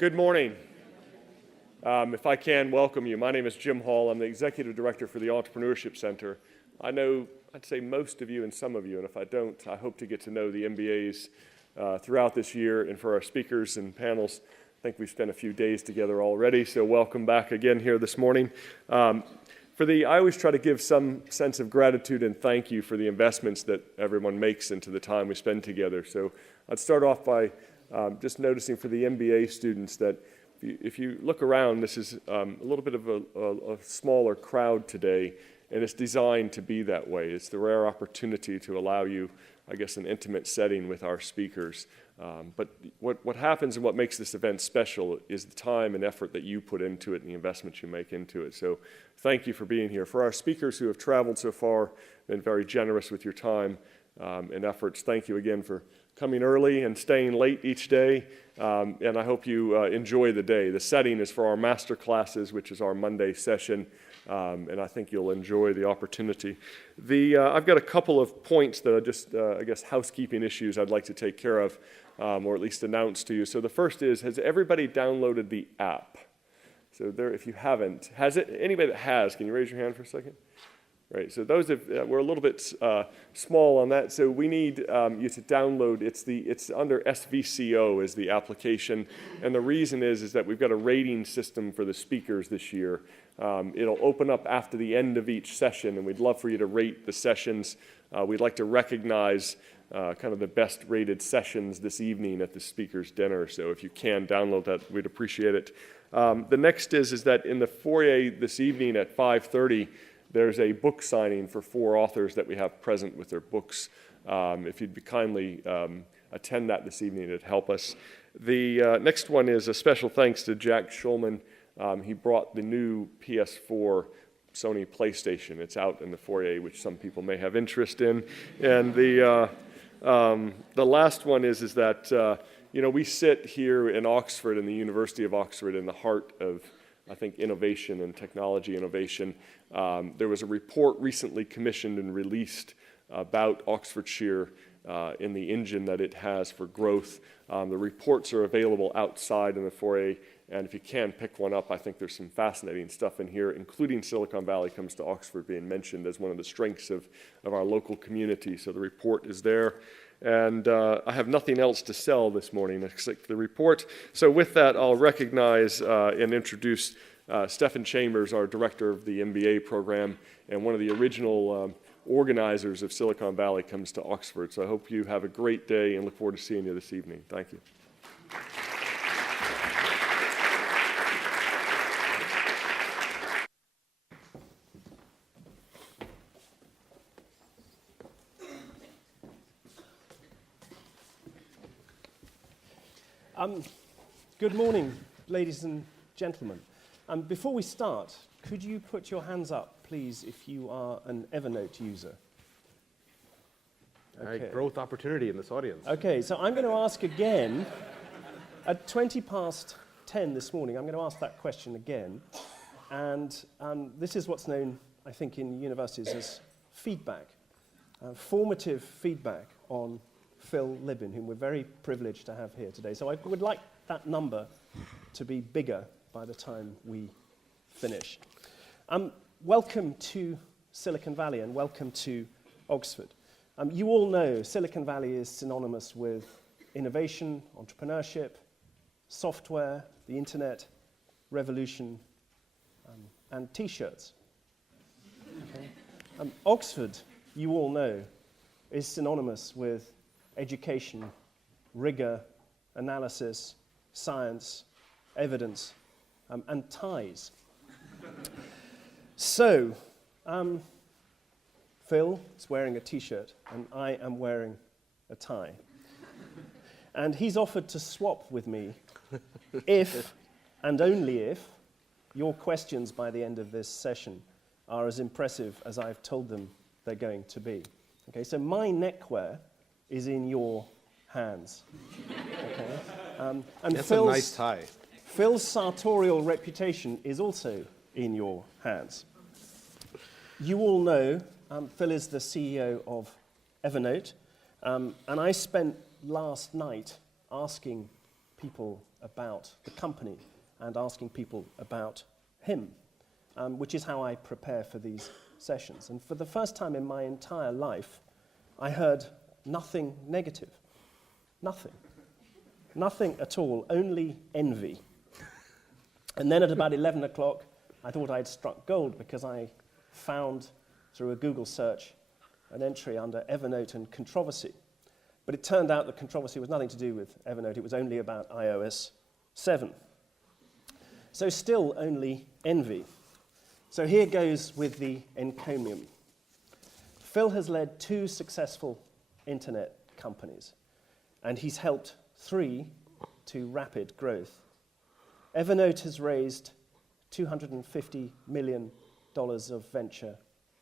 Good morning. If I can welcome you, my name is Jim Hall. I'm the Executive Director for the Entrepreneurship Center. I know, I'd say most of you and some of you, and if I don't, I hope to get to know the MBAs throughout this year. And for our speakers and panels, I think we've spent a few days together already, so welcome back again here this morning. I always try to give some sense of gratitude and thank you for the investments that everyone makes into the time we spend together. So I'd start off by just noticing for the MBA students that if you look around, this is a little bit of a smaller crowd today, and it's designed to be that way. It's the rare opportunity to allow you, I guess, an intimate setting with our speakers. But what happens and what makes this event special is the time and effort that you put into it and the investments you make into it. So thank you for being here. For our speakers who have traveled so far, been very generous with your time and efforts, thank you again for coming early and staying late each day, and I hope you enjoy the day. The setting is for our master classes, which is our Monday session, and I think you'll enjoy the opportunity. I've got a couple of points that are just, I guess, housekeeping issues I'd like to take care of, or at least announce to you. So the first is, has everybody downloaded the app? So there, if you haven't, has it? Anybody that has, can you raise your hand for a second? Right, so those we're a little bit small on that, so we need you to download. It's under SVCO is the application, and the reason is that we've got a rating system for the speakers this year. It'll open up after the end of each session, and we'd love for you to rate the sessions. We'd like to recognize kind of the best rated sessions this evening at the speakers' dinner. So if you can download that, we'd appreciate it. The next is that in the foyer this evening at 5:30. There's a book signing for 4 authors that we have present with their books. If you'd kindly attend that this evening, it'd help us. The next one is a special thanks to Jack Schulman. He brought the new PS4 Sony PlayStation. It's out in the foyer, which some people may have interest in. And the last one is that we sit here in Oxford, in the University of Oxford, in the heart of, I think, innovation and technology innovation. There was a report recently commissioned and released about Oxfordshire in the engine that it has for growth. The reports are available outside in the foyer, and if you can pick one up, I think there's some fascinating stuff in here, including Silicon Valley comes to Oxford being mentioned as one of the strengths of our local community. So the report is there. And I have nothing else to sell this morning except the report. So with that, I'll recognize and introduce Stephan Chambers, our director of the MBA program, and one of the original organizers of Silicon Valley comes to Oxford. So I hope you have a great day and look forward to seeing you this evening. Thank you. Good morning, ladies and gentlemen. Before we start, could you put your hands up, please, if you are an Evernote user? Okay. All right, growth opportunity in this audience. Okay, so I'm going to ask again. At 10:20 this morning, I'm going to ask that question again. And this is what's known, I think, in universities as feedback, formative feedback on Phil Libin, whom we're very privileged to have here today. So I would like that number to be bigger by the time we finish. Welcome to Silicon Valley and welcome to Oxford. You all know Silicon Valley is synonymous with innovation, entrepreneurship, software, the internet, revolution, and T-shirts. Okay. Oxford, you all know, is synonymous with education, rigor, analysis, science, evidence, and ties. So, Phil is wearing a T-shirt, and I am wearing a tie. And he's offered to swap with me if, and only if, your questions by the end of this session are as impressive as I've told them they're going to be. Okay, so my neckwear is in your hands. Okay? And that's a nice tie. Phil's sartorial reputation is also in your hands. You all know Phil is the CEO of Evernote, and I spent last night asking people about the company and asking people about him, which is how I prepare for these sessions. And for the first time in my entire life, I heard nothing negative. Nothing. Nothing at all, only envy. And then at about 11 o'clock, I thought I'd struck gold because I found, through a Google search, an entry under Evernote and controversy. But it turned out that controversy was nothing to do with Evernote. It was only about iOS 7. So still only envy. So here goes with the encomium. Phil has led 2 successful internet companies, and he's helped 3 to rapid growth. Evernote has raised $250 million of venture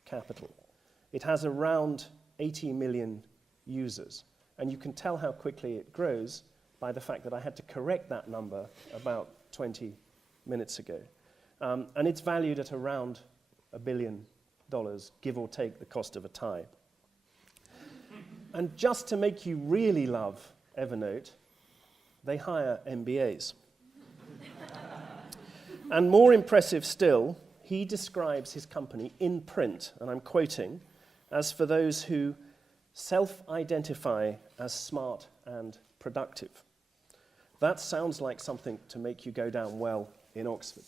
capital. It has around 80 million users, and you can tell how quickly it grows by the fact that I had to correct that number about 20 minutes ago. And it's valued at around $1 billion, give or take the cost of a tie. And just to make you really love Evernote, they hire MBAs. And more impressive still, he describes his company in print, and I'm quoting, as for those who self-identify as smart and productive. That sounds like something to make you go down well in Oxford.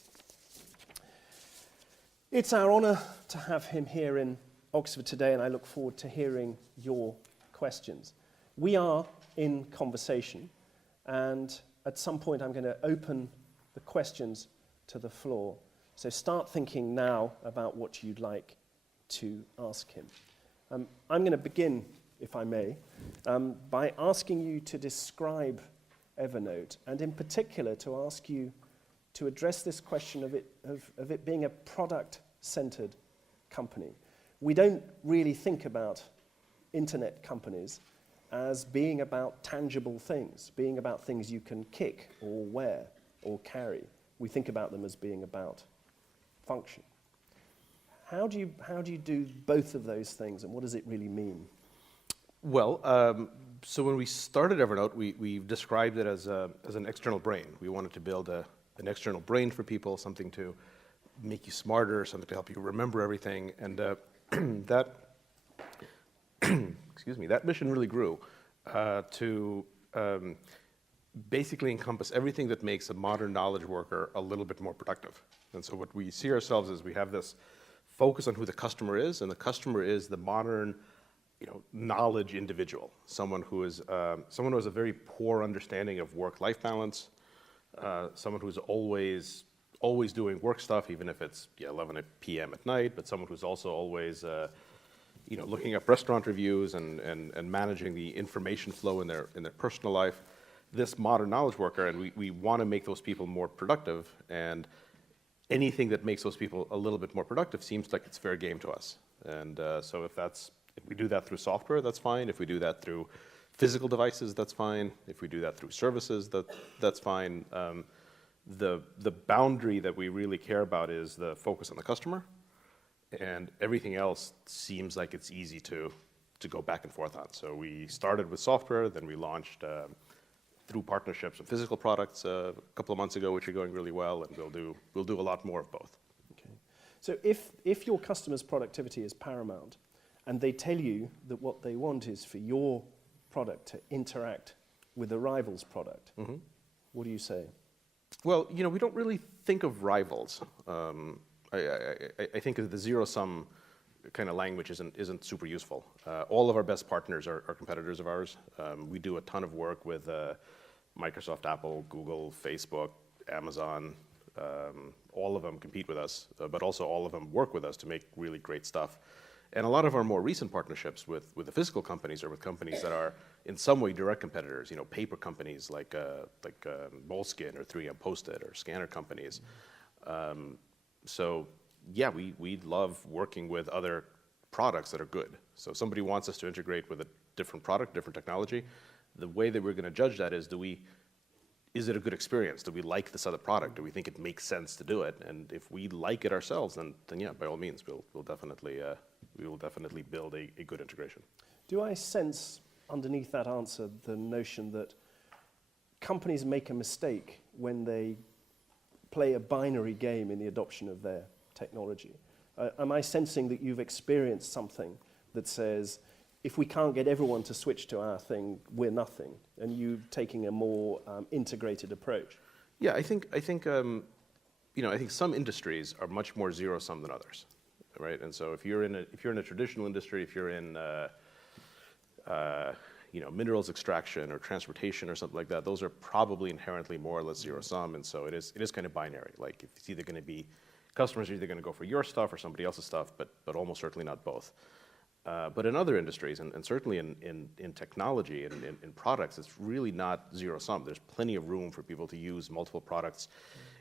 It's our honour to have him here in Oxford today, and I look forward to hearing your questions. We are in conversation, and at some point I'm going to open the questions to the floor. So start thinking now about what you'd like to ask him. I'm going to begin, if I may, by asking you to describe Evernote, and in particular to ask you to address this question of it being a product-centered company. We don't really think about internet companies as being about tangible things, being about things you can kick or wear or carry. We think about them as being about function. How do you do both of those things, and what does it really mean? Well, so when we started Evernote, we described it as an external brain. We wanted to build an external brain for people, something to make you smarter, something to help you remember everything, and that that mission really grew to basically encompass everything that makes a modern knowledge worker a little bit more productive. And so what we see ourselves is we have this focus on who the customer is, and the customer is the modern, knowledge individual, someone who has a very poor understanding of work-life balance, someone who's always doing work stuff, even if it's 11 p.m. at night, but someone who's also always looking up restaurant reviews and managing the information flow in their personal life. This modern knowledge worker, and we want to make those people more productive, and anything that makes those people a little bit more productive seems like it's fair game to us. And so if we do that through software, that's fine. If we do that through physical devices, that's fine. If we do that through services, that's fine. The boundary that we really care about is the focus on the customer, and everything else seems like it's easy to go back and forth on. So we started with software, then we launched through partnerships with physical products a couple of months ago, which are going really well, and we'll do a lot more of both. Okay. So if your customer's productivity is paramount, and they tell you that what they want is for your product to interact with a rival's product, what do you say? Well, we don't really think of rivals. I think the zero-sum kind of language isn't super useful. All of our best partners are competitors of ours. We do a ton of work with Microsoft, Apple, Google, Facebook, Amazon. All of them compete with us, but also all of them work with us to make really great stuff. And a lot of our more recent partnerships with the physical companies are with companies that are in some way direct competitors, paper companies like Moleskine or 3M Post-it, or scanner companies. So yeah, we love working with other products that are good. So if somebody wants us to integrate with a different product, different technology, the way that we're going to judge that is it a good experience? Do we like this other product? Do we think it makes sense to do it? And if we like it ourselves, then yeah, by all means, we will definitely build a good integration. Do I sense underneath that answer the notion that companies make a mistake when they play a binary game in the adoption of their technology. Am I sensing that you've experienced something that says, if we can't get everyone to switch to our thing, we're nothing, and you taking a more integrated approach? Yeah, I think some industries are much more zero-sum than others, right? And so if you're in a traditional industry, if you're in minerals extraction or transportation or something like that, those are probably inherently more or less zero-sum, and so it is kind of binary. Like, if it's either going to be, customers are either going to go for your stuff or somebody else's stuff, but almost certainly not both. But in other industries, and certainly in technology and in products, it's really not zero-sum. There's plenty of room for people to use multiple products.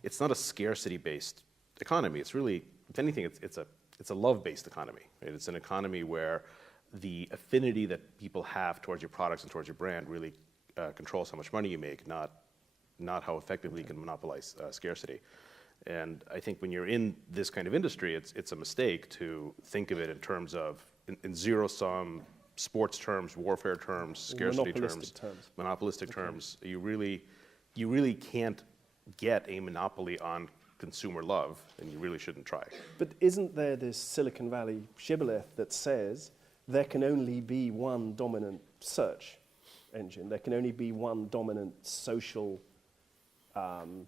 It's not a scarcity-based economy. It's really, if anything, it's a love-based economy. Right? It's an economy where the affinity that people have towards your products and towards your brand really controls how much money you make, not how effectively you can monopolize scarcity. And I think when you're in this kind of industry, it's a mistake to think of it in terms of in zero-sum, sports terms, warfare terms, scarcity monopolistic terms. You really can't get a monopoly on consumer love, and you really shouldn't try. But isn't there this Silicon Valley shibboleth that says there can only be one dominant search engine, there can only be one dominant social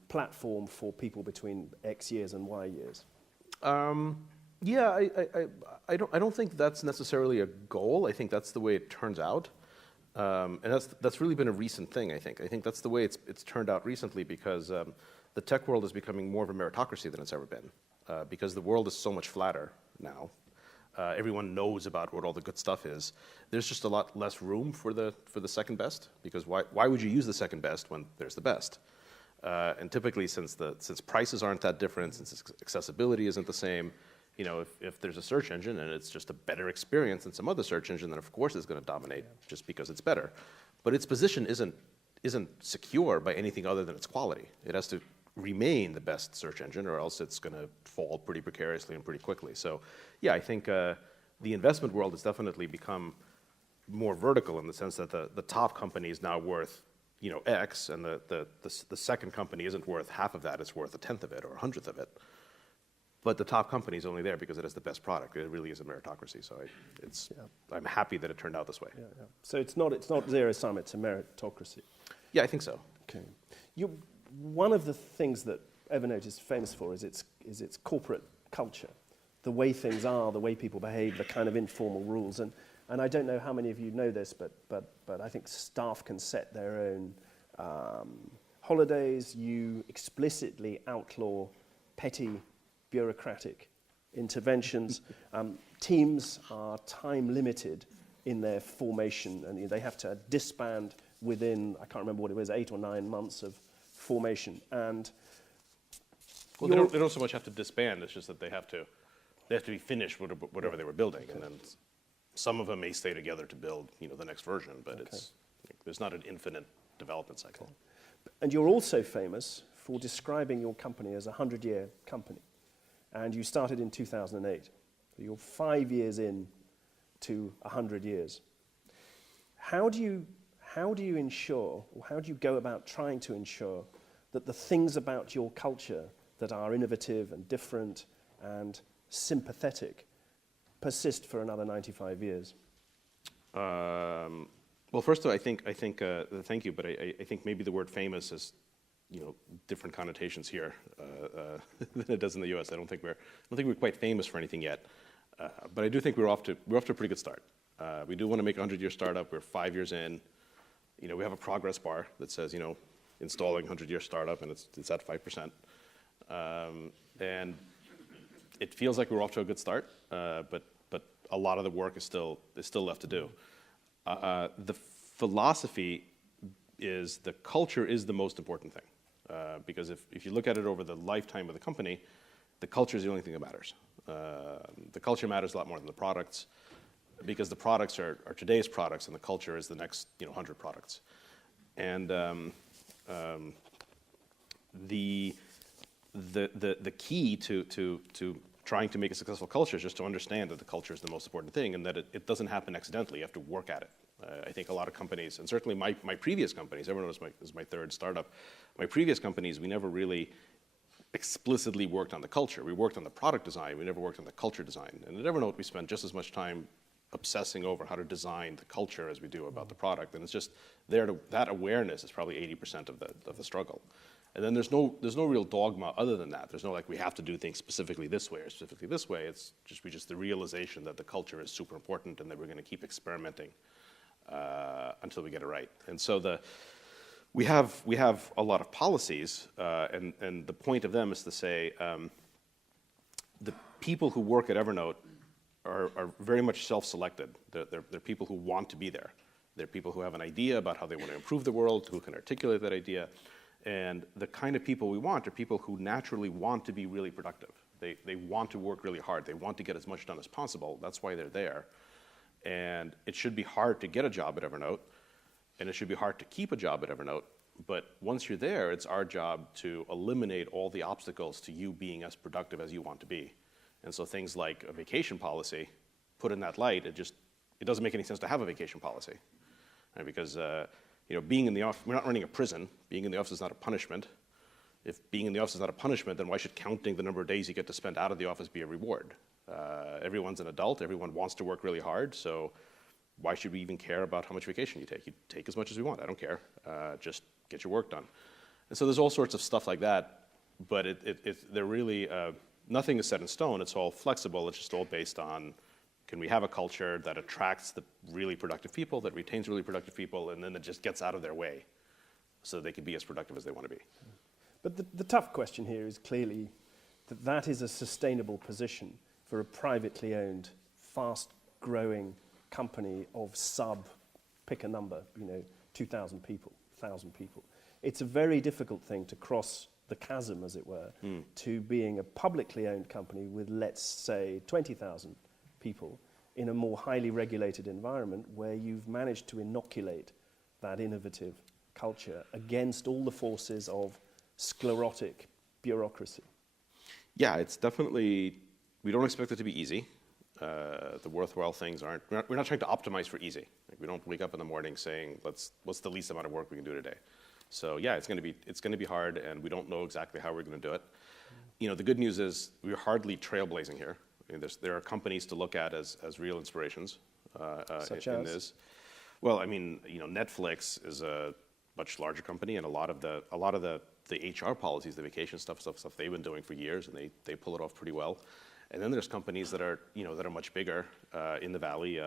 platform for people between X years and Y years? Yeah, I don't think that's necessarily a goal. I think that's the way it turns out, and that's really been a recent thing. I think that's the way it's turned out recently, because the tech world is becoming more of a meritocracy than it's ever been, because the world is so much flatter now. Everyone knows about what all the good stuff is. There's just a lot less room for the second best, because why would you use the second best when there's the best? And typically, since prices aren't that different, since accessibility isn't the same, if there's a search engine and it's just a better experience than some other search engine, then of course it's going to dominate just because it's better. But its position isn't secure by anything other than its quality. It has to remain the best search engine, or else it's going to fall pretty precariously and pretty quickly. So, yeah, I think the investment world has definitely become more vertical in the sense that the top company is now worth X, and the second company isn't worth half of that; it's worth a tenth of it or a hundredth of it. But the top company is only there because it has the best product. It really is a meritocracy. So I'm happy that it turned out this way. Yeah, yeah. So it's not zero sum; it's a meritocracy. Yeah, I think so. Okay. One of the things that Evernote is famous for is its corporate culture, the way things are, the way people behave, the kind of informal rules. And I don't know how many of you know this, but I think staff can set their own holidays. You explicitly outlaw petty bureaucratic interventions. Teams are time limited in their formation, and they have to disband within, I can't remember what it was, 8 or 9 months of formation. And they don't so much have to disband, it's just that they have to be finished with whatever they were building, and then some of them may stay together to build the next version, but there's not an infinite development cycle. And you're also famous for describing your company as a 100-year company, and you started in 2008. So you're 5 years in to 100 years. How do you ensure, or how do you go about trying to ensure that the things about your culture that are innovative and different and sympathetic persist for another 95 years? Well, first of all, I think thank you, but I think maybe the word famous has different connotations here than it does in the U.S. I don't think we're quite famous for anything yet, but I do think we're off to a pretty good start. We do want to make a 100-year startup. We're 5 years in. We have a progress bar that says, installing 100-year startup, and it's at 5%. And it feels like we're off to a good start, but a lot of the work is still left to do. The philosophy is the culture is the most important thing, because if you look at it over the lifetime of the company, the culture is the only thing that matters. The culture matters a lot more than the products, because the products are today's products, and the culture is the next 100 products. And the key to trying to make a successful culture is just to understand that the culture is the most important thing, and that it doesn't happen accidentally. You have to work at it. I think a lot of companies, and certainly my previous companies, Evernote is my third startup, my previous companies, we never really explicitly worked on the culture. We worked on the product design, we never worked on the culture design. And at Evernote, we spent just as much time obsessing over how to design the culture as we do about the product. And it's just that awareness is probably 80% of the struggle. And then there's no real dogma other than that. There's no like we have to do things specifically this way or specifically this way. It's just the realization that the culture is super important and that we're going to keep experimenting until we get it right. And so we have a lot of policies, and the point of them is to say the people who work at Evernote are very much self-selected. They're people who want to be there. They're people who have an idea about how they want to improve the world, who can articulate that idea. And the kind of people we want are people who naturally want to be really productive. They want to work really hard. They want to get as much done as possible. That's why they're there. And it should be hard to get a job at Evernote, and it should be hard to keep a job at Evernote. But once you're there, it's our job to eliminate all the obstacles to you being as productive as you want to be. And so things like a vacation policy, put in that light, it doesn't make any sense to have a vacation policy, right? Because being in the office, we're not running a prison. Being in the office is not a punishment. If being in the office is not a punishment, then why should counting the number of days you get to spend out of the office be a reward? Everyone's an adult. Everyone wants to work really hard. So why should we even care about how much vacation you take? You take as much as we want. I don't care. Just get your work done. And so there's all sorts of stuff like that. But they're really, nothing is set in stone. It's all flexible. It's just all based on, can we have a culture that attracts the really productive people, that retains really productive people, and then it just gets out of their way so they can be as productive as they want to be. But the tough question here is clearly that is a sustainable position for a privately owned, fast-growing company of pick a number, 2,000 people, 1,000 people. It's a very difficult thing to cross the chasm, as it were, to being a publicly owned company with, let's say, 20,000 people in a more highly regulated environment where you've managed to inoculate that innovative culture against all the forces of sclerotic bureaucracy. Yeah, it's definitely, we don't expect it to be easy. The worthwhile things aren't, we're not trying to optimize for easy. Like, we don't wake up in the morning saying, what's the least amount of work we can do today? So yeah, it's going to be hard, and we don't know exactly how we're going to do it. The good news is we're hardly trailblazing here. I mean, there are companies to look at as real inspirations. Such in as? this. Well, I mean, Netflix is a much larger company, and a lot of the HR policies, the vacation stuff they've been doing for years, and they pull it off pretty well. And then there's companies that are much bigger in the valley,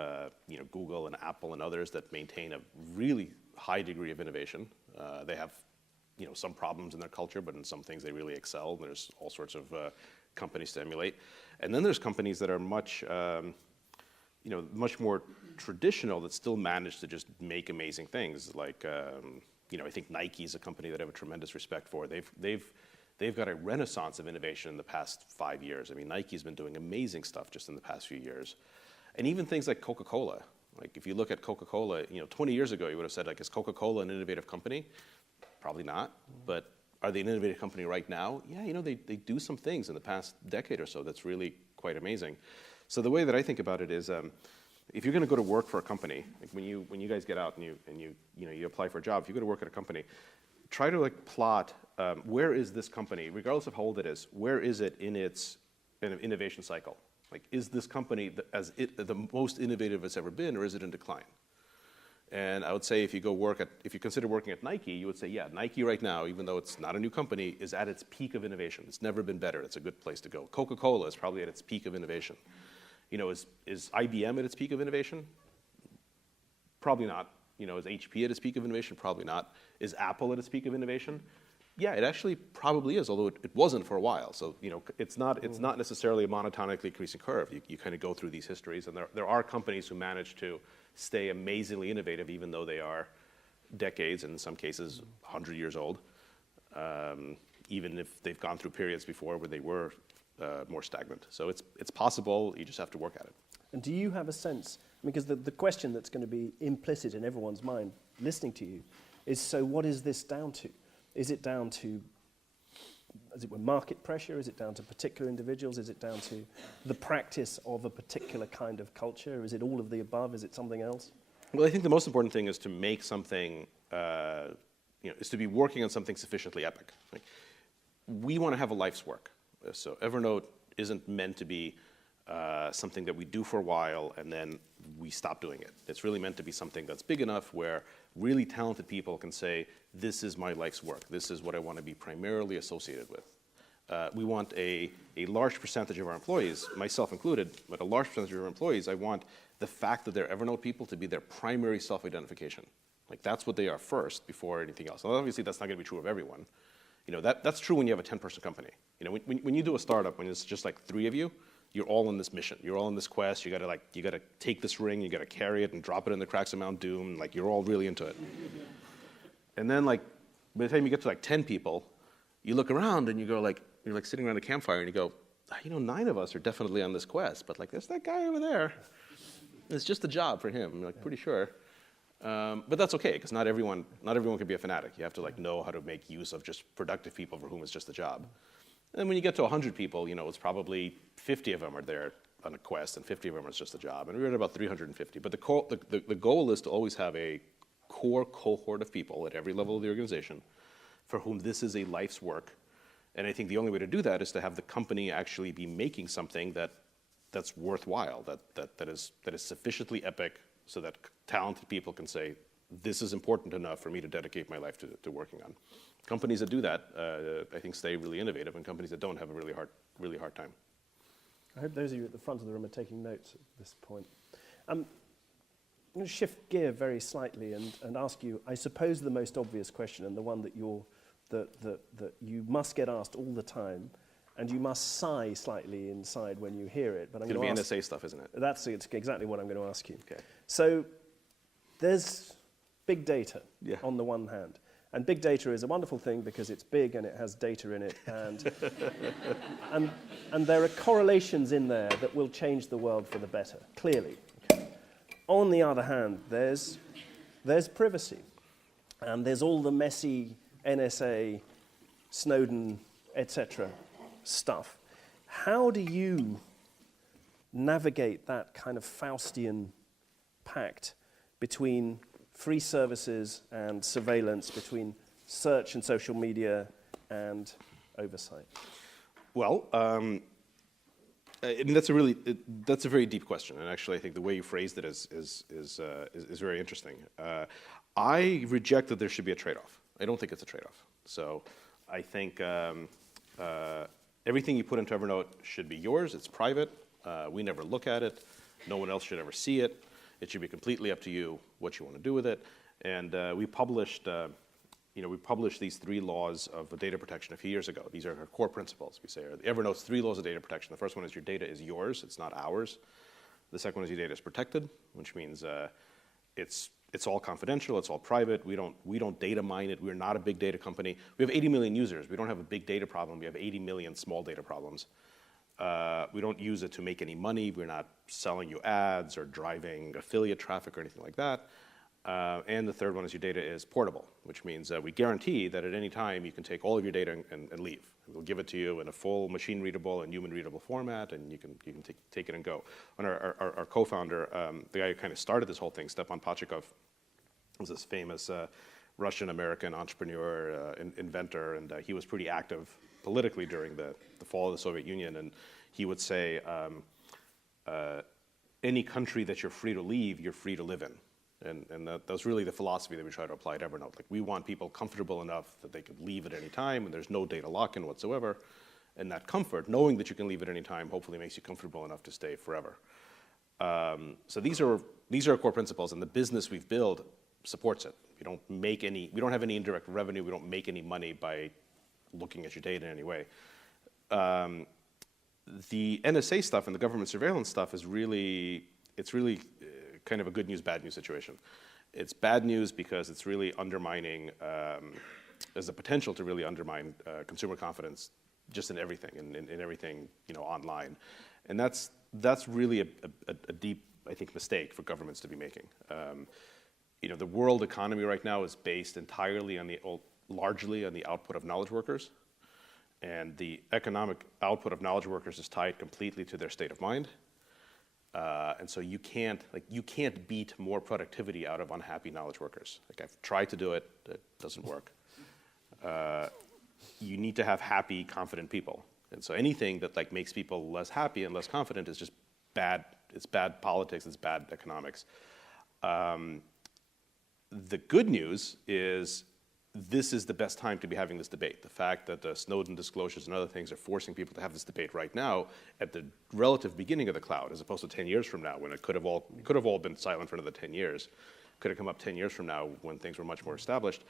Google and Apple and others that maintain a really high degree of innovation. They have some problems in their culture, but in some things they really excel. There's all sorts of companies to emulate. And then there's companies that are much more traditional that still manage to just make amazing things. Like, I think Nike is a company that I have a tremendous respect for. They've got a renaissance of innovation in the past 5 years. I mean, Nike's been doing amazing stuff just in the past few years. And even things like Coca-Cola. Like, if you look at Coca-Cola, 20 years ago, you would have said, like, is Coca-Cola an innovative company? Probably not. But are they an innovative company right now? Yeah, they do some things in the past decade or so that's really quite amazing. So the way that I think about it is, if you're going to go to work for a company, like when you guys get out and you apply for a job, if you go to work at a company, try to plot where is this company, regardless of how old it is, where is it in its innovation cycle? Like, is this company the most innovative it's ever been, or is it in decline? And I would say if you consider working at Nike, you would say, yeah, Nike right now, even though it's not a new company, is at its peak of innovation. It's never been better. It's a good place to go. Coca-Cola is probably at its peak of innovation. Is IBM at its peak of innovation? Probably not. Is HP at its peak of innovation? Probably not. Is Apple at its peak of innovation? Yeah, it actually probably is, although it wasn't for a while. So it's not necessarily a monotonically increasing curve. You kind of go through these histories, and there are companies who manage to stay amazingly innovative, even though they are decades, and in some cases 100 years old, even if they've gone through periods before where they were more stagnant. So it's possible. You just have to work at it. And do you have a sense, because the question that's going to be implicit in everyone's mind listening to you is, so what is this down to? Is it down to, as it were, market pressure? Is it down to particular individuals? Is it down to the practice of a particular kind of culture? Is it all of the above? Is it something else? Well, I think the most important thing is to make something, is to be working on something sufficiently epic. Like, we want to have a life's work. So Evernote isn't meant to be something that we do for a while and then we stop doing it. It's really meant to be something that's big enough where really talented people can say, this is my life's work. This is what I want to be primarily associated with. We want a large percentage of our employees, myself included, but a large percentage of our employees, I want the fact that they're Evernote people to be their primary self-identification. Like, that's what they are first before anything else. And obviously, that's not going to be true of everyone. That's true when you have a 10-person company. When you do a startup, when it's just like 3 of you, you're all on this mission. You're all on this quest. You gotta take this ring. You gotta carry it and drop it in the cracks of Mount Doom. Like, you're all really into it. And then, like, by the time you get to like 10 people, you look around and you go like, you're like sitting around a campfire and you go, 9 of us are definitely on this quest, but like, there's that guy over there. It's just a job for him. I'm like, pretty sure. But that's okay, because not everyone can be a fanatic. You have to like know how to make use of just productive people for whom it's just a job. And when you get to 100 people, it's probably 50 of them are there on a quest, and 50 of them is just a job. And we're at about 350. But the goal is to always have a core cohort of people at every level of the organization for whom this is a life's work. And I think the only way to do that is to have the company actually be making something that's worthwhile, that is sufficiently epic so that talented people can say, this is important enough for me to dedicate my life to working on. Companies that do that, I think, stay really innovative, and companies that don't have a really hard time. I hope those of you at the front of the room are taking notes at this point. I'm going to shift gear very slightly and ask you, I suppose, the most obvious question, and the one that you must get asked all the time, and you must sigh slightly inside when you hear it. But I'm going to be NSA stuff, isn't it? That's exactly what I'm going to ask you. Okay. So there's big data Yeah. on the one hand. And big data is a wonderful thing because it's big and it has data in it, and there are correlations in there that will change the world for the better, clearly. Okay. On the other hand, there's privacy, and there's all the messy NSA, Snowden, etc. stuff. How do you navigate that kind of Faustian pact between free services and surveillance, between search and social media and oversight? Well, and that's a very deep question, and actually, I think the way you phrased it is very interesting. I reject that there should be a trade-off. I don't think it's a trade-off. So, I think everything you put into Evernote should be yours. It's private. We never look at it. No one else should ever see it. It should be completely up to you what you want to do with it. And we published these 3 laws of data protection a few years ago. These are our core principles. We say Evernote's 3 laws of data protection. The first one is your data is yours. It's not ours. The second one is your data is protected, which means it's all confidential. It's all private. We don't data mine it. We're not a big data company. We have 80 million users. We don't have a big data problem. We have 80 million small data problems. We don't use it to make any money. We're not selling you ads or driving affiliate traffic or anything like that. And the third one is your data is portable, which means we guarantee that at any time you can take all of your data and leave. We'll give it to you in a full machine-readable and human-readable format, and you can take it and go. And our co-founder, the guy who kind of started this whole thing, Stephan Chambers, was this famous Russian-American entrepreneur, inventor, and he was pretty active politically during the fall of the Soviet Union, and he would say, any country that you're free to leave, you're free to live in. And that was really the philosophy that we try to apply at Evernote. Like, we want people comfortable enough that they could leave at any time, and there's no data lock-in whatsoever. And that comfort, knowing that you can leave at any time, hopefully makes you comfortable enough to stay forever. So these are core principles, and the business we've built supports it. We don't have any indirect revenue. We don't make any money by looking at your data in any way. The NSA stuff and the government surveillance stuff is really kind of a good news, bad news situation. It's bad news because it's really undermining, there's the potential to really undermine consumer confidence just in everything, in everything online. And that's really a deep, I think, mistake for governments to be making. The world economy right now is based entirely largely on the output of knowledge workers. And the economic output of knowledge workers is tied completely to their state of mind. And so you can't beat more productivity out of unhappy knowledge workers. Like I've tried to do it, it doesn't work. You need to have happy, confident people. And so anything that like makes people less happy and less confident is just bad. It's bad politics, it's bad economics. The good news is this is the best time to be having this debate. The fact that the Snowden disclosures and other things are forcing people to have this debate right now at the relative beginning of the cloud, as opposed to 10 years from now when it could have all been silent for another 10 years. Could have come up 10 years from now when things were much more established.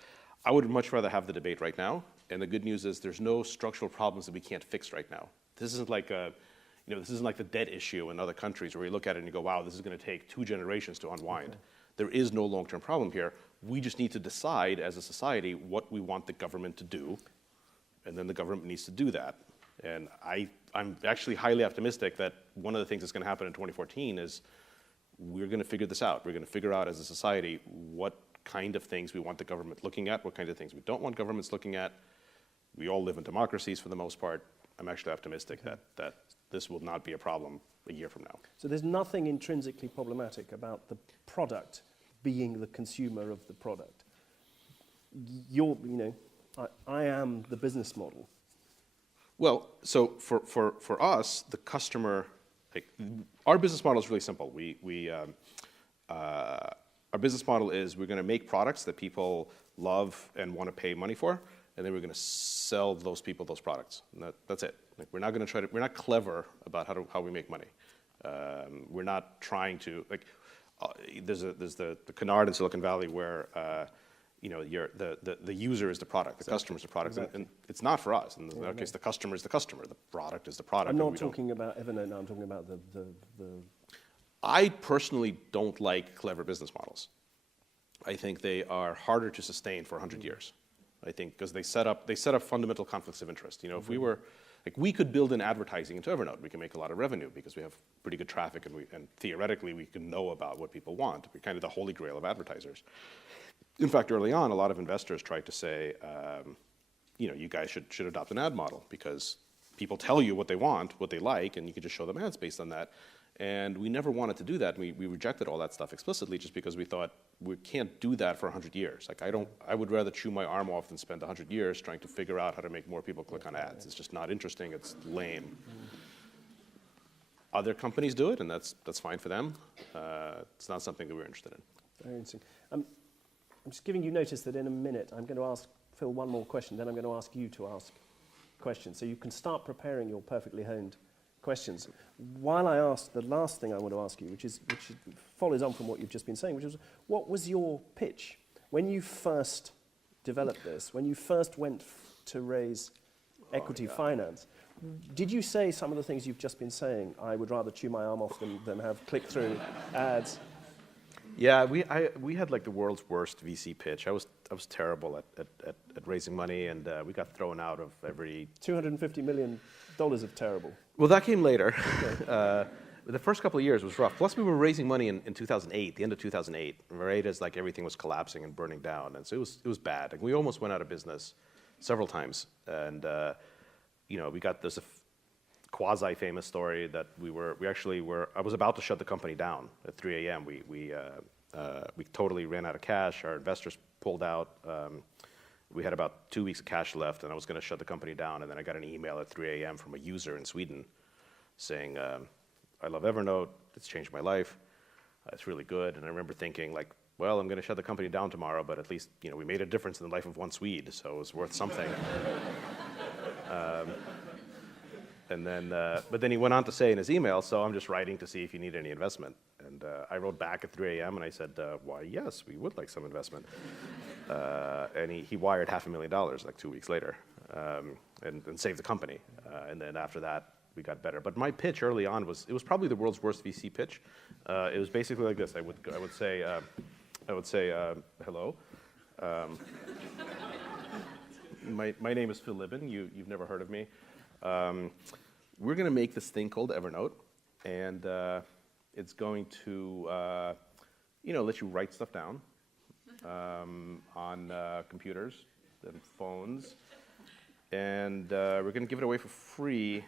I would much rather have the debate right now. And the good news is there's no structural problems that we can't fix right now. This isn't like this isn't like the debt issue in other countries where you look at it and you go, wow, this is going to take 2 generations to unwind. Okay. There is no long-term problem here. We just need to decide as a society what we want the government to do, and then the government needs to do that. And I'm actually highly optimistic that one of the things that's going to happen in 2014 is we're going to figure this out. We're going to figure out as a society what kind of things we want the government looking at, what kind of things we don't want governments looking at. We all live in democracies for the most part. I'm actually optimistic that this will not be a problem a year from now. So there's nothing intrinsically problematic about the product being the consumer of the product. I am the business model. Well, so for us, the customer, like, our business model is really simple. Our business model is we're going to make products that people love and want to pay money for, and then we're going to sell those people those products. And that's it. Like, we're not going to we're not clever about how we make money. We're not trying to, like, there's the canard in Silicon Valley where the user is the product, the customer is the product, and it's not for us. In our case, the customer is the customer, the product is the product. I'm not talking about Evernote now, I'm talking about the I personally don't like clever business models. I think they are harder to sustain for 100 years. I think because they set up fundamental conflicts of interest. If we were, like, we could build in advertising into Evernote, we can make a lot of revenue because we have pretty good traffic, and theoretically we can know about what people want. We're kind of the holy grail of advertisers. In fact, early on, a lot of investors tried to say, you guys should adopt an ad model because people tell you what they want, what they like, and you can just show them ads based on that. And we never wanted to do that. We rejected all that stuff explicitly just because we thought we can't do that for 100 years. Like, I would rather chew my arm off than spend 100 years trying to figure out how to make more people click on ads. It's just not interesting. It's lame. Other companies do it, and that's fine for them. It's not something that we're interested in. Very interesting. I'm just giving you notice that in a minute I'm going to ask Phil one more question, then I'm going to ask you to ask questions. So you can start preparing your perfectly honed questions. While I ask the last thing I want to ask you, which follows on from what you've just been saying, which is, what was your pitch when you first developed this, when you first went to raise equity finance? Did you say some of the things you've just been saying? I would rather chew my arm off than have click-through ads. Yeah, we had like the world's worst VC pitch. I was terrible at raising money, and we got thrown out of every $250 million of terrible. Well, that came later. Okay. The first couple of years was rough. Plus, we were raising money in 2008, the end of 2008, right as like everything was collapsing and burning down, and so it was bad. Like, we almost went out of business several times, and we got this quasi-famous story that I was about to shut the company down at 3 a.m. We totally ran out of cash. Our investors pulled out. We had about 2 weeks of cash left, and I was going to shut the company down. And then I got an email at 3 a.m. from a user in Sweden saying, I love Evernote. It's changed my life. It's really good. And I remember thinking, like, well, I'm going to shut the company down tomorrow, but at least we made a difference in the life of one Swede, so it was worth something. But then he went on to say in his email, so I'm just writing to see if you need any investment. And I wrote back at 3 a.m. and I said, why, yes, we would like some investment. And he wired $500,000 like 2 weeks later, and saved the company. And then after that, we got better. But my pitch early on was probably the world's worst VC pitch. It was basically like this. I would say, hello. My name is Phil Libin. You've never heard of me. We're going to make this thing called Evernote, and it's going to let you write stuff down on computers and phones, and we're going to give it away for free.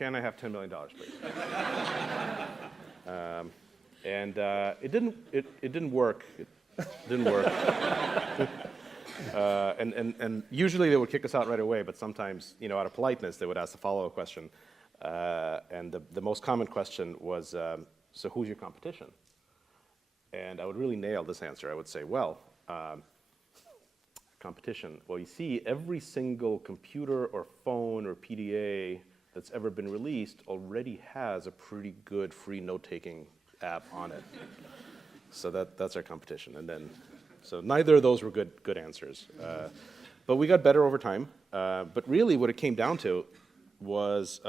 can I have $10 million, please? And it didn't work. It didn't work. And usually they would kick us out right away, but sometimes, out of politeness, they would ask the follow-up question. And the most common question was, so who's your competition? And I would really nail this answer. I would say, well, competition. Well, you see, every single computer or phone or PDA that's ever been released already has a pretty good free note-taking app on it. So that's our competition. And then, so neither of those were good answers. But we got better over time. But really what it came down to was,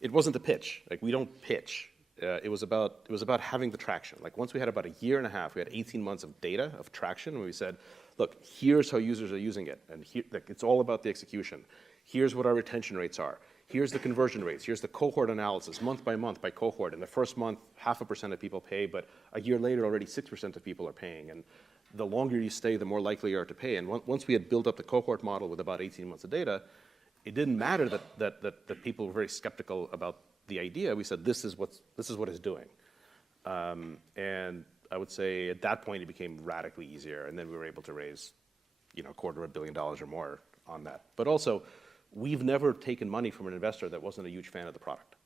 it wasn't the pitch. Like, we don't pitch. It was about having the traction. Like, once we had about a year and a half, we had 18 months of data, of traction, and we said, look, here's how users are using it. And here, like, it's all about the execution. Here's what our retention rates are. Here's the conversion rates. Here's the cohort analysis, month by cohort. In the first month, 0.5% of people pay, but a year later, already 6% of people are paying. And the longer you stay, the more likely you are to pay. And once we had built up the cohort model with about 18 months of data, it didn't matter that people were very skeptical about the idea. We said, this is what it's doing. And I would say at that point, it became radically easier. And then we were able to raise, $250 million or more on that. But also, we've never taken money from an investor that wasn't a huge fan of the product.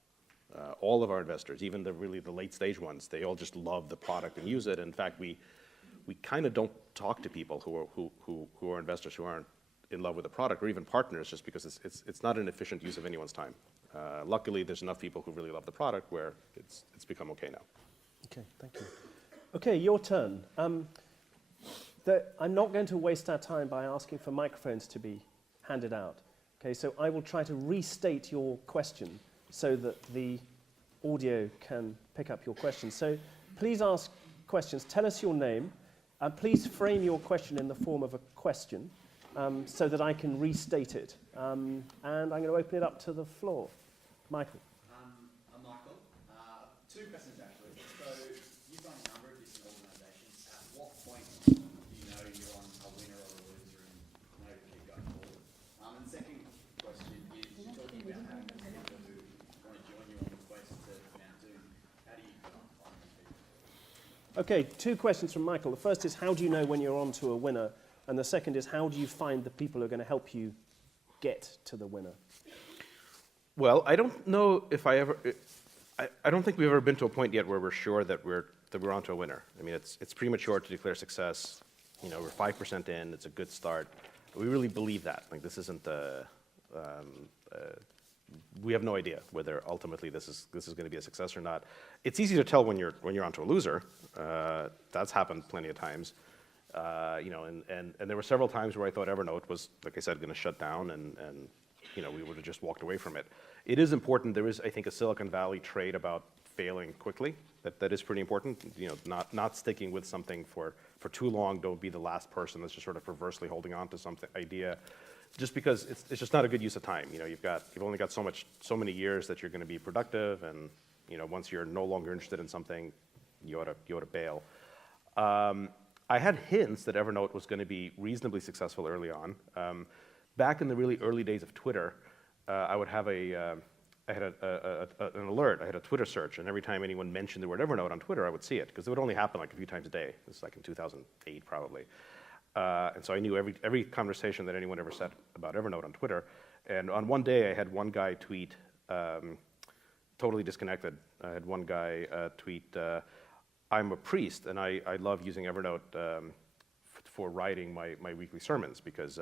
All of our investors, even the late stage ones, they all just love the product and use it. In fact, we kind of don't talk to people who are investors who aren't in love with the product, or even partners, just because it's not an efficient use of anyone's time. Luckily, there's enough people who really love the product where it's become okay now. Okay, thank you. Okay, your turn. I'm not going to waste our time by asking for microphones to be handed out. Okay, so I will try to restate your question so that the audio can pick up your question. So please ask questions. Tell us your name. Please frame your question in the form of a question so that I can restate it. And I'm going to open it up to the floor. Michael. I'm Michael. Two questions, actually. So you've run a number of different organisations. At what point do you know you're on a winner or a loser and know to keep going forward? And the second question is, you're talking about having people who want to join you on the quest to now do. How do you go and find those people? Okay, two questions from Michael. The first is, how do you know when you're on to a winner? And the second is, how do you find the people who are going to help you get to the winner? Well, I don't know if I don't think we've ever been to a point yet where we're sure that we're onto a winner. I mean, it's premature to declare success. We're 5% in. It's a good start. We really believe that. Like, this isn't we have no idea whether ultimately this is going to be a success or not. It's easy to tell when you're onto a loser. That's happened plenty of times. And there were several times where I thought Evernote was, like I said, going to shut down, and we would have just walked away from it. It is important. There is, I think, a Silicon Valley trait about failing quickly. That is pretty important. Not sticking with something for too long. Don't be the last person that's just sort of perversely holding on to something idea, just because it's just not a good use of time. You've only got so many years that you're going to be productive, and once you're no longer interested in something, you ought to bail. I had hints that Evernote was going to be reasonably successful early on. Back in the really early days of Twitter, I would have an alert. I had a Twitter search, and every time anyone mentioned the word Evernote on Twitter, I would see it, because it would only happen like a few times a day. This is like in 2008, probably. And so I knew every conversation that anyone ever said about Evernote on Twitter. And on one day, I had one guy tweet, totally disconnected. I had one guy tweet, I'm a priest, and I love using Evernote for writing my weekly sermons, because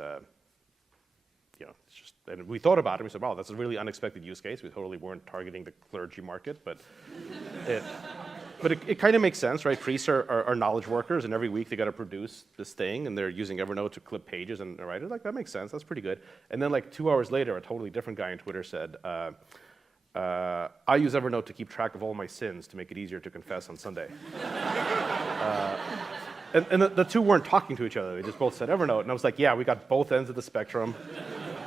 it's just, and we thought about it, and we said, wow, that's a really unexpected use case. We totally weren't targeting the clergy market, but it kind of makes sense, right? Priests are knowledge workers, and every week they got to produce this thing, and they're using Evernote to clip pages and write it. Like, that makes sense. That's pretty good. And then, like 2 hours later, a totally different guy on Twitter said, I use Evernote to keep track of all my sins to make it easier to confess on Sunday. And the two weren't talking to each other. They just both said Evernote, and I was like, yeah, we got both ends of the spectrum.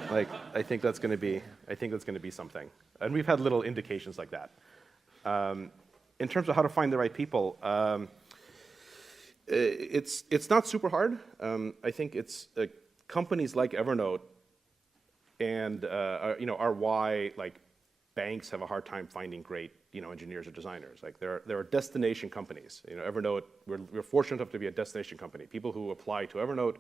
Like, I think that's going to be something. And we've had little indications like that. In terms of how to find the right people, it's not super hard. I think it's companies like Evernote and are why, like, banks have a hard time finding great, engineers or designers. Like there are destination companies. Evernote, we're fortunate enough to be a destination company. People who apply to Evernote,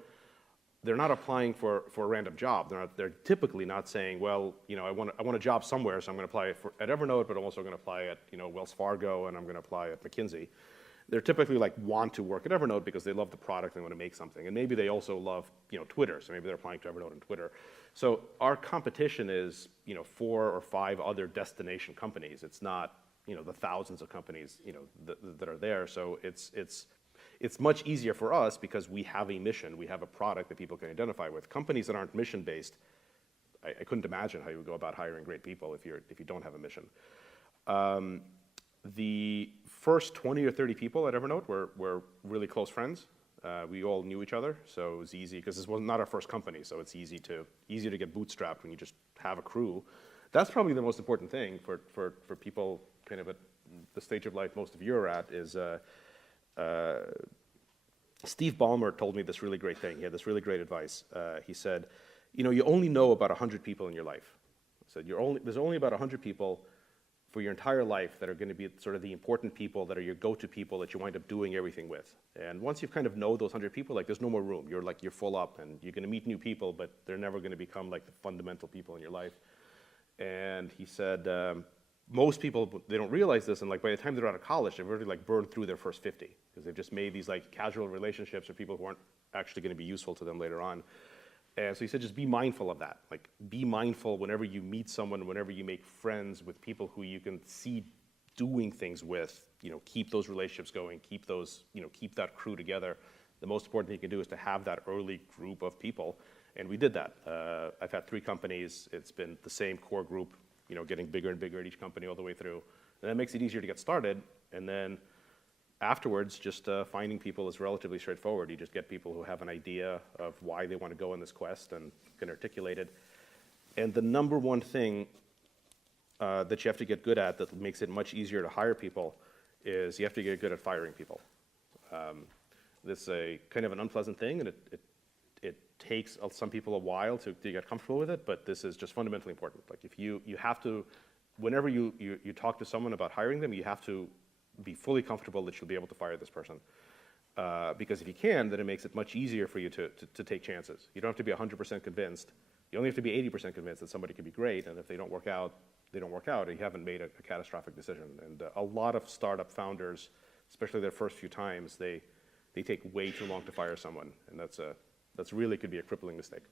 they're not applying for a random job. They're typically not saying, well, I want a job somewhere, so I'm going to apply at Evernote, but I'm also going to apply at Wells Fargo, and I'm going to apply at McKinsey. They're typically want to work at Evernote because they love the product and want to make something, and maybe they also love Twitter, so maybe they're applying to Evernote on Twitter. So our competition is 4 or 5 other destination companies. It's not the thousands of companies that are there. So it's much easier for us because we have a mission, we have a product that people can identify with. Companies that aren't mission-based, I couldn't imagine how you would go about hiring great people if you don't have a mission. The first 20 or 30 people at Evernote were really close friends. We all knew each other, so it was easy because this was not our first company, so it's easy to get bootstrapped when you just have a crew. That's probably the most important thing for people kind of at the stage of life most of you are at is Steve Ballmer told me this really great thing. He had this really great advice. He said, you only know about 100 people in your life. He said, there's only about 100 people for your entire life that are going to be sort of the important people that are your go-to people that you wind up doing everything with. And once you've kind of know those 100 people, there's no more room. You're full up, and you're going to meet new people, but they're never going to become the fundamental people in your life. And he said, most people, they don't realize this, and by the time they're out of college, they've already burned through their first 50 because they've just made these casual relationships with people who aren't actually going to be useful to them later on. And so he said, just be mindful of that. Be mindful whenever you meet someone, whenever you make friends with people who you can see doing things with. Keep those relationships going. Keep that crew together. The most important thing you can do is to have that early group of people, and we did that. I've had 3 companies. It's been the same core group, getting bigger and bigger at each company all the way through, and that makes it easier to get started. And then afterwards, just finding people is relatively straightforward. You just get people who have an idea of why they want to go on this quest and can articulate it. And the number one thing that you have to get good at that makes it much easier to hire people is you have to get good at firing people. This is a kind of an unpleasant thing, and it takes some people a while to get comfortable with it, but this is just fundamentally important. If you have to, whenever you talk to someone about hiring them, you have to be fully comfortable that you'll be able to fire this person. Because if you can, then it makes it much easier for you to take chances. You don't have to be 100% convinced. You only have to be 80% convinced that somebody could be great, and if they don't work out, they don't work out, and you haven't made a catastrophic decision. And a lot of startup founders, especially their first few times, they take way too long to fire someone, and that's really could be a crippling mistake.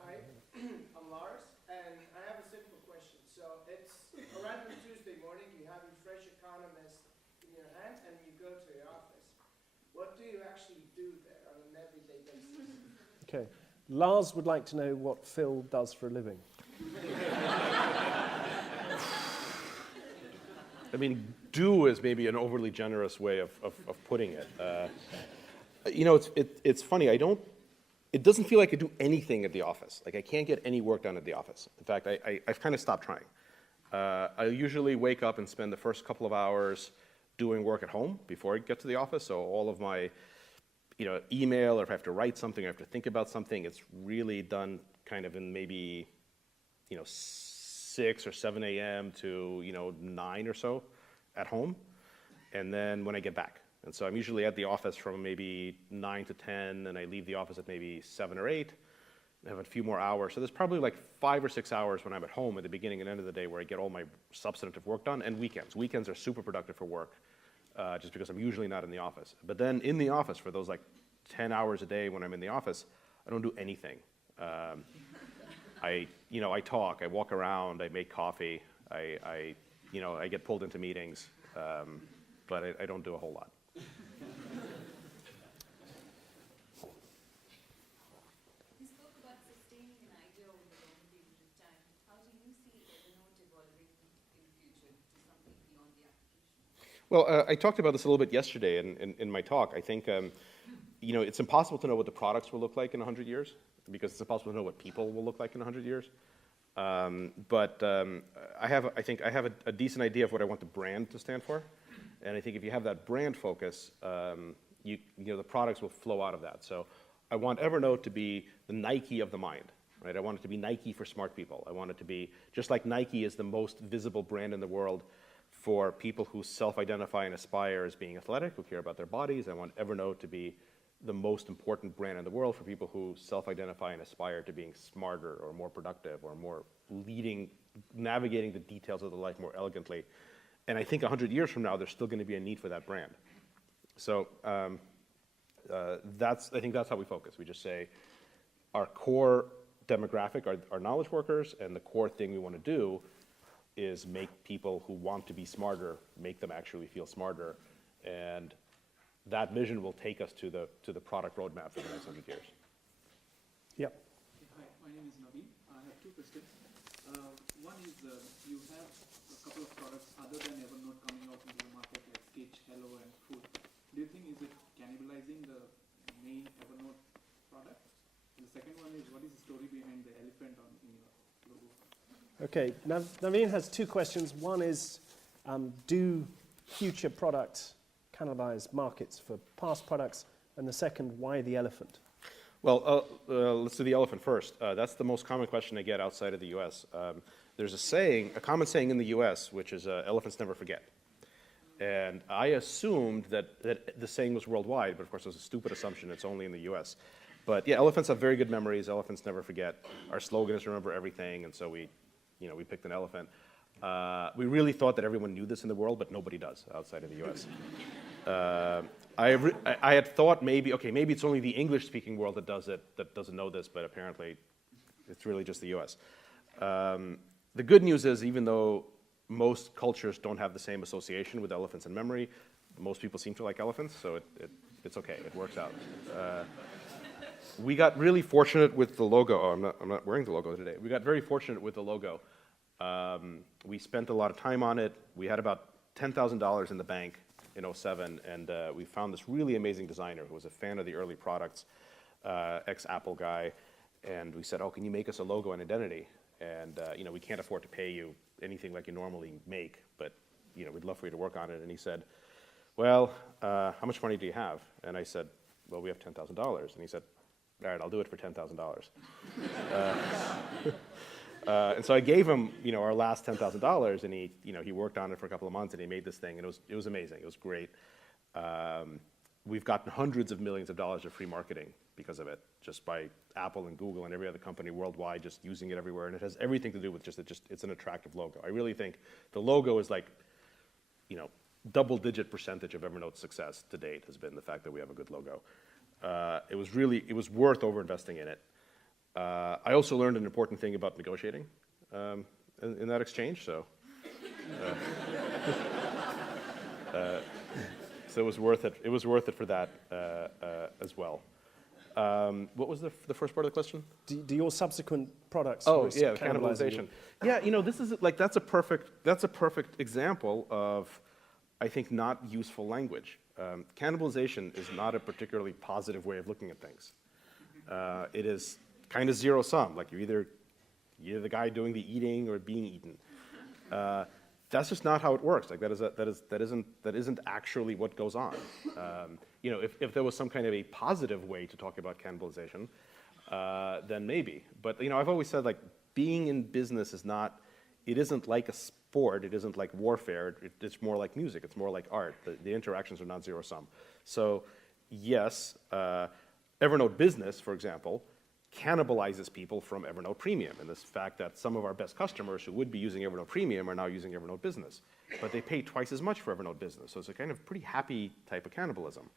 Hi, I'm Lars, and I have a simple question. So it's a random Tuesday morning, you have your fresh economist in your hand, and you go to your office. What do you actually do there on an everyday basis? Okay. Lars would like to know what Phil does for a living. I mean, do is maybe an overly generous way of putting it. It's funny. It doesn't feel like I do anything at the office. I can't get any work done at the office. In fact, I've kind of stopped trying. I usually wake up and spend the first couple of hours doing work at home before I get to the office. So all of my email, or if I have to write something, or I have to think about something, it's really done kind of in maybe 6 or 7 a.m. to 9 or so at home, and then when I get back. And so I'm usually at the office from maybe 9 to 10, and I leave the office at maybe 7 or 8. I have a few more hours. So there's probably 5 or 6 hours when I'm at home at the beginning and end of the day where I get all my substantive work done, and weekends. Weekends are super productive for work, just because I'm usually not in the office. But then in the office, for those 10 hours a day when I'm in the office, I don't do anything. I talk, I walk around, I make coffee, I get pulled into meetings, but I don't do a whole lot. You spoke about sustaining an idea over a long period of time. How do you see Evernote evolving in the future to something beyond the application? Well, I talked about this a little bit yesterday in my talk. I think it's impossible to know what the products will look like in 100 years because it's impossible to know what people will look like in 100 years. But I think I have a decent idea of what I want the brand to stand for, and I think if you have that brand focus, the products will flow out of that. So I want Evernote to be the Nike of the mind. right? I want it to be Nike for smart people. I want it to be, just like Nike is the most visible brand in the world for people who self-identify and aspire as being athletic, who care about their bodies. I want Evernote to be the most important brand in the world for people who self-identify and aspire to being smarter or more productive or more navigating the details of the life more elegantly. And I think 100 years from now, there's still going to be a need for that brand. So I think that's how we focus. We just say our core demographic are knowledge workers, and the core thing we want to do is make people who want to be smarter, make them actually feel smarter. And that vision will take us to the product roadmap for the next 100 years. Yep. Hi, my name is Naveen. I have two questions. One is you have a couple of products other than Evernote coming out into the market like Sketch, Hello, and Food. Do you think is it cannibalizing the main Evernote product? And the second one is what is the story behind the elephant in your logo? Okay, Naveen has two questions. One is, do future products cannibalize markets for past products? And the second, why the elephant? Well, let's do the elephant first. That's the most common question I get outside of the US. There's a common saying in the US, which is elephants never forget. And I assumed that the saying was worldwide, but of course it was a stupid assumption, it's only in the US. But yeah, elephants have very good memories, elephants never forget. Our slogan is remember everything, and so we picked an elephant. We really thought that everyone knew this in the world, but nobody does outside of the US. I had thought maybe it's only the English-speaking world that does it, that doesn't know this, but apparently it's really just the US. The good news is, even though most cultures don't have the same association with elephants and memory, most people seem to like elephants, so it's okay, it works out. We got really fortunate with the logo. Oh, I'm not wearing the logo today. We got very fortunate with the logo. We spent a lot of time on it. We had about $10,000 in the bank in 2007, and we found this really amazing designer who was a fan of the early products, ex-Apple guy, and we said, oh, can you make us a logo and identity? And we can't afford to pay you anything like you normally make, but we'd love for you to work on it. And he said, well, how much money do you have? And I said, well, we have $10,000. And he said, all right, I'll do it for $10,000. And so I gave him, our last $10,000, and he worked on it for a couple of months, and he made this thing, and it was amazing. It was great. We've gotten hundreds of millions of dollars of free marketing because of it, just by Apple and Google and every other company worldwide just using it everywhere, and it has everything to do with it's an attractive logo. I really think the logo is like, double-digit percentage of Evernote's success to date has been the fact that we have a good logo. It was worth over-investing in it. I also learned an important thing about negotiating in that exchange, so it was worth it. It was worth it for that as well. What was the first part of the question? Do your subsequent products? Oh yeah, cannibalizing cannibalization. Yeah, this is that's a perfect example of, I think, not useful language. Cannibalization is not a particularly positive way of looking at things. It is kind of zero sum. Like you're the guy doing the eating or being eaten. That's just not how it works. Like that isn't actually what goes on. If there was some kind of a positive way to talk about cannibalization, then maybe. But I've always said, like, being in business isn't like a sport. It isn't like warfare. It's more like music. It's more like art. The interactions are not zero sum. So yes, Evernote Business, for example, cannibalizes people from Evernote Premium, and this fact that some of our best customers who would be using Evernote Premium are now using Evernote Business, but they pay twice as much for Evernote Business, so it's a kind of pretty happy type of cannibalism.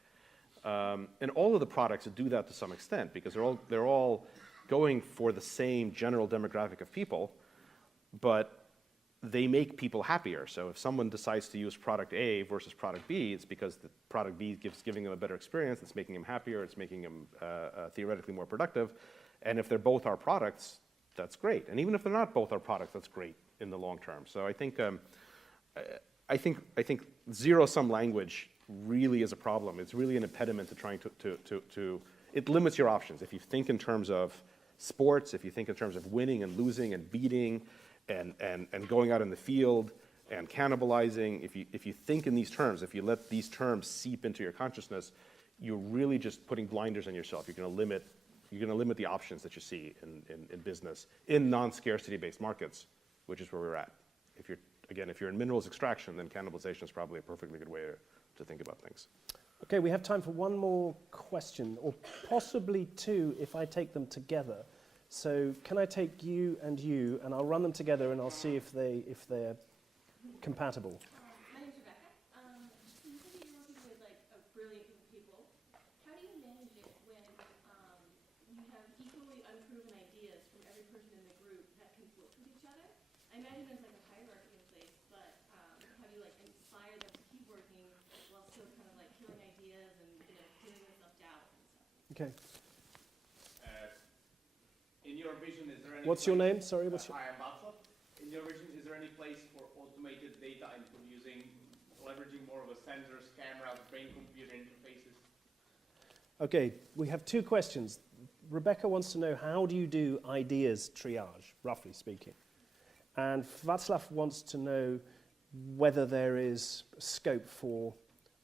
And all of the products do that to some extent because they're all going for the same general demographic of people, but they make people happier. So if someone decides to use product A versus product B, it's because the product B giving them a better experience, it's making them happier, it's making them theoretically more productive. And if they're both our products, that's great. And even if they're not both our products, that's great in the long term. So I think zero-sum language really is a problem. It's really an impediment to trying to it limits your options. If you think in terms of sports, if you think in terms of winning and losing and beating and going out in the field and cannibalizing, if you think in these terms, if you let these terms seep into your consciousness, you're really just putting blinders on yourself. You're going to limit limit the options that you see in business in non-scarcity-based markets, which is where we're at. If you're in minerals extraction, then cannibalization is probably a perfectly good way to think about things. Okay, we have time for one more question, or possibly two if I take them together. So can I take you, and I'll run them together and I'll see if they're compatible. My name's Rebecca. You said that you're working with like a brilliant group of people. How do you manage it when you have equally unproven ideas from every person in the group that conflict with each other? I imagine there's like a hierarchy in place, but how do you like inspire them to keep working while still kind of like killing ideas and dealing with self-doubt and stuff? Okay. In your vision, is there any What's your name? Sorry, what's your... I am Václav. In your vision, is there any place for automated data input leveraging more of a sensors, cameras, brain-computer interfaces? Okay, we have two questions. Rebecca wants to know, how do you do ideas triage, roughly speaking? And Václav wants to know whether there is scope for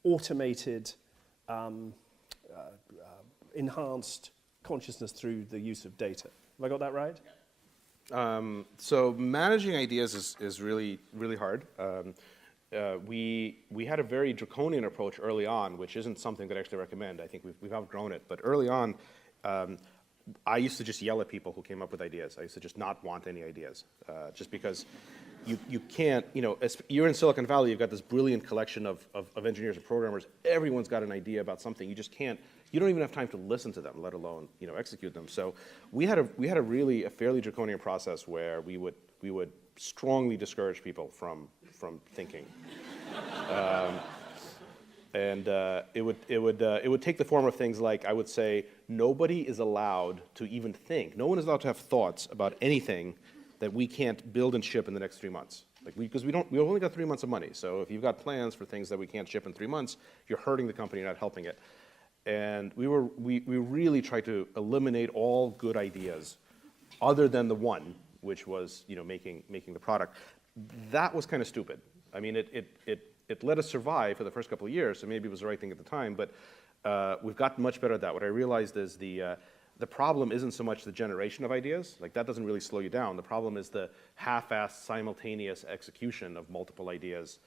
automated, enhanced consciousness through the use of data. Have I got that right? So managing ideas is really, really hard. We had a very draconian approach early on, which isn't something that I actually recommend. I think we've outgrown it. But early on, I used to just yell at people who came up with ideas. I used to just not want any ideas, just because you can't, you're in Silicon Valley, you've got this brilliant collection of engineers and programmers. Everyone's got an idea about something. You just can't, you don't even have time to listen to them, let alone, execute them. So we had a fairly draconian process where we would strongly discourage people from thinking. And it would take the form of things like, I would say, nobody is allowed to even think. No one is allowed to have thoughts about anything that we can't build and ship in the next 3 months. Because we've only got 3 months of money. So if you've got plans for things that we can't ship in 3 months, you're hurting the company, you're not helping it. And we really tried to eliminate all good ideas, other than the one, which was making the product. That was kind of stupid. I mean, it let us survive for the first couple of years, so maybe it was the right thing at the time, but we've gotten much better at that. What I realized is the problem isn't so much the generation of ideas, like that doesn't really slow you down. The problem is the half-assed simultaneous execution of multiple ideas,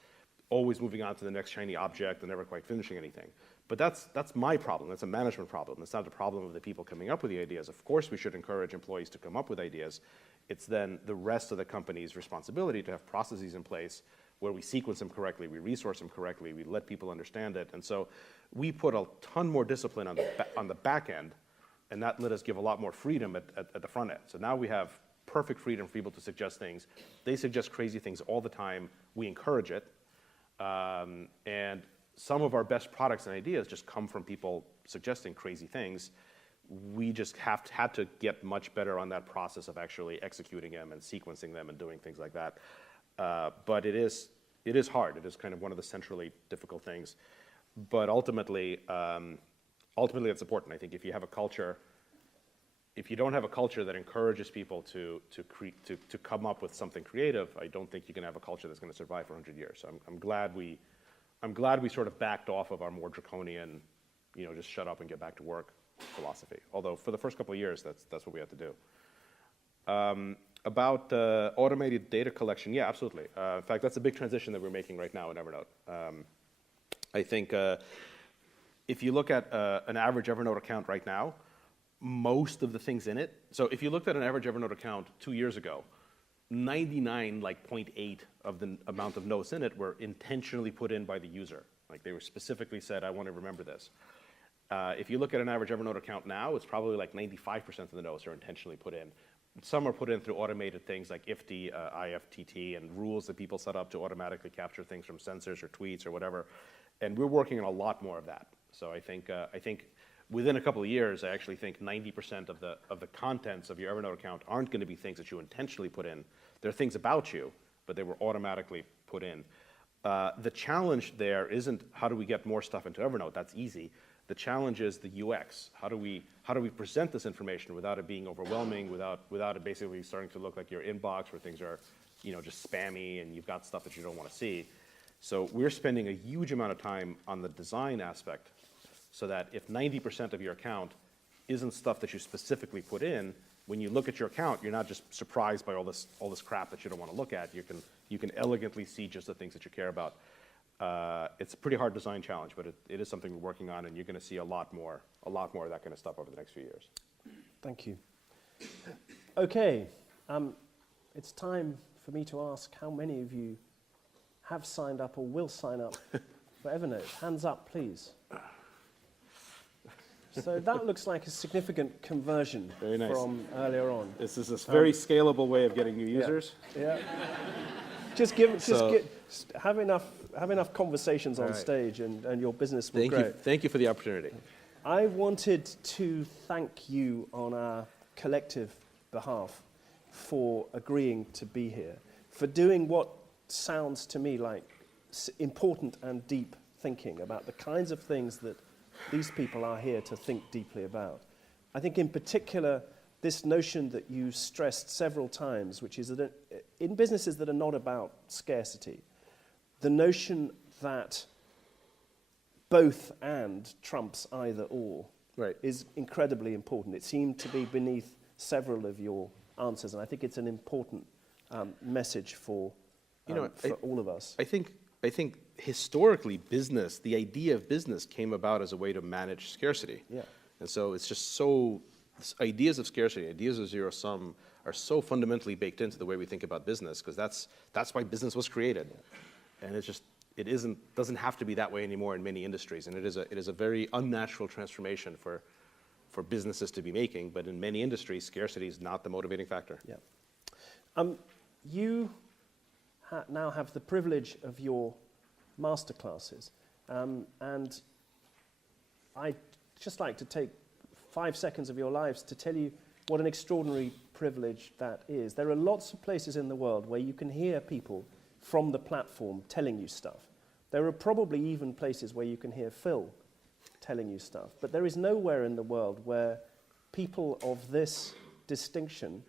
always moving on to the next shiny object and never quite finishing anything. But that's my problem. That's a management problem. It's not the problem of the people coming up with the ideas. Of course, we should encourage employees to come up with ideas. It's then the rest of the company's responsibility to have processes in place where we sequence them correctly, we resource them correctly, we let people understand it. And so we put a ton more discipline on the back end, and that let us give a lot more freedom at the front end. So now we have perfect freedom for people to suggest things. They suggest crazy things all the time. We encourage it. And some of our best products and ideas just come from people suggesting crazy things. We just had to get much better on that process of actually executing them and sequencing them and doing things like that. But it is hard. It is kind of one of the centrally difficult things. But ultimately it's important. I think if you have a culture, if you don't have a culture that encourages people to come up with something creative, I don't think you can have a culture that's going to survive for 100 years. So I'm glad we sort of backed off of our more draconian, just shut up and get back to work philosophy. Although for the first couple of years, that's what we had to do. About automated data collection, yeah, absolutely. In fact, that's a big transition that we're making right now in Evernote. I think if you look at an average Evernote account right now, most of the things in it, so if you looked at an average Evernote account 2 years ago, 99.8 of the amount of notes in it were intentionally put in by the user. Like they were specifically said, I want to remember this. If you look at an average Evernote account now, it's probably like 95% of the notes are intentionally put in. Some are put in through automated things like IFTTT, IFTT, and rules that people set up to automatically capture things from sensors or tweets or whatever. And we're working on a lot more of that. So I think within a couple of years, I actually think 90% of the contents of your Evernote account aren't going to be things that you intentionally put in. They're things about you, but they were automatically put in. The challenge there isn't how do we get more stuff into Evernote. That's easy. The challenge is the UX. How do we present this information without it being overwhelming, without it basically starting to look like your inbox where things are, just spammy and you've got stuff that you don't want to see. So we're spending a huge amount of time on the design aspect so that if 90% of your account isn't stuff that you specifically put in. When you look at your account, you're not just surprised by all this crap that you don't want to look at. You can elegantly see just the things that you care about. It's a pretty hard design challenge, but it is something we're working on, and you're going to see a lot more of that kind of stuff over the next few years. Thank you. Okay, it's time for me to ask how many of you have signed up or will sign up for Evernote. Hands up, please. So that looks like a significant conversion Very nice. from earlier on. This is a very scalable way of getting new users. Yeah. Have enough conversations on stage, and your business will grow. Thank you for the opportunity. I wanted to thank you on our collective behalf for agreeing to be here, for doing what sounds to me like important and deep thinking about the kinds of things that these people are here to think deeply about. I think in particular, this notion that you stressed several times, which is that in businesses that are not about scarcity, the notion that both and trumps either or is incredibly important. It seemed to be beneath several of your answers, and I think it's an important message for all of us. I think historically, the idea of business came about as a way to manage scarcity. Yeah. And so it's just ideas of scarcity, ideas of zero sum are so fundamentally baked into the way we think about business, because that's why business was created. Yeah. And it doesn't have to be that way anymore in many industries, and it is a very unnatural transformation for businesses to be making, but in many industries, scarcity is not the motivating factor. Yeah. You now have the privilege of your master classes, and I'd just like to take 5 seconds of your lives to tell you what an extraordinary privilege that is. There are lots of places in the world where you can hear people from the platform telling you stuff. There are probably even places where you can hear Phil telling you stuff, but there is nowhere in the world where people of this distinction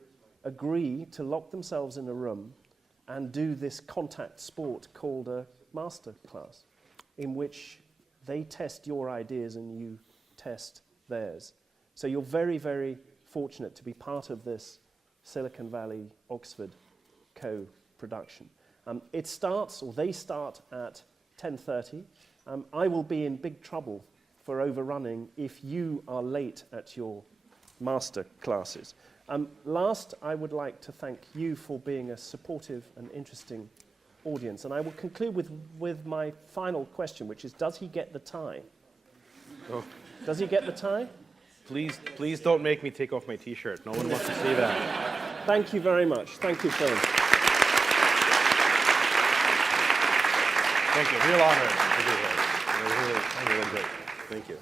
agree to lock themselves in a room and do this contact sport called a master class, in which they test your ideas and you test theirs. So you're very, very fortunate to be part of this Silicon Valley Oxford co-production. They start at 10:30. I will be in big trouble for overrunning if you are late at your master classes. Last, I would like to thank you for being a supportive and interesting audience. And I will conclude with my final question, which is, does he get the tie? Oh. Does he get the tie? Please don't make me take off my T-shirt. No one wants to see that. Thank you very much. Thank you, Phil. Thank you. Real honor to be here. Really great. Thank you.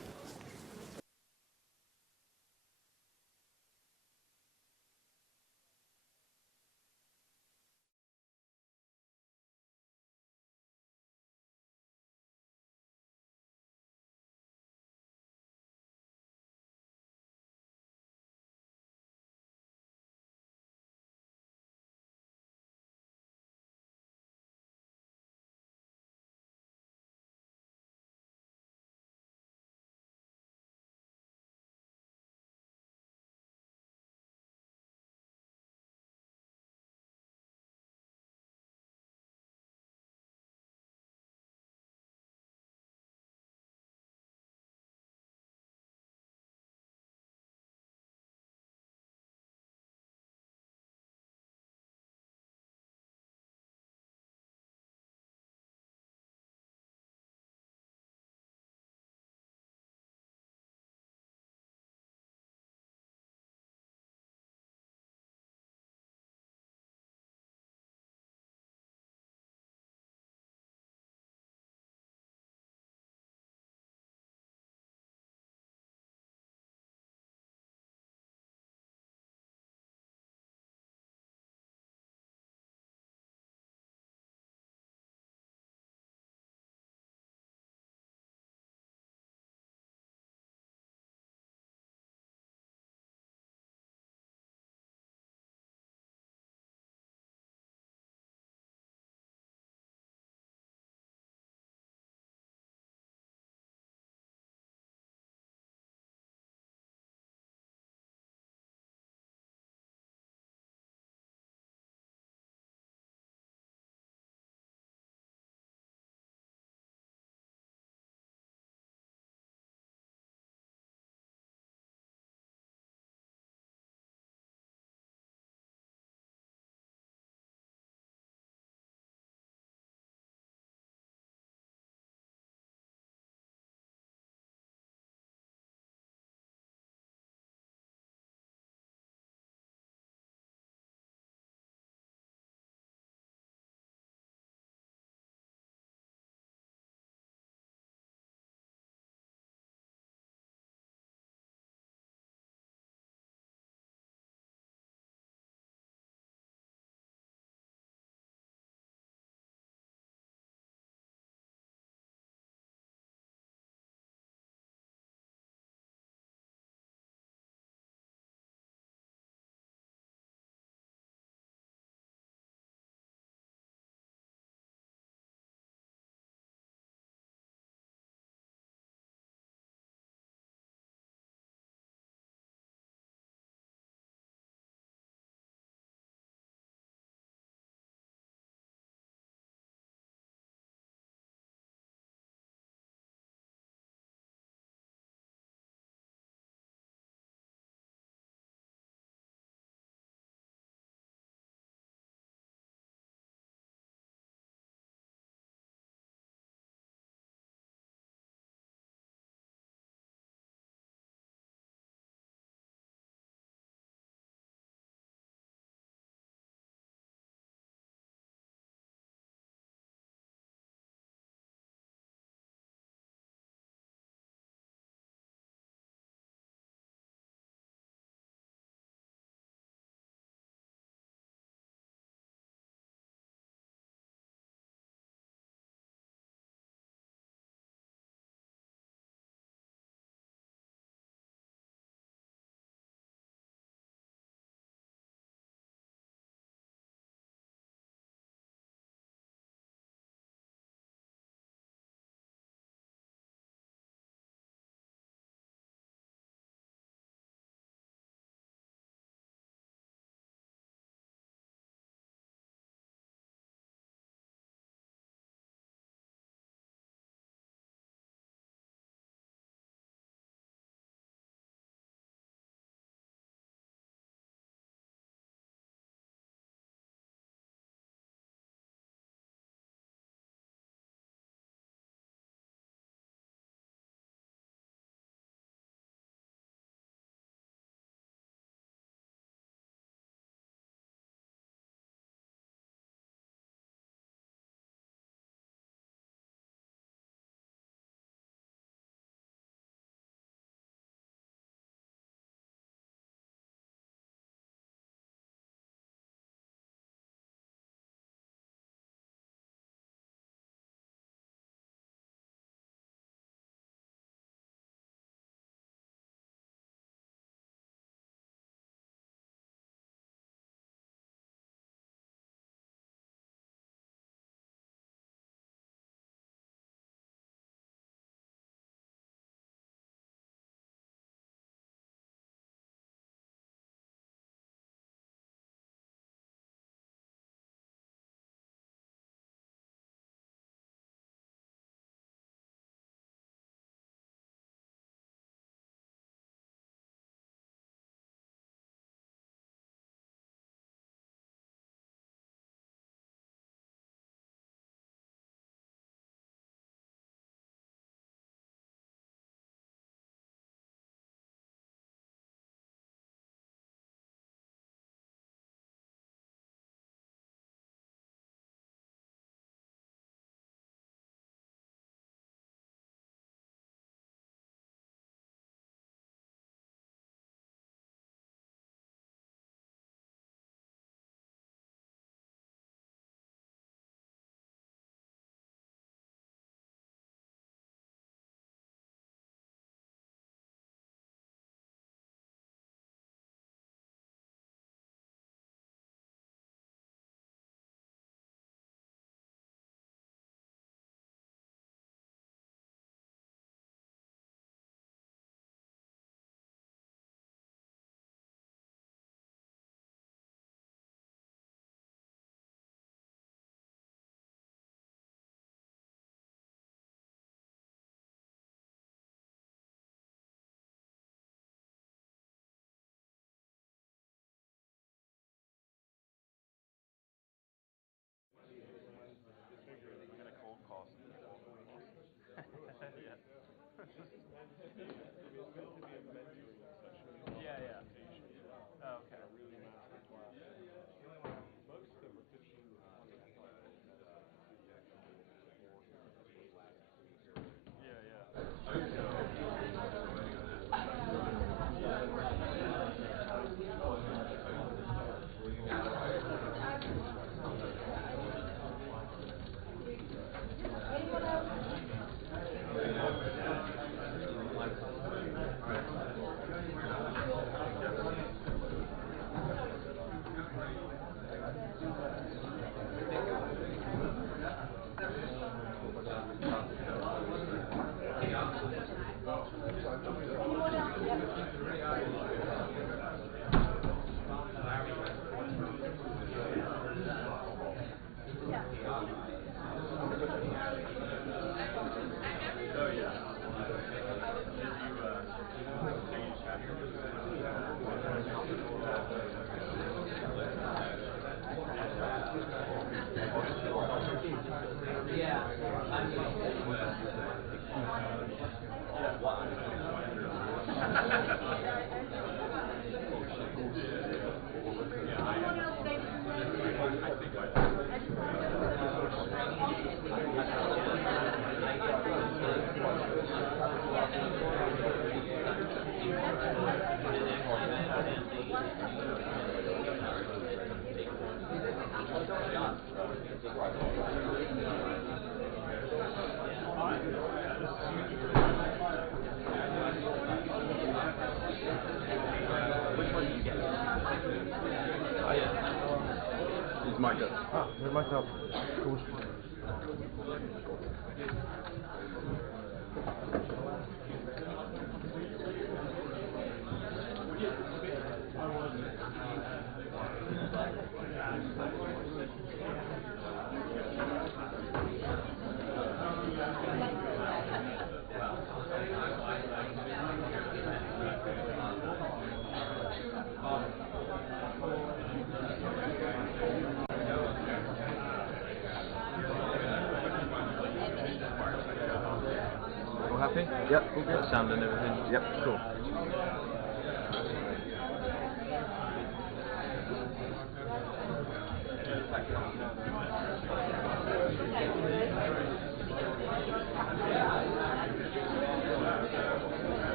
Happy? Yep. All good. Sound and everything? Yep. Cool.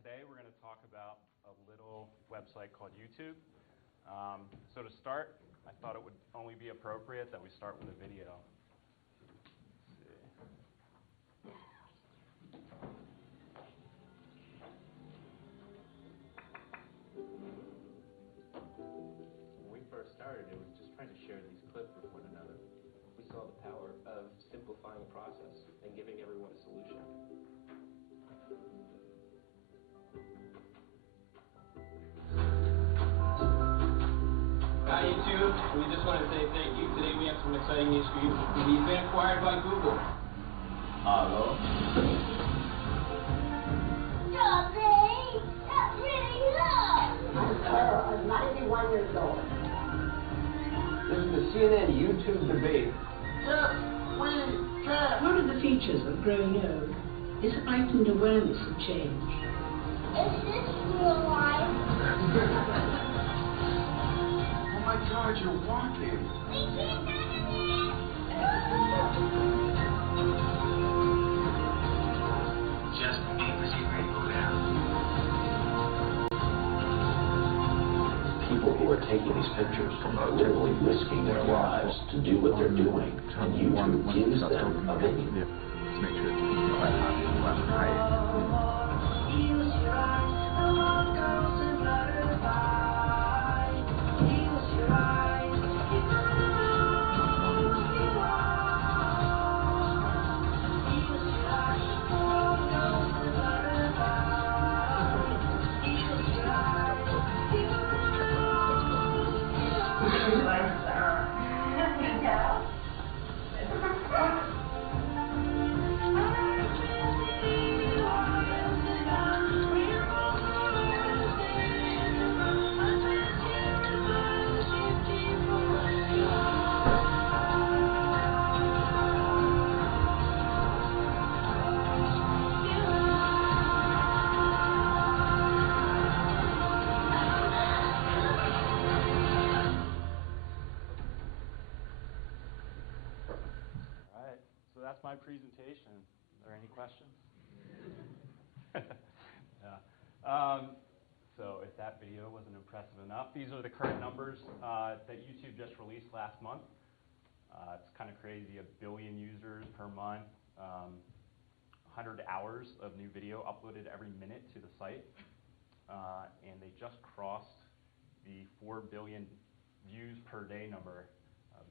Today we're going to talk about a little website called YouTube. So to start, I thought it would only be appropriate that we start with a video. When we first started, it was just trying to share these clips with one another. We saw the power of simplifying a process and giving everyone a solution. Hi YouTube, we just want to say thank you. Today we have some exciting news for you. We've been acquired by Google. Hello? Strawberry! That's really low! I'm Carol. I'm 91 years old. This is the CNN YouTube debate. Yes, we can! One of the features of growing old is heightened awareness of change. Is this real life? Oh my God, you're walking. We can't understand. Just make the screen go down. People who are taking these pictures are literally risking their lives to do what they're doing, and YouTube gives them a venue. Yeah. Just make sure it's quite high. That's my presentation. Are there any questions? Yeah. So if that video wasn't impressive enough, these are the current numbers that YouTube just released last month. It's kind of crazy, 1 billion users per month, 100 hours of new video uploaded every minute to the site, and they just crossed the 4 billion views per day number.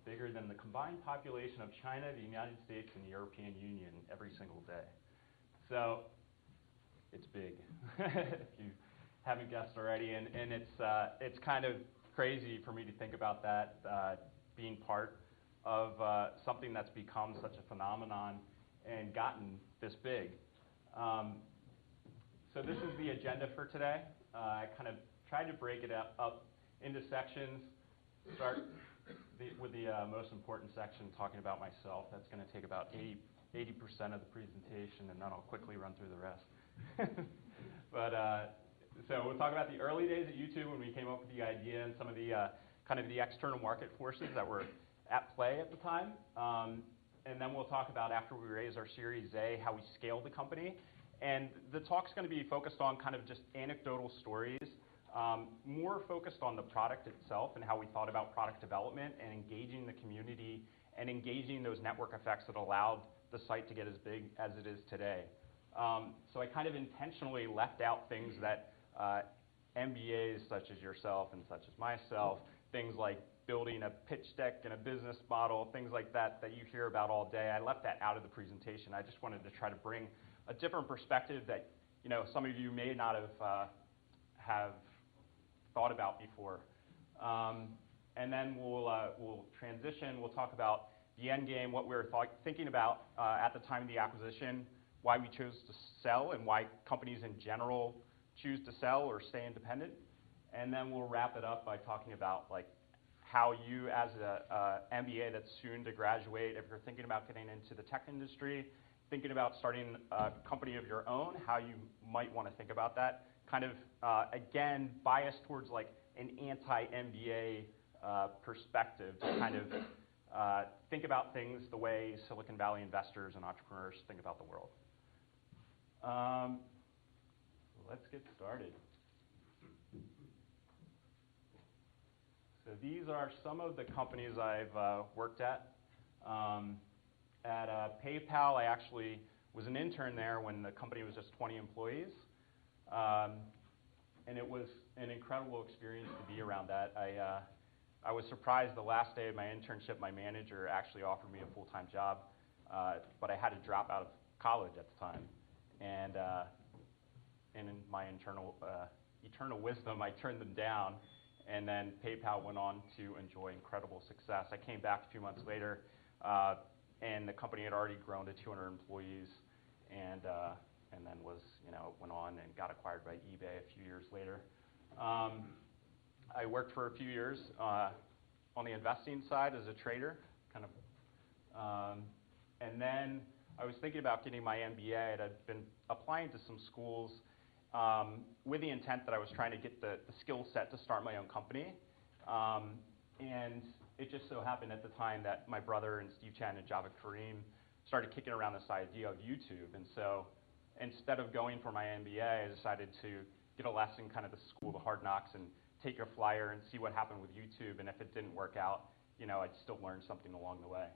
Bigger than the combined population of China, the United States, and the European Union every single day. So it's big, if you haven't guessed already. And it's kind of crazy for me to think about that being part of something that's become such a phenomenon and gotten this big. So this is the agenda for today. I kind of tried to break it up into sections. Start with the most important section, talking about myself. That's going to take about 80% of the presentation, and then I'll quickly run through the rest. So we'll talk about the early days at YouTube when we came up with the idea and some of the kind of the external market forces that were at play at the time. And then we'll talk about, after we raised our Series A, how we scaled the company. And the talk's going to be focused on kind of just anecdotal stories, more focused on the product itself and how we thought about product development and engaging the community and engaging those network effects that allowed the site to get as big as it is today. So I kind of intentionally left out things that MBAs such as yourself and such as myself, things like building a pitch deck and a business model, things like that that you hear about all day. I left that out of the presentation. I just wanted to try to bring a different perspective that some of you may not have thought about before. And then we'll transition. We'll talk about the end game, what we were thinking about at the time of the acquisition, why we chose to sell, and why companies in general choose to sell or stay independent. And then we'll wrap it up by talking about how you, as an MBA that's soon to graduate, if you're thinking about getting into the tech industry, thinking about starting a company of your own, how you might want to think about that. Kind of, again, biased towards an anti-MBA perspective to kind of think about things the way Silicon Valley investors and entrepreneurs think about the world. Let's get started. So these are some of the companies I've worked at. At PayPal, I actually was an intern there when the company was just 20 employees. And it was an incredible experience to be around that. I was surprised the last day of my internship, my manager actually offered me a full-time job, but I had to drop out of college at the time. And in my eternal wisdom, I turned them down. And then PayPal went on to enjoy incredible success. I came back a few months later, and the company had already grown to 200 employees, and then went on and got acquired by eBay a few years later. I worked for a few years on the investing side as a trader, kind of, and then I was thinking about getting my MBA, and I'd been applying to some schools with the intent that I was trying to get the skill set to start my own company. And it just so happened at the time that my brother and Steve Chan and Java Kareem started kicking around this idea of YouTube. And so instead of going for my MBA, I decided to get a lesson, kind of the school of hard knocks, and take a flyer and see what happened with YouTube. And if it didn't work out, I'd still learn something along the way.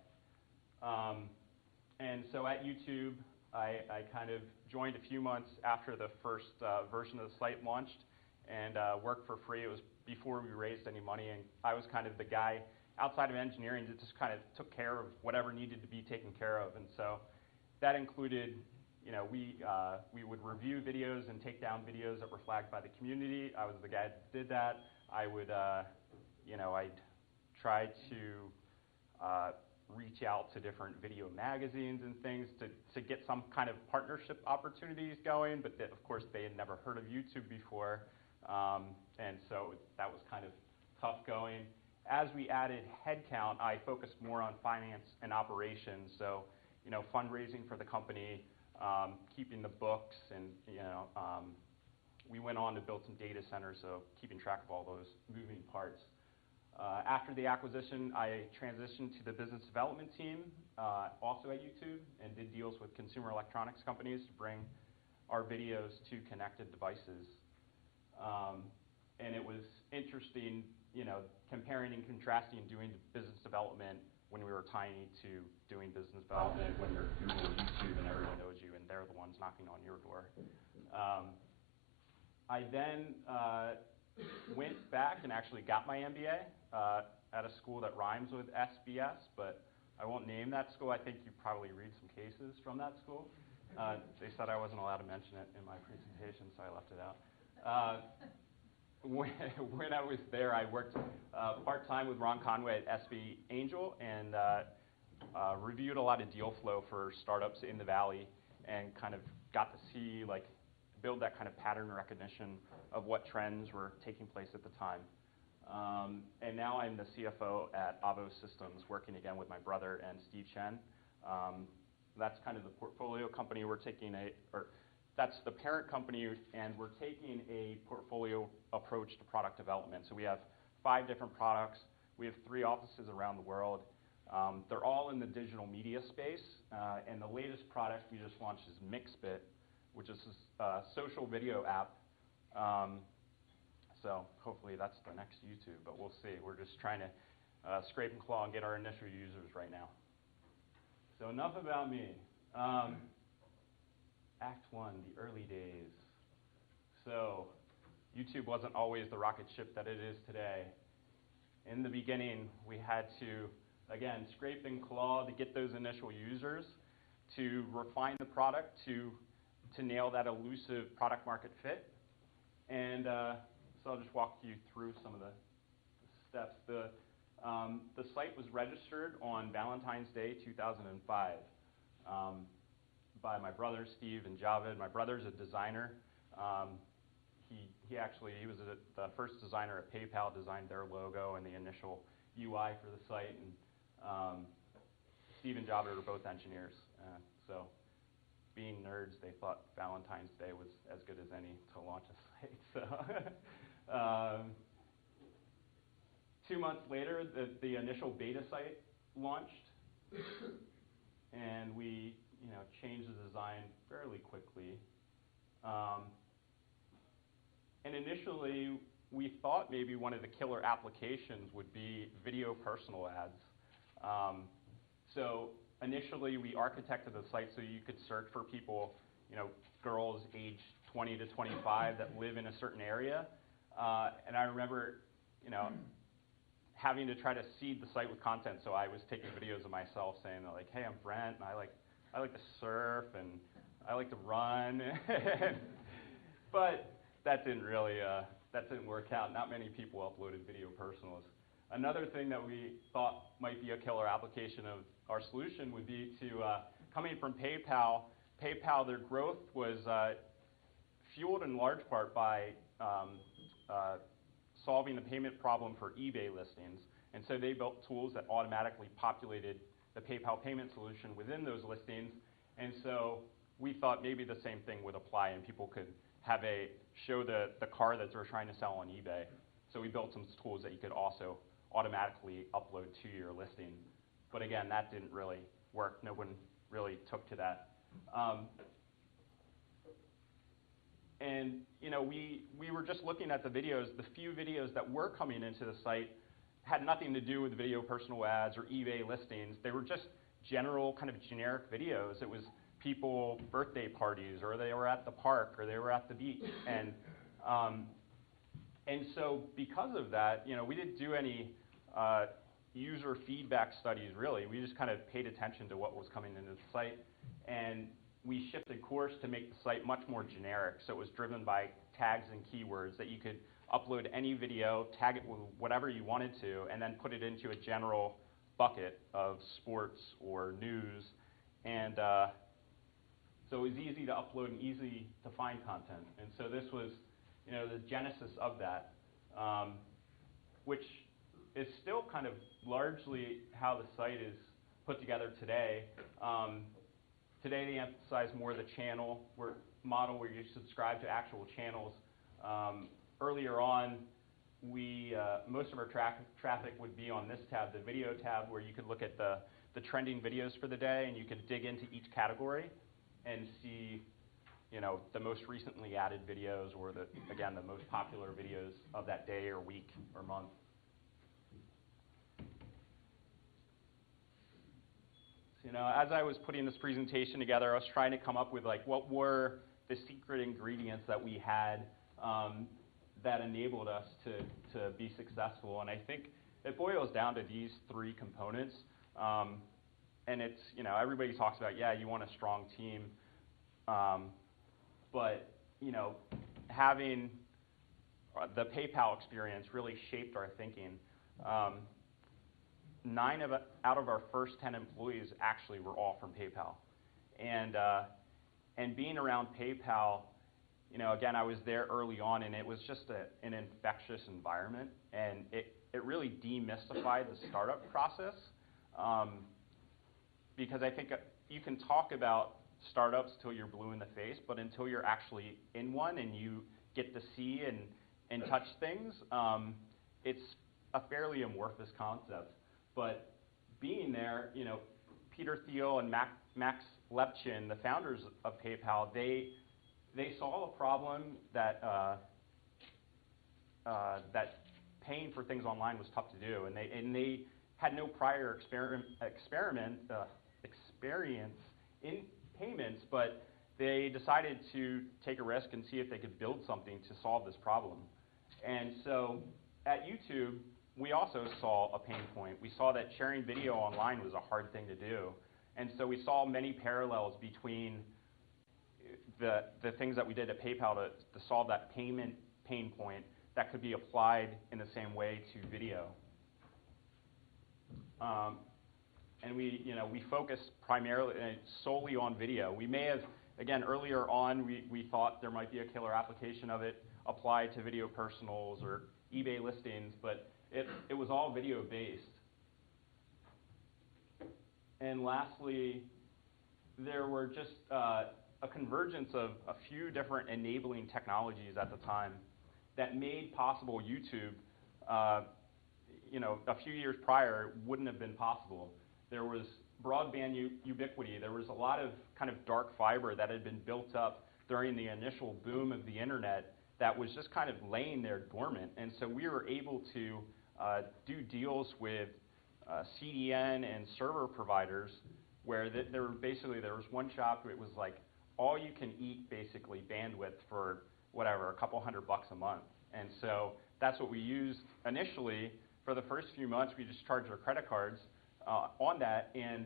And so at YouTube, I kind of joined a few months after the first version of the site launched, and worked for free. It was before we raised any money, and I was kind of the guy outside of engineering that just kind of took care of whatever needed to be taken care of. And so that included, we would review videos and take down videos that were flagged by the community. I was the guy that did that. I would, I'd try to reach out to different video magazines and things to get some kind of partnership opportunities going, but of course they had never heard of YouTube before, and so that was kind of tough going. As we added headcount, I focused more on finance and operations, so fundraising for the company, keeping the books, and we went on to build some data centers, so keeping track of all those moving parts. After the acquisition, I transitioned to the business development team, also at YouTube, and did deals with consumer electronics companies to bring our videos to connected devices. And it was interesting, comparing and contrasting doing business development when we were tiny to doing business development when you're Google, YouTube, and everyone knows you, and they're the ones knocking on your door. I then went back and actually got my MBA at a school that rhymes with SBS, but I won't name that school. I think you probably read some cases from that school. They said I wasn't allowed to mention it in my presentation, so I left it out. When I was there, I worked part-time with Ron Conway at SB Angel and reviewed a lot of deal flow for startups in the Valley, and kind of got to see build that kind of pattern recognition of what trends were taking place at the time. And now I'm the CFO at Avo Systems, working again with my brother and Steve Chen. That's kind of the portfolio company we're taking that's the parent company, and we're taking a portfolio approach to product development. So we have 5 different products. We have 3 offices around the world. They're all in the digital media space, and the latest product we just launched is Mixbit, which is a social video app. So hopefully that's the next YouTube, but we'll see. We're just trying to scrape and claw and get our initial users right now. So enough about me. Act 1, the early days. So YouTube wasn't always the rocket ship that it is today. In the beginning, we had to, again, scrape and claw to get those initial users, to refine the product, to nail that elusive product market fit. And so I'll just walk you through some of the steps. The site was registered on Valentine's Day 2005 by my brothers, Steve and Javed. My brother's a designer. He was the first designer at PayPal, designed their logo and the initial UI for the site. And Steve and Javed are both engineers. So being nerds, they thought Valentine's Day was as good as any to launch a site. So 2 months later, the initial beta site launched, and we changed the design fairly quickly. And initially, we thought maybe one of the killer applications would be video personal ads. So initially, we architected the site so you could search for people, girls aged 20 to 25 that live in a certain area. And I remember, having to try to seed the site with content. So I was taking videos of myself saying like, hey, I'm Brent, and I like to surf, and I like to run. But that didn't really, that didn't work out. Not many people uploaded video personals. Another thing that we thought might be a killer application of our solution would be to, coming from PayPal, their growth was fueled in large part by solving the payment problem for eBay listings. And so they built tools that automatically populated the PayPal payment solution within those listings. And so we thought maybe the same thing would apply, and people could show the car that they're trying to sell on eBay. So we built some tools that you could also automatically upload to your listing. But again, that didn't really work. No one really took to that. And we were just looking at the videos. The few videos that were coming into the site had nothing to do with video personal ads or eBay listings. They were just general kind of generic videos. It was people birthday parties, or they were at the park, or they were at the beach. And so because of that, we didn't do any user feedback studies really. We just kind of paid attention to what was coming into the site. And we shifted course to make the site much more generic. So it was driven by tags and keywords that you could upload any video, tag it with whatever you wanted to, and then put it into a general bucket of sports or news. And so it was easy to upload and easy to find content. And so this was the genesis of that, which is still kind of largely how the site is put together today. Today they emphasize more the channel model where you subscribe to actual channels. Earlier on, most of our traffic would be on this tab, the video tab, where you could look at the trending videos for the day, and you could dig into each category and see the most recently added videos, or the most popular videos of that day or week or month. As I was putting this presentation together, I was trying to come up with what were the secret ingredients that we had that enabled us to be successful. And I think it boils down to these 3 components. And it's, everybody talks about, you want a strong team. But, having the PayPal experience really shaped our thinking. 9 out of our first 10 employees actually were all from PayPal. And being around PayPal, again, I was there early on, and it was just an infectious environment, and it really demystified the startup process, because I think you can talk about startups till you're blue in the face, but until you're actually in one and you get to see and touch things, it's a fairly amorphous concept. But being there, Peter Thiel and Max Lepchin, the founders of PayPal, they saw a problem that that paying for things online was tough to do, and they had no prior experience in payments, but they decided to take a risk and see if they could build something to solve this problem. And so at YouTube, we also saw a pain point. We saw that sharing video online was a hard thing to do. And so we saw many parallels between the things that we did at PayPal to solve that payment pain point that could be applied in the same way to video. And we focused primarily solely on video. We may have, again, earlier on, we thought there might be a killer application of it applied to video personals or eBay listings, but it was all video based. And lastly, there were just a convergence of a few different enabling technologies at the time that made possible YouTube. A few years prior wouldn't have been possible. There was broadband ubiquity. There was a lot of kind of dark fiber that had been built up during the initial boom of the internet that was just kind of laying there dormant. And so we were able to do deals with CDN and server providers where there was one shop, it was like all you can eat basically bandwidth for whatever, a couple $100 a month. And so that's what we used initially. For the first few months, we just charged our credit cards on that, and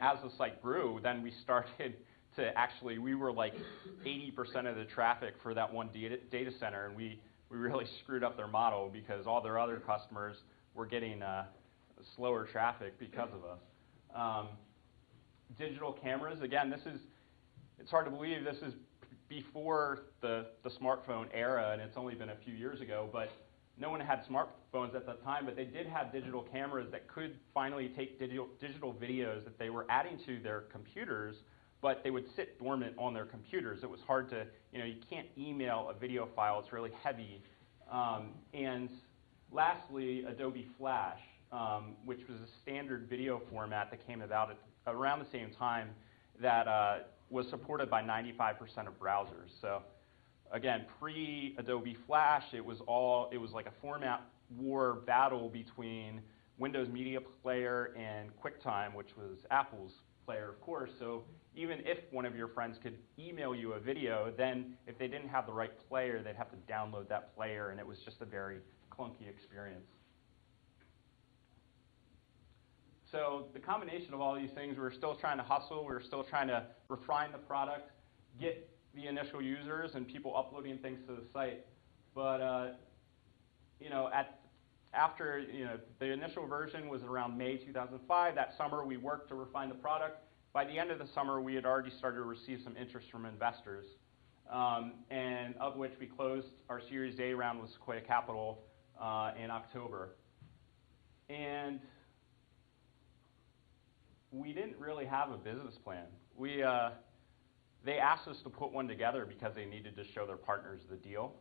as the site grew, then we started to actually, we were like 80% of the traffic for that one data center, and we really screwed up their model because all their other customers were getting slower traffic because of us. Digital cameras, again, it's hard to believe this is before the smartphone era, and it's only been a few years ago, but no one had smartphones at that time, but they did have digital cameras that could finally take digital videos that they were adding to their computers, but they would sit dormant on their computers. It was hard to, you can't email a video file, it's really heavy. And lastly, Adobe Flash, which was a standard video format that came about around the same time that was supported by 95% of browsers. So again, pre-Adobe Flash, it was like a format war battle between Windows Media Player and QuickTime, which was Apple's player, of course. So even if one of your friends could email you a video, then if they didn't have the right player, they'd have to download that player, and it was just a very clunky experience. So the combination of all these things, we were still trying to hustle, we were still trying to refine the product, get the initial users and people uploading things to the site. But after the initial version was around May 2005. That summer we worked to refine the product. By the end of the summer, we had already started to receive some interest from investors, and of which we closed our Series A round with Sequoia Capital in October. And we didn't really have a business plan. They asked us to put one together because they needed to show their partners the deal.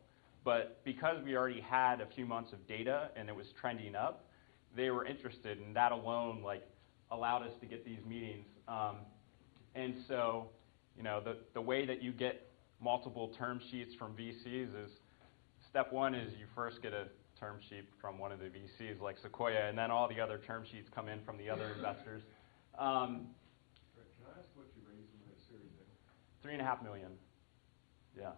But because we already had a few months of data and it was trending up, they were interested, and that alone allowed us to get these meetings. And so, the way that you get multiple term sheets from VCs is, step one is you first get a term sheet from one of the VCs like Sequoia, and then all the other term sheets come in from the other investors. Can I ask what you raised in that Series A? $3.5 million. Yeah.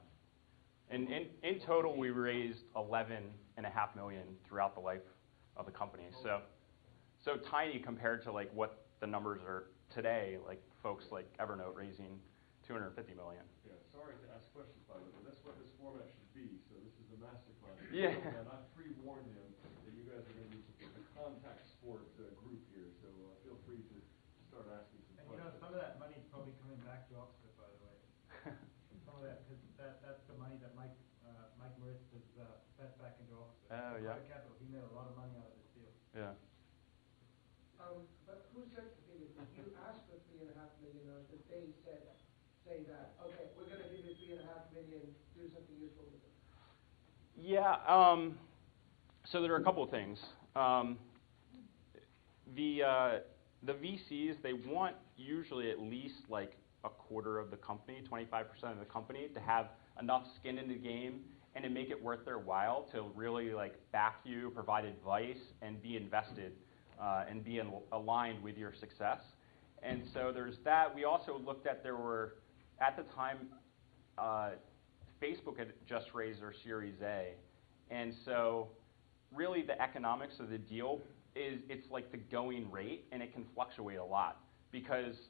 And in total, we raised $11.5 million throughout the life of the company. So tiny compared to what the numbers are today, like folks like Evernote raising $250 million. Yeah, sorry to ask questions, by the way, but that's what this format should be. So this is the masterclass. Yeah. And I pre-warned them that you guys are going to be a contact sport group here. So feel free to start asking some questions. Some of that money is probably coming back to Oxford, by the way. Some of Yeah. But who said to you, did you ask for $3.5 million, or did they say that, okay, we're going to give you $3.5 million, do something useful with it? Yeah, so there are a couple of things. The VCs, they want usually at least like a quarter of the company, 25% of the company, to have enough skin in the game and to make it worth their while to really like back you, provide advice, and be invested and be aligned with your success. And so there's that. We also looked at, there were, at the time, Facebook had just raised their Series A. And so really the economics of the deal is it's like the going rate, and it can fluctuate a lot. Because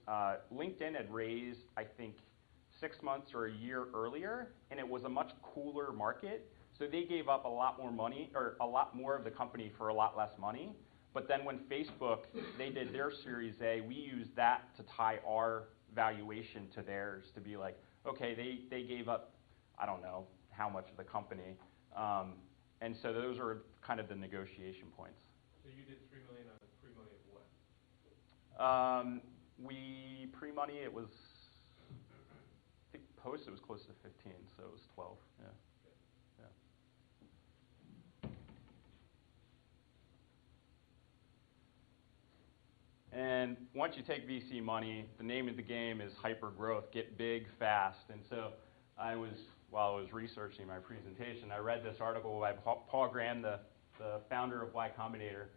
LinkedIn had raised, I think, 6 months or a year earlier, and it was a much cooler market. So they gave up a lot more money, or a lot more of the company for a lot less money. But then when Facebook, they did their Series A, we used that to tie our valuation to theirs to be like, okay, they gave up, I don't know how much of the company. And so those are kind of the negotiation points. So you did $3 million out of pre-money of what? We pre-money, it was, I think post it was close to 15, so it was 12, yeah. And once you take VC money, the name of the game is hyper growth, get big fast. And so while I was researching my presentation, I read this article by Paul Graham, the founder of Y Combinator,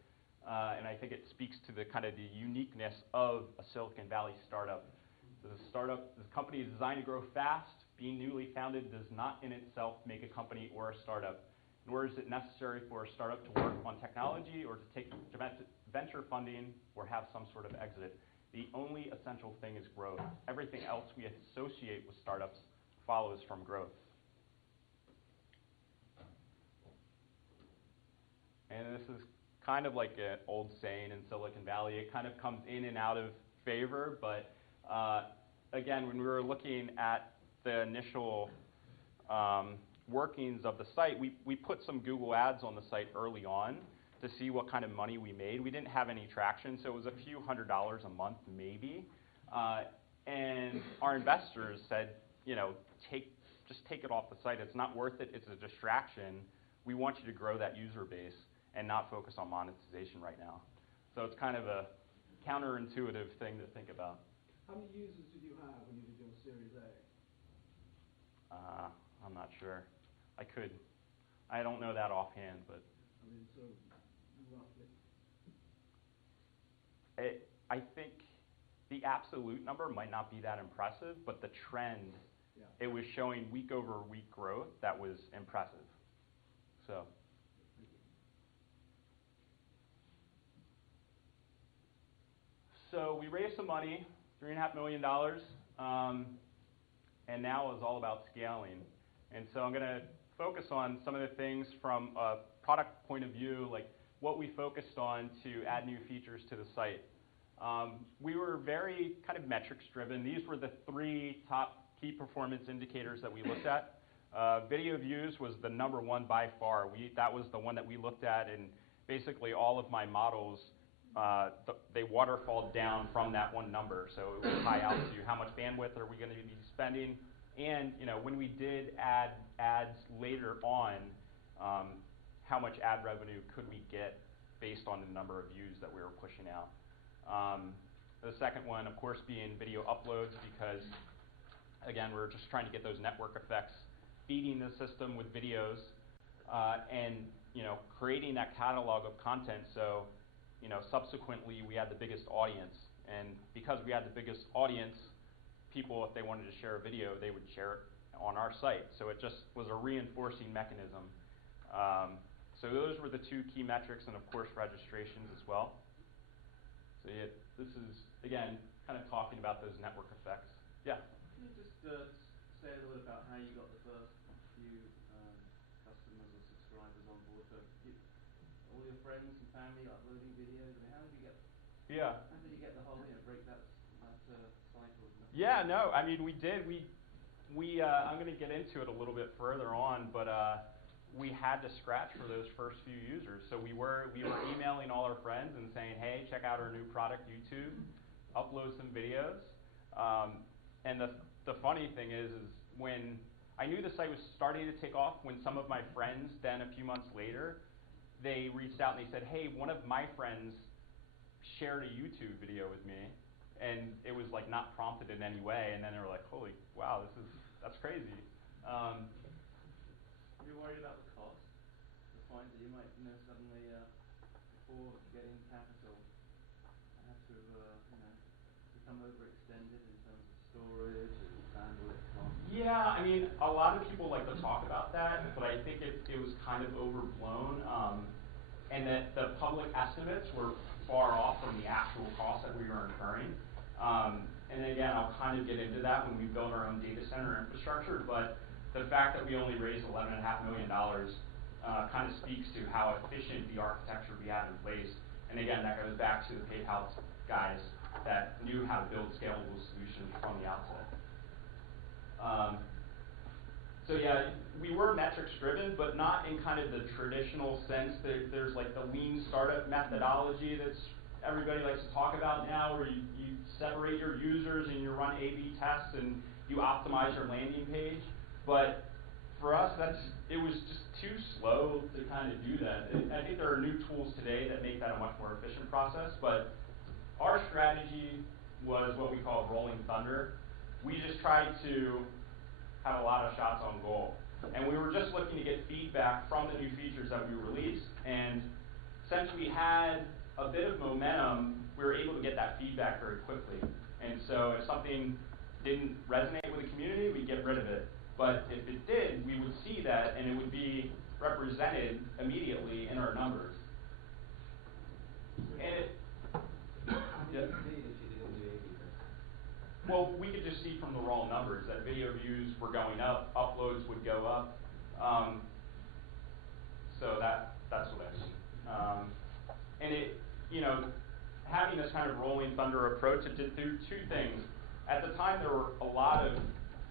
and I think it speaks to the kind of the uniqueness of a Silicon Valley startup. So the company is designed to grow fast. Being newly founded does not in itself make a company or a startup. Nor is it necessary for a startup to work on technology or to take venture funding or have some sort of exit. The only essential thing is growth. Everything else we associate with startups follows from growth. And this is kind of like an old saying in Silicon Valley. It kind of comes in and out of favor, but again, when we were looking at the initial workings of the site, we put some Google ads on the site early on to see what kind of money we made. We didn't have any traction, so it was a few $100s a month maybe. And our investors said, you know, just take it off the site. It's not worth it. It's a distraction. We want you to grow that user base and not focus on monetization right now. So it's kind of a counterintuitive thing to think about. How many users did you have when you did your Series A? I'm not sure. I don't know that offhand, but I mean, so roughly. I think the absolute number might not be that impressive, but the trend, it was showing week over week growth that was impressive. So we raised some money, $3.5 million, and now it's all about scaling. And so I'm going to focus on some of the things from a product point of view, like what we focused on to add new features to the site. We were very kind of metrics driven. These were the 3 top key performance indicators that we looked at. Video views was the #1 by far. That was the one that we looked at, and basically all of my models, they waterfalled down from that one number. So it would tie out to how much bandwidth are we going to be spending. And when we did add ads later on, how much ad revenue could we get based on the number of views that we were pushing out. The second one, of course, being video uploads, because again, we're just trying to get those network effects, feeding the system with videos, and creating that catalog of content. So subsequently we had the biggest audience, and because we had the biggest audience, people, if they wanted to share a video, they would share it on our site. So it just was a reinforcing mechanism. So those were the 2 key metrics, and of course registrations as well. So this is, again, kind of talking about those network effects. Yeah? Can you just say a little bit about how you got the first few customers or subscribers on board? So all your friends and family uploading videos. I mean, how did you get? Yeah. How did you get the whole break that cycle? Yeah, no, I mean we did. I'm going to get into it a little bit further on, but we had to scratch for those first few users. So we were emailing all our our friends and saying, hey, check out our new product, YouTube, upload some videos. And the funny thing is when I knew the site was starting to take off, when some of my friends then a few months later, they reached out and they said, hey, one of my friends shared a YouTube video with me, and it was like not prompted in any way, and then they were like, holy, wow, that's crazy. Are you worried about the cost? The point that you might, suddenly, before getting capital, have to, become overextended in terms of storage and bandwidth costs? Yeah, I mean, a lot of people like to talk about that, but I think it was kind of overblown, and that the public estimates were far off from the actual costs that we were incurring. And again, I'll kind of get into that when we build our own data center infrastructure, but the fact that we only raised $11.5 million kind of speaks to how efficient the architecture we had in place. And again, that goes back to the PayPal guys that knew how to build scalable solutions from the outset. So yeah, we were metrics driven, but not in kind of the traditional sense that there's like the lean startup methodology that's everybody likes to talk about now, where you separate your users and you run A/B tests and you optimize your landing page. But for us, it was just too slow to kind of do that. I think there are new tools today that make that a much more efficient process, but our strategy was what we call rolling thunder. We just tried to have a lot of shots on goal. And we were just looking to get feedback from the new features that we released, and since we had a bit of momentum, we were able to get that feedback very quickly. And so if something didn't resonate with the community, we'd get rid of it. But if it did, we would see that, and it would be represented immediately in our numbers. And well, we could just see from the raw numbers that video views were going up, uploads would go up. So that's what I mean. And it, having this kind of rolling thunder approach, it did do two things. At the time, there were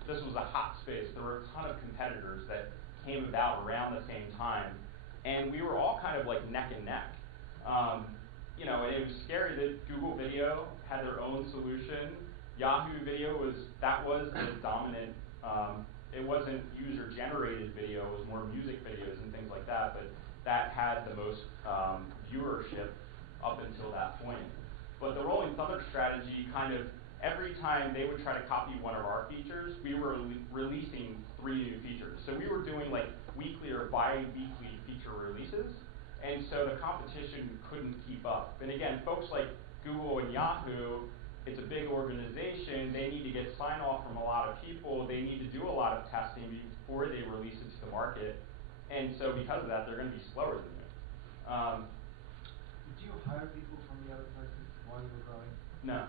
this was a hot space. There were a ton of competitors that came about around the same time, and we were all kind of like neck and neck. It was scary that Google Video had their own solution. Yahoo Video was the dominant. It wasn't user-generated video; it was more music videos and things like that. But that had the most viewership up until that point. But the rolling thunder strategy kind of every time they would try to copy one of our features, we were releasing 3 new features. So we were doing like weekly or bi-weekly feature releases, and so the competition couldn't keep up. And again, folks like Google and Yahoo, it's a big organization. They need to get sign-off from a lot of people. They need to do a lot of testing before they release it to the market. And so because of that, they're going to be slower than me. Did you hire people from the other places while you were growing? No.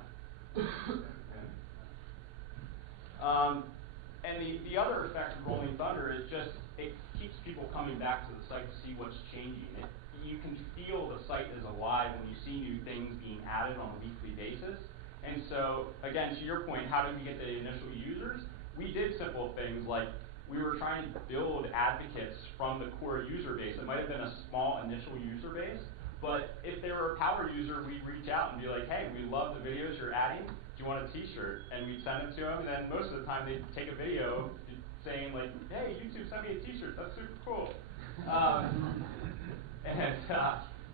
And the other effect of rolling thunder is just it keeps people coming back to the site to see what's changing. You can feel the site is alive when you see new things being added on a weekly basis. And so, again, to your point, how did we get the initial users? We did simple things like we were trying to build advocates from the core user base. It might have been a small initial user base, but if they were a power user, we'd reach out and be like, hey, we love the videos you're adding. Do you want a t-shirt? And we'd send it to them, and then most of the time they'd take a video saying like, hey, YouTube, send me a t-shirt. That's super cool.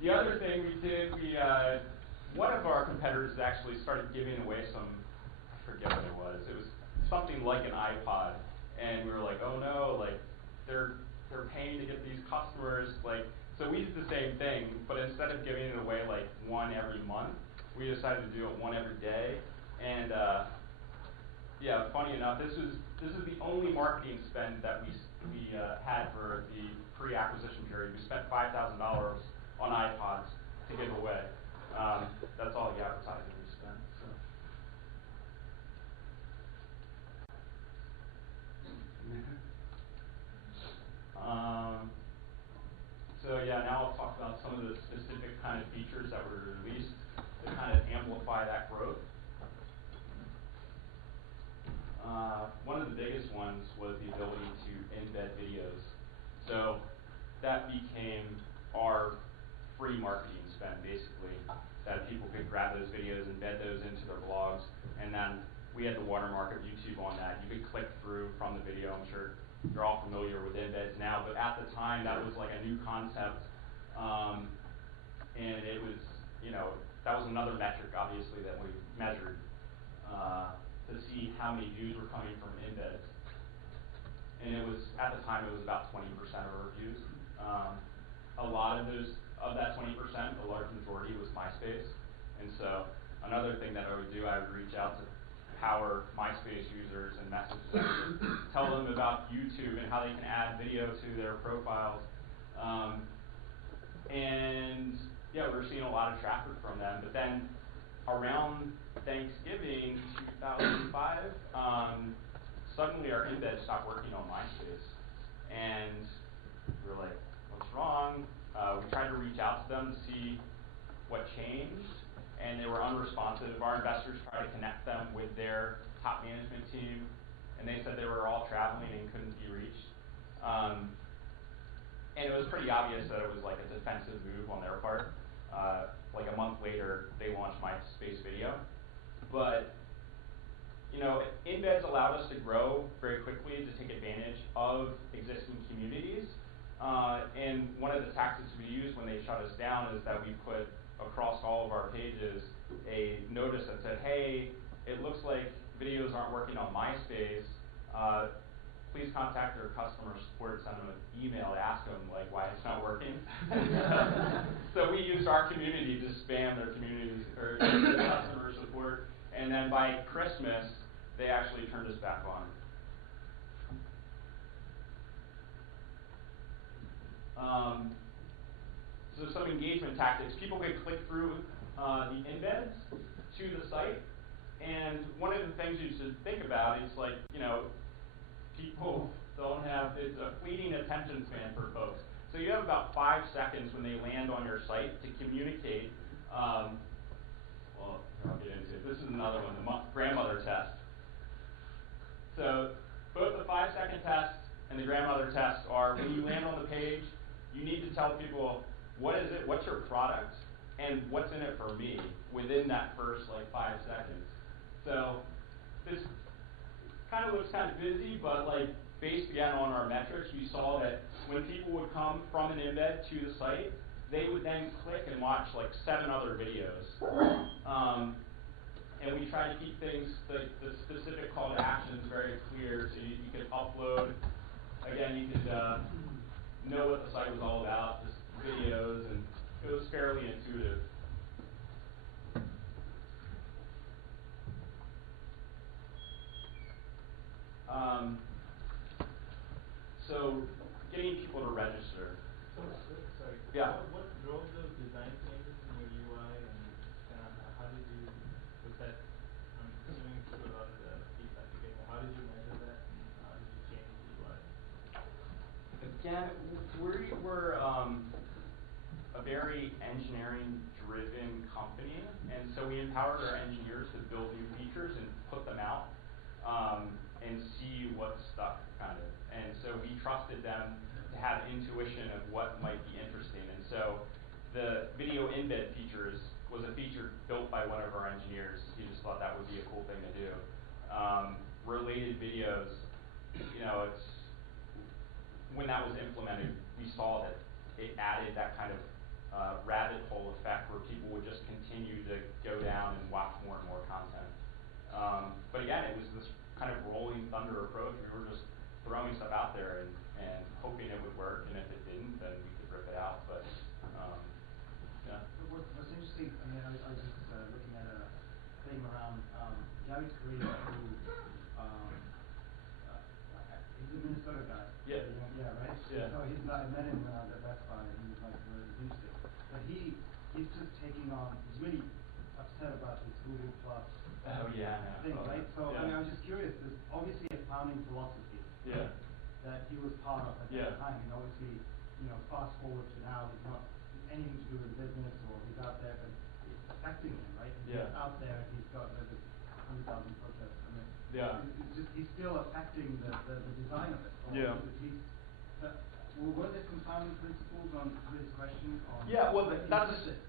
The other thing we did, one of our competitors actually started giving away some, I forget what it was. It was something like an iPod, and we were like, oh no, like they're paying to get these customers, like. So we did the same thing, but instead of giving it away like one every month, we decided to do it one every day. And yeah, funny enough, this is the only marketing spend that we had for the pre-acquisition period. We spent $5,000 on iPods to give away. That's all the advertising we spent. So yeah, now I'll talk about some of the specific kind of features that were released to kind of amplify that growth. One of the biggest ones was the ability to embed videos. So that became our free marketing spend, basically, that people could grab those videos, embed those into their blogs, and then we had the watermark of YouTube on that. You could click through from the video. I'm sure you're all familiar with embeds now, but at the time, that was like a new concept, and it was, you know, that was another metric, obviously, that we measured to see how many views were coming from embeds. And it was, at the time, it was about 20% of our views. A lot of that 20%, a large majority was MySpace. And so another thing that I would do, I would reach out to power MySpace users and message them, tell them about YouTube and how they can add video to their profiles. And yeah, we were seeing a lot of traffic from them. But then around Thanksgiving 2005, suddenly our embed stopped working on MySpace. And we were like, what's wrong? We tried to reach out to them to see what changed, and they were unresponsive. Our investors tried to connect them with their top management team, and they said they were all traveling and couldn't be reached. And it was pretty obvious that it was like a defensive move on their part. Like a month later, they launched MySpace Video. But you know, embeds allowed us to grow very quickly to take advantage of existing communities. And one of the tactics we used when they shut us down is that we put across all of our pages a notice that said, hey, it looks like videos aren't working on MySpace. Please contact your customer support, send them an email to ask them like why it's not working. So we used our community to spam their communities or customer support. And then by Christmas, they actually turned us back on. So some engagement tactics. People could click through the embeds to the site. And one of the things you should think about is like, you know, people don't have, it's a fleeting attention span for folks. So you have about 5 seconds when they land on your site to communicate. Well, I'll get into it. This is another one, the grandmother test. So both the 5-second test and the grandmother test are when you land on the page, you need to tell people what is it, what's your product, and what's in it for me within that first like 5 seconds. So this kind of looks kind of busy, but like based again on our metrics, we saw that when people would come from an embed to the site, they would then click and watch like 7 other videos. And we try to keep things, the specific call to actions very clear, so you could upload, again, you could know what the site was all about, just videos, and it was fairly intuitive. So getting people to register. Sorry. Yeah. What drove those design changes in your UI, and how did you, was that, I'm assuming through a lot of the feedback you're getting, how did you measure that, and how did you change the UI? Again, we were a very engineering-driven company, and so we empowered our engineers to build new features and put them out and see what stuck, kind of. And so we trusted them to have intuition of what might be interesting. And so the video embed features was a feature built by one of our engineers. He just thought that would be a cool thing to do. Related videos, you know, it's, when that was implemented, we saw that it added that kind of rabbit hole effect where people would just continue to go down and watch more and more content. But again, it was this kind of rolling thunder approach. We were just throwing stuff out there and hoping it would work, and if it didn't, then we could rip it out. But yeah. What's interesting, I mean, I was just looking at a thing around Gary's career through, he's a Minnesota guy. Yeah. Yeah, right? Yeah. So he's I met him when I was at West Buy, and he was like really interesting. But he's just taking on, he's really upset about this Google Plus thing, right? So I mean, I was just curious, there's obviously a founding philosophy that he was part of at that time. And obviously, you know, fast forward to now, he's not anything to do with business, or he's out there, but it's affecting him, right? And he's out there, he's got this 100,000 protests. I mean, it's just, he's still affecting the design of it. So were there some founding principles on this question? Yeah, well, that's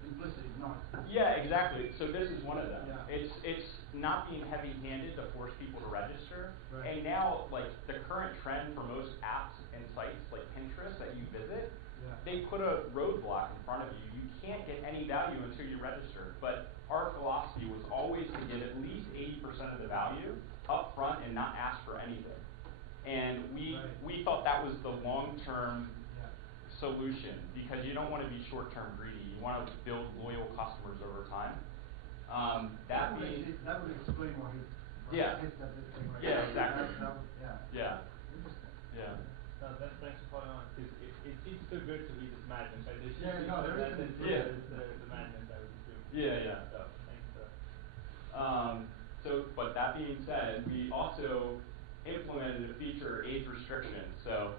implicit is not. Yeah, exactly. So this is one of them. Yeah. It's not being heavy-handed to force people to register. Right. And now, like, the current trend for most apps and sites like Pinterest that you visit, they put a roadblock in front of you. You can't get any value until you register. But our philosophy was always to give at least 80% of the value up front and not ask for anything. And we thought that was the long-term solution, because you don't want to be short-term greedy. You want to build loyal customers over time. That would explain why he's pissed at this thing right now. Yeah, exactly. Yeah. Yeah. No, thanks for following on, because it seems so good to be this madness. Right? There the madness, I would assume. Yeah. So, thanks for but that being said, we also implemented a feature, age restriction. So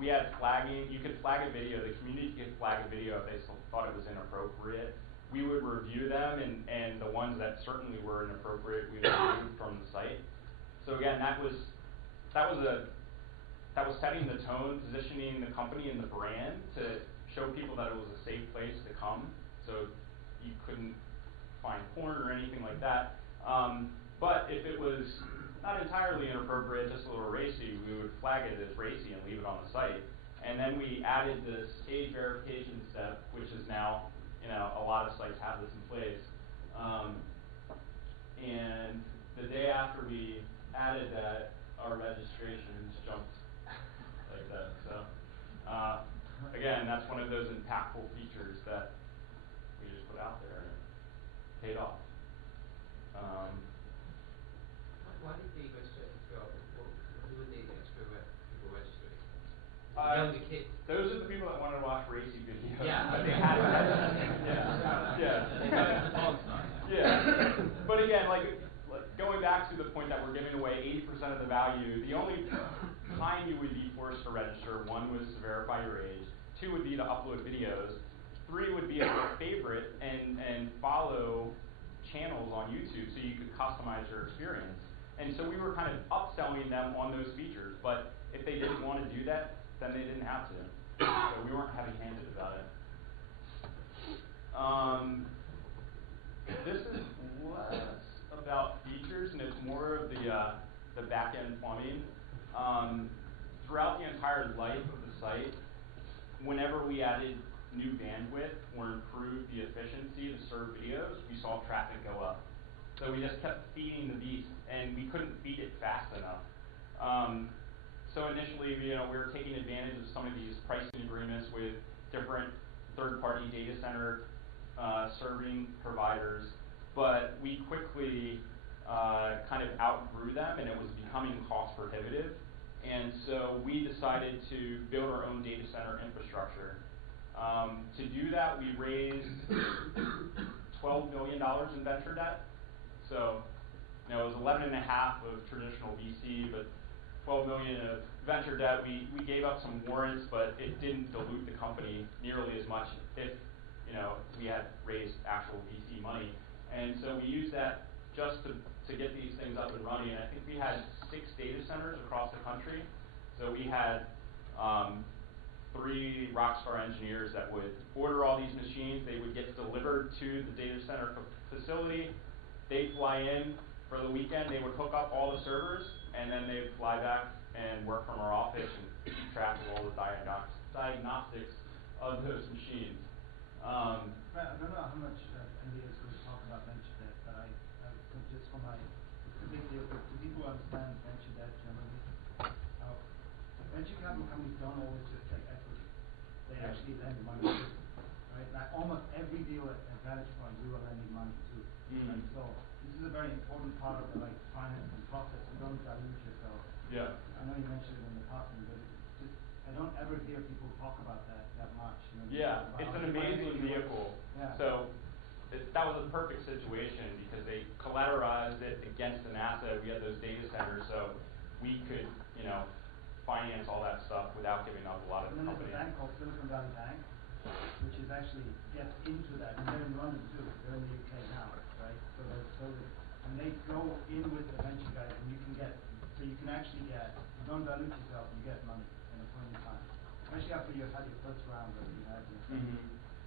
we had flagging. You could flag a video. The community could flag a video if they thought it was inappropriate. We would review them, and the ones that certainly were inappropriate, we would remove from the site. So again, that was setting the tone, positioning the company and the brand to show people that it was a safe place to come. So you couldn't find porn or anything like that. But if it was not entirely inappropriate, just a little racy, we would flag it as racy and leave it on the site. And then we added this age verification step, which is now, a lot of sites have this in place. And the day after we added that, our registrations jumped like that. So again, that's one of those impactful features that we just put out there and it paid off. Why did the registration go up? Who would need the extra people registering? Younger kids. Those are the people that wanted to watch racy videos. Yeah. But they had to Yeah. But again, like going back to the point that we're giving away 80% of the value, the only time you would be forced to register, 1 was to verify your age, 2 would be to upload videos, 3 would be a favorite and follow channels on YouTube so you could customize your experience. And so we were kind of upselling them on those features, but if they didn't want to do that, then they didn't have to. So we weren't heavy-handed about it. This is less about features, and it's more of the back-end plumbing. Throughout the entire life of the site, whenever we added new bandwidth or improved the efficiency to serve videos, we saw traffic go up. So we just kept feeding the beast, and we couldn't feed it fast enough. So initially, we were taking advantage of some of these pricing agreements with different third-party data center serving providers, but we quickly kind of outgrew them, and it was becoming cost prohibitive. And so we decided to build our own data center infrastructure. To do that, we raised $12 million in venture debt. So, it was 11.5 of traditional VC, but 12 million of venture debt. We gave up some warrants, but it didn't dilute the company nearly as much if we had raised actual VC money. And so we used that just to get these things up and running. And I think we had 6 data centers across the country. So we had 3 rockstar engineers that would order all these machines. They would get delivered to the data center facility. They'd fly in for the weekend. They would hook up all the servers, and then they'd fly back and work from our office and keep track of all the diagnostics of those machines. I don't know how much MBAs will talk about venture debt, but just for my big deal, do people understand venture debt generally? Venture capital companies don't always just take equity. They actually lend money too, right? Like almost every deal at Vantage Point, we were lending money to. Right? So this is a very important part of the financing process. You don't dilute yourself. Yeah. I know you mentioned it in the passing, but I don't ever hear people talk about that much. Yeah, it's an amazing vehicle. Yeah. So that was a perfect situation because they collateralized it against an asset. We had those data centers, so we could, finance all that stuff without giving up a lot of the company. And then there's a bank called Silicon Valley Bank, which is actually gets into that, and they're in London too. They're in the UK now, right? So and they go in with the venture guys, and you can actually get, you don't dilute yourself, you get money in a point in time. especially after you've had your first round of, you know,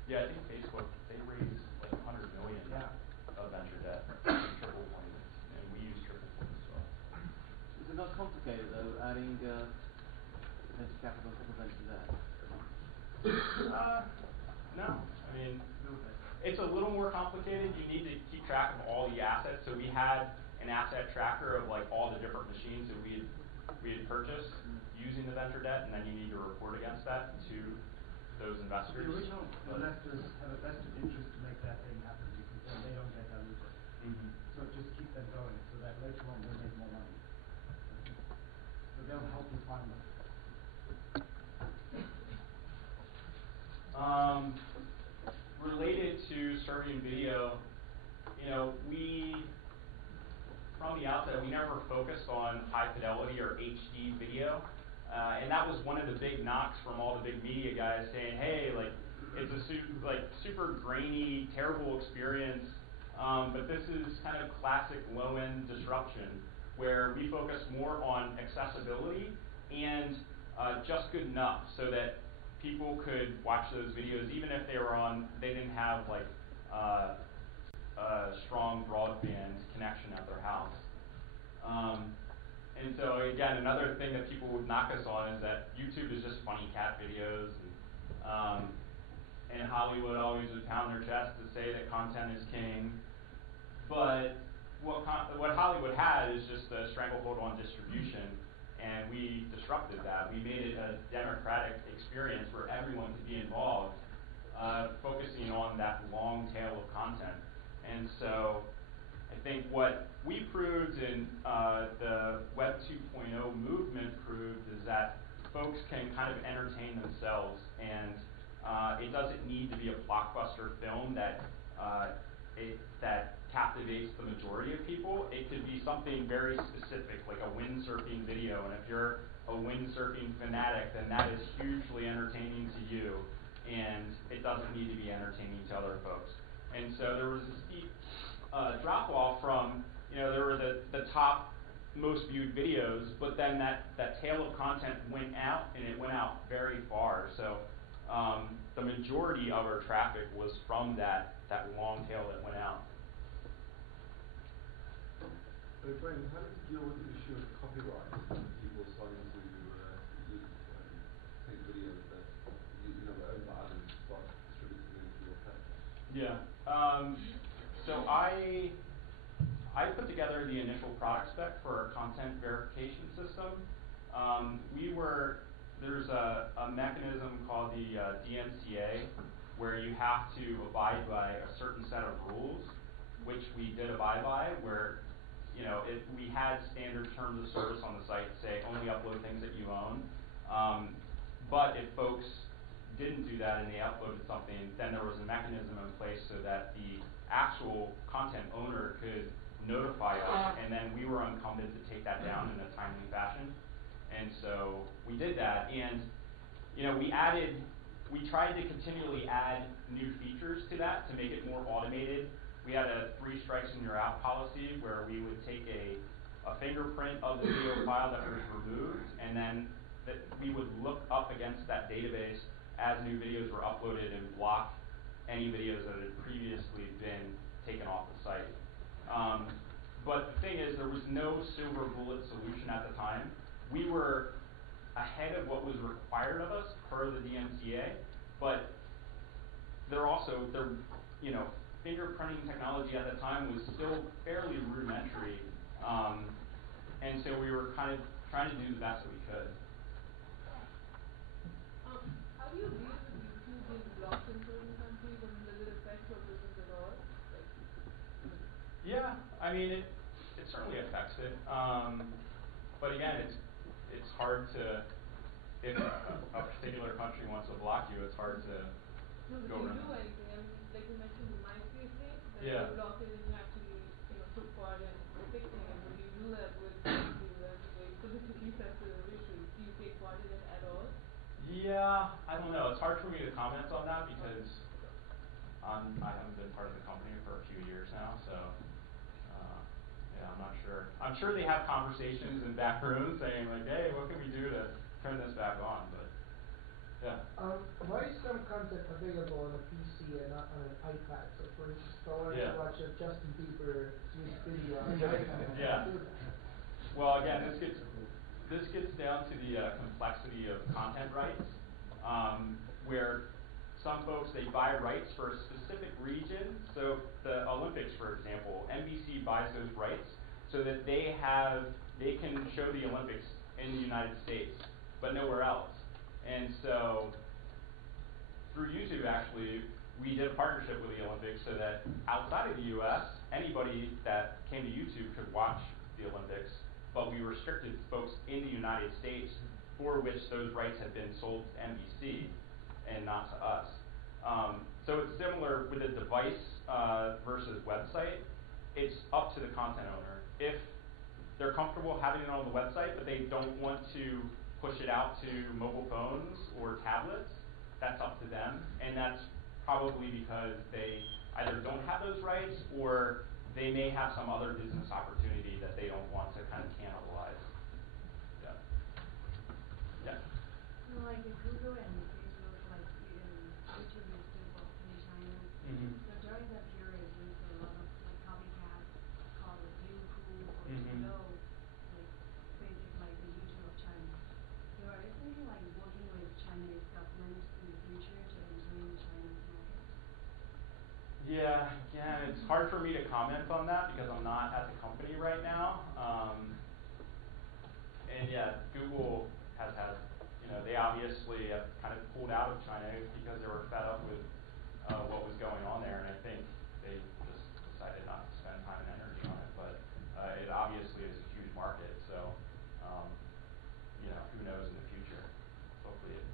Yeah, I think Facebook, they raised like 100 million of venture debt, triple pointed, and we use triple points as well. Is it not complicated though, adding venture capital to venture debt? No, I mean, it's a little more complicated. You need to keep track of all the assets. So we had an asset tracker of like all the different machines that we had purchased using the venture debt, and then you need to report against that to those investors. The original investors have a vested interest to make that thing happen because then they don't get diluted. So just keep them going so that later on they'll make more money. So they'll help you find them. Related to serving video, you know, from the outset, we never focused on high fidelity or HD video. And that was one of the big knocks from all the big media guys saying, hey, like, it's a super grainy, terrible experience. But this is kind of classic low-end disruption, where we focus more on accessibility and just good enough so that people could watch those videos even if they didn't have like a strong broadband connection at their house. And so again, another thing that people would knock us on is that YouTube is just funny cat videos, and Hollywood always would pound their chest to say that content is king. But what Hollywood had is just a stranglehold on distribution, and we disrupted that. We made it a democratic experience where everyone could be involved, focusing on that long tail of content. And so I think what we proved and the Web 2.0 movement proved is that folks can kind of entertain themselves, and it doesn't need to be a blockbuster film that captivates the majority of people. It could be something very specific, like a windsurfing video, and if you're a windsurfing fanatic, then that is hugely entertaining to you, and it doesn't need to be entertaining to other folks. And so there was a steep drop-off from, you know, there were the top most viewed videos, but then that tail of content went out, and it went out very far. So the majority of our traffic was from that long tail that went out. Brent, how did you deal with the issue of copyright? People starting to take videos that were owned by others but distributed into your platform? Yeah. So I put together the initial product spec for our content verification system. There's a mechanism called the DMCA where you have to abide by a certain set of rules, which we did abide by, where if we had standard terms of service on the site, say only upload things that you own. But if folks didn't do that and they uploaded something, then there was a mechanism in place so that the actual content owner could notify us, and then we were incumbent to take that down in a timely fashion. And so we did that, and we tried to continually add new features to that to make it more automated. We had a 3 strikes and you're out policy where we would take a fingerprint of the video file that was removed, and then we would look up against that database as new videos were uploaded and block any videos that had previously been taken off the site. But the thing is, there was no silver bullet solution at the time. We were ahead of what was required of us per the DMCA, but fingerprinting technology at the time was still fairly rudimentary, and so we were kind of trying to do the best that we could. How do you deal with YouTube being blocked in certain countries, and does it affect your business at all? Yeah, I mean, it certainly affects it, but again, it's hard to, if a particular country wants to block you, it's hard to go around. Do anything? I mean, like you mentioned the MySpace thing, that Yeah. you block it and you actually took part in fixing it. Would you do that with YouTube as a politically sensitive issue? Do you take part in it at all? Yeah, I don't know. It's hard for me to comment on that because I haven't been part of the company for a few years now, so yeah, I'm not sure. I'm sure they have conversations in back rooms saying like, hey, what can we do to turn this back on? But Yeah. Why is some content available on a PC and not on an iPad? So for instance, if I wanted to watch a Justin Bieber music video on an iPad, I Yeah. can do that. Well, again, this gets down to the complexity of content rights, where some folks, they buy rights for a specific region. So the Olympics, for example, NBC buys those rights so that they can show the Olympics in the United States, but nowhere else. And so through YouTube, actually, we did a partnership with the Olympics so that outside of the US, anybody that came to YouTube could watch the Olympics, but we restricted folks in the United States for which those rights had been sold to NBC and not to us. So it's similar with a device versus website. It's up to the content owner. If they're comfortable having it on the website, but they don't want to push it out to mobile phones or tablets, that's up to them. And that's probably because they either don't have those rights or they may have some other business opportunity that they don't want to kind of cannibalize. Yeah. Yeah. So like the Google and the Facebook, like YouTube is still working in China. So during that period, there's a lot of like copycats called Youku or Hello, like basic like the YouTube of China. So are you thinking like working with Chinese government in the future to enter in China's market? Yeah, again, it's hard for me to comment on that because I'm not at the company right now. And yeah, Google has had, they obviously have kind of pulled out of China because they were fed up with what was going on there, and I think they just decided not to spend time and energy on it. But it obviously is a huge market, so who knows in the future? Hopefully it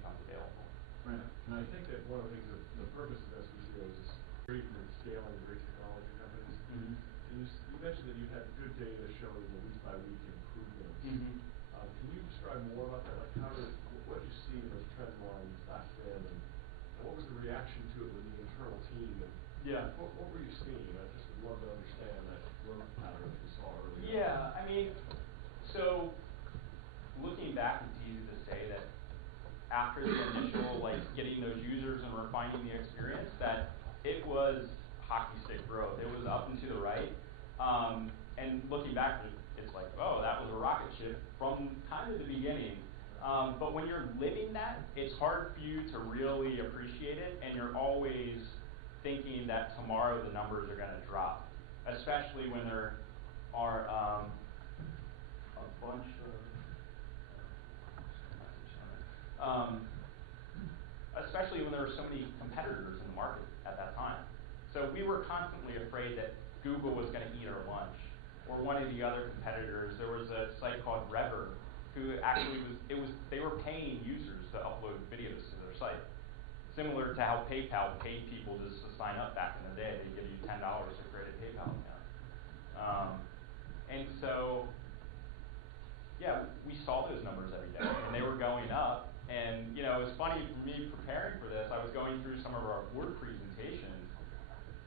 becomes available. Right, and I think that one of the things that the purpose of SBCO is great for scaling great technology companies. And you mentioned that you had good data showing the week-by-week improvements. Can you describe more about that? Like what did you see in those trend lines back then, and what was the reaction to it with the internal team? And what were you seeing? I just would love to understand that growth pattern that you saw earlier. Yeah, I mean, so looking back, it's easy to say that after the initial, getting those users and refining the experience, that it was hockey stick growth. It was up and to the right. And looking back, it's like, oh, that was a rocket ship from kind of the beginning. But when you're living that, it's hard for you to really appreciate it, and you're always thinking that tomorrow the numbers are going to drop, especially when there are a bunch of especially when there were so many competitors in the market at that time. So we were constantly afraid that Google was going to eat our lunch, or one of the other competitors. There was a site called Rever, who actually they were paying users to upload videos to their site. Similar to how PayPal paid people just to sign up back in the day. They'd give you $10 to create a PayPal account. And so, yeah, we saw those numbers every day, and they were going up. And it was funny for me preparing for this. I was going through some of our board presentations,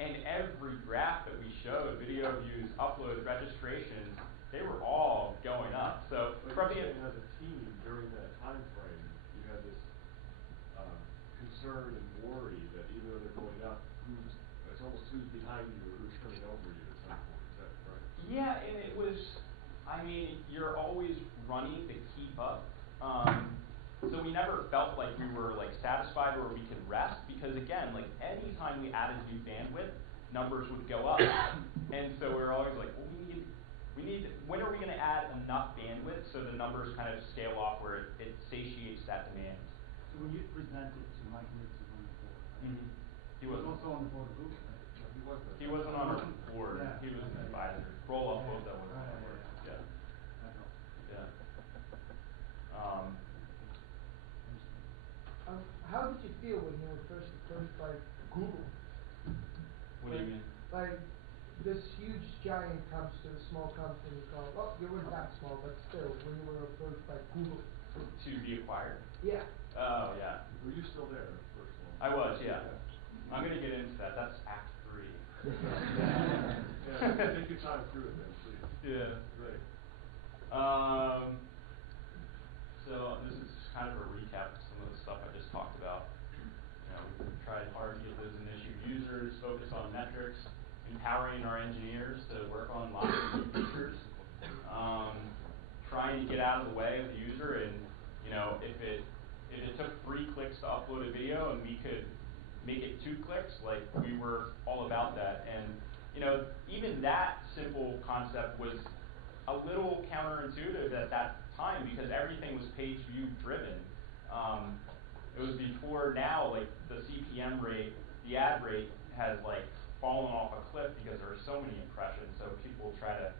and every graph that we showed, video views, uploads, registrations, they were all going up. So probably as a team during that time frame, you had this concern and worry that even though they're going up, it's almost who's behind you or who's coming over you at some point. Is that right? Yeah, and it was, you're always running to keep up. So we never felt like we were satisfied or we could rest, because again, anytime we added new bandwidth, numbers would go up. And so we were always like, well, when are we going to add enough bandwidth so the numbers kind of scale off where it satiates that demand? So when you presented to Mike Nixon on the board, right? He was also on the board of Google, right? He wasn't on our board. Yeah. He was an advisor. Roll-off both that was on the board. Yeah. How did you feel when you were first approached by Google? What do you mean? Like, this huge giant comes to a small company called, well, you weren't that small, but still, when you were approached by Google. To be acquired? Yeah. Oh, yeah. Were you still there, first of all? I was, yeah. I'm going to get into that. That's Act 3. Take your time through it then, please. Yeah. Great. So this is kind of a recap of some of the stuff I just talked about. We tried hard to get those initial users, focus on metrics, empowering our engineers to work on lots of new features, trying to get out of the way of the user, and if it took 3 clicks to upload a video and we could make it 2 clicks, like, we were all about that. And even that simple concept was a little counterintuitive at that time because everything was page view driven. It was before now, like, the CPM rate, the ad rate has like fallen off a cliff because there are so many impressions, so people try to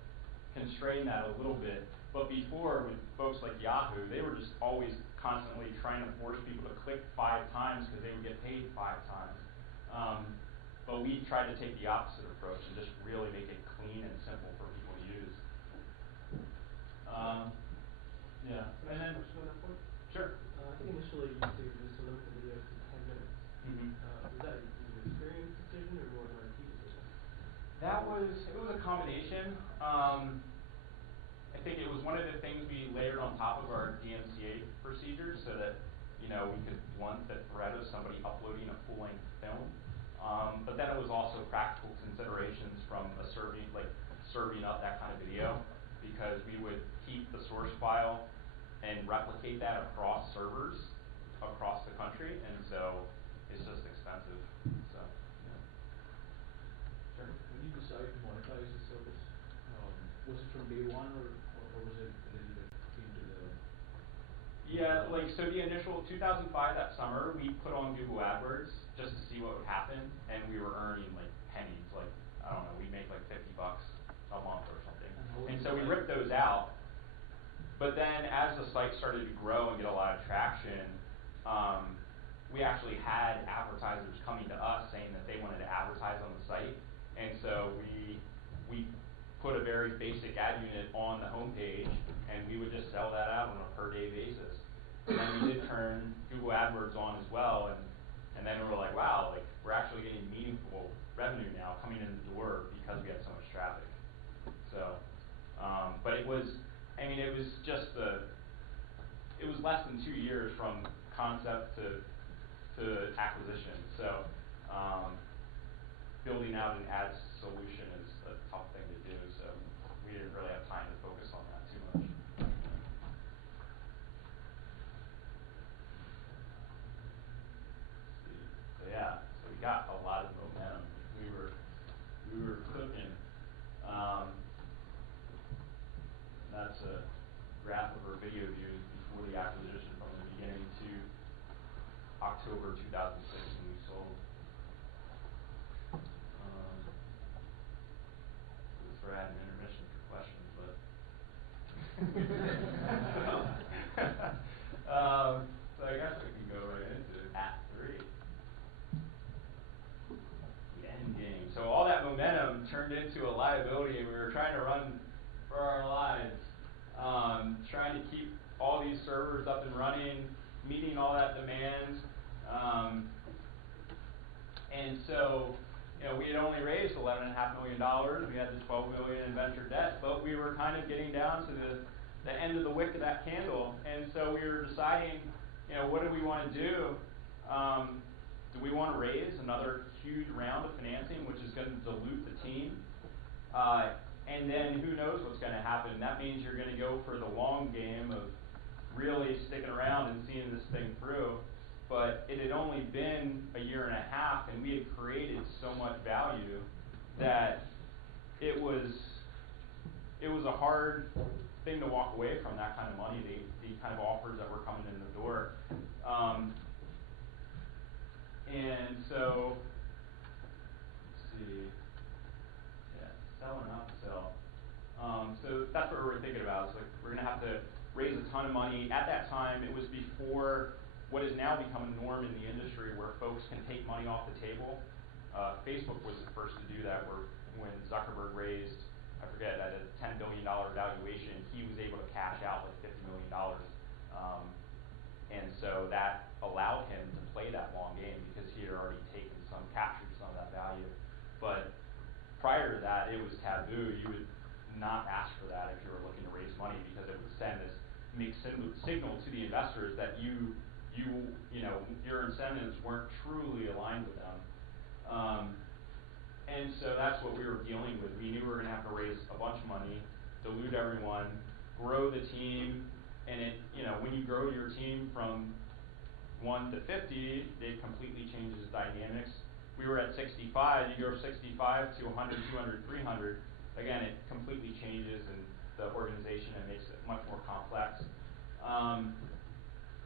constrain that a little bit. But before, with folks like Yahoo, they were just always constantly trying to force people to click 5 times because they would get paid 5 times. But we tried to take the opposite approach and just really make it clean and simple for people to use. Yeah. And then, sure. I think initially YouTube just limit the videos to 10 minutes. Was that an experience decision or more of an IT decision? It was a combination. I think it was one of the things we layered on top of our DMCA procedures so that, we could blunt the threat of somebody uploading a full-length film. But then it was also practical considerations from serving up that kind of video, because we would keep the source file and replicate that across servers across the country, and so it's just expensive. So, yeah. Sure. When you decided to monetize the service, was it from day one, or was it that you came to the? Yeah, so the initial 2005, that summer, we put on Google AdWords just to see what would happen, and we were earning like pennies, I don't know, we'd make like $50 a month or something. And so we ripped those out. But then as the site started to grow and get a lot of traction, we actually had advertisers coming to us saying that they wanted to advertise on the site. And so we put a very basic ad unit on the homepage, and we would just sell that out on a per day basis. And then we did turn Google AdWords on as well, and then we were like, wow, we're actually getting meaningful revenue now coming in the door because we had so much traffic. So, but it was less than 2 years from concept to acquisition. So, building out an ad solution is a tough thing to do. So, we didn't really have time to focus on that too much. So yeah, so we got a lot of momentum. We were cooking. That's a graph of our video views before the acquisition, from the beginning to October 2006 when we sold. This is where I had an intermission for questions, but so I guess we can go right into Act 3. The end game. So all that momentum turned into a liability, and we were trying to run for our lives. Trying to keep all these servers up and running, meeting all that demand. And so, we had only raised $11.5 million. We had the $12 million in venture debt, but we were kind of getting down to the end of the wick of that candle. And so we were deciding, what do we want to do? Do we want to raise another huge round of financing, which is going to dilute the team? And then who knows what's going to happen. That means you're going to go for the long game of really sticking around and seeing this thing through. But it had only been a year and a half, and we had created so much value that it was a hard thing to walk away from that kind of money, the kind of offers that were coming in the door. And so, let's see. Sell or not sell. So that's what we were thinking about. It's we're going to have to raise a ton of money. At that time, it was before what has now become a norm in the industry, where folks can take money off the table. Facebook was the first to do that, where when Zuckerberg raised, I forget, at a $10 billion valuation, he was able to cash out like $50 million. And so that allowed him to play that long game because he had already captured some of that value. But prior to that, it was taboo. You would not ask for that if you were looking to raise money, because it would send this mixed signal to the investors that you you know, your incentives weren't truly aligned with them. And so that's what we were dealing with. We knew we were going to have to raise a bunch of money, dilute everyone, grow the team, and it, you know, when you grow your team from 1 to 50, it completely changes dynamics. We were at 65, you go 65 to 100, 200, 300, again, it completely changes in the organization and makes it much more complex.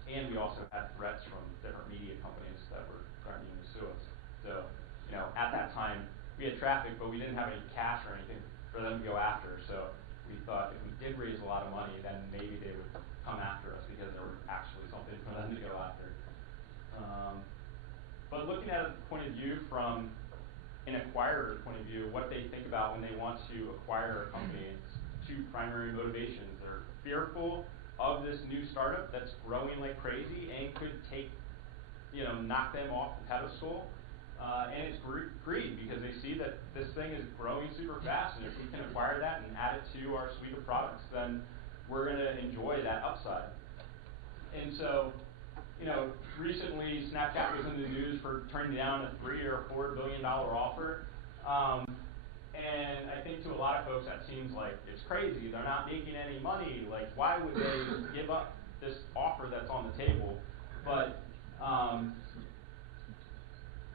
And we also had threats from different media companies that were threatening to sue us. So, you know, at that time, we had traffic, but we didn't have any cash or anything for them to go after. So we thought if we did raise a lot of money, then maybe they would come after us because there was actually something for them to go after. But looking at it point of view from an acquirer's point of view, what they think about when they want to acquire a company, it's two primary motivations. They're fearful of this new startup that's growing like crazy and could take, you know, knock them off the pedestal. And it's greed because they see that this thing is growing super fast, and if we can acquire that and add it to our suite of products, then we're going to enjoy that upside. And so, you know, recently Snapchat was in the news for turning down a $3 or $4 billion offer. And I think to a lot of folks that seems like it's crazy. They're not making any money. Like, why would they give up this offer that's on the table? But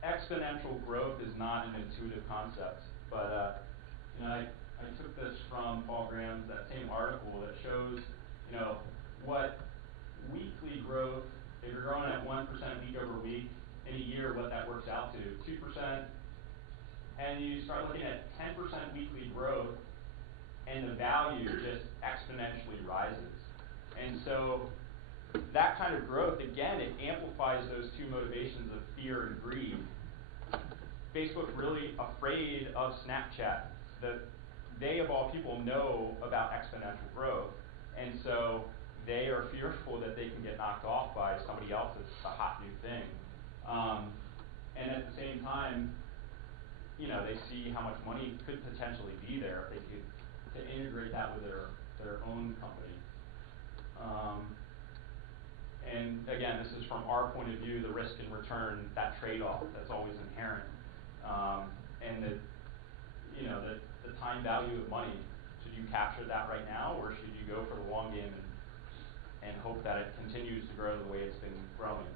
exponential growth is not an intuitive concept. But you know, I took this from Paul Graham's, that same article that shows, you know, what weekly growth, if you're growing at 1% week over week in a year, what that works out to, 2%. And you start looking at 10% weekly growth, and the value just exponentially rises. And so that kind of growth, again, it amplifies those two motivations of fear and greed. Facebook really afraid of Snapchat. They, of all people, know about exponential growth, and so they are fearful that they can get knocked off by somebody else that's a hot new thing. And at the same time, you know, they see how much money could potentially be there if they could to integrate that with their own company. And again, this is from our point of view, the risk and return, that trade-off that's always inherent. And the, you know, the time value of money, should you capture that right now, or should you go for the long game and hope that it continues to grow the way it's been growing?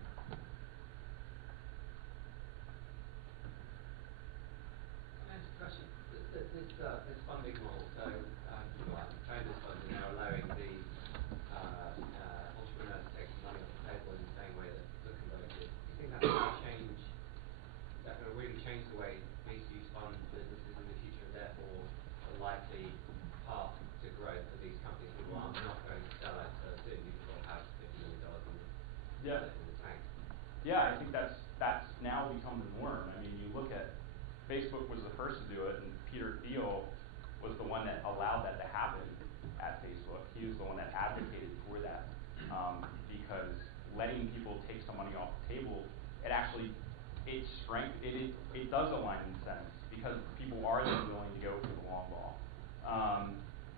This funding model, so people like the Chambers Fund are now allowing the entrepreneurs to take some money off the table in the same way that Zuckerberg did. Do you think that's going to change? Is that going to really change the way VCs fund businesses in the future, and therefore a likely path to growth for these companies who are not going to sell out so soon because they'll have $50 million in the tank? Yeah, I think that's now become the norm. I mean, you look at Facebook was the first to do it, and Peter Thiel was the one that allowed that to happen at Facebook. He was the one that advocated for that, because letting people take some money off the table, it actually, it does align incentives, because people are then willing to go for the long ball.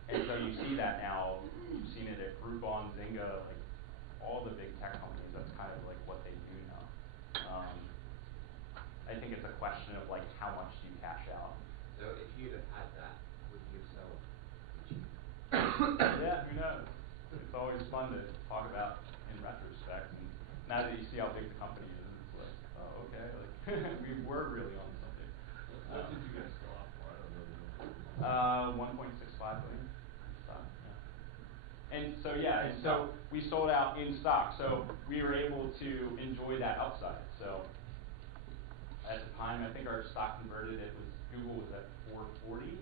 And so you see that now. You've seen it at Groupon, Zynga, like all the big tech companies. That's kind of like what they do now. I think it's a question of like how much do you cash out. So if you'd have had that, would you have sold? Yeah, who knows? It's always fun to talk about in retrospect, and now that you see how big the company is, it's like, oh, okay, like we were really on something. What did you guys sell off for? I don't know the number. 1.65 billion in stock. Yeah. And so yeah, and so we sold out in stock, so we were able to enjoy that upside. So at the time, I think our stock converted, Google was at 440.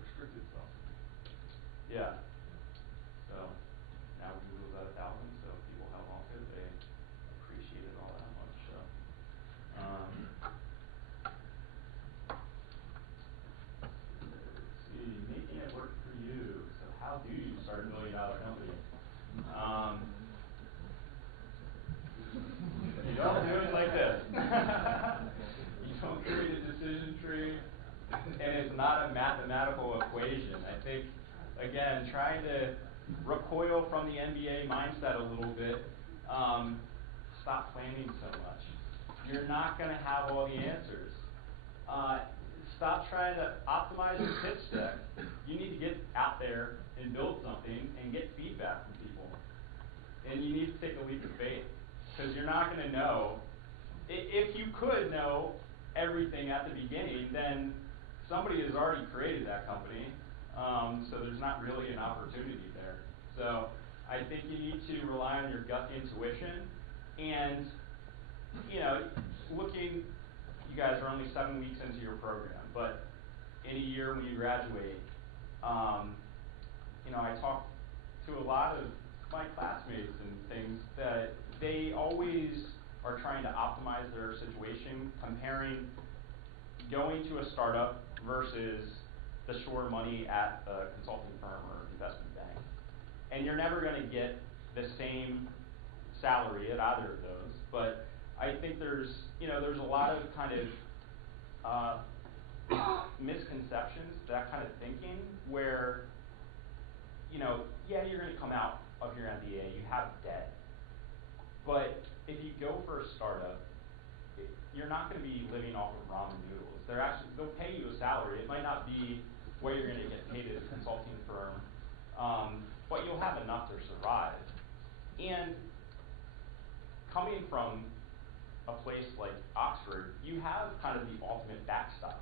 Restricted stock. Yeah. So now Google's at 1,000, so people held on to it. They appreciated all that much. So let's see, making it work for you. So how do you start a $1 million company? You don't do it like this. You don't create a decision tree, and it's not a mathematical equation. I think, again, trying to recoil from the MBA mindset a little bit, Stop planning so much. You're not going to have all the answers. Stop trying to optimize your pitch deck. You need to get out there and build something and get feedback from people. And you need to take a leap of faith, because you're not going to know. If you could know everything at the beginning, then somebody has already created that company, so there's not really an opportunity there. So I think you need to rely on your gut intuition, and you guys are only 7 weeks into your program, but in a year when you graduate, I talk to a lot of my classmates and things that they always are trying to optimize their situation, comparing going to a startup versus the sure money at a consulting firm or investment bank. And you're never going to get the same salary at either of those, but I think there's a lot of kind of misconceptions, that kind of thinking, where you're going to come out of your MBA, you have debt, but if you go for a startup, you're not going to be living off of ramen noodles. They'll pay you a salary. It might not be what you're going to get paid at a consulting firm, but you'll have enough to survive. And coming from a place like Oxford, you have kind of the ultimate backstop.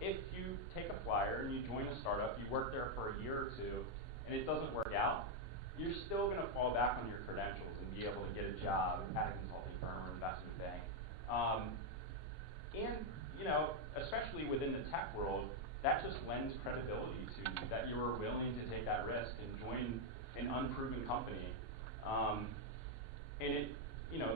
If you take a flyer and you join a startup, you work there for a year or two, and it doesn't work out, you're still going to fall back on your credentials and be able to get a job at a consulting firm or investment bank. Especially within the tech world, that just lends credibility to you, that you were willing to take that risk and join an unproven company.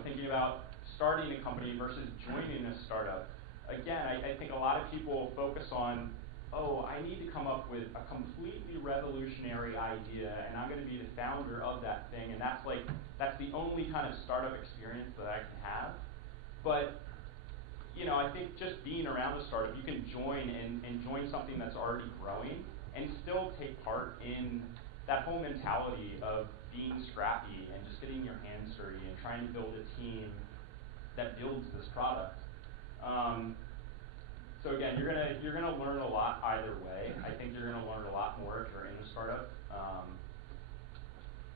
Thinking about starting a company versus joining a startup, again, I think a lot of people focus on, I need to come up with a completely revolutionary idea, and I'm going to be the founder of that thing, and that's the only kind of startup experience that I can have. But I think just being around a startup, you can join and join something that's already growing and still take part in that whole mentality of being scrappy and just getting your hands dirty and trying to build a team that builds this product. So again, you're gonna learn a lot either way. I think you're gonna learn a lot more if you're in a startup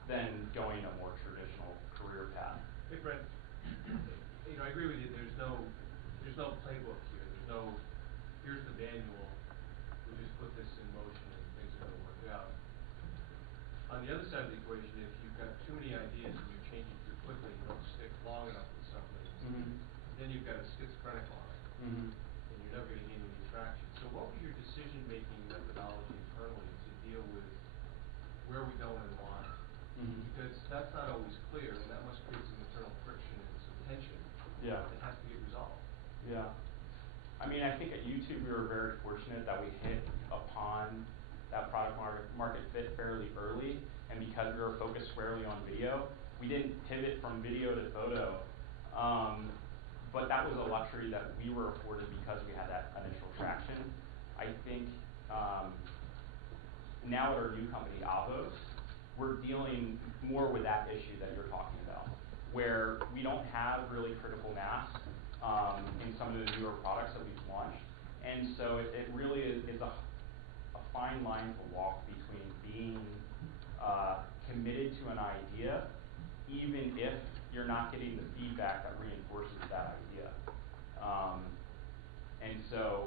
than going a more traditional career path. Hey Brent, I agree with you. There's no playbook here. There's no here's the manual. We'll just put this in motion and things are gonna work out. On the other side of the equation, if you've got too many ideas and you're changing too quickly, you don't stick long enough with something, then you've got a schizophrenic on it. And you're never going to gain any traction. So what was your decision-making methodology internally to deal with where we go and why? Because that's not always clear, and that must create some internal friction and some tension that has to get resolved. Yeah. I mean, I think at YouTube we were very fortunate that we hit upon that product market fit fairly early, and because we were focused squarely on video, we didn't pivot from video to photo. But that was a luxury that we were afforded because we had that initial traction. I think now at our new company, Avos, we're dealing more with that issue that you're talking about, where we don't have really critical mass in some of the newer products that we've launched. And so it really is a fine line to walk between being committed to an idea, even if you're not getting the feedback that reinforces that idea. And so,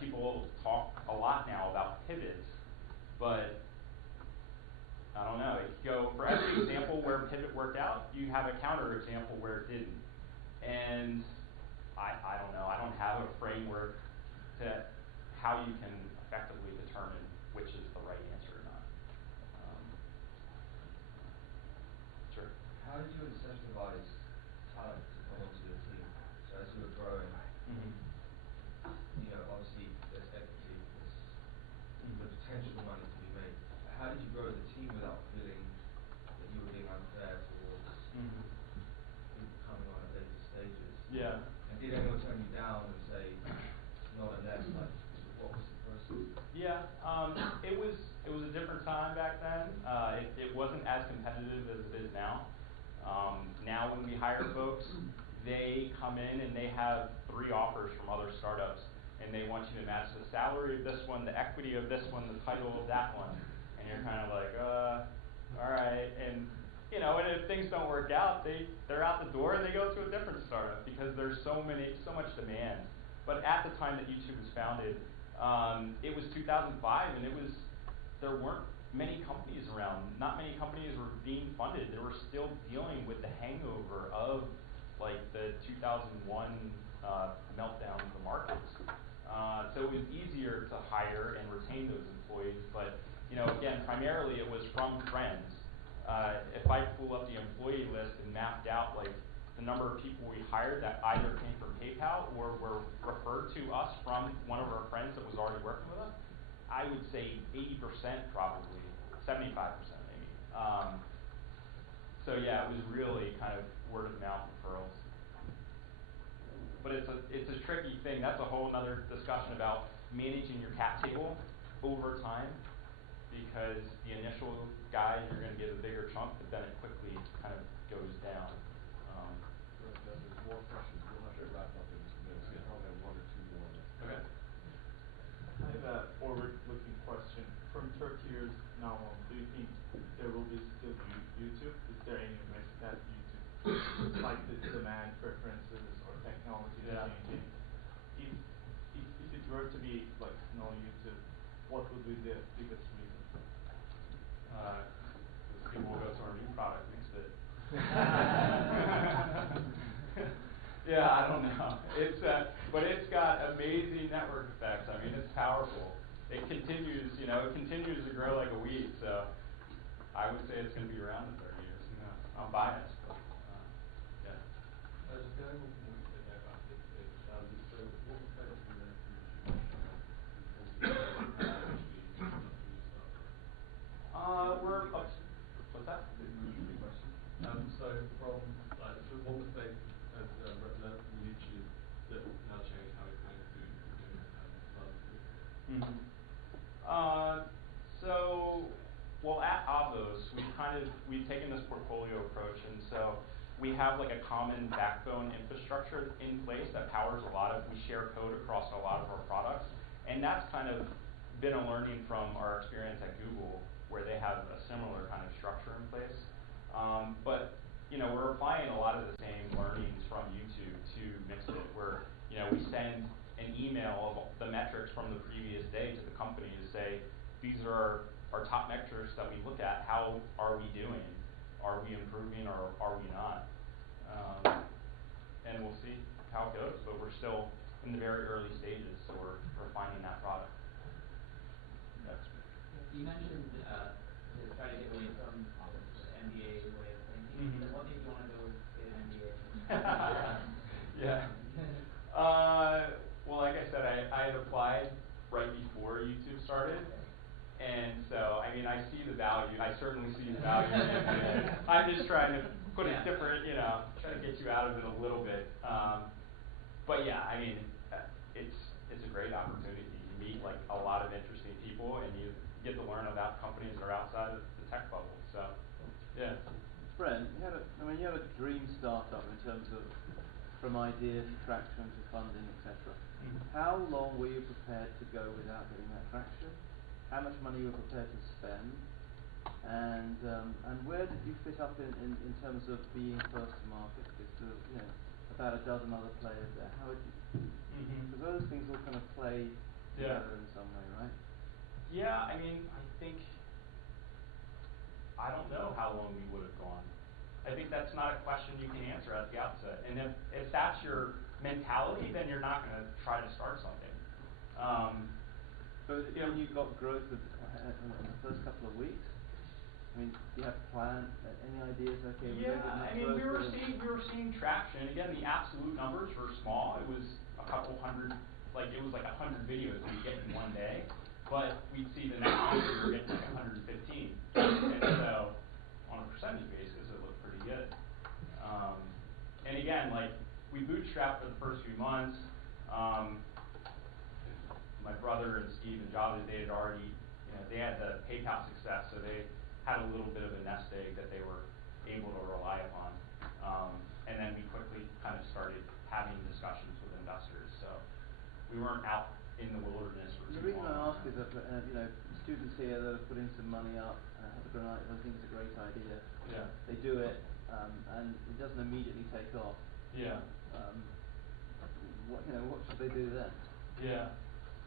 people talk a lot now about pivots, but I don't know. If you go for every example where pivot worked out, you have a counter example where it didn't. And I don't know. I don't have a framework to how you can effectively determine which is the right answer or not. Sure. How did you incentivize talent to come onto your team? So as you were growing, obviously there's equity, there's the potential money to be made. How did you grow the team without feeling that you were being unfair towards people coming on at later stages? Yeah. And did anyone turn you down and say, not unless, what was the process? Yeah, it was a different time back then. It wasn't as competitive as it is now. Now when we hire folks, they come in and they have 3 offers from other startups, and they want you to match the salary of this one, the equity of this one, the title of that one, and you're kind of like, all right. And you know, and if things don't work out, they're out the door and they go to a different startup because there's so much demand. But at the time that YouTube was founded, it was 2005, and there weren't many companies around. Not many companies were being funded. They were still dealing with the hangover of like the 2001 meltdown of the markets. So it was easier to hire and retain those employees. But you know, again, primarily it was from friends. If I pull up the employee list and mapped out like the number of people we hired that either came from PayPal or were referred to us from one of our friends that was already working with us, I would say 80% probably, 75% maybe. So yeah, it was really kind of word of mouth referrals. But it's a tricky thing. That's a whole other discussion about managing your cap table over time, because the initial guys you're going to get a bigger chunk, but then it quickly kind of goes down. There's more questions. We'll have to wrap up in 2 minutes. Yeah, I'll have 1 or 2 more. Okay. I have a forward-looking question. From 30 years now on, do you think there will be still YouTube? Is there any risk that YouTube, like the demand preferences or technology is changing? If it were to be like no YouTube, what would be the biggest reason? People will go to our new product, Mixbit. Yeah, I don't know. But it's got amazing network effects. I mean, it's powerful. It continues to grow like a weed. So I would say it's going to be around in 30 years. You know, I'm biased, but yeah. Just going on from what you said there about Disruptive, so what effect do you reckon What's that? So from what mistake has Brent learned from YouTube that now changed how he's going to do Well, at Avos, we've taken this portfolio approach, and so we have like a common backbone infrastructure in place that powers we share code across a lot of our products, and that's kind of been a learning from our experience at Google, where they have a similar kind of structure in place. But you know, we're applying a lot of the same learnings from YouTube to Mixbit, where you know, we send an email of the metrics from the previous day to the company to say, these are our top metrics that we look at. How are we doing? Are we improving or are we not? And we'll see how it goes, but we're still in the very early stages, so we're refining that product. You mentioned to try to get away from the MBA way of thinking. So what made you want to go get an MBA? Yeah. Well, like I said, I had applied right before YouTube started. And so, I mean, I see the value. I certainly see the value in it. I'm just trying to put it different, you know, try to get you out of it a little bit. But yeah, I mean, it's a great opportunity. You meet like a lot of interesting people, and you get to learn about companies that are outside of the tech bubble. So, yeah. Brent, you had a dream startup in terms of from idea to traction to funding, etc. How long were you prepared to go without getting that traction? How much money you were prepared to spend, and where did you fit up in terms of being first to market? Because there are, you know, about a dozen other players there. How would you? Because those things all kind of play together in some way, right? Yeah, I mean, I don't know how long we would have gone. I think that's not a question you can answer at the outset. And if that's your mentality, then you're not going to try to start something. But when you got growth in the first couple of weeks, I mean, do you have a plan? Any ideas? Okay. I mean, we were seeing traction. Again, the absolute numbers were small. It was a couple hundred, it was like 100 videos we'd get in one day. But we'd see the next week we were getting like 115. And so, on a percentage basis, it looked pretty good. And again, we bootstrapped for the first few months. My brother and Steve and Javi, they had already, they had the PayPal success, so they had a little bit of a nest egg that they were able to rely upon. and then we quickly kind of started having discussions with investors. So we weren't out in the wilderness for The too reason long. I ask is that you know, students here that are putting some money up have a great, I think it's a great idea. Yeah. They do it, and it doesn't immediately take off. Yeah. What should they do then? Yeah.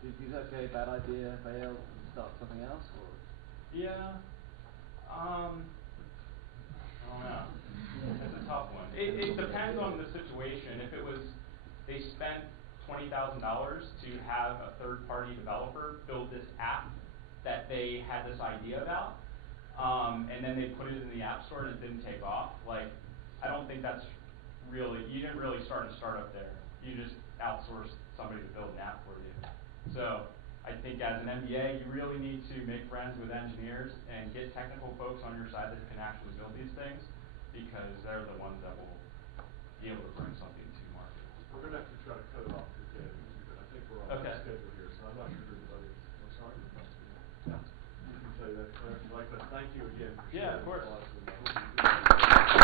Do you say, okay, bad idea, fail, and start something else, or? Yeah. I don't know. It's a tough one. It depends on the situation. If it was, they spent $20,000 to have a third-party developer build this app that they had this idea about, and then they put it in the App Store and it didn't take off. Like, I don't think that's really, you didn't really start a startup there. You just outsourced somebody to build an app for you. So I think as an MBA, you really need to make friends with engineers and get technical folks on your side that can actually build these things, because they're the ones that will be able to bring something to market. We're going to have to try to cut it off again, because I think we're on Okay. schedule here, so I'm not sure who the audience. I'm sorry. Yeah. You can tell you that if you like, but thank you again for Yeah, sharing of course. with us.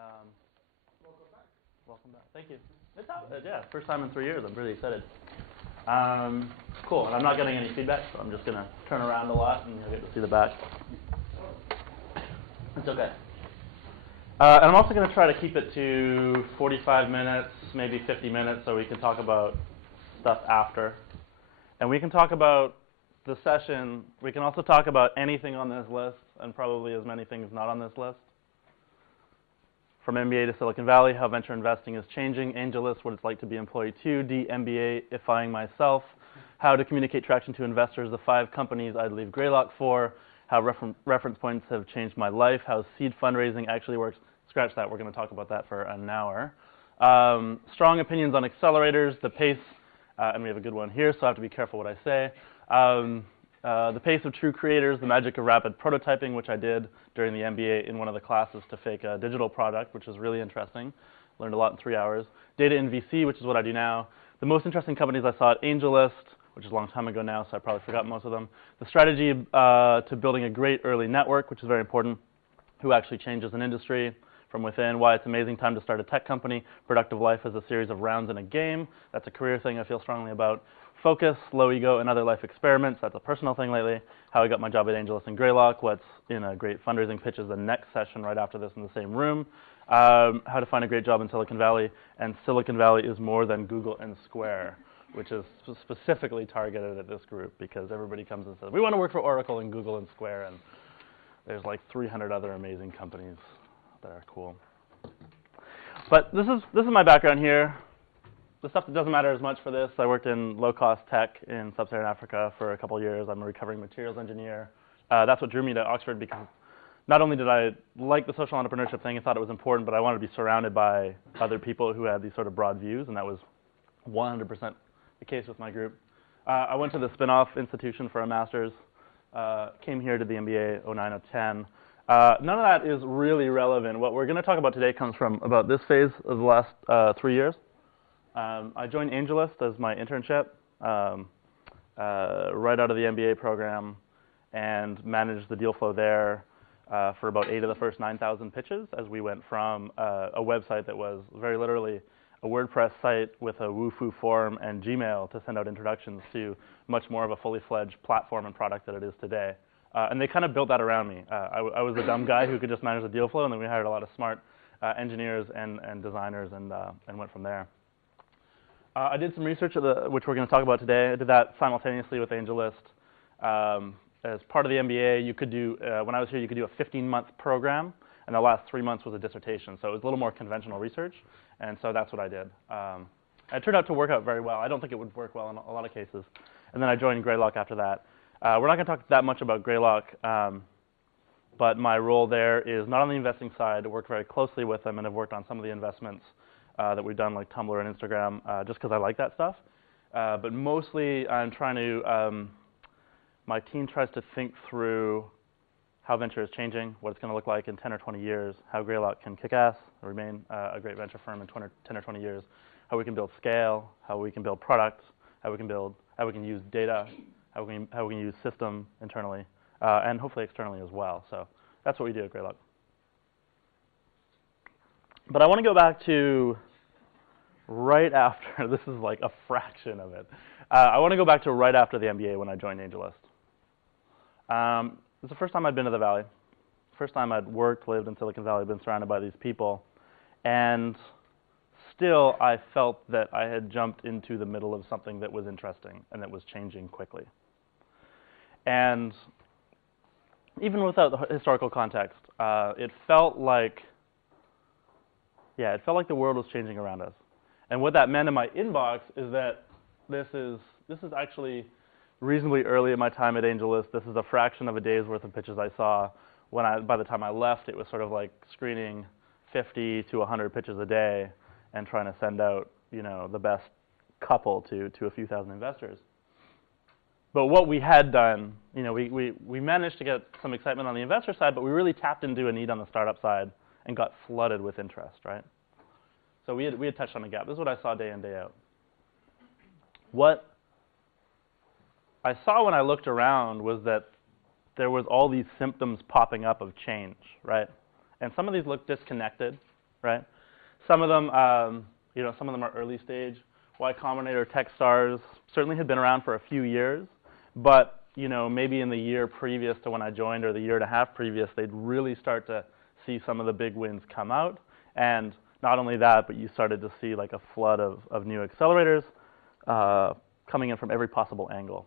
Welcome back. Welcome back. Thank you. It's yeah, first time in 3 years. I'm really excited. Cool. And I'm not getting any feedback, so I'm just going to turn around a lot and you'll get to see the back. It's okay. And I'm also going to try to keep it to 45 minutes, maybe 50 minutes, so we can talk about stuff after. And we can talk about the session. We can also talk about anything on this list, and probably as many things not on this list. From MBA to Silicon Valley, how venture investing is changing, Angelist, what it's like to be employee 2, MBA-ifying myself, how to communicate traction to investors, the 5 companies I'd leave Greylock for, how reference points have changed my life, how seed fundraising actually works. Scratch that, we're going to talk about that for an hour. Strong opinions on accelerators, the pace, and we have a good one here, so I have to be careful what I say. The pace of true creators, the magic of rapid prototyping, which I did during the MBA in one of the classes to fake a digital product, which is really interesting. Learned a lot in 3 hours. Data in VC, which is what I do now. The most interesting companies I saw at Angelist, which is a long time ago now, so I probably forgot most of them. The strategy to building a great early network, which is very important. Who actually changes an industry from within, why it's an amazing time to start a tech company. Productive life is a series of rounds in a game. That's a career thing I feel strongly about. Focus, low ego, and other life experiments. That's a personal thing lately. How I got my job at Angelist and Greylock. What's in a great fundraising pitch is the next session right after this in the same room. How to find a great job in Silicon Valley. And Silicon Valley is more than Google and Square, which is specifically targeted at this group because everybody comes and says, we want to work for Oracle and Google and Square. And there's like 300 other amazing companies that are cool. But this is my background here. The stuff that doesn't matter as much for this, I worked in low-cost tech in sub-Saharan Africa for a couple of years. I'm a recovering materials engineer. That's what drew me to Oxford because not only did I like the social entrepreneurship thing and thought it was important, but I wanted to be surrounded by other people who had these sort of broad views, and that was 100% the case with my group. I went to the spin-off institution for a master's, came here to the MBA 09, 10. None of that is really relevant. What we're going to talk about today comes from about this phase of the last 3 years. I joined Angelist as my internship right out of the MBA program and managed the deal flow there for about 8 of the first 9,000 pitches as we went from a website that was very literally a WordPress site with a Wufoo form and Gmail to send out introductions to much more of a fully fledged platform and product that it is today. And they kind of built that around me. I was the dumb guy who could just manage the deal flow, and then we hired a lot of smart engineers and designers and went from there. I did some research, which we're going to talk about today. I did that simultaneously with Angelist. As part of the MBA, you could do, when I was here, you could do a 15-month program, and the last 3 months was a dissertation. So it was a little more conventional research, and so that's what I did. It turned out to work out very well. I don't think it would work well in a lot of cases. And then I joined Greylock after that. We're not going to talk that much about Greylock, but my role there is not on the investing side. I work very closely with them and have worked on some of the investments that we've done, like Tumblr and Instagram, just because I like that stuff. But mostly, I'm trying to, my team tries to think through how venture is changing, what it's going to look like in 10 or 20 years, how Greylock can kick ass, remain a great venture firm in 10 or 20 years, how we can build scale, how we can build products, how we can use data, how we can use system internally, and hopefully externally as well. So that's what we do at Greylock. But I want to go back to right after, this is like a fraction of it. I want to go back to right after the MBA when I joined Angelist. It was the first time I'd been to the Valley. First time I'd worked, lived in Silicon Valley, been surrounded by these people. And still, I felt that I had jumped into the middle of something that was interesting and that was changing quickly. And even without the historical context, it felt like the world was changing around us. And what that meant in my inbox is that this is actually reasonably early in my time at Angelist. This is a fraction of a day's worth of pitches I saw. By the time I left, it was sort of like screening 50 to 100 pitches a day and trying to send out, the best couple to a few thousand investors. But what we had done, we managed to get some excitement on the investor side, but we really tapped into a need on the startup side and got flooded with interest, right? So we had touched on a gap. This is what I saw day in, day out. What I saw when I looked around was that there was all these symptoms popping up of change, right? And some of these looked disconnected. right? Some of them, some of them are early stage. Y Combinator, Techstars certainly had been around for a few years, but maybe in the year previous to when I joined, or the year and a half previous, they'd really start to see some of the big wins come out. And not only that, but you started to see like a flood of new accelerators coming in from every possible angle.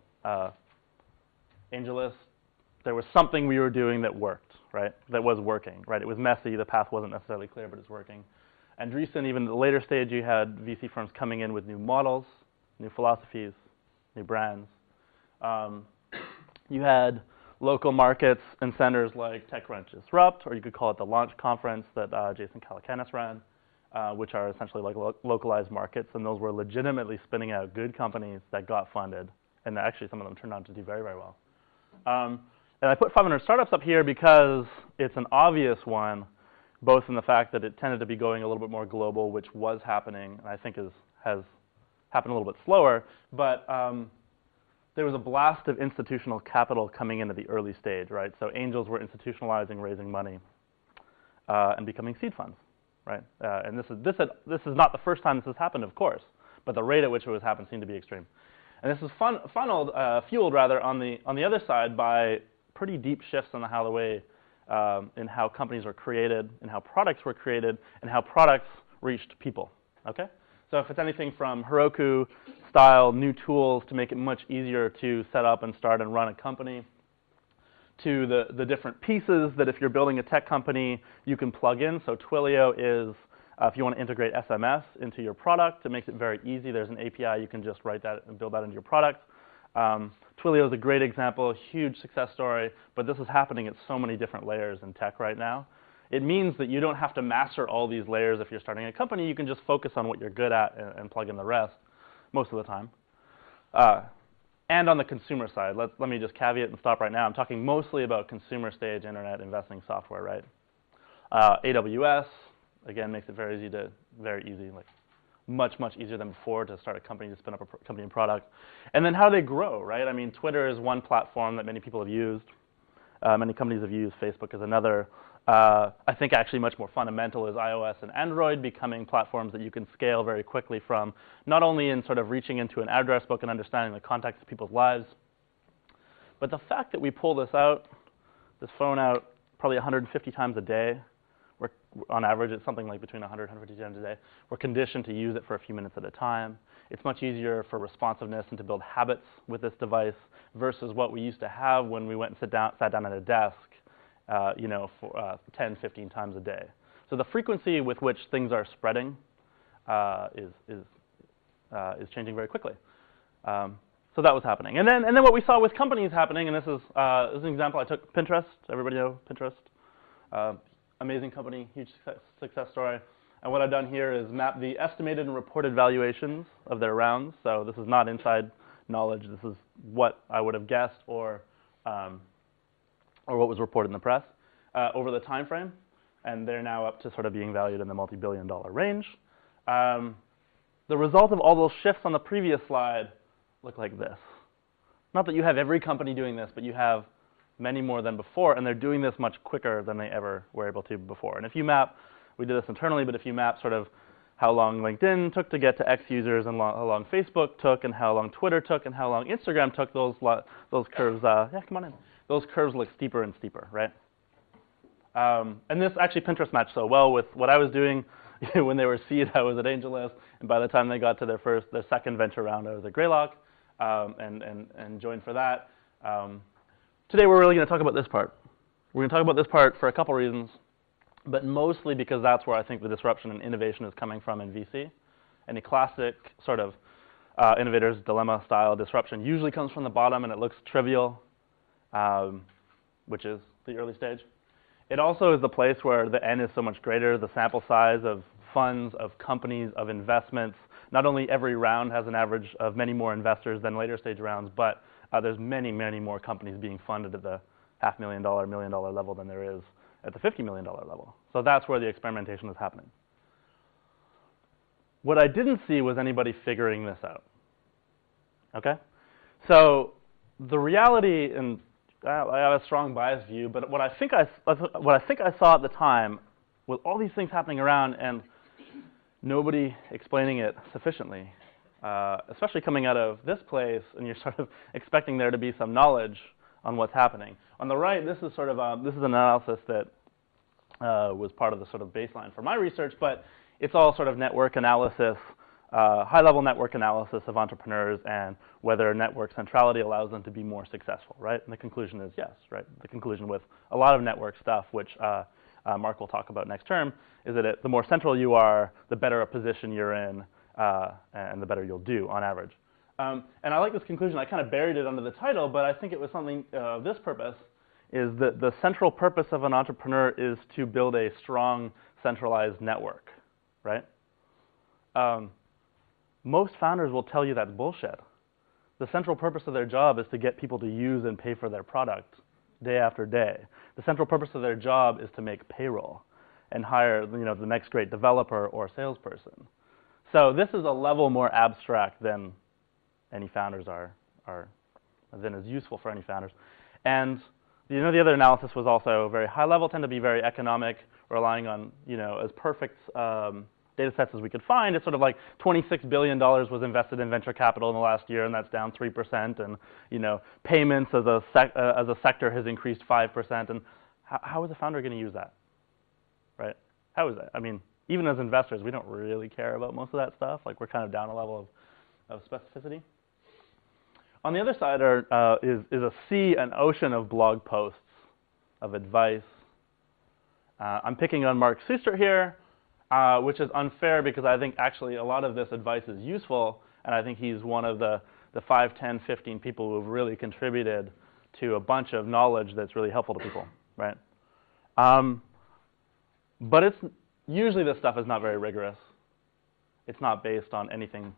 Angelist, there was something we were doing that worked, right? That was working, right? It was messy, the path wasn't necessarily clear, but it's working. Andreessen, even at the later stage, you had VC firms coming in with new models, new philosophies, new brands. You had local markets and centers like TechCrunch Disrupt, or you could call it the launch conference that Jason Calacanis ran, which are essentially like localized markets, and those were legitimately spinning out good companies that got funded, and actually some of them turned out to do very, very well. And I put 500 startups up here because it's an obvious one, both in the fact that it tended to be going a little bit more global, which was happening, and I think has happened a little bit slower, but there was a blast of institutional capital coming into the early stage, right? So angels were institutionalizing, raising money, and becoming seed funds, right? And this is not the first time this has happened, of course, but the rate at which it was happened seemed to be extreme. And this is fueled on the other side by pretty deep shifts in how the way in how companies were created, and how products were created, and how products reached people. Okay? So if it's anything from Heroku-style new tools to make it much easier to set up and start and run a company, to the different pieces that if you're building a tech company, you can plug in. So Twilio is, if you want to integrate SMS into your product, it makes it very easy. There's an API, you can just write that and build that into your product. Twilio is a great example, a huge success story, but this is happening at so many different layers in tech right now. It means that you don't have to master all these layers if you're starting a company. You can just focus on what you're good at and plug in the rest most of the time. And on the consumer side, let me just caveat and stop right now. I'm talking mostly about consumer stage internet investing software, right? AWS, again, makes it very easy, like much easier than before to start a company, to spin up a company and product. And then how they grow, right? I mean, Twitter is one platform that many people have used. Many companies have used. Facebook is another. I think actually much more fundamental is iOS and Android becoming platforms that you can scale very quickly from, not only in sort of reaching into an address book and understanding the context of people's lives, but the fact that we pull this phone out probably 150 times a day. On average, it's something like between 100 and 150 times a day. We're conditioned to use it for a few minutes at a time. It's much easier for responsiveness and to build habits with this device versus what we used to have when we went and sat down at a desk, for 10, 15 times a day. So the frequency with which things are spreading is changing very quickly. So that was happening. And then what we saw with companies happening, and this is an example. I took Pinterest. Everybody know Pinterest? Amazing company, huge success story. And what I've done here is map the estimated and reported valuations of their rounds. So this is not inside knowledge. This is what I would have guessed or what was reported in the press over the time frame. And they're now up to sort of being valued in the multi-billion-dollar range. The result of all those shifts on the previous slide look like this. Not that you have every company doing this, but you have many more than before, and they're doing this much quicker than they ever were able to before. And if you map, we did this internally, but if you map sort of how long LinkedIn took to get to X users, and how long Facebook took, and how long Twitter took, and how long Instagram took, those curves, come on in. Those curves look steeper and steeper, right? And this actually Pinterest matched so well with what I was doing when they were seed. I was at Angelist, and by the time they got to their second venture round, I was at Greylock, and joined for that. Today we're really going to talk about this part. We're going to talk about this part for a couple reasons, but mostly because that's where I think the disruption and innovation is coming from in VC. And a classic sort of innovator's dilemma style disruption usually comes from the bottom and it looks trivial, which is the early stage. It also is the place where the N is so much greater, the sample size of funds, of companies, of investments. Not only every round has an average of many more investors than later stage rounds, but there's many more companies being funded at the $500,000, $1 million level than there is at the $50 million level. So that's where the experimentation is happening. What I didn't see was anybody figuring this out. Okay? So the reality, and I have a strong bias view, but what I think I saw at the time with all these things happening around and nobody explaining it sufficiently, especially coming out of this place, and you're sort of expecting there to be some knowledge on what's happening. On the right, this is sort of this is an analysis that was part of the sort of baseline for my research, but it's all sort of network analysis, high-level network analysis of entrepreneurs and whether network centrality allows them to be more successful, right? And the conclusion is yes, right? The conclusion with a lot of network stuff, which Mark will talk about next term, is that the more central you are, the better a position you're in, and the better you'll do on average. And I like this conclusion. I kind of buried it under the title, but I think it was something of this purpose, is that the central purpose of an entrepreneur is to build a strong, centralized network, right? Most founders will tell you that's bullshit. The central purpose of their job is to get people to use and pay for their product day after day. The central purpose of their job is to make payroll and hire, the next great developer or salesperson. So this is a level more abstract than any founders than is useful for any founders. And the other analysis was also very high level, tend to be very economic, relying on as perfect data sets as we could find. It's sort of like $26 billion was invested in venture capital in the last year, and that's down 3%. And payments as a sector has increased 5%. And how is a founder going to use that, right? How is that? I mean, even as investors, we don't really care about most of that stuff. Like, we're kind of down a level of specificity. On the other side is a sea, an ocean of blog posts, of advice. I'm picking on Mark Suster here, which is unfair because I think actually a lot of this advice is useful, and I think he's one of the 5, 10, 15 people who have really contributed to a bunch of knowledge that's really helpful to people, right? But usually this stuff is not very rigorous. It's not based on anything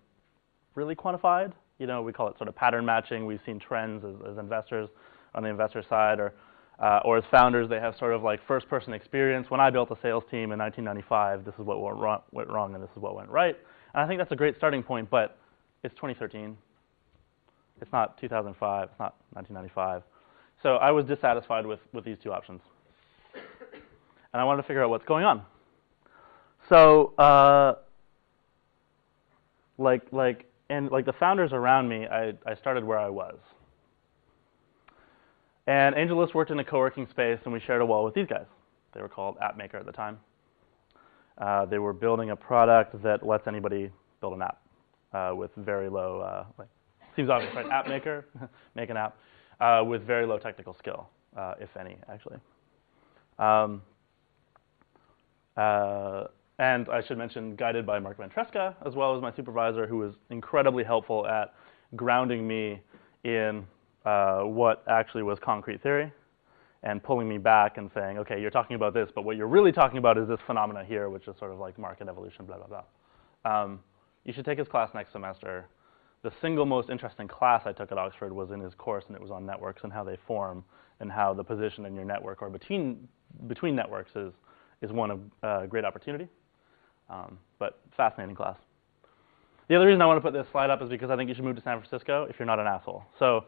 really quantified. We call it sort of pattern matching. We've seen trends as investors on the investor side, or as founders, they have sort of like first-person experience. When I built a sales team in 1995, this is what went wrong, and this is what went right. And I think that's a great starting point, but it's 2013. It's not 2005. It's not 1995. So I was dissatisfied with these two options, and I wanted to figure out what's going on. So, like the founders around me, I started where I was. And Angelist worked in a co-working space, and we shared a wall with these guys. They were called AppMaker at the time. They were building a product that lets anybody build an app with very low, seems obvious, right? AppMaker, make an app with very low technical skill, if any, actually. And I should mention, guided by Mark Ventresca, as well as my supervisor, who was incredibly helpful at grounding me in what actually was concrete theory and pulling me back and saying, okay, you're talking about this, but what you're really talking about is this phenomena here, which is sort of like market evolution, blah, blah, blah. You should take his class next semester. The single most interesting class I took at Oxford was in his course, and it was on networks and how they form and how the position in your network or between networks is one of great opportunity. But fascinating class. The other reason I want to put this slide up is because I think you should move to San Francisco if you're not an asshole. So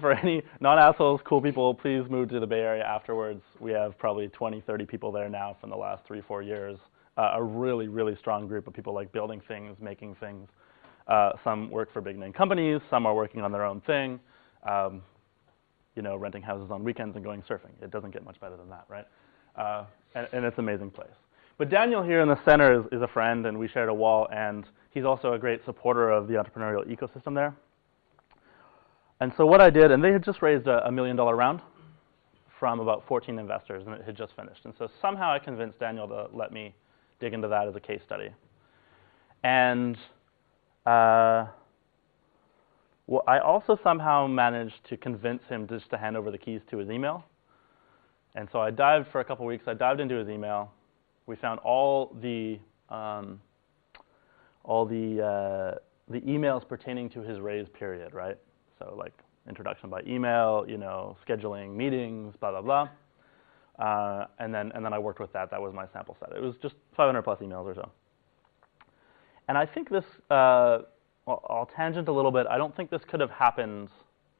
for any non-assholes, cool people, please move to the Bay Area afterwards. We have probably 20, 30 people there now from the last 3, 4 years. A really, really strong group of people like building things, making things. Some work for big name companies. Some are working on their own thing. Renting houses on weekends and going surfing. It doesn't get much better than that, right? And it's an amazing place. But Daniel here in the center is a friend, and we shared a wall, and he's also a great supporter of the entrepreneurial ecosystem there. And so what I did, and they had just raised a $1 million round from about 14 investors, and it had just finished. And so somehow I convinced Daniel to let me dig into that as a case study. And I also somehow managed to convince him just to hand over the keys to his email. And so I dived for a couple weeks. I dived into his email. We found all the emails pertaining to his raise period, right? So like introduction by email, scheduling meetings, blah, blah, blah. And then I worked with that. That was my sample set. It was just 500 plus emails or so. And I think this, I'll tangent a little bit. I don't think this could have happened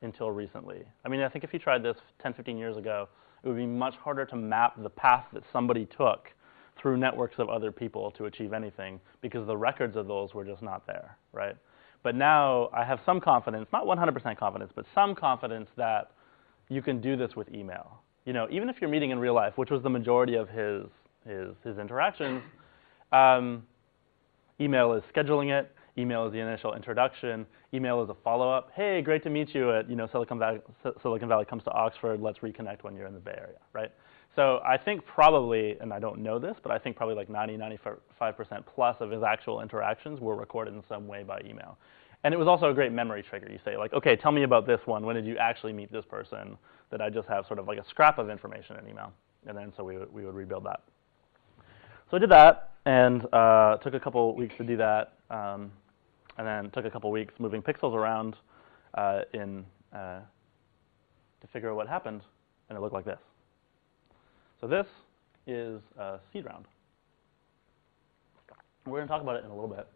until recently. I mean, I think if you tried this 10, 15 years ago, It would be much harder to map the path that somebody took through networks of other people to achieve anything because the records of those were just not there, right? But now I have some confidence, not 100% confidence, but some confidence that you can do this with email. You know, even if you're meeting in real life, which was the majority of his interactions, email is scheduling it, email is the initial introduction, email is a follow-up. Hey, great to meet you at, you know, Silicon Valley comes to Oxford, let's reconnect when you're in the Bay Area, right? So I think probably, and I don't know this, but I think probably like 95% plus of his actual interactions were recorded in some way by email. And it was also a great memory trigger. You say like, okay, tell me about this one. When did you actually meet this person? That I just have sort of like a scrap of information in email. And then so we would rebuild that. So I did that, and took a couple weeks to do that. And then took a couple weeks moving pixels around to figure out what happened. And it looked like this. So this is a seed round. We're going to talk about it in a little bit.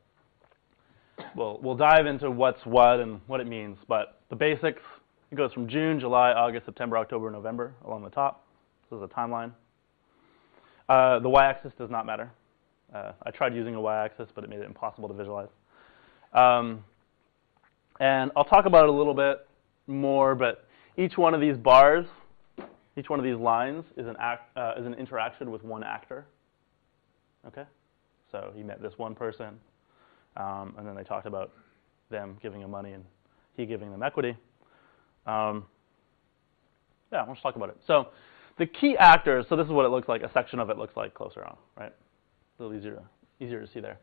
We'll dive into what's what and what it means, but the basics, it goes from June, July, August, September, October, November along the top. This is a timeline. The y-axis does not matter. I tried using a y-axis, but it made it impossible to visualize. And I'll talk about it a little bit more, but each one of these bars, each one of these lines is an interaction with one actor. Okay? So he met this one person, and then they talked about them giving him money and he giving them equity. Yeah, let's talk about it. So the key actors, so this is what it looks like, a section of it looks like closer on, right? A little easier to see there.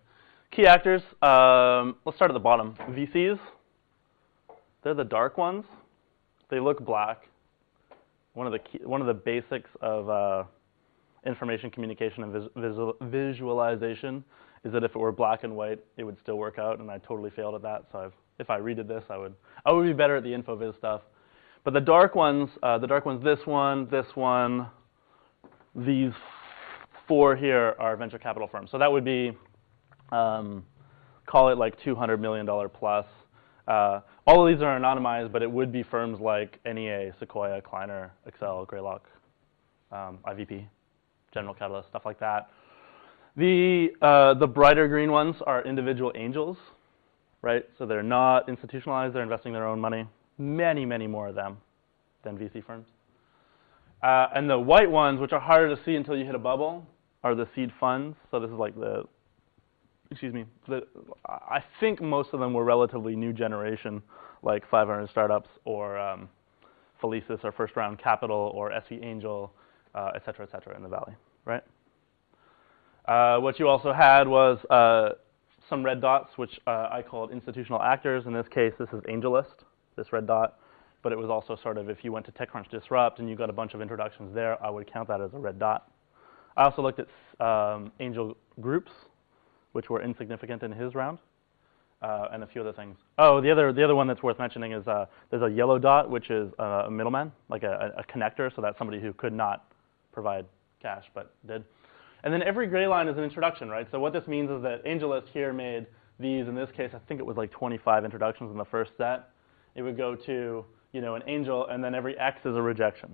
Key actors, let's start at the bottom. VCs, they're the dark ones. They look black. One of the basics of information communication and visualization is that if it were black and white, it would still work out, and I totally failed at that. So if I redid this, I would be better at the InfoViz stuff. But the dark ones, this one, these four here are venture capital firms. So that would be, call it like $200 million plus. All of these are anonymized, but it would be firms like NEA, Sequoia, Kleiner, Excel, Greylock, IVP, General Catalyst, stuff like that. The brighter green ones are individual angels, right? So they're not institutionalized, they're investing their own money. Many, many more of them than VC firms. And the white ones, which are harder to see until you hit a bubble, are the seed funds. So this is like I think most of them were relatively new generation, like 500 startups or Felicis or First Round Capital or SE Angel, et cetera, in the Valley, right? What you also had was some red dots, which I called institutional actors. In this case, this is Angelist, this red dot. But it was also sort of, if you went to TechCrunch Disrupt and you got a bunch of introductions there, I would count that as a red dot. I also looked at angel groups, which were insignificant in his round, and a few other things. Oh, the other one that's worth mentioning is there's a yellow dot, which is a middleman, like a connector, so that's somebody who could not provide cash but did. And then every gray line is an introduction, right? So what this means is that Angelist here made these, in this case, I think it was like 25 introductions in the first set. It would go to, you know, an angel, and then every X is a rejection.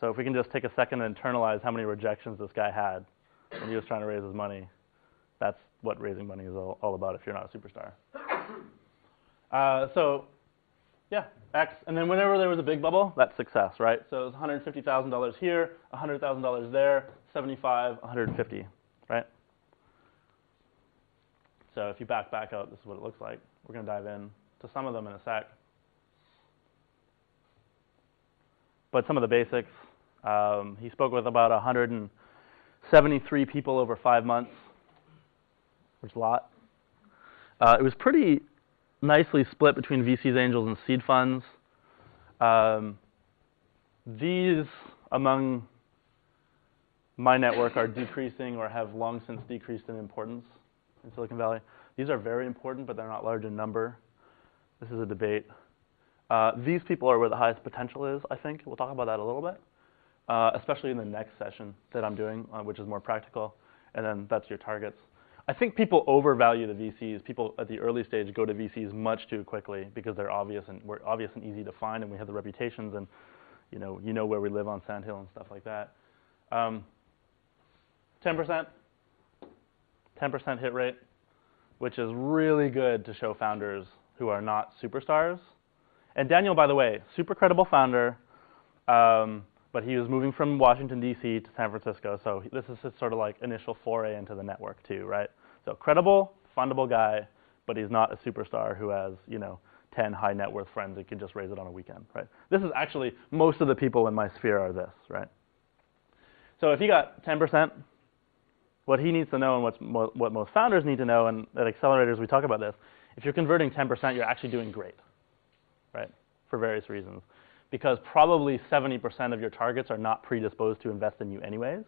So if we can just take a second and internalize how many rejections this guy had when he was trying to raise his money, that's what raising money is all about if you're not a superstar. So, yeah, X. And then whenever there was a big bubble, that's success, right? So it was $150,000 here, $100,000 there, 75, 150, right? So if you back out, this is what it looks like. We're going to dive in to some of them in a sec. But some of the basics, he spoke with about 173 people over 5 months, which is a lot. It was pretty nicely split between VCs, angels, and seed funds. These, among my network, are decreasing or have long since decreased in importance in Silicon Valley. These are very important, but they're not large in number. This is a debate. These people are where the highest potential is, I think. We'll talk about that a little bit, especially in the next session that I'm doing, which is more practical. And then that's your targets. I think people overvalue the VCs. People at the early stage go to VCs much too quickly because they're obvious and easy to find, and we have the reputations. And you know where we live on Sand Hill and stuff like that. 10% hit rate, which is really good to show founders who are not superstars. And Daniel, by the way, super credible founder, but he was moving from Washington, D.C. to San Francisco, so this is his sort of like initial foray into the network too, right? So credible, fundable guy, but he's not a superstar who has, 10 high net worth friends and can just raise it on a weekend, right? This is actually, most of the people in my sphere are this, right? So if you got 10%, what he needs to know and what most founders need to know, and at accelerators we talk about this, if you're converting 10%, you're actually doing great, right? For various reasons. Because probably 70% of your targets are not predisposed to invest in you anyways.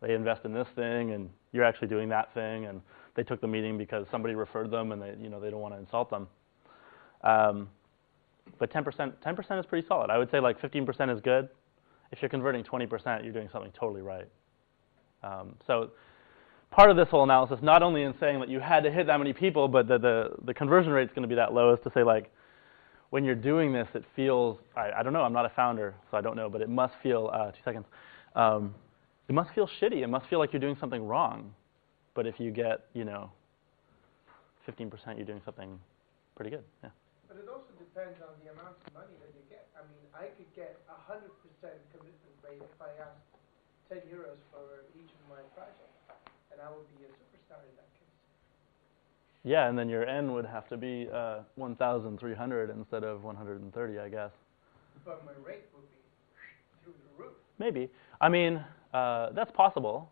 They invest in this thing, and you're actually doing that thing, and they took the meeting because somebody referred them, and they don't want to insult them. But 10% is pretty solid. I would say like 15% is good. If you're converting 20%, you're doing something totally right. So part of this whole analysis, not only in saying that you had to hit that many people, but the conversion rate is going to be that low, is to say like, when you're doing this, it feels, I don't know, I'm not a founder, so I don't know, but it must feel, 2 seconds, it must feel shitty. It must feel like you're doing something wrong. But if you get, 15%, you're doing something pretty good, yeah. But it also depends on the amount of money that you get. I mean, I could get 100% commitment rate if I asked 10 euros for each of my projects, and I would be a superstar in that case. Yeah, and then your N would have to be 1,300 instead of 130, I guess. But my rate would be through the roof. Maybe. I mean, that's possible.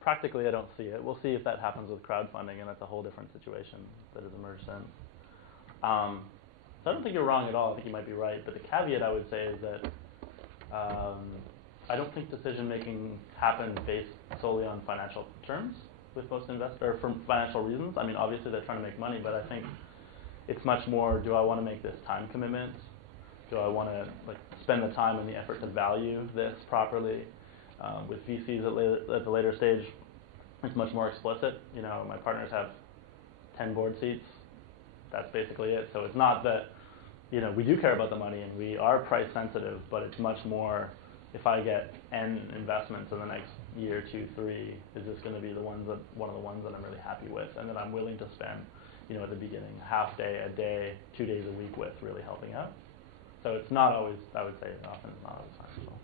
Practically, I don't see it. We'll see if that happens with crowdfunding, and that's a whole different situation that has emerged since. So I don't think you're wrong at all. I think you might be right. But the caveat I would say is that I don't think decision-making happens based solely on financial terms with most investors, or for financial reasons. I mean, obviously they're trying to make money, but I think it's much more, do I want to make this time commitment? Do I want to spend the time and the effort to value this properly? With VCs at the later stage, it's much more explicit. My partners have 10 board seats. That's basically it. So it's not that, we do care about the money and we are price sensitive, but it's much more, if I get N investments in the next year, 2, 3, is this going to be one of the ones that I'm really happy with and that I'm willing to spend, at the beginning, half day, a day, 2 days a week with, really helping out. So it's not always, I would say, often it's not always financial.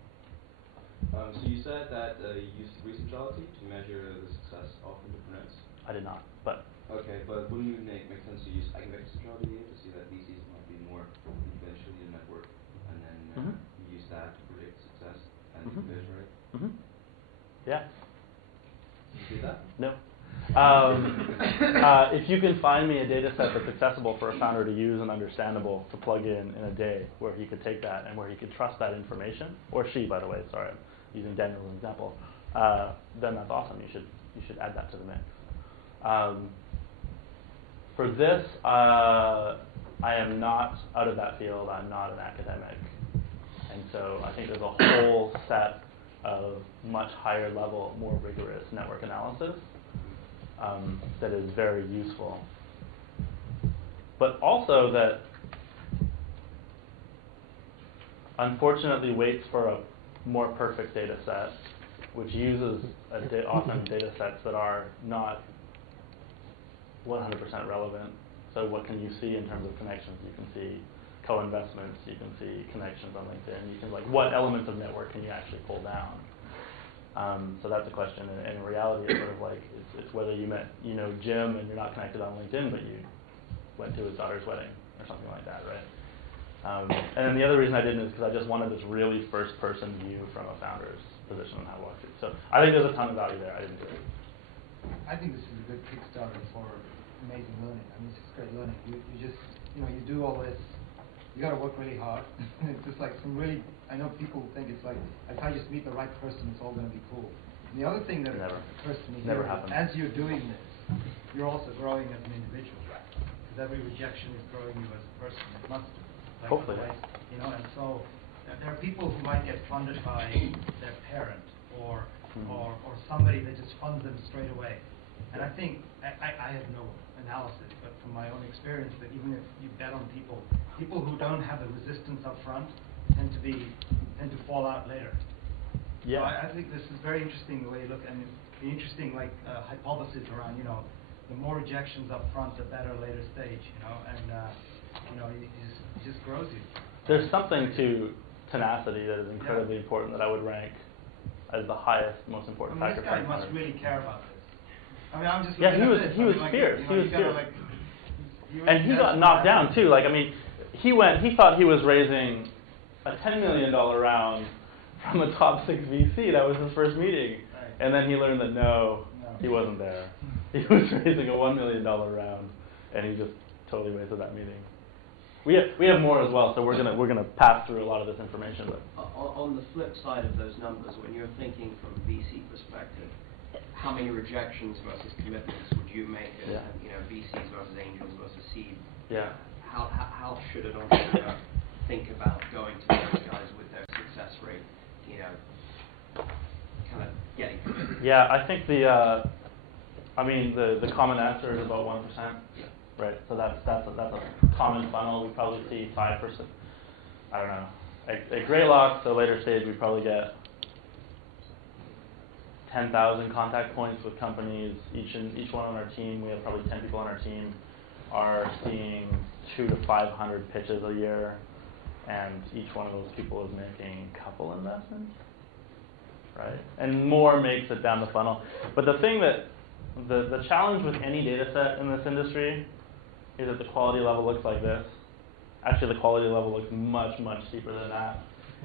So you said that you used recentrality to measure the success of entrepreneurs? I did not, but... Okay, but wouldn't it make sense to use eigenvector centrality to see that VCs might be more influential in your network, and then you use that to predict success and conversion rate? Yeah. Did you do that? No. If you can find me a data set that's accessible for a founder to use and understandable to plug in a day where he could take that and where he could trust that information, or she, by the way, sorry, I'm using Daniel as an example, then that's awesome. You should add that to the mix. For this, I am not out of that field. I'm not an academic. And so I think there's a whole set of much higher level, more rigorous network analysis that is very useful. But also that unfortunately waits for a more perfect data set, which uses often data sets that are not 100% relevant. So what can you see in terms of connections? You can see co-investments, you can see connections on LinkedIn, you can what elements of network can you actually pull down? So that's a question, and in reality it's sort of like, it's whether you met, Jim and you're not connected on LinkedIn, but you went to his daughter's wedding or something like that, right? And then the other reason I didn't is because I just wanted this really first-person view from a founder's position on how to watch it. So I think there's a ton of value there. I didn't do it. I think this is a good Kickstarter for amazing learning. I mean, it's just great learning. You just, you do all this. You got to work really hard. It's just like some really, I know people think it's like, if I just meet the right person, it's all going to be cool. And the other thing that occurs to me here is, as you're doing this, you're also growing as an individual. Because every rejection is growing you as a person. It must do. Like, hopefully. And so there are people who might get funded by their parent or somebody that just funds them straight away. And I think, I have no analysis, but from my own experience, that even if you bet on people who don't have the resistance up front, tend to fall out later. Yeah. So I think this is very interesting the way you look at it. The interesting hypothesis around, the more rejections up front, the better later stage, and it just grows you. There's something to tenacity that is incredibly important that I would rank as the highest, most important factor. This guy must really care about this. I mean, I'm just yeah, looking at this. he was fierce. He was fierce. And he really got knocked down too. He thought he was raising a $10 million round from a top 6 VC. That was his first meeting. Right. And then he learned that no, he wasn't there. He was raising a $1 million round, and he just totally wasted that meeting. We have more as well, so we're gonna pass through a lot of this information. But on the flip side of those numbers, when you're thinking from a VC perspective, how many rejections versus commitments would you make? Yeah. VCs versus angels versus seed. Yeah. How should an entrepreneur think about going to those guys with their success rate? Kind of getting committed. Yeah, I think the common answer is about 1%. Right, so that's a common funnel. We probably see 5%. I don't know. At Greylock, so later stage, we probably get 10,000 contact points with companies. Each one on our team, we have probably 10 people on our team, are seeing 200 to 500 pitches a year, and each one of those people is making a couple investments, right? And more makes it down the funnel. But the thing that the challenge with any data set in this industry is that the quality level looks like this. Actually, the quality level looks much, much steeper than that.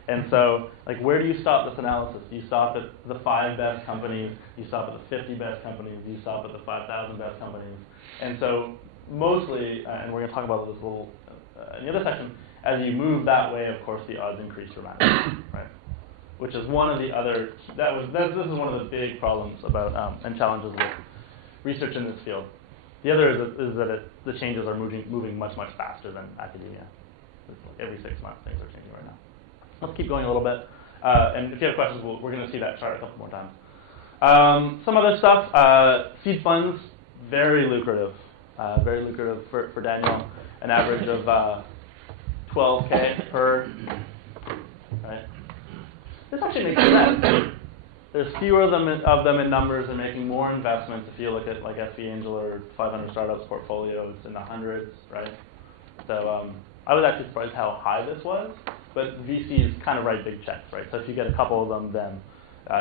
And so, where do you stop this analysis? Do you stop at the 5 best companies? Do you stop at the 50 best companies? Do you stop at the 5,000 best companies? And so, mostly, and we're going to talk about this a little in the other section, as you move that way, of course, the odds increase dramatically, right? Which is one of the other, this is one of the big problems about, and challenges with research in this field. The other is that the changes are moving much, much faster than academia. Every 6 months, things are changing right now. Let's keep going a little bit. And if you have questions, we're going to see that chart a couple more times. Some other stuff, seed funds, very lucrative. Very lucrative for Daniel. An average of $12K per, right? This actually makes sense. There's fewer of them in numbers and making more investments. If you look at SV Angel or 500 Startups portfolio, it's in the hundreds, right? So I was actually surprised how high this was, but VCs kind of write big checks, right? So if you get a couple of them, then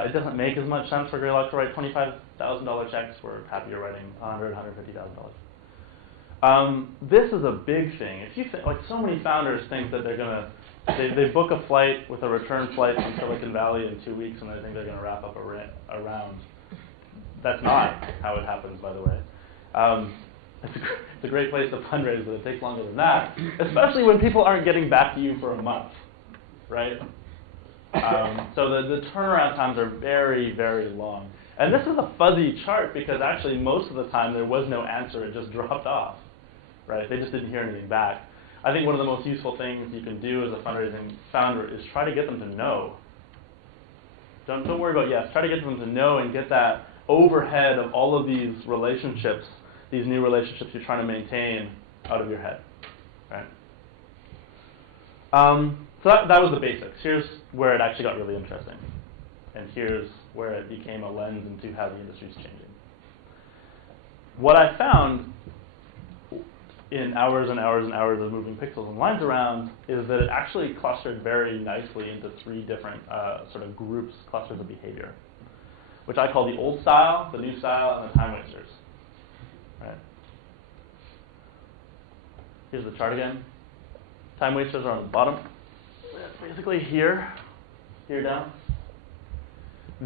it doesn't make as much sense for Greylock to write $25,000 checks. We're happier writing $100,000, $150,000. This is a big thing. If you think, so many founders think that they're gonna. They book a flight with a return flight from Silicon Valley in 2 weeks, and they think they're going to wrap up a round. That's not how it happens, by the way. It's a great place to fundraise, but it takes longer than that, especially when people aren't getting back to you for a month, right? So the turnaround times are very, very long. And this is a fuzzy chart because actually most of the time there was no answer. It just dropped off, right? They just didn't hear anything back. I think one of the most useful things you can do as a fundraising founder is try to get them to know. Don't worry about yes. Try to get them to know and get that overhead of all of these relationships, these new relationships you're trying to maintain, out of your head, right? So that was the basics. Here's where it actually got really interesting, and here's where it became a lens into how the industry's changing. What I found in hours and hours and hours of moving pixels and lines around is that it actually clustered very nicely into 3 different sort of groups, clusters of behavior, which I call the old style, the new style, and the time wasters. Right? Here's the chart again. Time wasters are on the bottom. It's basically here down.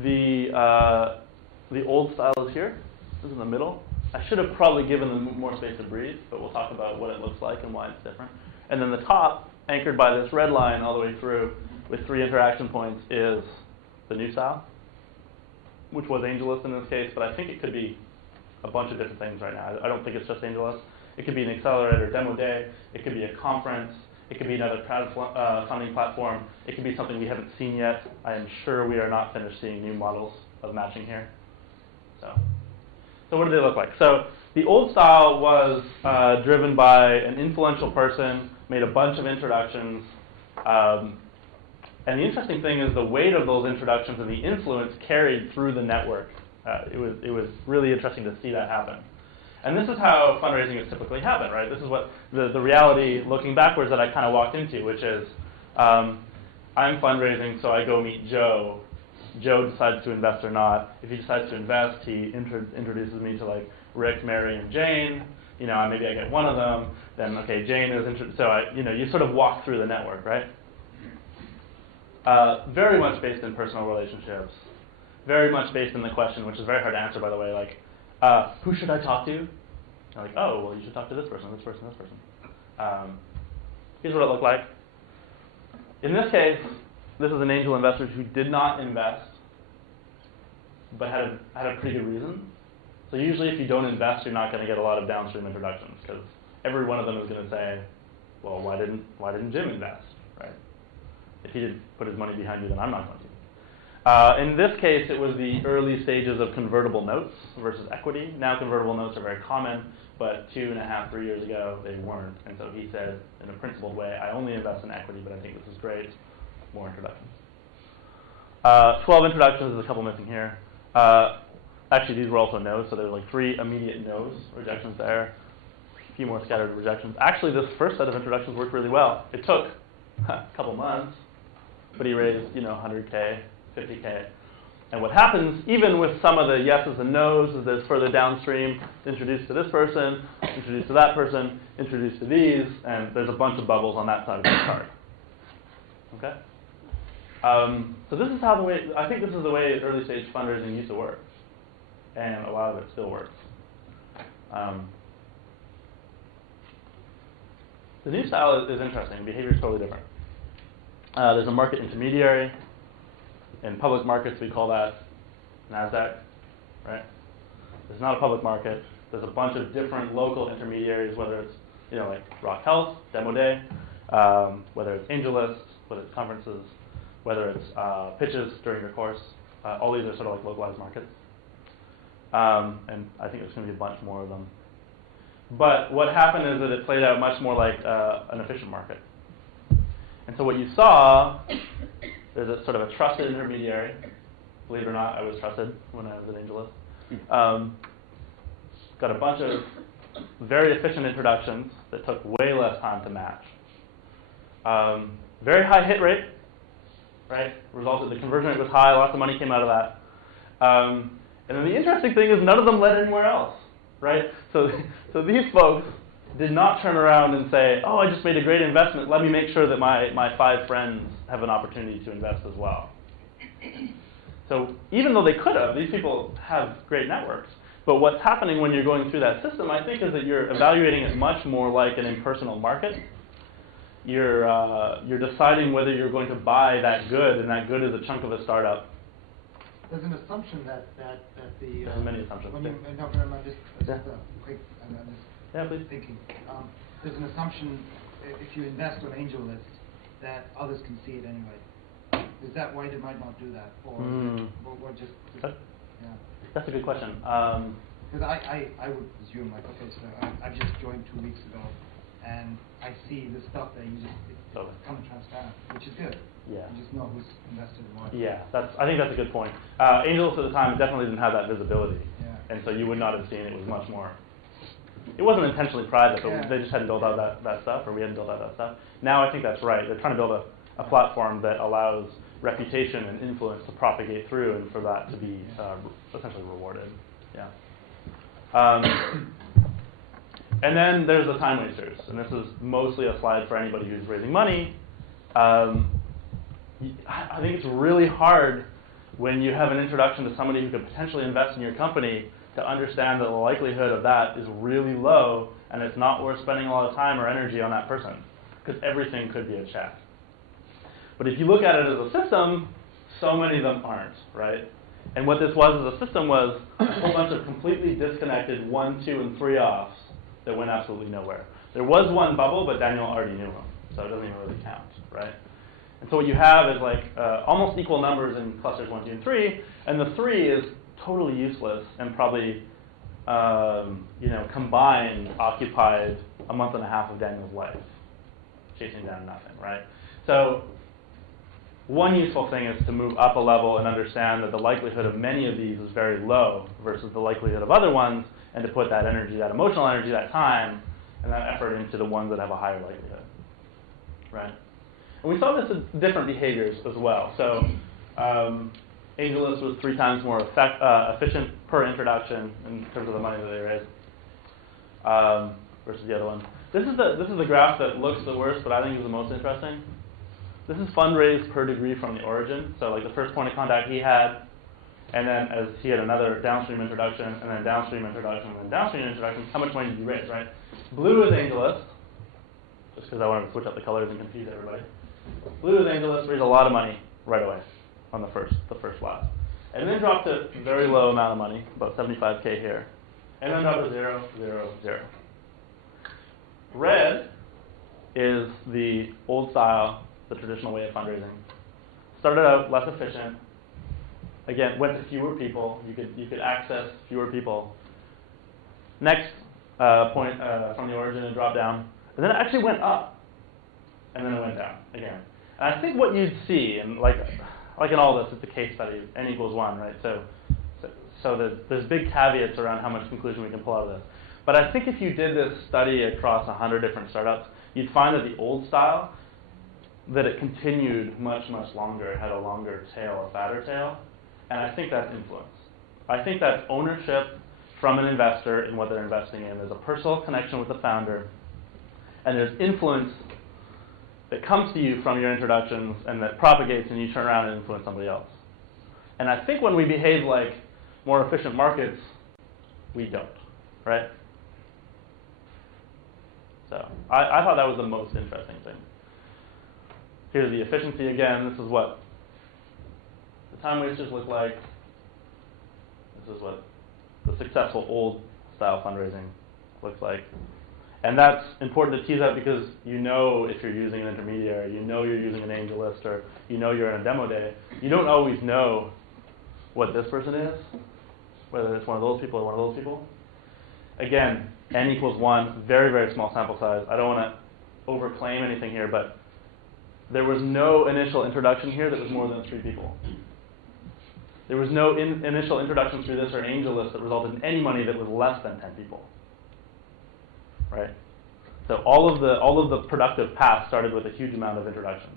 The old style is here. This is in the middle. I should have probably given them more space to breathe, but we'll talk about what it looks like and why it's different. And then the top, anchored by this red line all the way through, with 3 interaction points, is the new style, which was Angelist in this case, but I think it could be a bunch of different things right now. I don't think it's just Angelist. It could be an accelerator demo day. It could be a conference. It could be another crowdfunding platform. It could be something we haven't seen yet. I am sure we are not finished seeing new models of matching here. So what do they look like? So the old style was driven by an influential person, made a bunch of introductions, And the interesting thing is the weight of those introductions and the influence carried through the network. It was really interesting to see that happen. And this is how fundraising is typically happen, right? This is what the reality looking backwards that I kind of walked into, which is I'm fundraising, so I go meet Joe. Joe decides to invest or not. If he decides to invest, he introduces me to like Rick, Mary, and Jane. You know, maybe I get one of them. Then okay, Jane is interested. So you sort of walk through the network, right? Very much based in personal relationships. Very much based in the question, which is very hard to answer, by the way, like, who should I talk to? I'm like, oh, well, you should talk to this person, this person, this person. Here's what it looked like. In this case, this is an angel investor who did not invest, but had a pretty good reason. So usually if you don't invest, you're not going to get a lot of downstream introductions, because every one of them is going to say, well, why didn't Jim invest, right? If he did put his money behind you, then I'm not going to. In this case, it was the early stages of convertible notes versus equity. Now convertible notes are very common, but 2.5, 3 years ago, they weren't. And so he said, in a principled way, I only invest in equity, but I think this is great. More introductions. 12 introductions, there's a couple missing here. Actually, these were also no's, so there were like 3 immediate no's, rejections there. A few more scattered rejections. Actually, this first set of introductions worked really well. It took a couple months, but he raised, 100K, 50K. And what happens, even with some of the yeses and nos, is there's further downstream, introduced to this person, introduced to that person, introduced to these, and there's a bunch of bubbles on that side of the card. Okay? So this is how I think this is the way early stage fundraising used to work. And a lot of it still works. The new style is interesting. Behavior is totally different. There's a market intermediary. In public markets, we call that NASDAQ, right? There's not a public market. There's a bunch of different local intermediaries, whether it's, like Rock Health, Demo Day, whether it's Angelist, whether it's conferences, whether it's pitches during your course. All these are sort of like localized markets. And I think there's going to be a bunch more of them. But what happened is that it played out much more like an efficient market. And so what you saw, there's a sort of a trusted intermediary. Believe it or not, I was trusted when I was at Angelist. Got a bunch of very efficient introductions that took way less time to match. Very high hit rate, right? Resulted, the conversion rate was high, lots of money came out of that. And then the interesting thing is none of them led anywhere else, right? So these folks did not turn around and say, oh, I just made a great investment. Let me make sure that my 5 friends have an opportunity to invest as well. So even though they could have, these people have great networks. But what's happening when you're going through that system, I think, is that you're evaluating it much more like an impersonal market. You're deciding whether you're going to buy that good, and that good is a chunk of a startup. There's an assumption that the... There's many assumptions. When you, no, I'm just quick, I'm just thinking. There's an assumption if you invest on AngelList that others can see it anyway. Is that why they might not do that? Or just yeah. That's a good question. Because I would presume, like, okay, so I've just joined 2 weeks ago, and I see the stuff that you just, it's kind of transparent, which is good. Yeah. You just know who's invested in what. Yeah, I think that's a good point. Angelist at the time definitely didn't have that visibility. Yeah. And so you would not have seen it was much more. It wasn't intentionally private, but they just hadn't built out that stuff, or we hadn't built out that stuff. Now I think that's right. They're trying to build a platform that allows reputation and influence to propagate through, and for that to be essentially rewarded. Yeah. And then there's the time wasters, and this is mostly a slide for anybody who's raising money. I think it's really hard when you have an introduction to somebody who could potentially invest in your company to understand that the likelihood of that is really low, and it's not worth spending a lot of time or energy on that person, because everything could be a check. But if you look at it as a system, so many of them aren't, right? And what this was as a system was a whole bunch of completely disconnected 1, 2, and 3 offs that went absolutely nowhere. There was one bubble, but Daniel already knew him, so it doesn't even really count, right? And so what you have is like almost equal numbers in clusters 1, 2, and 3, and the 3 is totally useless and probably, combined occupied a month and a half of Daniel's life, chasing down nothing, right? So One useful thing is to move up a level and understand that the likelihood of many of these is very low versus the likelihood of other ones, and to put that energy, that emotional energy, that time, and that effort into the ones that have a higher likelihood, right? And we saw this in different behaviors as well. So Angelist was 3 times more efficient per introduction in terms of the money that they raised versus the other one. This is the graph that looks the worst, but I think is the most interesting. This is fundraised per degree from the origin. So like the first point of contact he had, and then as he had another downstream introduction, and then downstream introduction, and then downstream introduction, how much money did you raise, right? Blue is Angelist, just because I wanted to switch up the colors and confuse everybody. Blue is Angelist, raised a lot of money right away on the first blast. And then dropped to a very low amount of money, about 75K here. And then dropped to 0, 0, 0. Red is the old style, the traditional way of fundraising. Started out less efficient. Again, went to fewer people. You could access fewer people. Next point from the origin, it dropped down. And then it actually went up. And then it went down again. And I think what you'd see, and like in all this, it's a case study, n equals 1, right? So there's big caveats around how much conclusion we can pull out of this. But I think if you did this study across 100 different startups, you'd find that the old style, that it continued much, much longer. It had a longer tail, a fatter tail. And I think that's influence. I think that's ownership from an investor in what they're investing in. There's a personal connection with the founder. And there's influence that comes to you from your introductions and that propagates, and you turn around and influence somebody else. And I think when we behave like more efficient markets, we don't, right? So I thought that was the most interesting thing. Here's the efficiency again. This is what the time wasters look like. This is what the successful old style fundraising looks like. And that's important to tease out because you know if you're using an intermediary, you know you're using an Angelist, or you know you're in a demo day. You don't always know what this person is, whether it's one of those people or one of those people. Again, n equals 1, very, very small sample size. I don't want to overclaim anything here, but there was no initial introduction here that was more than 3 people. There was no initial introduction through this or Angelist that resulted in any money that was less than 10 people. Right? So all of the productive paths started with a huge amount of introductions.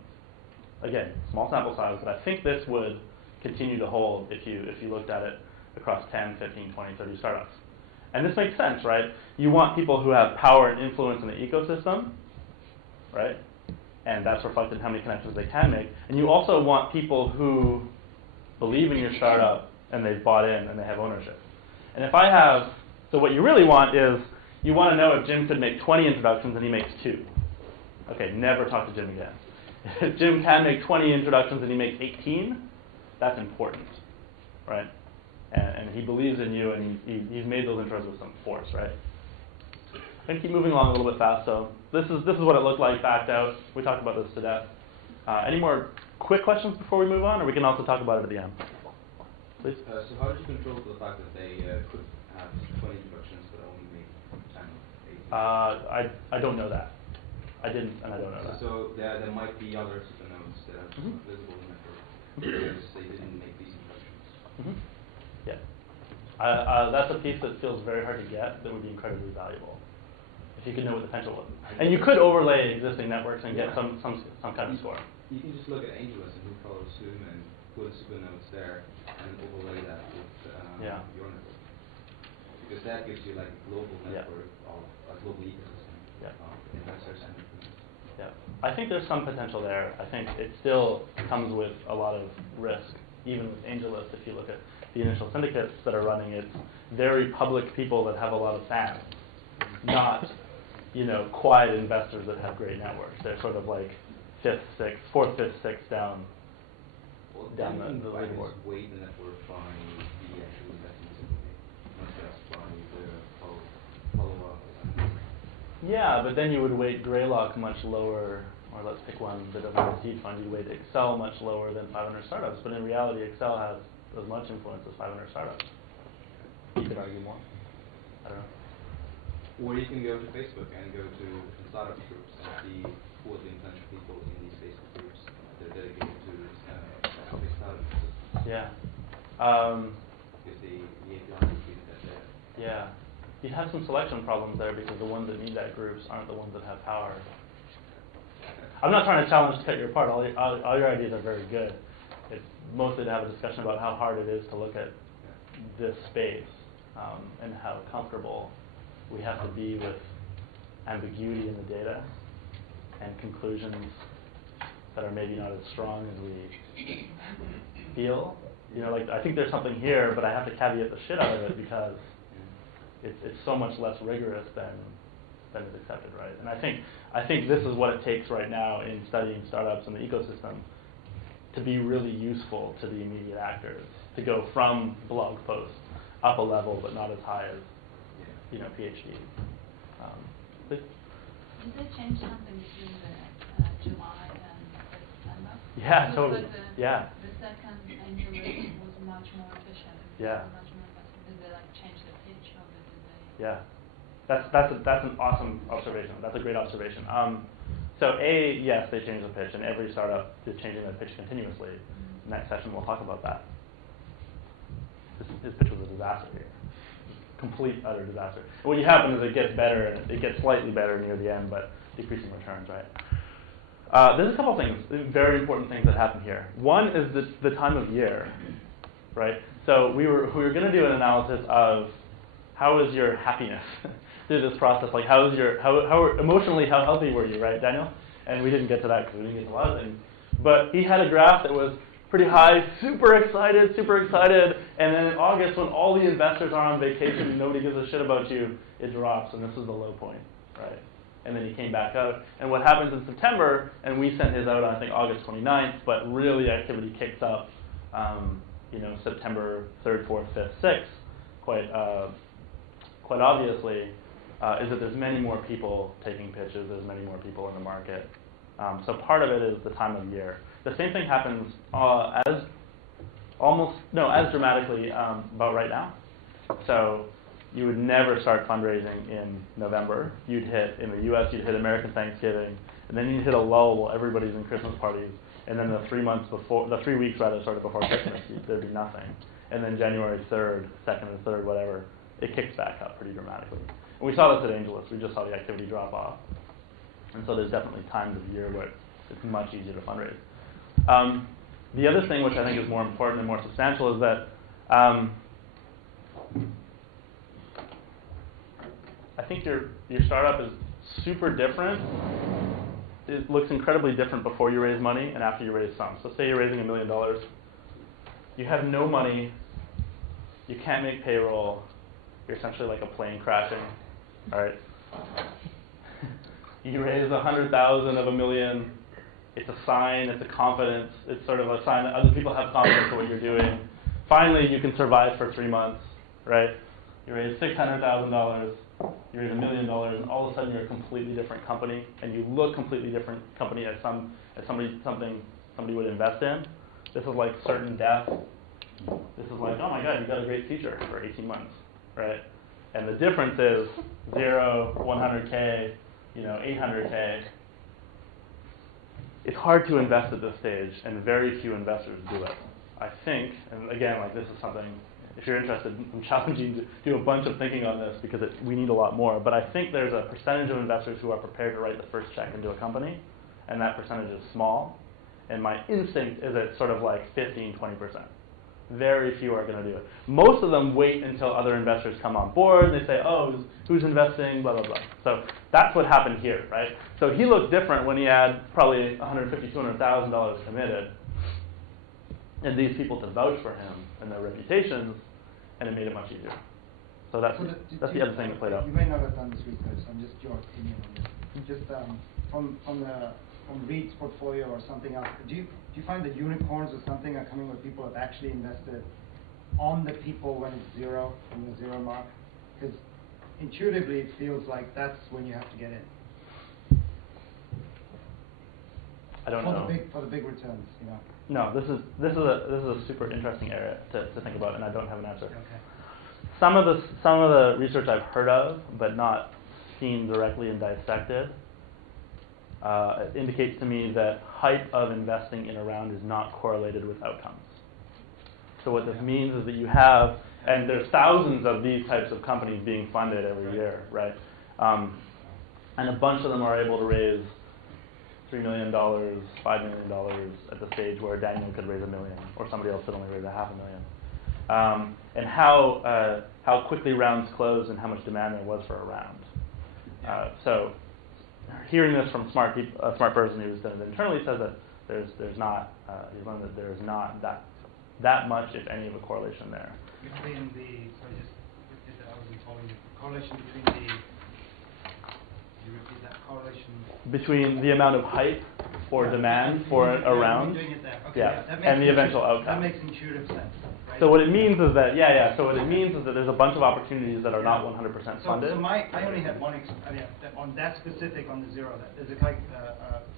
Again, small sample size, but I think this would continue to hold if you looked at it across 10, 15, 20, 30 startups. And this makes sense, right? You want people who have power and influence in the ecosystem, right? And that's reflected in how many connections they can make. And you also want people who believe in your startup and they've bought in and they have ownership. And if I have, so what you really want is, you want to know if Jim could make 20 introductions and he makes 2. Okay, never talk to Jim again. If Jim can make 20 introductions and he makes 18, that's important, right? And he believes in you, and he's made those intros with some force, right? I'm going to keep moving along a little bit fast. So this is what it looked like backed out. We talked about this to death. Any more quick questions before we move on, or we can also talk about it at the end? Please. So how did you control the fact that they could have 20 introductions but only make 10 or 18? I don't know that. I didn't, and I don't know that. So there might be other supernodes that are visible in the network because they didn't make these introductions. Yeah. That's a piece that feels very hard to get that would be incredibly valuable if you could know what the potential was. And you could overlay existing networks and get some kind of score. You can just look at Angelist and who follows whom and put supernodes there and overlay that with your network. Because that gives you like a global network of a global ecosystem of investors and influencers. Yeah. I think there's some potential there. I think it still comes with a lot of risk, even with Angelist. If you look at the initial syndicates that are running, it's very public people that have a lot of fans, not quiet investors that have great networks. They're sort of like 4th, 5th, 6th down the leaderboard. Weight the network by the actual investment syndicate, not just by the follow-up. Yeah, but then you would weight Greylock much lower, or let's pick one that doesn't have a seed fund. You weight Excel much lower than 500 startups, but in reality, Excel has as much influence as 500 startups. You could argue more. I don't know. Or you can go to Facebook and go to startup groups and see who are the influential people in these Facebook groups that are dedicated to Yeah. Because the API is there. Yeah. You'd have some selection problems there because the ones that need that groups aren't the ones that have power. I'm not trying to challenge to cut you apart. All your ideas are very good. It's mostly to have a discussion about how hard it is to look at this space and how comfortable we have to be with ambiguity in the data and conclusions that are maybe not as strong as we feel. You know, like I think there's something here, but I have to caveat the shit out of it because it's so much less rigorous than is accepted, right? And I think this is what it takes right now in studying startups and the ecosystem to be really useful to the immediate actors, to go from blog posts up a level, but not as high as PhD. Did they change something between the July and September? Yeah, totally. The second Angelist was much more efficient. Yeah. Much more efficient. Did they change the pitch or did they? Yeah, that's an awesome observation. That's a great observation. So yes, they changed the pitch, and every startup is changing their pitch continuously. Next session we'll talk about that. His pitch was a disaster here. Complete, utter disaster. And what happens is it gets better, and it gets slightly better near the end, but decreasing returns, right? There's a couple things, very important things that happen here. One is the time of year, right? So we were going to do an analysis of how is your happiness through this process? Like how emotionally, how healthy were you, right, Daniel? And we didn't get to that because we didn't get to a lot of things. But he had a graph that was pretty high, super excited, and then in August when all the investors are on vacation and nobody gives a shit about you, it drops, and this is the low point, right? And then he came back out. And what happens in September, and we sent his out on I think August 29th, but really activity kicks up, September 3rd, 4th, 5th, 6th, quite obviously, is that there's many more people taking pitches, there's many more people in the market. So part of it is the time of year. The same thing happens as dramatically about right now. So you would never start fundraising in November. In the US, you'd hit American Thanksgiving, and then you'd hit a lull while everybody's in Christmas parties, and then the 3 weeks before Christmas, there'd be nothing. And then January 3rd, 2nd or 3rd, whatever, it kicks back up pretty dramatically. And we saw this at Angelist. We just saw the activity drop off. And so there's definitely times of year where it's much easier to fundraise. The other thing which I think is more important and more substantial is that I think your startup is super different. It looks incredibly different before you raise money and after you raise some. So say you're raising $1 million. You have no money. You can't make payroll. You're essentially like a plane crashing. All right. You raise 100,000 of $1 million. It's a sign. It's a confidence. It's sort of a sign that other people have confidence in what you're doing. Finally, you can survive for 3 months, right? You raise $600,000. You raise $1 million, and all of a sudden you're a completely different company, and you look completely different company as somebody would invest in. This is like certain death. This is like, oh my God, you got a great future for 18 months, right? And the difference is 0, 100K, 800K. It's hard to invest at this stage, and very few investors do it. I think, and again, like this is something, if you're interested, I'm challenging you to do a bunch of thinking on this because we need a lot more. But I think there's a percentage of investors who are prepared to write the first check into a company, and that percentage is small. And my instinct is it's sort of like 15, 20%. Very few are going to do it. Most of them wait until other investors come on board. They say, oh, who's investing, blah, blah, blah. So that's what happened here, right? So he looked different when he had probably $150,000, $200,000 committed, and these people to vouch for him and their reputations, and it made it much easier. So that's the other thing that played out. You may not have done this research, so I'm just your opinion on this. Just from Reed's portfolio or something else, do you find that unicorns or something are coming where people have actually invested on the people when it's zero, from the zero mark? Because intuitively it feels like that's when you have to get in. I don't know. For the big returns, No, this is a super interesting area to think about, and I don't have an answer. Okay. Some of the research I've heard of, but not seen directly and dissected, indicates to me that hype of investing in a round is not correlated with outcomes. So what this means is that you have, and there's thousands of these types of companies being funded every year, right? And a bunch of them are able to raise $3 million, $5 million at the stage where Daniel could raise $1 million, or somebody else could only raise $500,000. And how quickly rounds close and how much demand there was for a round. So hearing this from a smart person who's done it internally says that there's not he's learned that there's not that much, if any, of a correlation there. Between the I wasn't following the correlation between the. You repeat that correlation. Between the amount of hype or demand for a round, okay, and the eventual outcome. That makes intuitive sense. Right? So what it means is that So what it means is that there's a bunch of opportunities that are not 100% funded. So I only had one. On that specific on the zero. There's a guy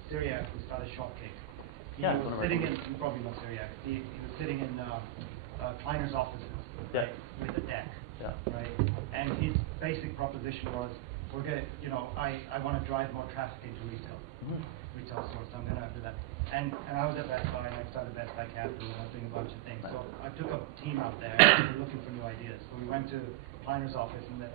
Syriac who started Shopcake. He was sitting in probably not Syriac. He was sitting in Kleiner's offices with a deck, right? And his basic proposition was, we're going to, I want to drive more traffic into retail stores, so I'm going to do that. And I was at Best Buy, and I started Best Buy Capital, and I was doing a bunch of things. So I took a team out there, and we were looking for new ideas. So we went to Kleiner's office, and the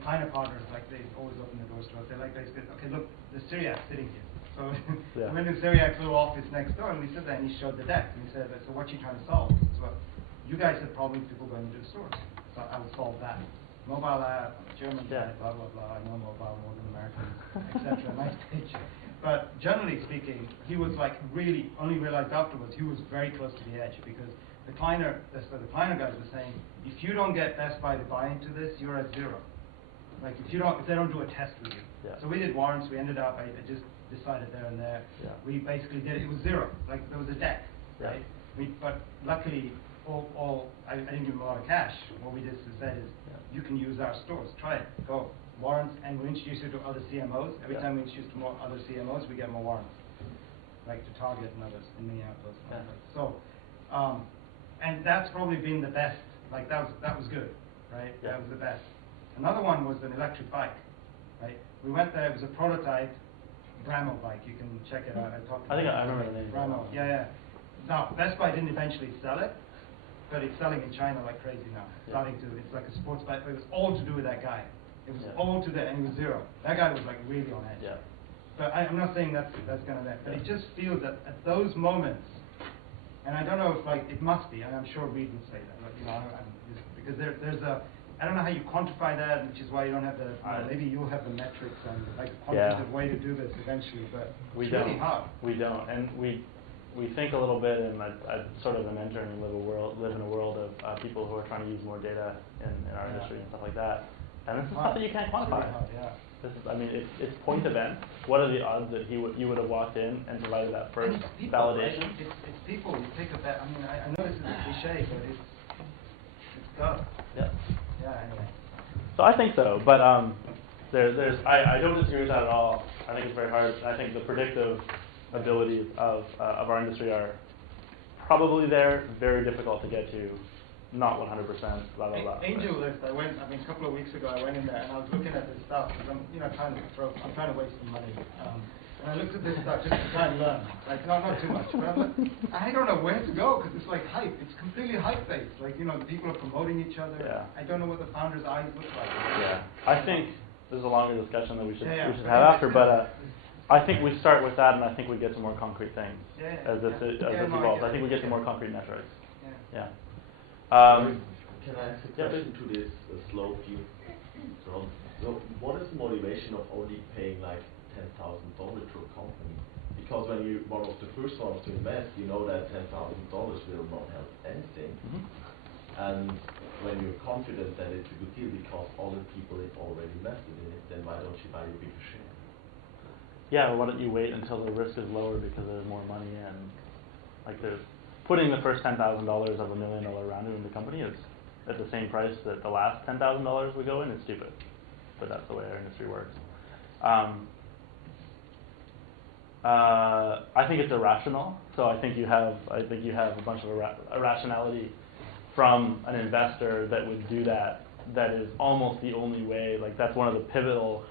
Kleiner partners, like, they always open the doors to us. They're like, basically, okay, look, the Syriac sitting here. So we went to Syriac's little office next door, and we sat there, and he showed the deck. And he said, so what you trying to solve? He said, well, you guys have problems people going into the stores. So I will solve that. Mobile app, German, blah, blah, blah. I know mobile more than Americans, etc. Nice pitch. But generally speaking, he was like really, only realized afterwards, he was very close to the edge, because the Kleiner guys were saying, if you don't get Best Buy to buy into this, you're at zero. Like if they don't do a test with you. So we did warrants, we ended up, I just decided there and there. We basically did it was zero. Like there was a deck, right? But luckily, I didn't give them a lot of cash. What we just said is, you can use our stores. Try it. Go. Warrants, and we'll introduce you to other CMOs. Every time we introduce to more other CMOs, we get more warrants. Like to Target and others in Minneapolis. So, and that's probably been the best. Like that was good, right? That was the best. Another one was an electric bike, right? We went there. It was a prototype Bramo bike. You can check it out. I remember the name. Bramo. Yeah. Now Best Buy didn't eventually sell it, but it's selling in China like crazy now. It's like a sports bike, but it was all to do with that guy. It was all to that, and he was zero. That guy was like really on edge. But I'm not saying that's gonna that, but it just feels that at those moments, and I don't know if like it must be, and I'm sure Reed would say that, like, because there's a, I don't know how you quantify that, which is why you don't have the, maybe you'll have the metrics and like quantitative way to do this eventually, but it's really hard. We don't, and we think a little bit, and I sort of an intern and live in a world of people who are trying to use more data in our industry and stuff like that. And this is stuff that you can't quantify. This is, I mean, it's point events. What are the odds that you would have walked in and provided that first validation? It's people. You take a bet. I mean, I know this is a cliche, but it's God. Yeah. Anyway. So I think so, but I don't disagree with that at all. I think it's very hard. I think the predictive abilities of our industry are probably there, very difficult to get to. Not 100%, blah, blah, blah. Angelist, a couple of weeks ago, I went in there and I was looking at this stuff because I'm trying to waste some money. And I looked at this stuff just to try and learn. Like, not too much, but I'm like, I don't know where to go because it's like hype. It's completely hype-based. Like, the people are promoting each other. I don't know what the founders' eyes look like. I think there's a longer discussion that we should have after, but I think we start with that, and I think we get to more concrete things as this evolves. I think we get to more concrete metrics. Can I ask a question to this slope view? So what is the motivation of only paying like $10,000 to a company? Because when you're one of the first ones to invest, you know that $10,000 will not help anything. And when you're confident that it's a good deal because other people have already invested in it, then why don't you buy a bigger share? Yeah, why don't you wait until the risk is lower because there's more money in? Like putting the first $10,000 of $1 million round into the company is at the same price that the last $10,000 would go in. It's stupid, but that's the way our industry works. I think it's irrational. So I think you have a bunch of irrationality from an investor that would do that. That is almost the only way. Like that's one of the pivotal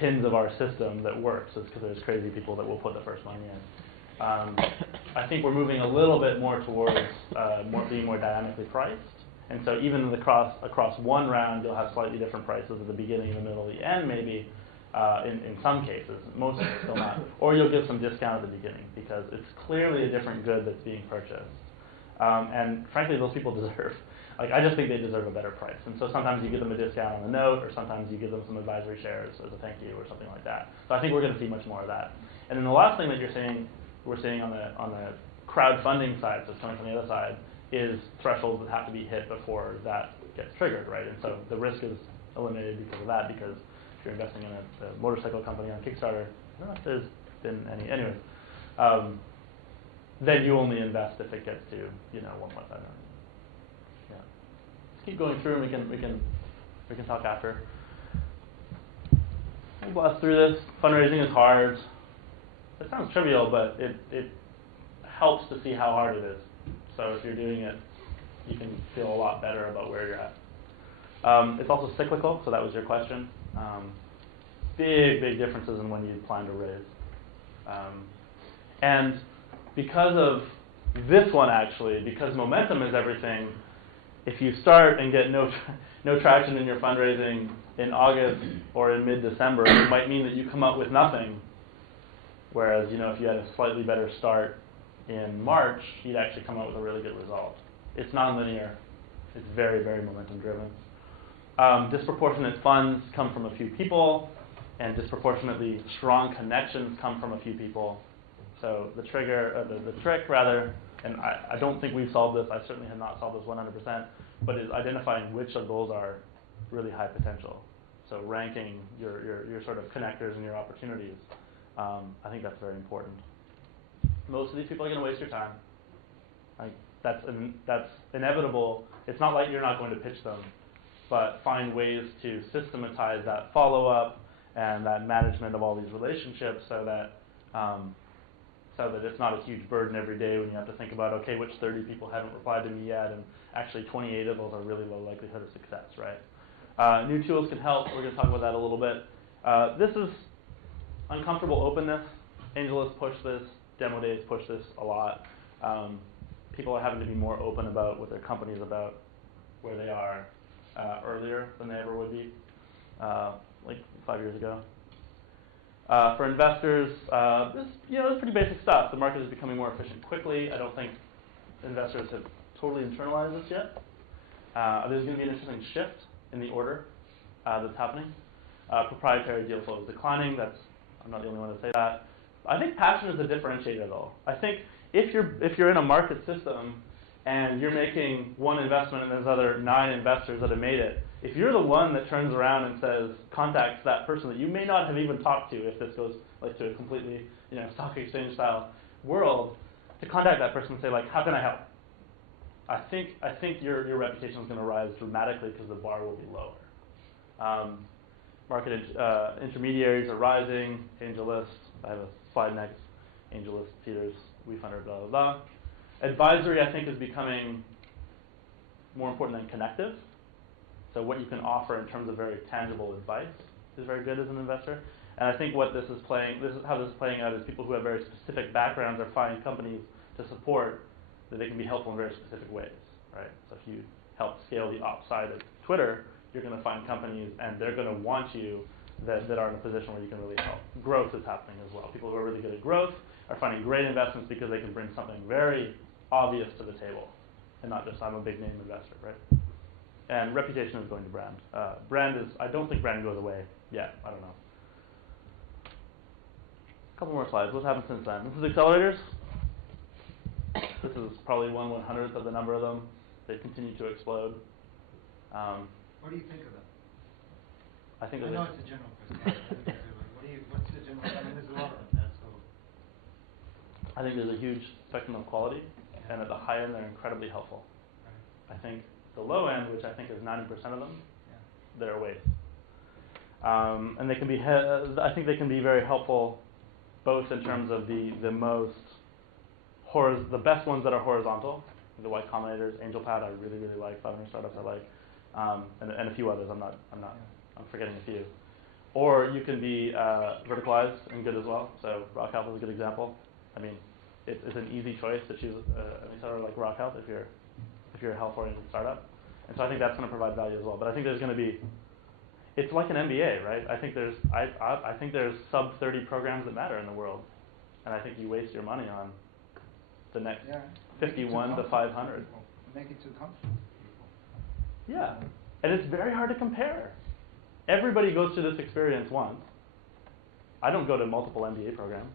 pins of our system that works. Is because there's crazy people that will put the first money in. I think we're moving a little bit more towards being more dynamically priced. And so even across one round, you'll have slightly different prices at the beginning, the middle, the end, maybe. In some cases, most of it still not. Or you'll give some discount at the beginning because it's clearly a different good that's being purchased. And frankly, those people deserve, I just think they deserve a better price. And so sometimes you give them a discount on the note, or sometimes you give them some advisory shares as a thank you or something like that. So I think we're going to see much more of that. And then the last thing that we're seeing on the crowdfunding side, so coming from the other side, is thresholds that have to be hit before that gets triggered, right? And so the risk is eliminated because of that, because if you're investing in a motorcycle company on Kickstarter, I don't know if there's been any, anyways, then you only invest if it gets to, 1.5 million. Yeah. Let's keep going through, and we can talk after. We'll blast through this. Fundraising is hard. It sounds trivial, but it helps to see how hard it is. So if you're doing it, you can feel a lot better about where you're at. It's also cyclical, so that was your question. Big differences in when you plan to raise. And because of this one, actually, because momentum is everything, if you start and get no traction in your fundraising in August or in mid-December, it might mean that you come up with nothing. Whereas, if you had a slightly better start in March, you'd actually come up with a really good result. It's nonlinear. It's very momentum driven. Disproportionate funds come from a few people, and disproportionately strong connections come from a few people. So the trick, and I don't think we've solved this. I certainly have not solved this 100%, but is identifying which of those are really high potential. So ranking your sort of connectors and your opportunities. I think that's very important. Most of these people are going to waste your time. That's inevitable. It's not like you're not going to pitch them, but find ways to systematize that follow-up and that management of all these relationships so that it's not a huge burden every day when you have to think about, okay, which 30 people haven't replied to me yet, and actually 28 of those are really low likelihood of success, right? New tools can help. We're going to talk about that a little bit. This is uncomfortable openness. Angelist pushed this. Demo days push this a lot. People are having to be more open about what their company's about, where they are earlier than they ever would be, like 5 years ago. For investors, this is pretty basic stuff. The market is becoming more efficient quickly. I don't think investors have totally internalized this yet. There's going to be an interesting shift in the order that's happening. Proprietary deal flow is declining. I'm not the only one to say that. I think passion is a differentiator, though. I think if you're in a market system and you're making one investment and there's other 9 investors that have made it, if you're the one that turns around and says, contacts that person that you may not have even talked to, if this goes to a completely stock exchange style world, to contact that person and say, how can I help? I think your reputation is going to rise dramatically because the bar will be lower. Market intermediaries are rising. Angelist, I have a slide next. Angelist, Peters, WeFunder, blah, blah, blah. Advisory, I think, is becoming more important than connective. So what you can offer in terms of very tangible advice is very good as an investor. And I think how this is playing out is people who have very specific backgrounds are finding companies to support that they can be helpful in very specific ways, right? So if you help scale the ops side of Twitter, you're going to find companies, and they're going to want you that are in a position where you can really help. Growth is happening as well. People who are really good at growth are finding great investments because they can bring something very obvious to the table, and not just I'm a big name investor, right? And reputation is going to brand. I don't think brand goes away yet. I don't know. A couple more slides. What's happened since then? This is accelerators. This is probably 1/100th of the number of them. They continue to explode. What do you think of them? I think I know it's a general question. What's the general? I mean, there's a lot of them. I think there's a huge spectrum of quality, and at the high end, they're incredibly helpful. I think the low end, which I think is 90% of them, they're a waste. And they can be. I think they can be very helpful, both in terms of the best ones that are horizontal, the Y Combinators, AngelPad, I really like. 500 Startups, I like, and a few others. I'm forgetting a few. Or you can be verticalized and good as well. So Rock Alpha is a good example. I mean, it's an easy choice to choose an accelerator like Rock Health if you're a health-oriented startup. And so I think that's going to provide value as well. But I think there's going to be, it's like an MBA, right? I think there's sub 30 programs that matter in the world, and I think you waste your money on the next 51 to 500. Make it too comfortable. Yeah, and it's very hard to compare. Everybody goes through this experience once. I don't go to multiple MBA programs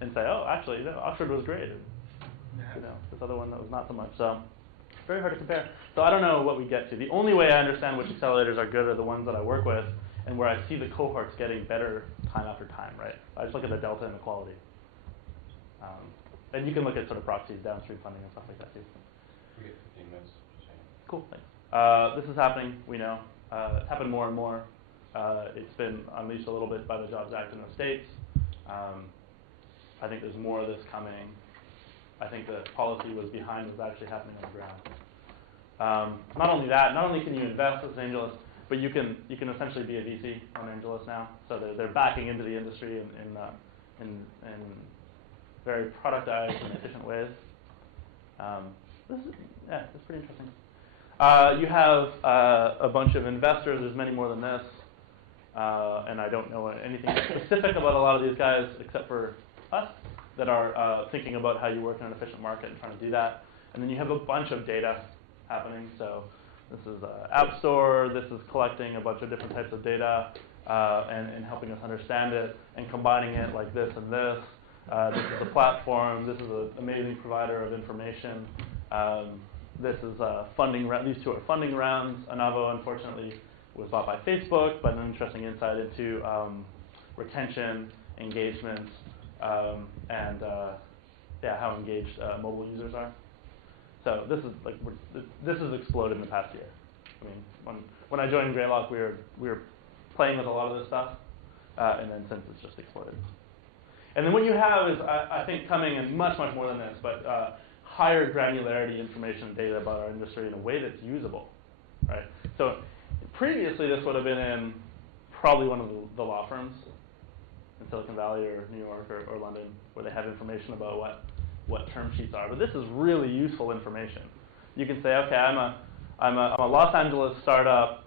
and say, oh, actually, Oxford was great, and this other one that was not so much. So it's very hard to compare. So I don't know what we get to. The only way I understand which accelerators are good are the ones that I work with, and where I see the cohorts getting better time after time, right? I just look at the delta and the quality. And you can look at sort of proxies, downstream funding, and stuff like that too. We get 15 minutes. Cool, thanks. This is happening, we know. It's happened more and more. It's been unleashed a little bit by the Jobs Act in the States. I think there's more of this coming. I think the policy was behind what's actually happening on the ground. Not only that, not only can you invest as an Angelist, but you can essentially be a VC on Angelist now. So they're backing into the industry in very productized and efficient ways. It's pretty interesting. You have a bunch of investors. There's many more than this. And I don't know anything specific about a lot of these guys except for us that are thinking about how you work in an efficient market and trying to do that. And then you have a bunch of data happening. So this is App Store. This is collecting a bunch of different types of data and helping us understand it and combining it like this and this. This is a platform. This is an amazing provider of information. This is funding. These two are funding rounds. Anavo, unfortunately, was bought by Facebook, but an interesting insight into retention, engagement, and how engaged mobile users are. So this has exploded in the past year. I mean, when I joined Greylock, we were playing with a lot of this stuff, and then since it's just exploded. And then what you have is, I think, coming in much more than this, but higher granularity information and data about our industry in a way that's usable, right? So previously, this would have been in probably one of the law firms in Silicon Valley or New York or London, where they have information about what term sheets are. But this is really useful information. You can say, okay, I'm a Los Angeles startup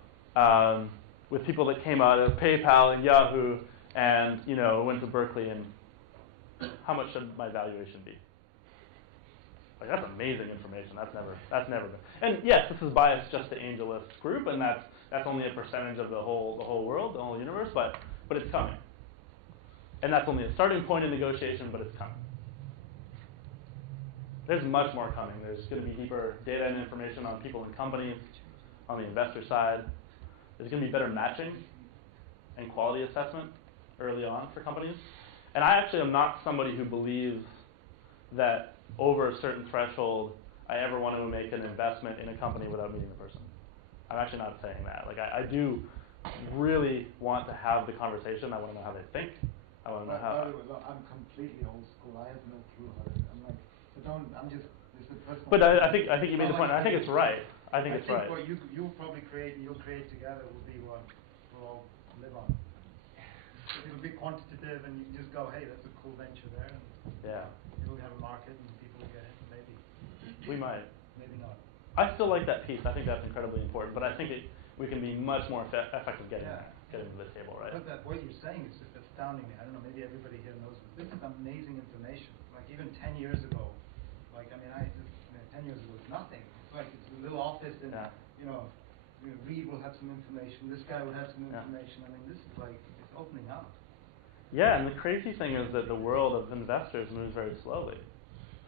with people that came out of PayPal and Yahoo, and went to Berkeley, and how much should my valuation be? Like, that's amazing information. That's never been. And yes, this is biased just to Angelist group, and that's only a percentage of the whole world, the whole universe, but it's coming. And that's only a starting point in negotiation, but it's coming. There's much more coming. There's going to be deeper data and information on people and companies, on the investor side. There's going to be better matching and quality assessment early on for companies. And I actually am not somebody who believes that over a certain threshold, I ever want to make an investment in a company without meeting the person. I'm actually not saying that. Like, I do really want to have the conversation. I want to know how they think. I want to know how. I'm completely old school. I have no clue how to. I'm like, this is personal. But I think you made the point. I think it's right. I think it's right. What you'll probably create and you'll create together will be what we'll all live on. It'll be quantitative, and you can just go, hey, that's a cool venture there. And it'll have a market, and people will get it. Maybe. We might. Maybe not. I still like that piece. I think that's incredibly important. But I think we can be much more effective getting to the table, right? But what you're saying is just astounding me. I don't know. Maybe everybody here knows this. This is amazing information. Like even 10 years ago, 10 years ago it's nothing. It's like it's a little office, and Reed will have some information. This guy will have some information. I mean, this is like it's opening up. Yeah, and the crazy thing is that the world of investors moves very slowly.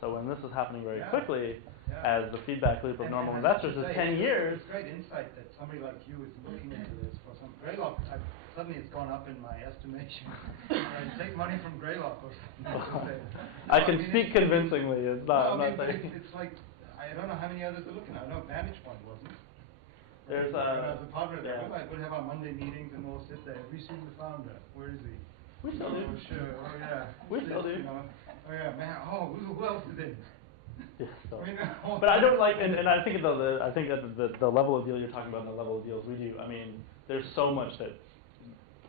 So when this is happening very quickly, as the feedback loop of normal investors is 10 years. It's great insight that somebody like you is looking into this for some Greylock. Suddenly it's gone up in my estimation. Take money from Greylock or something. I can speak convincingly. It's not. It's like I don't know how many others are looking. I know Vantage Point wasn't. There's as a partner there, we'll have our Monday meetings and we'll sit there. Have you seen the founder? Where is he? We still do. Oh, sure. Oh, yeah. We still do. Oh, yeah, man. Oh, who else is in? But I don't like, and I think I think that the level of deal you're talking about and the level of deals we do, I mean, there's so much that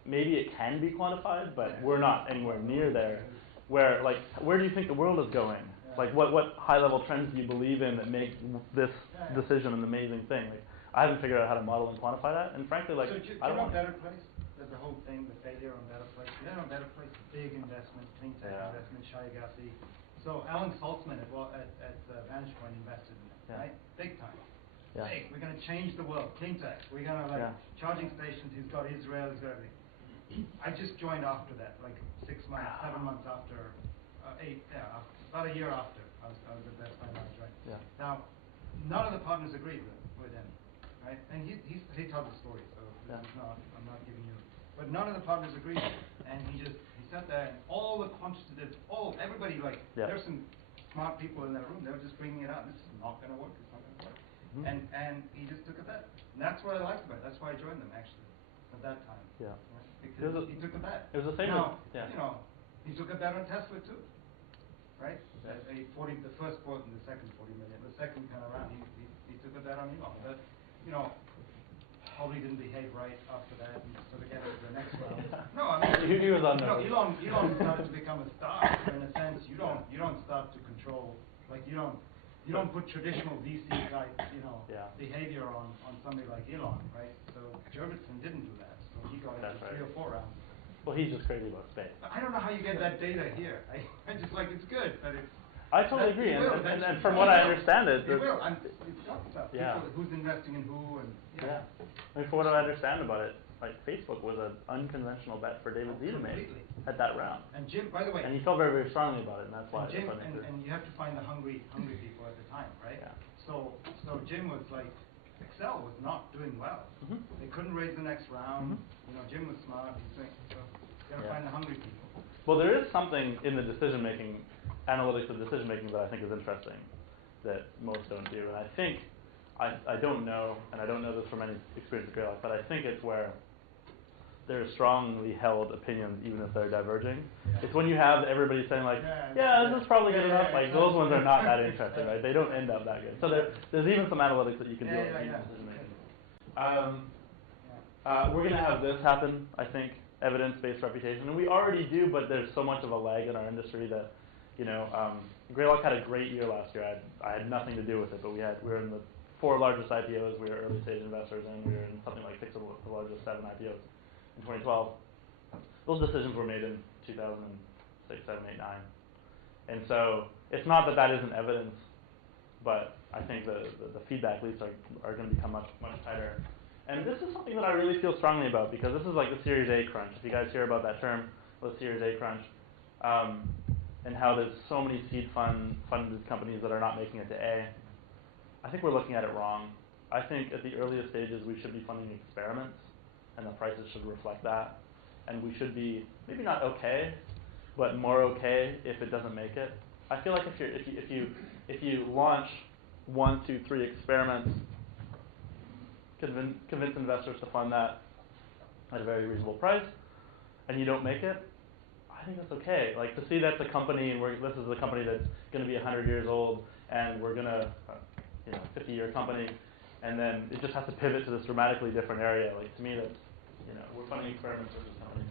maybe it can be quantified, but we're not anywhere near there. Where do you think the world is going? Like what high-level trends do you believe in that make this decision an amazing thing? Like, I haven't figured out how to model and quantify that, and frankly, like, So do you I don't know want Better Place? There's the whole thing, the failure on Better Place. You know Better Place, big investment, clean tech investment, Shai-Gassi. So Alan Saltzman at Vantage Point invested in it, right? Big time. Yeah. Big. We're going to change the world, clean tech. We're going to charging stations. He's got Israel. He's got everything. I just joined after that, like 6 months, 7 months after, about a year after. I was the best time I joined. Yeah. Now, none of the partners agreed with him, right? And he told the story, so this is not, I'm not giving you. But none of the partners agreed with him, and he sat there, and all the quantitative, everybody, like, there's some smart people in that room. They were just bringing it out. This is not going to work. It's not going to work. And he just took a bet. And that's what I liked about it. That's why I joined them, actually, at that time. Yeah. Right? Because he took a bet. It was the same. Now, you know, he took a bet on Tesla too, right? The first quote and the second 40 million. The second kind of round, he took a bet on Elon. But, you know, probably didn't behave right after that and sort of get into the next round. No, I mean, he was on Elon started to become a star. So in a sense, you don't start to control, like you don't put traditional VC type, behavior on somebody like Elon, right? So Jurvetson didn't do that. So he got into 3 or 4 rounds. Well, he's just crazy about space. I don't know how you get that data here. I just like, it's good, but it's... I totally agree, and from what I understand it... It will, it's got stuff. People, who's investing in who, and... I mean, from what I understand about it, like, Facebook was an unconventional bet for David Z to make at that round. And Jim, by the way... And he felt very, very strongly about it, and that's why... And you have to find the hungry people at the time, right? Yeah. So Jim was like... Excel was not doing well. They couldn't raise the next round. You know, Jim was smart. He's doing, so you got to find the hungry people. Well, there is something in the decision-making, analytics of decision-making that I think is interesting that most don't do. And I think, I don't know, and I don't know this from any experience at Greylock, but I think it's where there are strongly held opinions, even if they're diverging. It's when you have everybody saying like, this is probably good enough. Like those ones are not that interesting, right? They don't end up that good. So there's even some analytics that you can do on decision making. We're going to have this happen, I think, evidence-based reputation, and we already do, but there's so much of a lag in our industry that, you know, Greylock had a great year last year. I had nothing to do with it, but we were in the 4 largest IPOs. We were early stage investors, and we were in something like 6 of the largest 7 IPOs. In 2012, those decisions were made in 2006, 7, 8, 9. And so it's not that isn't evidence, but I think the feedback loops are going to become much tighter. And this is something that I really feel strongly about because this is like the Series A crunch. If you guys hear about that term, the Series A crunch, and how there's so many seed funded companies that are not making it to A, I think we're looking at it wrong. I think at the earliest stages we should be funding experiments, and the prices should reflect that. And we should be maybe not okay, but more okay if it doesn't make it. I feel like if you launch 1, 2, 3 experiments, convince investors to fund that at a very reasonable price, and you don't make it, I think that's okay. Like to see that's a company, and this is a company that's going to be 100 years old, and we're going to, 50-year company, and then it just has to pivot to this dramatically different area. Like to me, that's, we're funding experiments versus companies.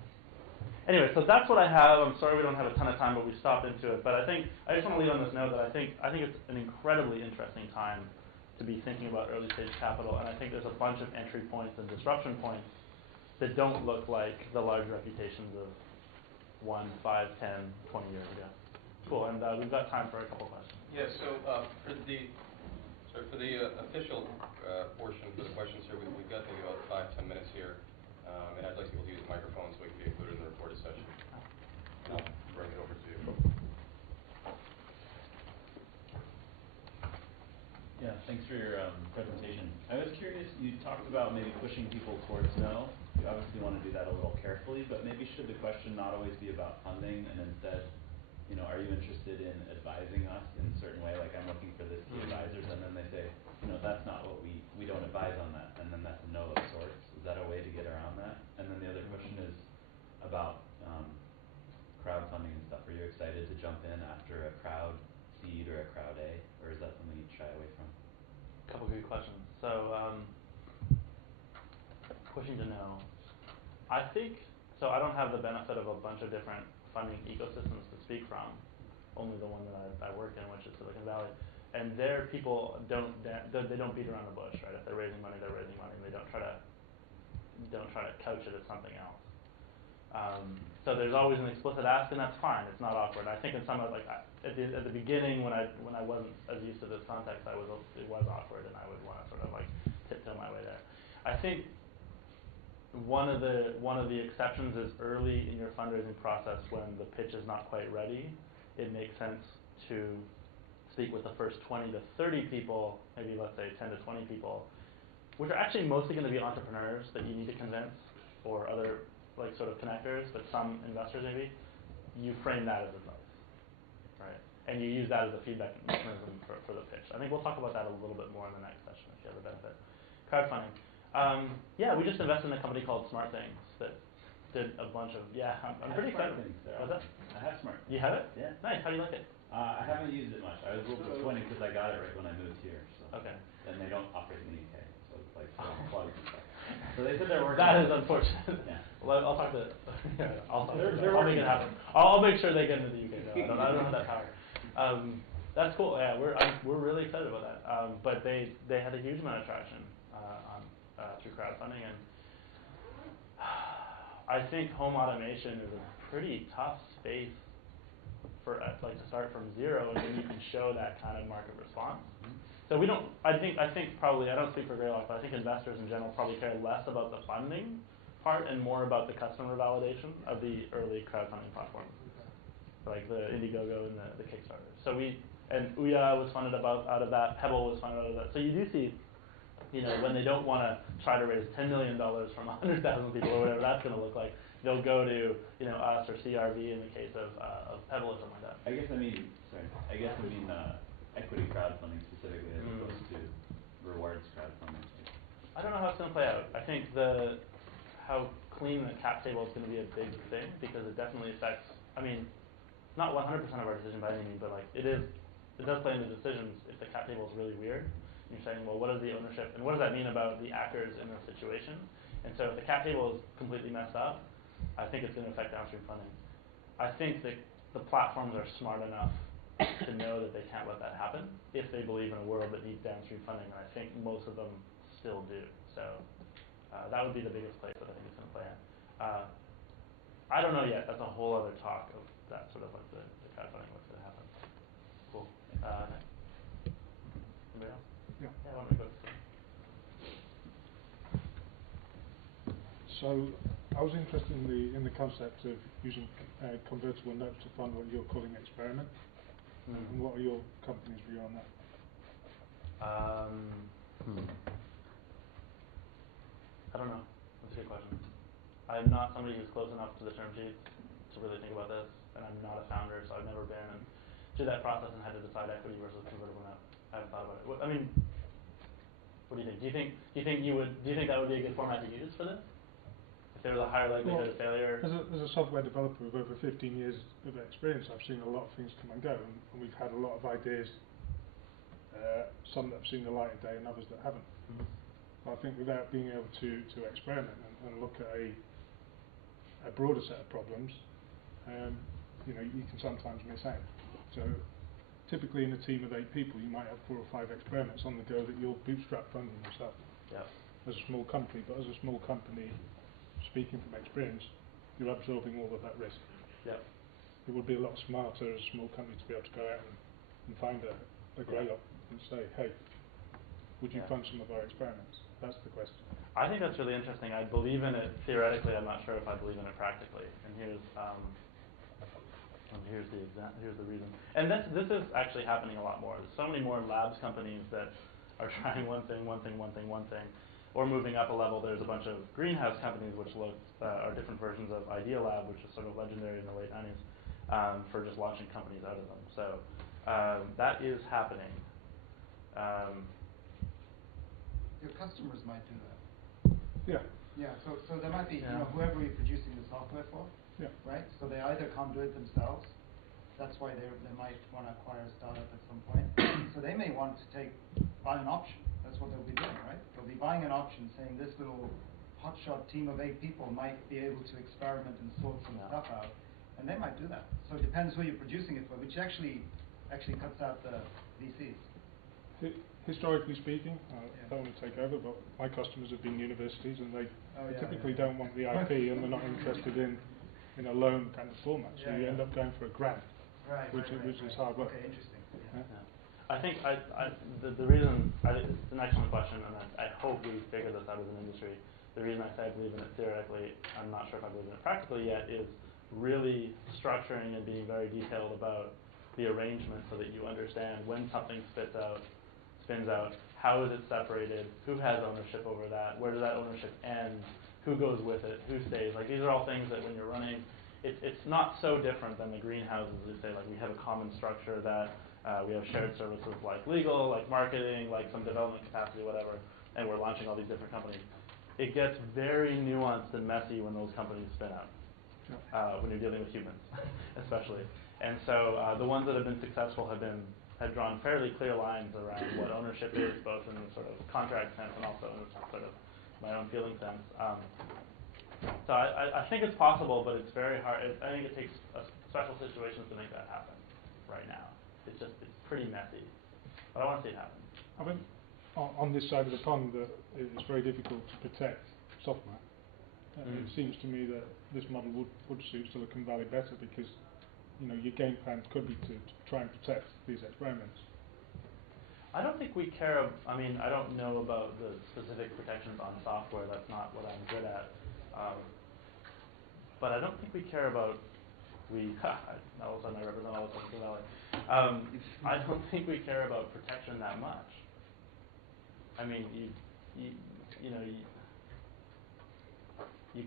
Anyway, so that's what I have. I'm sorry we don't have a ton of time, but we stopped into it. But I just want to leave on this note that I think it's an incredibly interesting time to be thinking about early stage capital, and I think there's a bunch of entry points and disruption points that don't look like the large reputations of 1, 5, 10, 20 years ago. Cool, and we've got time for a couple questions. Yeah, so for the official portion for the questions here, we've got maybe about 5-10 minutes here, and I'd like people to use the microphone so we can be included in the recorded session. And I'll bring it over to you. Yeah, thanks for your presentation. I was curious, you talked about maybe pushing people towards no. You obviously want to do that a little carefully, but maybe should the question not always be about funding, and instead, are you interested in advising us in a certain way? Like I'm looking for this key advisors, and then they say, that's not what we don't advise on that, and then that's a no of sorts. Is that a way to get around that? And then the other question is about crowdfunding and stuff. Are you excited to jump in after a crowd seed or a crowd A, or is that something you shy away from? Couple good questions. So, pushing to no. I think, so I don't have the benefit of a bunch of different funding ecosystems to speak from. only the one that I work in, which is Silicon Valley. And there, people don't beat around the bush, right? If they're raising money, they're raising money, and they don't try to couch it as something else. So there's always an explicit ask, and that's fine. It's not awkward. I think in some of at the beginning when I wasn't as used to this context, it was awkward, and I would want to sort of like tiptoe my way there. I think one of the exceptions is early in your fundraising process when the pitch is not quite ready. It makes sense to speak with the first 20 to 30 people, maybe let's say 10 to 20 people, which are actually mostly going to be entrepreneurs that you need to convince, or other like sort of connectors, but some investors maybe. You frame that as advice, right? And you use that as a feedback mechanism for the pitch. I think we'll talk about that a little bit more in the next session if you have a benefit. Crowdfunding. Yeah, we just invested in a company called Smart Things that did a bunch of, I'm pretty excited. What's that? I have Smart Things. You have it? Yeah. Nice, how do you like it? I haven't used it much. I was a little disappointed because I got it right when I moved here. So. Okay. And they don't operate in the UK, so it's like plugs and stuff. So they said they're working. That is unfortunate. Yeah. Well, I'll talk to. I'll make it happen. I'll make sure they get into the UK. No, I don't have that power. That's cool. Yeah, we're really excited about that. But they had a huge amount of traction through crowdfunding, and I think home automation is a pretty tough space for to start from zero, and then you can show that kind of market response. So we don't. I think probably I don't speak for Greylock, but I think investors in general probably care less about the funding part and more about the customer validation of the early crowdfunding platforms, like the Indiegogo and the Kickstarter. So Ouya was funded out of that. Pebble was funded out of that. So you do see, when they don't want to try to raise $10 million from 100,000 people or whatever that's going to look like, they'll go to us or CRV in the case of Pebble or something like that. I guess I mean equity crowdfunding specifically as opposed to rewards crowdfunding. I don't know how it's going to play out. I think how clean the cap table is going to be a big thing because it definitely affects. I mean, not 100% of our decision by any means, but it does play into decisions if the cap table is really weird. And you're saying, well, what is the ownership and what does that mean about the actors in this situation? And so if the cap table is completely messed up, I think it's going to affect downstream funding. I think that the platforms are smart enough to know that they can't let that happen if they believe in a world that needs downstream funding, and I think most of them still do. So that would be the biggest place that I think it's going to play in. I don't know yet. That's a whole other talk of that sort of like the crowdfunding, what's going to happen. Cool. Next. Anybody else? Yeah. Yeah, why don't we go to So I was interested in the concept of using convertible notes to fund what you're calling experiment. And what are your company's view on that? I don't know. That's a good question. I'm not somebody who's close enough to the term sheets to really think about this, and I'm not a founder, so I've never been through that process and had to decide equity versus convertible note. I haven't thought about it. What do you think? Do you think that would be a good format to use for this? If there was a higher likelihood of failure? As a software developer with over 15 years of experience, I've seen a lot of things come and go, and we've had a lot of ideas, some that have seen the light of day and others that haven't. But I think without being able to experiment and look at a broader set of problems, you can sometimes miss out. So typically in a team of 8 people, you might have 4 or 5 experiments on the go that you'll bootstrap funding yourself. Yeah. As a small company, but as a small company, speaking from experience, you're absorbing all of that risk. Yeah. It would be a lot smarter as a small company to be able to go out and find a Greylock and say, hey, would you fund some of our experiments? That's the question. I think that's really interesting. I believe in it theoretically. I'm not sure if I believe in it practically. And here's the reason. And this is actually happening a lot more. There's so many more labs companies that are trying one thing, or moving up a level. There's a bunch of greenhouse companies which are different versions of Idea Lab, which was sort of legendary in the late 90s, for just launching companies out of them. So that is happening. Your customers might do that. Yeah. Yeah, so there might be, whoever you're producing the software for, right? So they either can't do it themselves. That's why they might want to acquire a startup at some point. So they may want to buy an option. That's what they'll be doing, right? They'll be buying an option saying this little hotshot team of 8 people might be able to experiment and sort some stuff out. And they might do that. So it depends who you're producing it for, which actually cuts out the VCs. Historically speaking, I don't want to take over, but my customers have been universities, and they typically don't want the IP, and they're not interested in a loan kind of format. So you end up going for a grant, which is hard work. Okay, interesting. I think the reason, it's an excellent question, and I hope we figure this out as an industry. The reason I say I believe in it theoretically, I'm not sure if I believe in it practically yet, is really structuring and being very detailed about the arrangement so that you understand when something spins out, how is it separated, who has ownership over that, where does that ownership end, who goes with it, who stays. Like, these are all things that when you're running, it's not so different than the greenhouses. We say, like, we have a common structure that we have shared services like legal, like marketing, like some development capacity, whatever, and we're launching all these different companies. It gets very nuanced and messy when those companies spin out, when you're dealing with humans, especially. And so the ones that have been successful have drawn fairly clear lines around what ownership is, both in the sort of contract sense and also in the sort of my own feeling sense. So I think it's possible, but it's very hard. I think it takes special situations to make that happen right now. It's pretty messy, but I want to see it happen. I think on this side of the pond, it's very difficult to protect software. It seems to me that this model would suit Silicon Valley better because your game plan could be to try and protect these experiments. I don't think we care. I mean, I don't know about the specific protections on software. That's not what I'm good at. But I don't think we care about. All of a sudden I represent all of Silicon Valley. I don't think we care about protection that much. I mean, you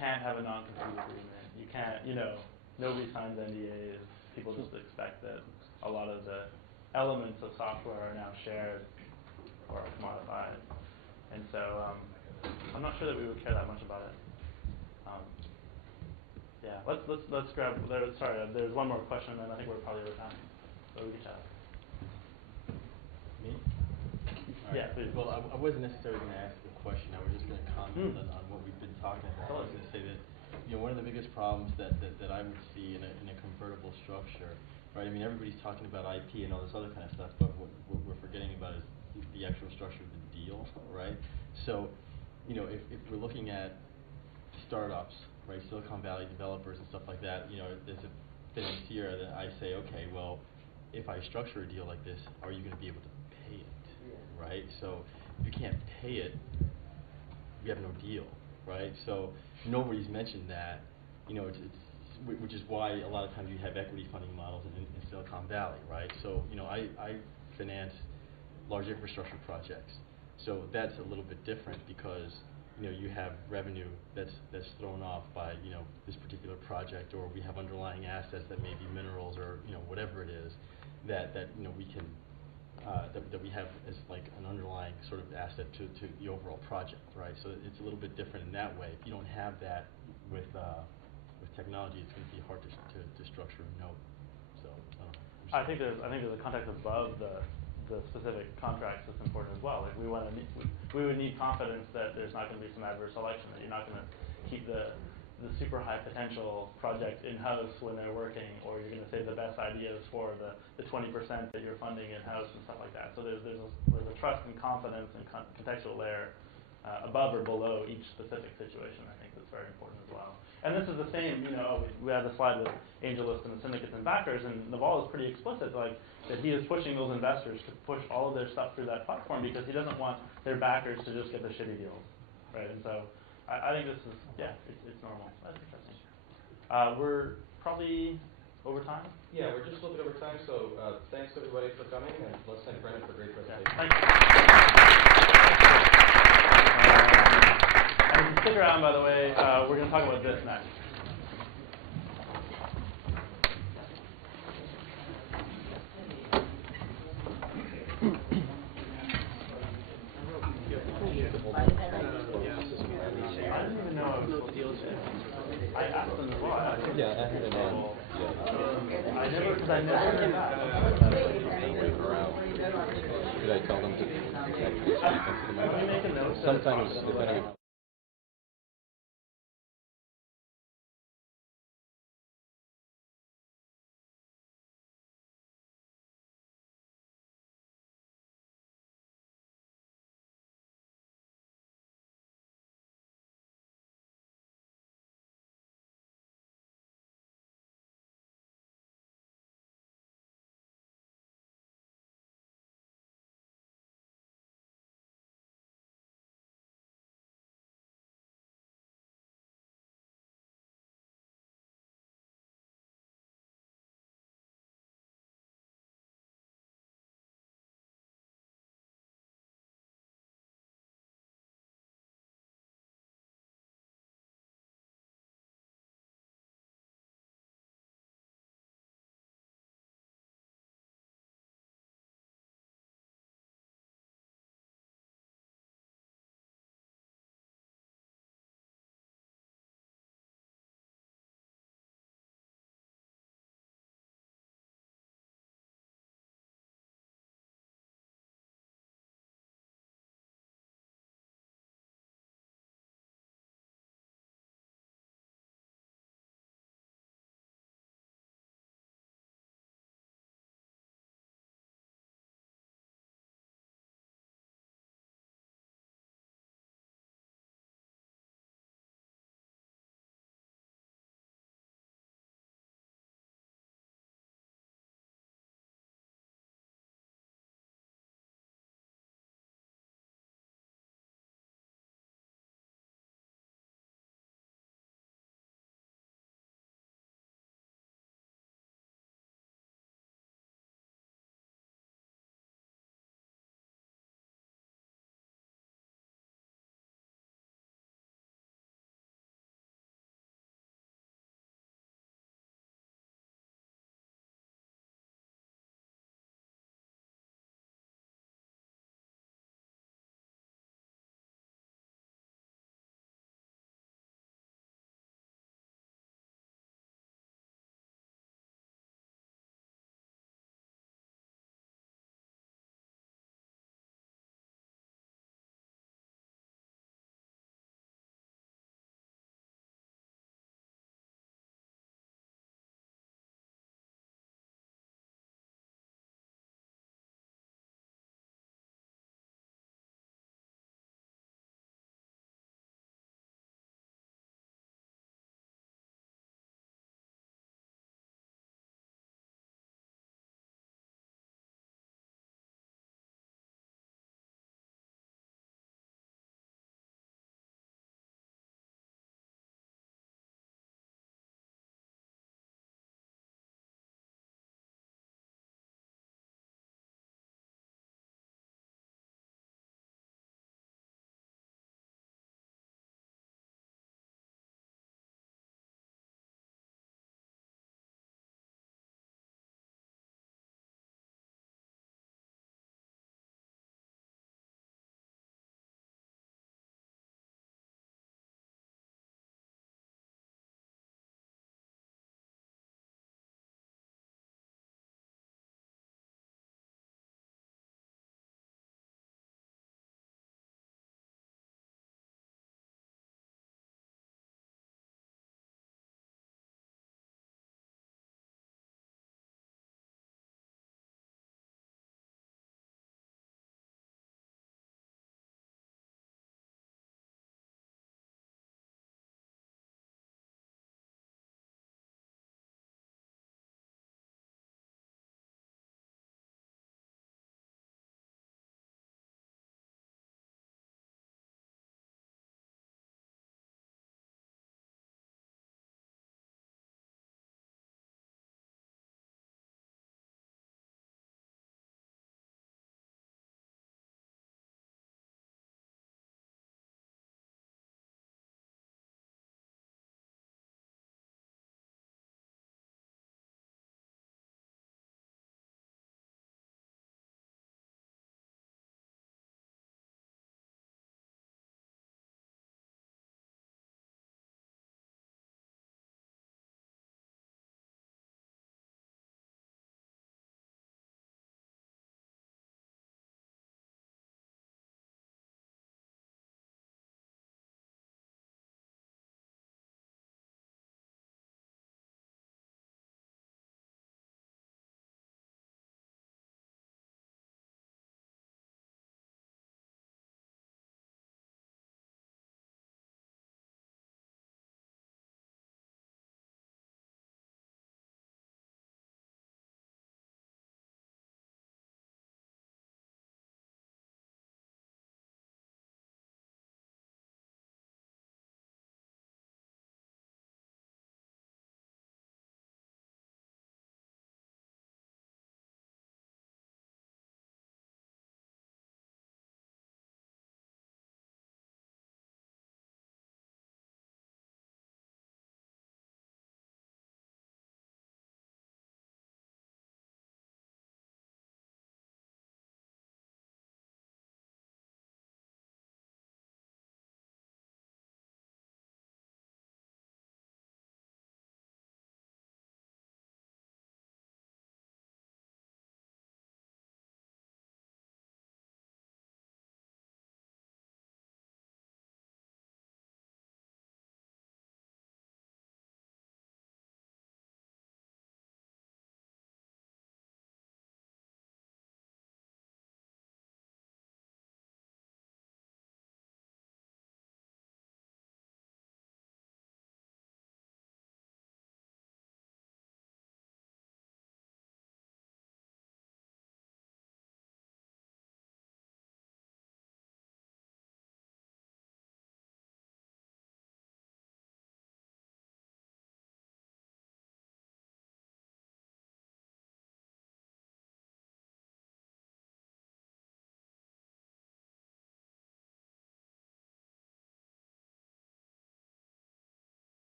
can't have a non-compete agreement. You can't. Nobody signs NDAs. People just expect that a lot of the elements of software are now shared or commodified, and so I'm not sure that we would care that much about it. Yeah, let's grab. There's one more question, and I think we're probably over time, so we can chat. Me? Yeah, please. Well, I wasn't necessarily going to ask a question. I was just going to comment on what we've been talking about. I was going to say that one of the biggest problems that I would see in a convertible structure, right? I mean, everybody's talking about IP and all this other kind of stuff, but what we're forgetting about is the actual structure of the deal, right? So, if we're looking at startups, right, Silicon Valley developers and stuff like that, there's a financier that I say, okay, well, if I structure a deal like this, are you going to be able to pay it, right? So, if you can't pay it, you have no deal, right? So, nobody's mentioned that, which is why a lot of times you have equity funding models in Silicon Valley, right? So, I finance large infrastructure projects. So that's a little bit different because, you have revenue that's thrown off by, this particular project, or we have underlying assets that may be minerals or, whatever it is that we can, that we have as like an underlying sort of asset to the overall project, right? So it's a little bit different in that way. If you don't have that with technology, it's going to be hard to structure a note. So I think there's a context above the specific contracts that's important as well. Like we would need confidence that there's not going to be some adverse selection, that you're not going to keep the super high potential project in-house when they're working, or you're going to save the best ideas for the 20% that you're funding in-house and stuff like that. So there's a trust and confidence and contextual layer above or below each specific situation. I think that's very important as well. And this is the same, we had the slide with Angelist and the syndicates and backers, and Naval is pretty explicit, like, that he is pushing those investors to push all of their stuff through that platform because he doesn't want their backers to just get the shitty deals, right? And so I think this is, it's normal. That's interesting. We're probably over time? Yeah, we're just a little bit over time, so thanks everybody for coming, and let's thank Brent for a great presentation. Thank you. And if you stick around, by the way, we're going to talk about this next. I never did that. Should I tell them to actually consider my Let me make a note. Sometimes, depending on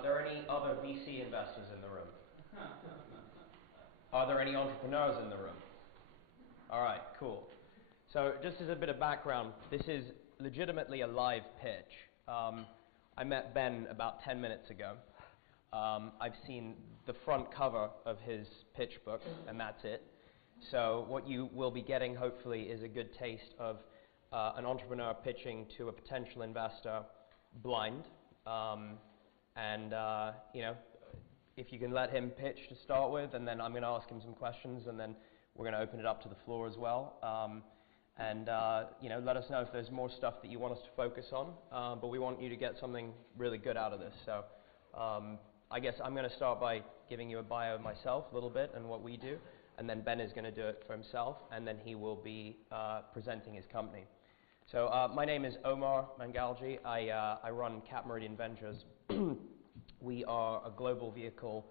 Are there any other VC investors in the room? Are there any entrepreneurs in the room? All right, cool. So just as a bit of background, this is legitimately a live pitch. I met Ben about 10 minutes ago. I've seen the front cover of his pitch book, and that's it. So what you will be getting, hopefully, is a good taste of an entrepreneur pitching to a potential investor blind. You know, if you can let him pitch to start with, and then I'm going to ask him some questions, and then we're going to open it up to the floor as well. You know, let us know if there's more stuff that you want us to focus on, but we want you to get something really good out of this. So I guess I'm going to start by giving you a bio of myself a little bit and what we do, and then Ben is going to do it for himself, and then he will be presenting his company. So my name is Mohr Mangalji. I run Cap Meridian Ventures. We are a global vehicle,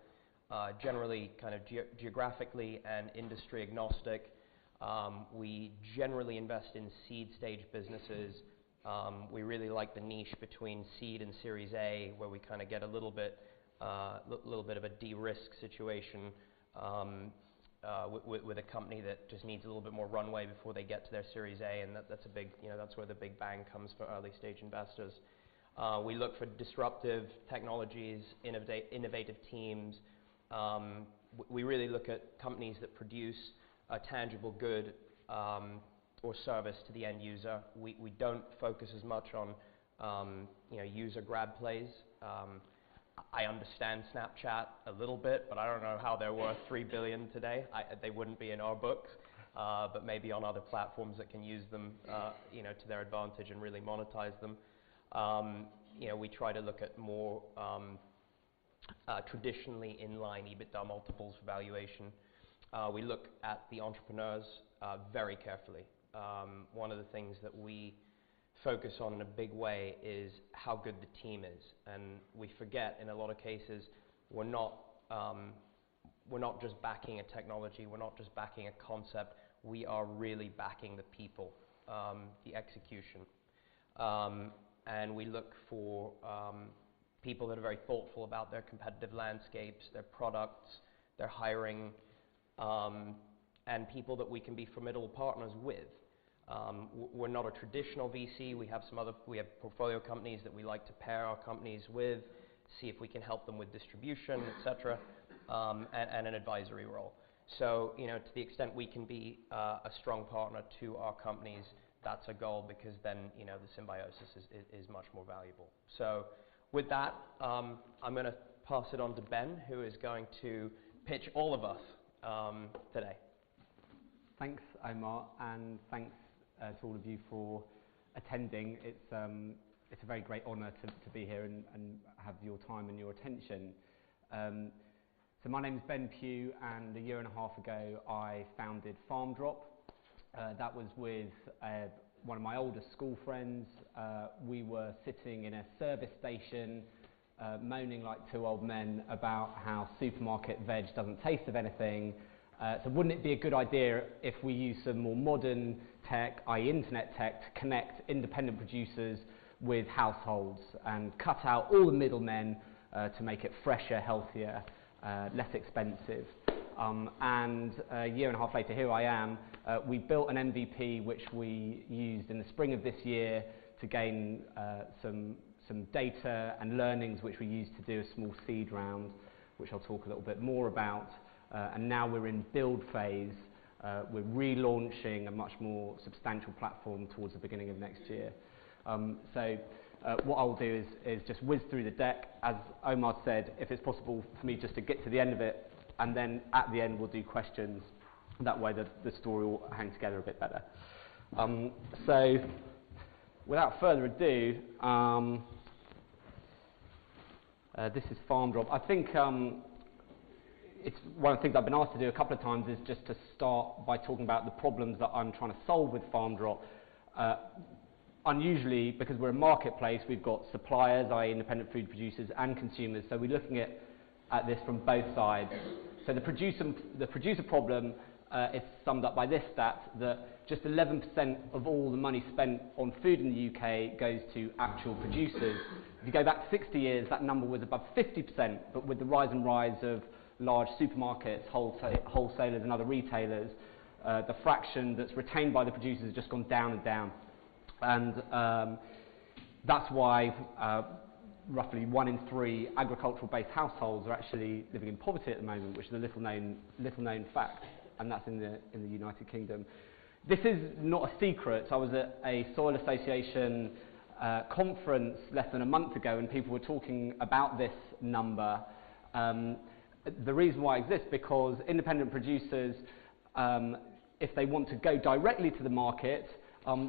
generally kind of geographically and industry agnostic. We generally invest in seed stage businesses. We really like the niche between seed and Series A, where we kind of get a little bit of a de-risk situation with a company that just needs a little bit more runway before they get to their Series A, and that's a big, you know, that's where the big bang comes for early stage investors. We look for disruptive technologies, innovative teams. We really look at companies that produce a tangible good or service to the end user. We don't focus as much on you know, user grab plays. I understand Snapchat a little bit, but I don't know how they're worth $3 billion today. They wouldn't be in our books, but maybe on other platforms that can use them you know, to their advantage and really monetize them. You know, we try to look at more traditionally inline EBITDA multiples for valuation. We look at the entrepreneurs very carefully. One of the things that we focus on in a big way is how good the team is, and we forget in a lot of cases we're not just backing a technology, we're not just backing a concept, we are really backing the people, the execution. And we look for people that are very thoughtful about their competitive landscapes, their products, their hiring, and people that we can be formidable partners with. We're not a traditional VC. We have portfolio companies that we like to pair our companies with, see if we can help them with distribution, etc., and an advisory role. So, you know, to the extent we can be a strong partner to our companies, that's a goal, because then, you know, the symbiosis is much more valuable. So with that, I'm going to pass it on to Ben, who is going to pitch all of us today. Thanks, Mohr, and thanks to all of you for attending. It's a very great honour to be here and have your time and your attention. So my name is Ben Pugh, and a year and a half ago I founded FarmDrop. That was with one of my oldest school friends. We were sitting in a service station moaning like two old men about how supermarket veg doesn't taste of anything. So wouldn't it be a good idea if we use some more modern tech, i.e. internet tech, to connect independent producers with households and cut out all the middlemen to make it fresher, healthier, less expensive. And a year and a half later, here I am. We built an MVP which we used in the spring of this year to gain some data and learnings, which we used to do a small seed round, which I'll talk a little bit more about. And now we're in build phase. We're relaunching a much more substantial platform towards the beginning of next year. So what I'll do is just whiz through the deck. As Mohr said, if it's possible for me just to get to the end of it, and then at the end we'll do questions. That way the story will hang together a bit better. So without further ado, this is FarmDrop. I think it's one of the things I've been asked to do a couple of times is just to start by talking about the problems that I'm trying to solve with FarmDrop. Unusually, because we're a marketplace, we've got suppliers, i.e. independent food producers, and consumers, so we're looking at this from both sides. So the producer problem is summed up by this stat, that just 11% of all the money spent on food in the UK goes to actual producers. If you go back 60 years, that number was above 50%, but with the rise of large supermarkets, wholesalers and other retailers, the fraction that's retained by the producers has just gone down and down. And that's why roughly 1 in 3 agricultural-based households are actually living in poverty at the moment, which is a little-known fact, and that's in the United Kingdom. This is not a secret. I was at a Soil Association conference less than a month ago, and people were talking about this number. The reason why it exists, because independent producers, if they want to go directly to the market,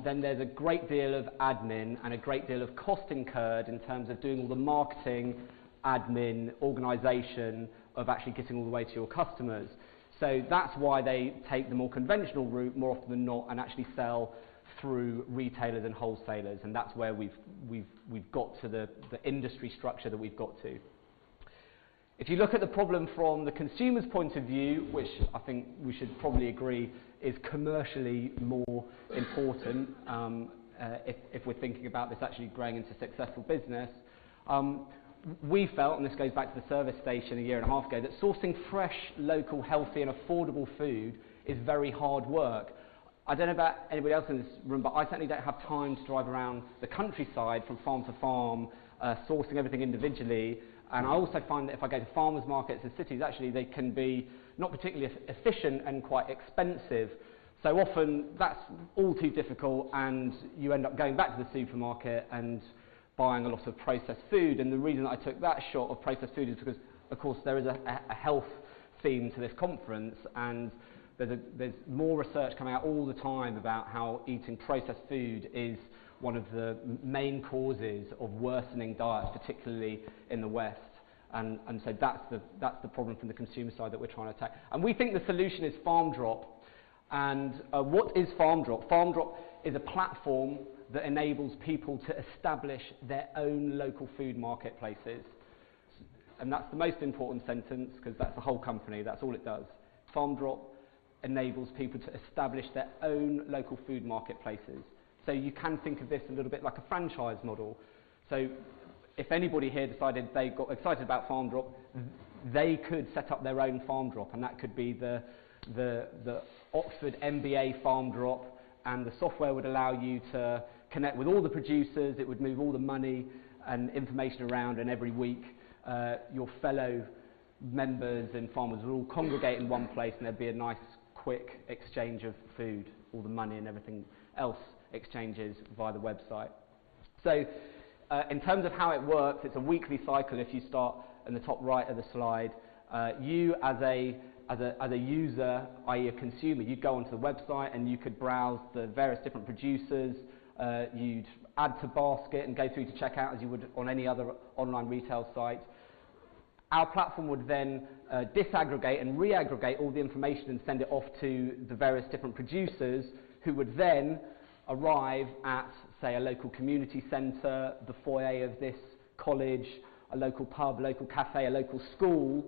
then there's a great deal of admin and a great deal of cost incurred in terms of doing all the marketing, admin, organisation of actually getting all the way to your customers. So that's why they take the more conventional route more often than not and actually sell through retailers and wholesalers, and that's where we've got to the industry structure that we've got to. If you look at the problem from the consumer's point of view, which I think we should probably agree is commercially more important if we're thinking about this actually growing into successful business, we felt, and this goes back to the service station a year and a half ago, that sourcing fresh, local, healthy and affordable food is very hard work. I don't know about anybody else in this room, but I certainly don't have time to drive around the countryside from farm to farm, sourcing everything individually. And I also find that if I go to farmers markets in cities, actually they can be not particularly efficient and quite expensive. So often that's all too difficult, and you end up going back to the supermarket and buying a lot of processed food. And the reason that I took that shot of processed food is because, of course, there is a health theme to this conference, and there's more research coming out all the time about how eating processed food is one of the main causes of worsening diets, particularly in the West. And so that's the problem from the consumer side that we're trying to attack. And we think the solution is Farm Drop. And what is Farm Drop? Farm Drop is a platform that enables people to establish their own local food marketplaces. And that's the most important sentence, because that's the whole company, that's all it does. Farm Drop enables people to establish their own local food marketplaces. So you can think of this a little bit like a franchise model. So if anybody here decided they got excited about Farm Drop, they could set up their own Farm Drop, and that could be the Oxford MBA Farm Drop, and the software would allow you to connect with all the producers. It would move all the money and information around, and every week your fellow members and farmers would all congregate in one place, and there'd be a nice quick exchange of food. All the money and everything else exchanges via the website. So in terms of how it works, it's a weekly cycle. If you start in the top right of the slide, you as a user, i.e. a consumer, you'd go onto the website and you could browse the various different producers. You'd add to basket and go through to checkout as you would on any other online retail site. Our platform would then disaggregate and reaggregate all the information and send it off to the various different producers, who would then arrive at, say, a local community centre, the foyer of this college, a local pub, a local cafe, a local school,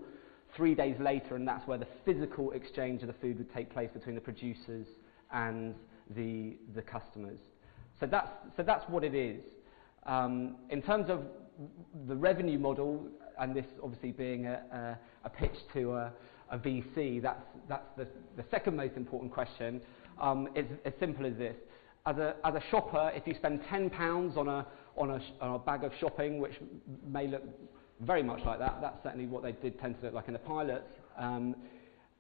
3 days later, and that's where the physical exchange of the food would take place between the producers and the customers. So that's what it is. In terms of the revenue model, and this obviously being a pitch to a VC, that's the second most important question. It's as simple as this. As a shopper, if you spend £10 on a bag of shopping, which may look very much like that, that's certainly what they did tend to look like in the pilots,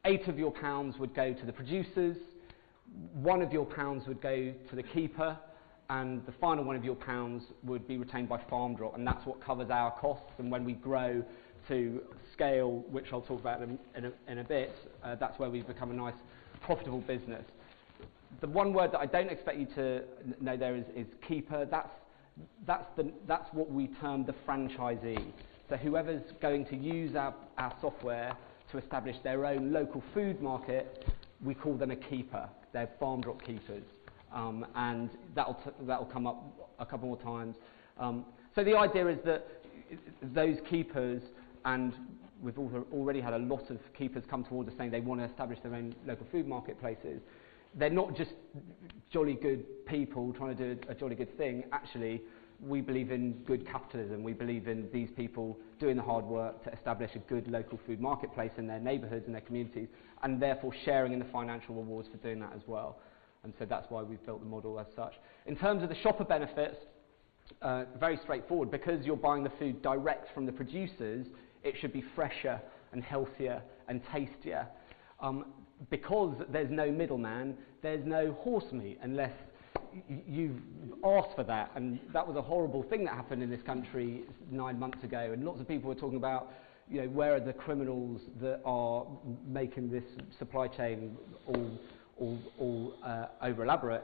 8 of your pounds would go to the producers, 1 of your pounds would go to the keeper, and the final 1 of your pounds would be retained by Farm Drop, and that's what covers our costs. And when we grow to scale, which I'll talk about in a bit, that's where we've become a nice, profitable business. The one word that I don't expect you to know there is keeper. That's what we term the franchisee. So whoever's going to use our software to establish their own local food market, we call them a keeper. They're Farm Drop keepers. And that'll come up a couple more times. So the idea is that those keepers, and we've already had a lot of keepers come towards us saying they want to establish their own local food marketplaces. they're not just jolly good people trying to do a jolly good thing. Actually, we believe in good capitalism. We believe in these people doing the hard work to establish a good local food marketplace in their neighbourhoods and their communities, and therefore sharing in the financial rewards for doing that as well. And so that's why we've built the model as such. In terms of the shopper benefits, very straightforward. Because you're buying the food direct from the producers, it should be fresher and healthier and tastier. Because there's no middleman, there's no horse meat unless you've asked for that. And that was a horrible thing that happened in this country 9 months ago. And lots of people were talking about, you know, where are the criminals that are making this supply chain all over elaborate.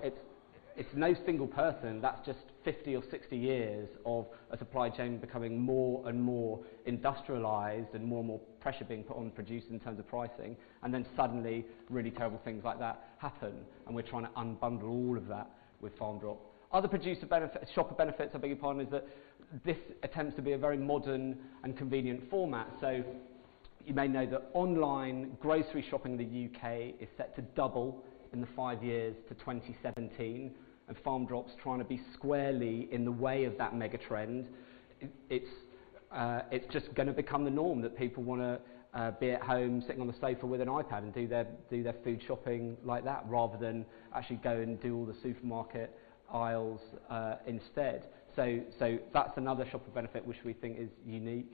It's no single person. That's just 50 or 60 years of a supply chain becoming more and more industrialised and more pressure being put on producers in terms of pricing, and then suddenly really terrible things like that happen, and we're trying to unbundle all of that with Farm Drop. Other producer benefits, shopper benefits, I beg your pardon, is that this attempts to be a very modern and convenient format. So you may know that online grocery shopping in the UK is set to double in the 5 years to 2017, and Farm Drop's trying to be squarely in the way of that mega trend. It's just going to become the norm that people want to be at home sitting on the sofa with an iPad and do their food shopping like that, rather than actually go and do all the supermarket aisles instead. So that's another shopper benefit which we think is unique.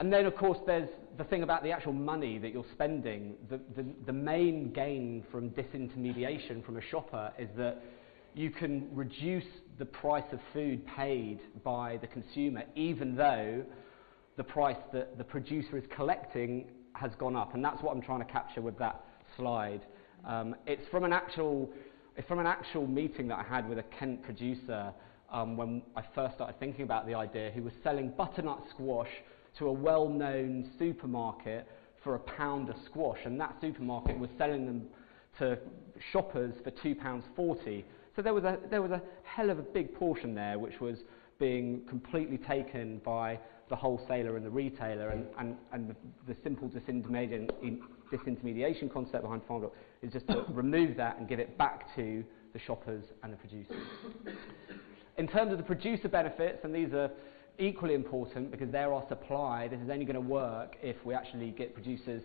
And then, of course, there's the thing about the actual money that you're spending. The main gain from disintermediation from a shopper is that you can reduce the price of food paid by the consumer, even though the price that the producer is collecting has gone up. And that's what I'm trying to capture with that slide. It's from an actual meeting that I had with a Kent producer when I first started thinking about the idea, who was selling butternut squash to a well-known supermarket for £1 a squash, and that supermarket was selling them to shoppers for £2.40. So there was a hell of a big portion there which was being completely taken by the wholesaler and the retailer, and the simple disintermediation concept behind Farm Drop is just to remove that and give it back to the shoppers and the producers. In terms of the producer benefits, and these are equally important because they're our supply, this is only going to work if we actually get producers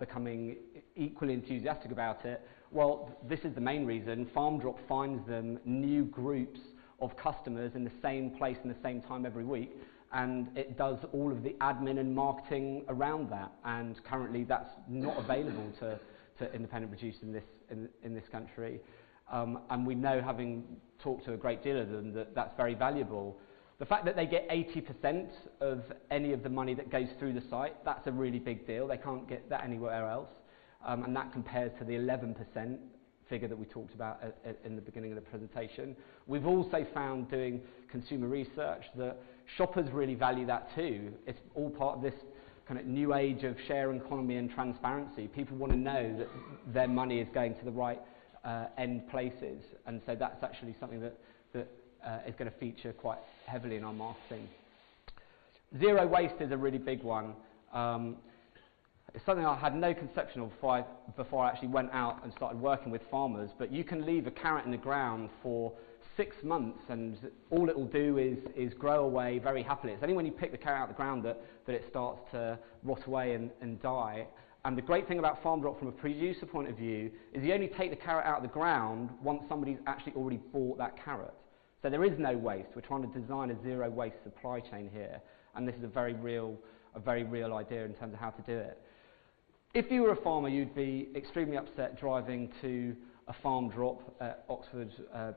becoming equally enthusiastic about it. Well, this is the main reason. Farm Drop finds them new groups of customers in the same place and the same time every week, and it does all of the admin and marketing around that, and currently that's not available to independent producers in this country. And we know, having talked to a great deal of them, that that's very valuable. The fact that they get 80% of any of the money that goes through the site, that's a really big deal. They can't get that anywhere else. And that compares to the 11% figure that we talked about in the beginning of the presentation. We've also found, doing consumer research, that shoppers really value that too. It's all part of this kind of new age of sharing economy and transparency. People want to know that their money is going to the right end places, and so that's actually something that is going to feature quite heavily in our marketing. Zero waste is a really big one. It's something I had no conception of before I actually went out and started working with farmers, but you can leave a carrot in the ground for 6 months and all it will do is grow away very happily. It's only when you pick the carrot out of the ground that it starts to rot away and die. And the great thing about Farm Drop from a producer point of view is you only take the carrot out of the ground once somebody's actually already bought that carrot. So there is no waste. We're trying to design a zero waste supply chain here, and this is a very real idea in terms of how to do it. If you were a farmer, you'd be extremely upset driving to a Farm Drop at Oxford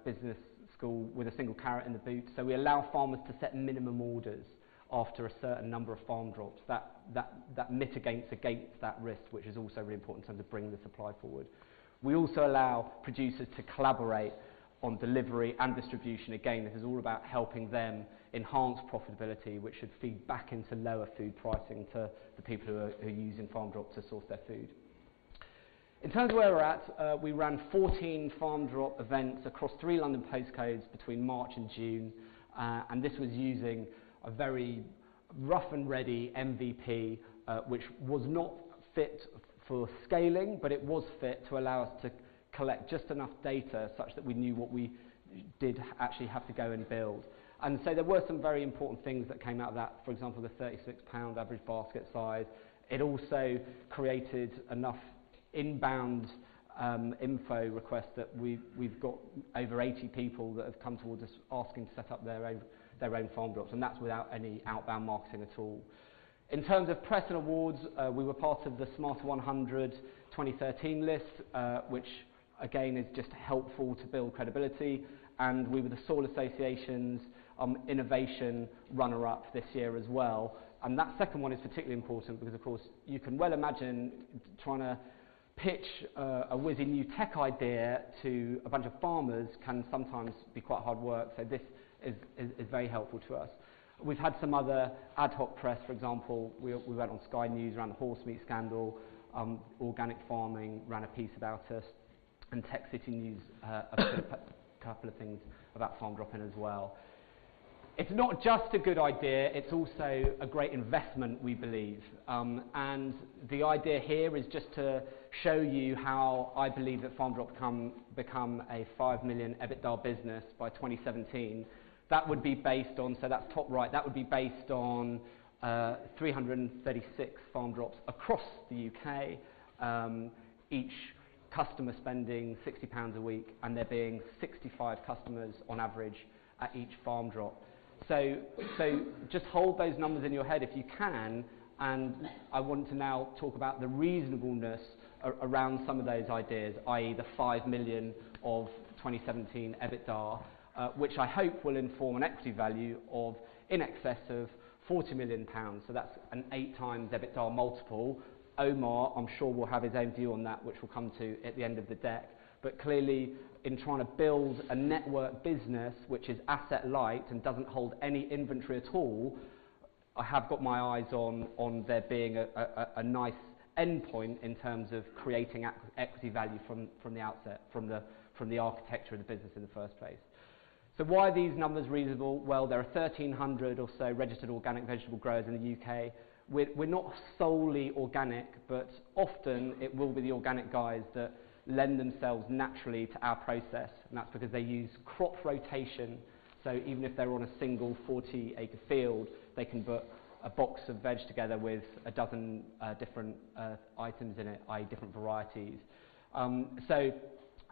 Business School with a single carrot in the boot. So we allow farmers to set minimum orders after a certain number of Farm Drops. That mitigates against that risk, which is also really important in terms of bringing the supply forward. We also allow producers to collaborate on delivery and distribution. Again, this is all about helping them enhance profitability, which should feed back into lower food pricing to the people who are using Farm Drop to source their food. In terms of where we're at, we ran 14 Farm Drop events across 3 London postcodes between March and June, and this was using a very rough and ready MVP, which was not fit for scaling, but it was fit to allow us to collect just enough data such that we knew what we did actually have to go and build. And so there were some very important things that came out of that. For example, the £36 average basket size. It also created enough inbound info requests that we've got over 80 people that have come towards us asking to set up their own farm drops, and that's without any outbound marketing at all. In terms of press and awards, we were part of the Smarter 100 2013 list, which again is just helpful to build credibility, and we were the Soil Association's innovation runner-up this year as well. And that second one is particularly important because, of course, you can well imagine trying to pitch a whizzing new tech idea to a bunch of farmers can sometimes be quite hard work, so this is very helpful to us. We've had some other ad hoc press, for example, we went on Sky News around the horse meat scandal, Organic Farming ran a piece about us, and Tech City News a couple of things about farm drop-in as well. It's not just a good idea, it's also a great investment, we believe. And the idea here is just to show you how I believe that Farm Drop can become a 5 million EBITDA business by 2017. That would be based on, so that's top right, that would be based on 336 farm drops across the UK, each customer spending £60 a week, and there being 65 customers on average at each farm drop. So just hold those numbers in your head if you can, and I want to now talk about the reasonableness around some of those ideas, i.e. the 5 million of 2017 EBITDA, which I hope will inform an equity value of in excess of £40 million. So that's an 8 times EBITDA multiple. Omar, I'm sure, will have his own view on that, which we'll come to at the end of the deck. But clearly, in trying to build a network business which is asset light and doesn't hold any inventory at all, I have got my eyes on there being a nice endpoint in terms of creating equity value from the outset, from the architecture of the business in the first place. So why are these numbers reasonable? Well, there are 1,300 or so registered organic vegetable growers in the UK. We're not solely organic, but often it will be the organic guys that lend themselves naturally to our process, and that's because they use crop rotation. So even if they're on a single 40-acre field, they can put a box of veg together with a dozen different items in it, i.e. different varieties. So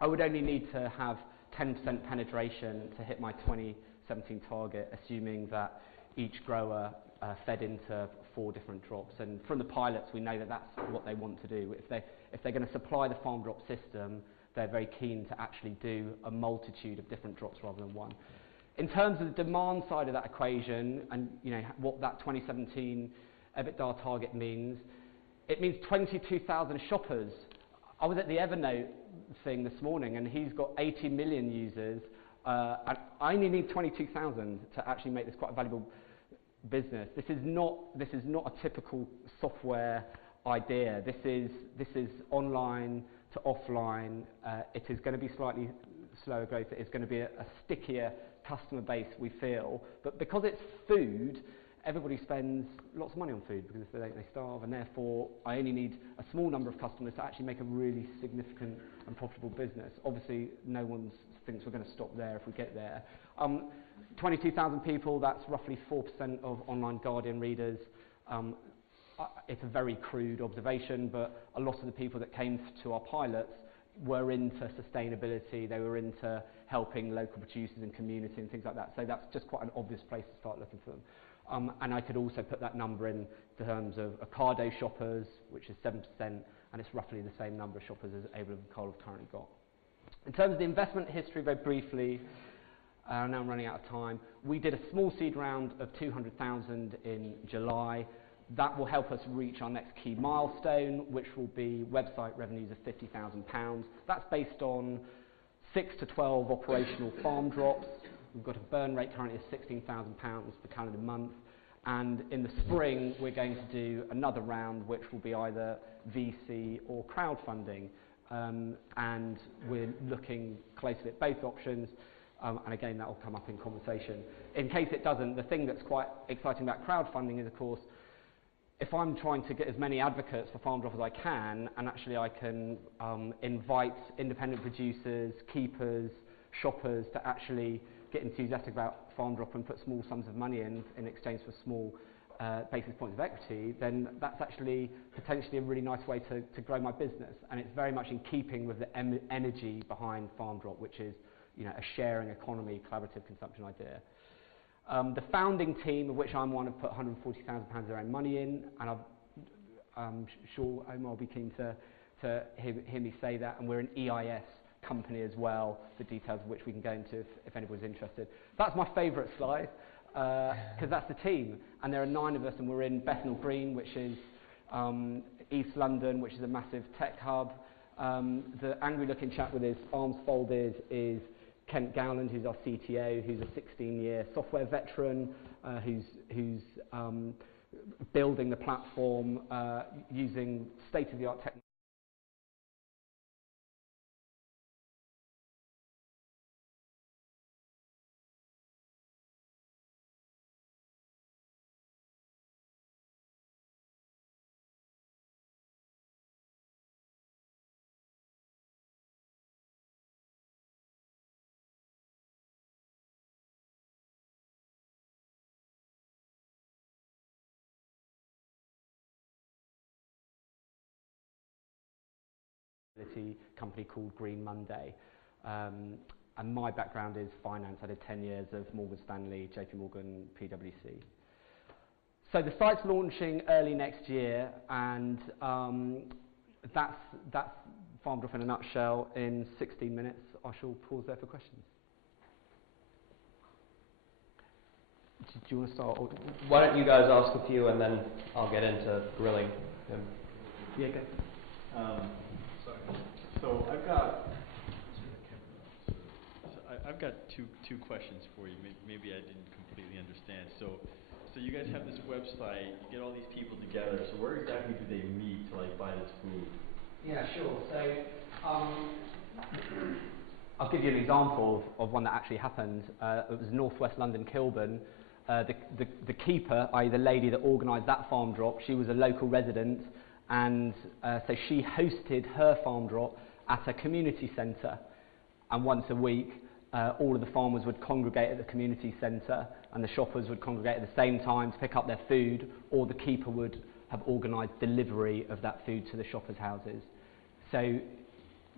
I would only need to have 10% penetration to hit my 2017 target, assuming that each grower fed into 4 different drops. And from the pilots, we know that that's what they want to do. If they're going to supply the farm drop system, they're very keen to actually do a multitude of different drops rather than one. In terms of the demand side of that equation, and what that 2017 EBITDA target means, it means 22,000 shoppers. I was at the Evernote thing this morning, and he's got 80 million users, and I only need 22,000 to actually make this quite a valuable business. This is not a typical software idea. This is online to offline. It is going to be slightly slower growth. It is going to be a stickier customer base, we feel. But because it's food, everybody spends lots of money on food because if they don't, they starve, and therefore I only need a small number of customers to actually make a really significant and profitable business. Obviously, no one thinks we're going to stop there if we get there. 22,000 people, that's roughly 4% of online Guardian readers. It's a very crude observation, but a lot of the people that came to our pilots were into sustainability, they were into helping local producers and community and things like that. So that's just quite an obvious place to start looking for them. And I could also put that number in terms of Ocado shoppers, which is 7%, and it's roughly the same number of shoppers as Avon and Cole have currently got. In terms of the investment history, very briefly, now I'm running out of time, we did a small seed round of 200,000 in July. That will help us reach our next key milestone, which will be website revenues of £50,000. That's based on 6 to 12 operational farm drops. We've got a burn rate currently of £16,000 per calendar month. And in the spring, we're going to do another round, which will be either VC or crowdfunding. And we're looking closely at both options. And again, that will come up in conversation. In case it doesn't, the thing that's quite exciting about crowdfunding is, of course, if I'm trying to get as many advocates for farm drop as I can, and actually I can invite independent producers, keepers, shoppers to actually get enthusiastic about farm drop and put small sums of money in exchange for small basis points of equity, then that's actually potentially a really nice way to grow my business. And it's very much in keeping with the energy behind farm drop, which is, you know, a sharing economy, collaborative consumption idea. The founding team, of which I'm one, have put £140,000 of their own money in, and I'm sure Omar will be keen to hear me say that. And we're an EIS company as well, the details of which we can go into if anybody's interested. That's my favourite slide, because that's the team. And there are 9 of us, and we're in Bethnal Green, which is East London, which is a massive tech hub. The angry-looking chap with his arms folded is Kent Gowland, who's our CTO, who's a 16-year software veteran, who's building the platform using state-of-the-art technology. Company called Green Monday, and my background is finance. I did 10 years of Morgan Stanley, JP Morgan, PwC. So the site's launching early next year, and that's Farm Drop in a nutshell in 16 minutes. I shall pause there for questions. Do you want to start? Or why don't you guys ask a few, and then I'll get into grilling him. Yeah, go. So I've got two questions for you. Maybe I didn't completely understand. So you guys have this website. You get all these people together. So where exactly do they meet to like buy this food? Yeah, sure. So I'll give you an example of one that actually happened. It was northwest London, Kilburn. The keeper, i.e. the lady that organised that farm drop, she was a local resident, and so she hosted her farm drop at a community centre, and once a week all of the farmers would congregate at the community centre, and the shoppers would congregate at the same time to pick up their food, or the keeper would have organised delivery of that food to the shoppers' houses. So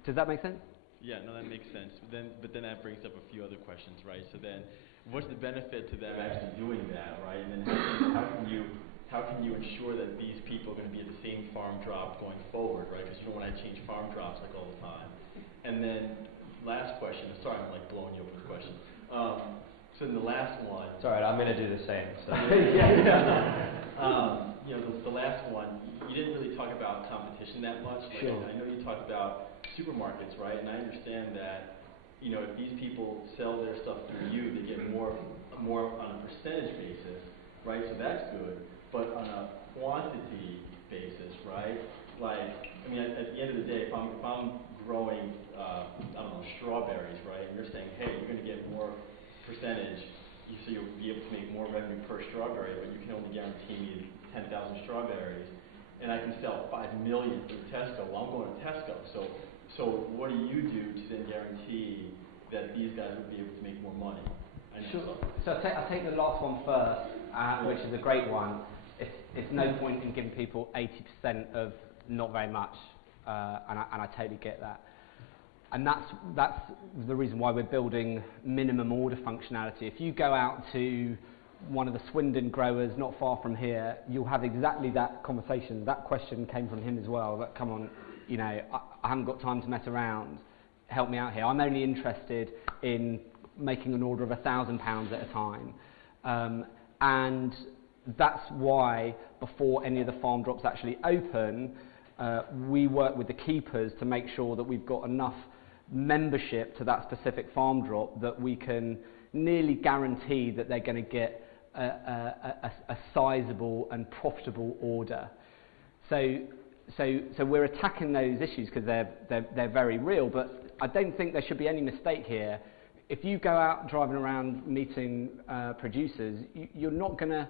does that make sense? Yeah, no, that makes sense. But then that brings up a few other questions, right? So then what's the benefit to them actually doing that, right? And then how can you ensure that these people are going to be at the same farm drop going forward, right? Because you don't want to change farm drops like all the time. And then last question. Sorry, I'm like blowing you up with questions. So in the last one. It's all right. I'm going to do the same. So. You know, the last one. You didn't really talk about competition that much. Like, sure. I know you talked about supermarkets, right? And I understand that, you know, if these people sell their stuff through you, they get more on a percentage basis, right? So that's good. But on a quantity basis, right? Like, I mean, at the end of the day, if I'm growing, I don't know, strawberries, right? And you're saying, hey, you're going to get more percentage, so you'll be able to make more revenue per strawberry, but you can only guarantee me 10,000 strawberries, and I can sell 5 million through Tesco. Well, I'm going to Tesco. So what do you do to then guarantee that these guys would be able to make more money? Sure. So I'll take the last one first, which is a great one. It's no point in giving people 80% of not very much, and I totally get that. And that's the reason why we're building minimum order functionality. If you go out to one of the Swindon growers not far from here, you'll have exactly that conversation. That question came from him as well. That, come on, you know, I haven't got time to mess around. Help me out here. I'm only interested in making an order of £1,000 at a time, and that's why before any of the farm drops actually open, we work with the keepers to make sure that we've got enough membership to that specific farm drop that we can nearly guarantee that they're going to get a sizable and profitable order. So we're attacking those issues because they're very real, but I don't think there should be any mistake here. If you go out driving around meeting producers, you're not going to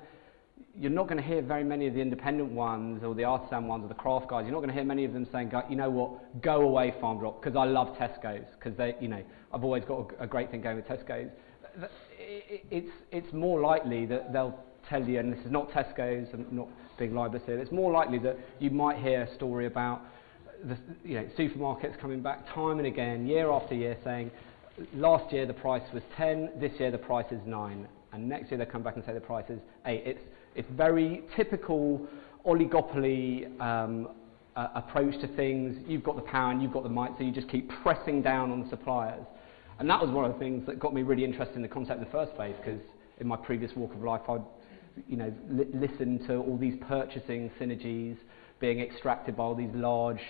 you're not going to hear very many of the independent ones or the artisan ones or the craft guys. You're not going to hear many of them saying, you know what, go away Farm Drop, because I love Tesco's, because they, you know, I've always got a great thing going with Tesco's. It's more likely that they'll tell you, and this is not Tesco's, I'm not being libelous here, it's more likely that you might hear a story about the, you know, supermarkets coming back time and again, year after year, saying, last year the price was 10, this year the price is 9, and next year they come back and say the price is 8. It's very typical oligopoly approach to things. You've got the power and you've got the might, so you just keep pressing down on the suppliers. And that was one of the things that got me really interested in the concept in the first place, because in my previous walk of life I'd, you know, listen to all these purchasing synergies being extracted by all these large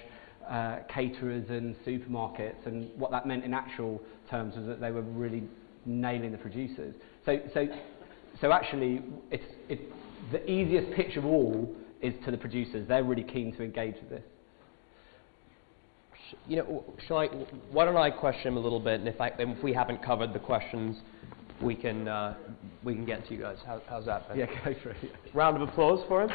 caterers and supermarkets, and what that meant in actual terms was that they were really nailing the producers. So actually, it's the easiest pitch of all is to the producers. They're really keen to engage with this. You know, why don't I question him a little bit, and if we haven't covered the questions, we can get to you guys. How's that, Ben? Yeah, go for it. Round of applause for him.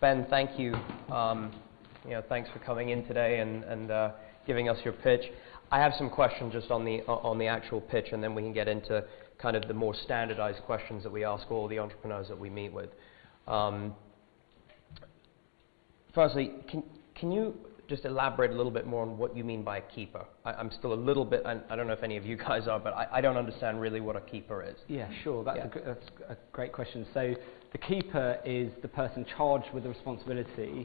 Ben, thank you. You know, thanks for coming in today and giving us your pitch. I have some questions just on the actual pitch, and then we can get into kind of the more standardized questions that we ask all the entrepreneurs that we meet with. Firstly, can you just elaborate a little bit more on what you mean by a keeper? I'm still a little bit, I don't know if any of you guys are, but I don't understand really what a keeper is. Yeah, sure. That's a great question. So the keeper is the person charged with the responsibility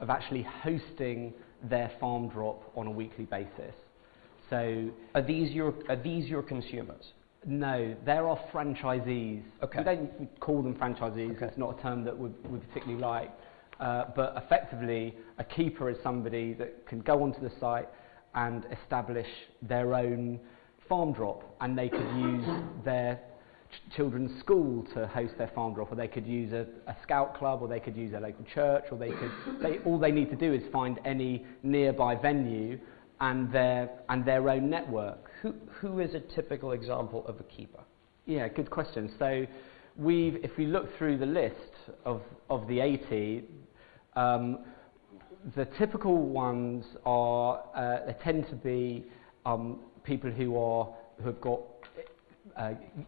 of actually hosting their farm drop on a weekly basis. So are these your consumers? No, they're our franchisees. Okay. We don't call them franchisees. Okay. It's not a term that we particularly like. But effectively, a keeper is somebody that can go onto the site and establish their own farm drop, and they could use their children's school to host their farm drop, or they could use a scout club, or they could use a local church, or all they need to do is find any nearby venue and their own network. Who is a typical example of a keeper? Yeah, good question. So if we look through the list of the 80, the typical ones are they tend to be people who have got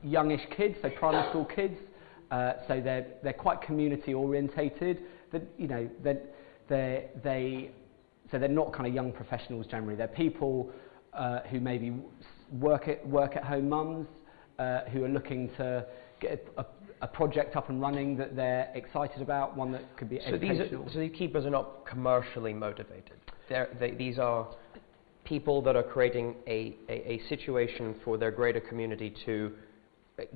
youngish kids, so primary school kids. So they're quite community orientated. That, you know, so they're not kind of young professionals generally. They're people who maybe work at home mums who are looking to get a project up and running that they're excited about, one that could be educational. So these keepers are not commercially motivated. These are people that are creating a situation for their greater community to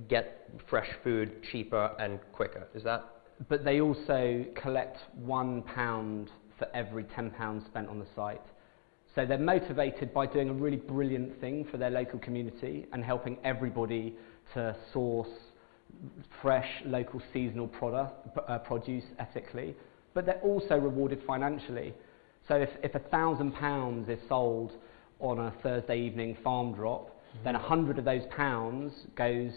get fresh food cheaper and quicker. Is that? But they also collect £1 for every £10 spent on the site. So they're motivated by doing a really brilliant thing for their local community and helping everybody to source fresh, local, seasonal produce ethically. But they're also rewarded financially. So if £1,000 is sold on a Thursday evening farm drop, then 100 of those pounds goes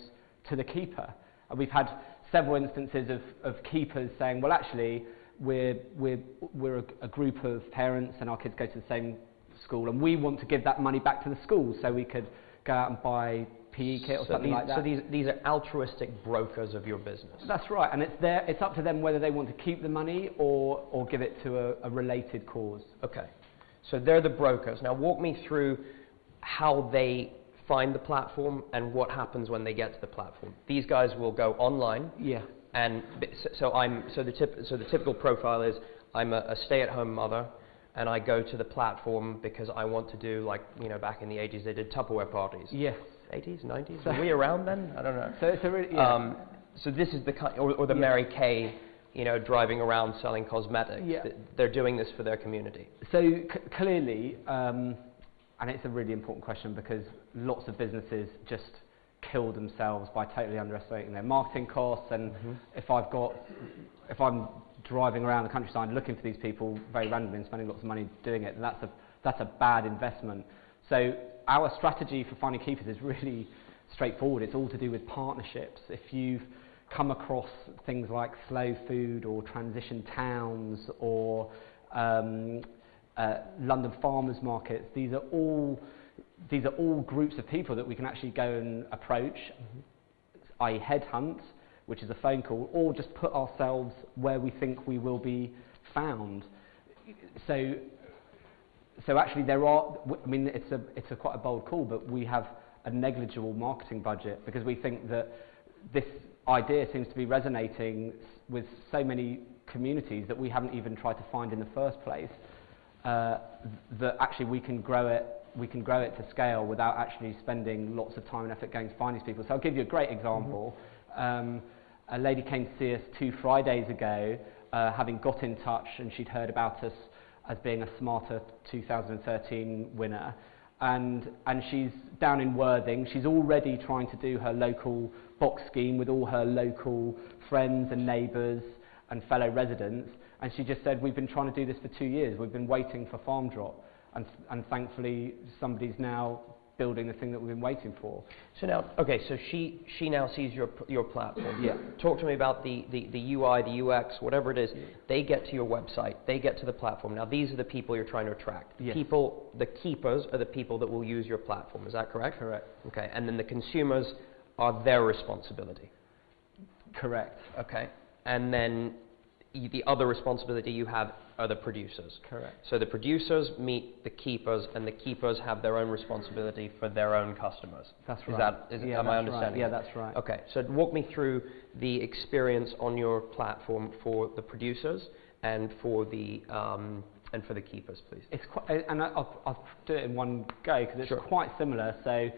to the keeper. And we've had several instances of keepers saying, well, actually, we're a group of parents and our kids go to the same school, and we want to give that money back to the school so we could go out and buy PE kit or something like that. So these are altruistic brokers of your business. That's right, and it's up to them whether they want to keep the money or give it to a related cause. Okay, so they're the brokers. Now walk me through how they find the platform and what happens when they get to the platform. These guys will go online. Yeah. And so the typical profile is I'm a stay-at-home mother, and I go to the platform because I want to do, like, you know, back in the 80s they did Tupperware parties. Yes. 80s, 90s? Were we around then? I don't know. So it's a really, yeah. So this is the kind, or the Mary Kay, you know, driving around selling cosmetics. Yeah. They're doing this for their community. So clearly, and it's a really important question because lots of businesses just kill themselves by totally underestimating their marketing costs. And if I'm driving around the countryside looking for these people very randomly and spending lots of money doing it, then that's a bad investment. So our strategy for finding keepers is really straightforward. It's all to do with partnerships. If you've come across things like slow food or transition towns or London farmers markets, these are all groups of people that we can actually go and approach, i.e. headhunt, which is a phone call, or just put ourselves where we think we will be found. So actually there are, I mean, it's a quite a bold call, but we have a negligible marketing budget because we think that this idea seems to be resonating with so many communities that we haven't even tried to find in the first place, that actually we can grow it to scale without actually spending lots of time and effort going to find these people. So I'll give you a great example. A lady came to see us 2 Fridays ago, having got in touch, and she'd heard about us as being a Smarter 2013 winner, and she's down in Worthing. She's already trying to do her local box scheme with all her local friends and neighbours and fellow residents, and she just said, we've been trying to do this for 2 years, we've been waiting for Farm Drop, and thankfully somebody's now building the thing that we've been waiting for. So now, okay, so she now sees your platform. Yeah. Talk to me about the UI, the UX, whatever it is. They get to your website, they get to the platform. Now these are the people you're trying to attract. Yes. People, the keepers are the people that will use your platform, is that correct? Correct. Okay, and then the consumers are their responsibility. Correct. Okay, and then the other responsibility you have are the producers. Correct. So the producers meet the keepers, and the keepers have their own responsibility for their own customers. That's right. Am I understanding? Yeah, that's right. Okay, so walk me through the experience on your platform for the producers and for the keepers, please. It's quite, and I'll do it in one go because it's quite similar. So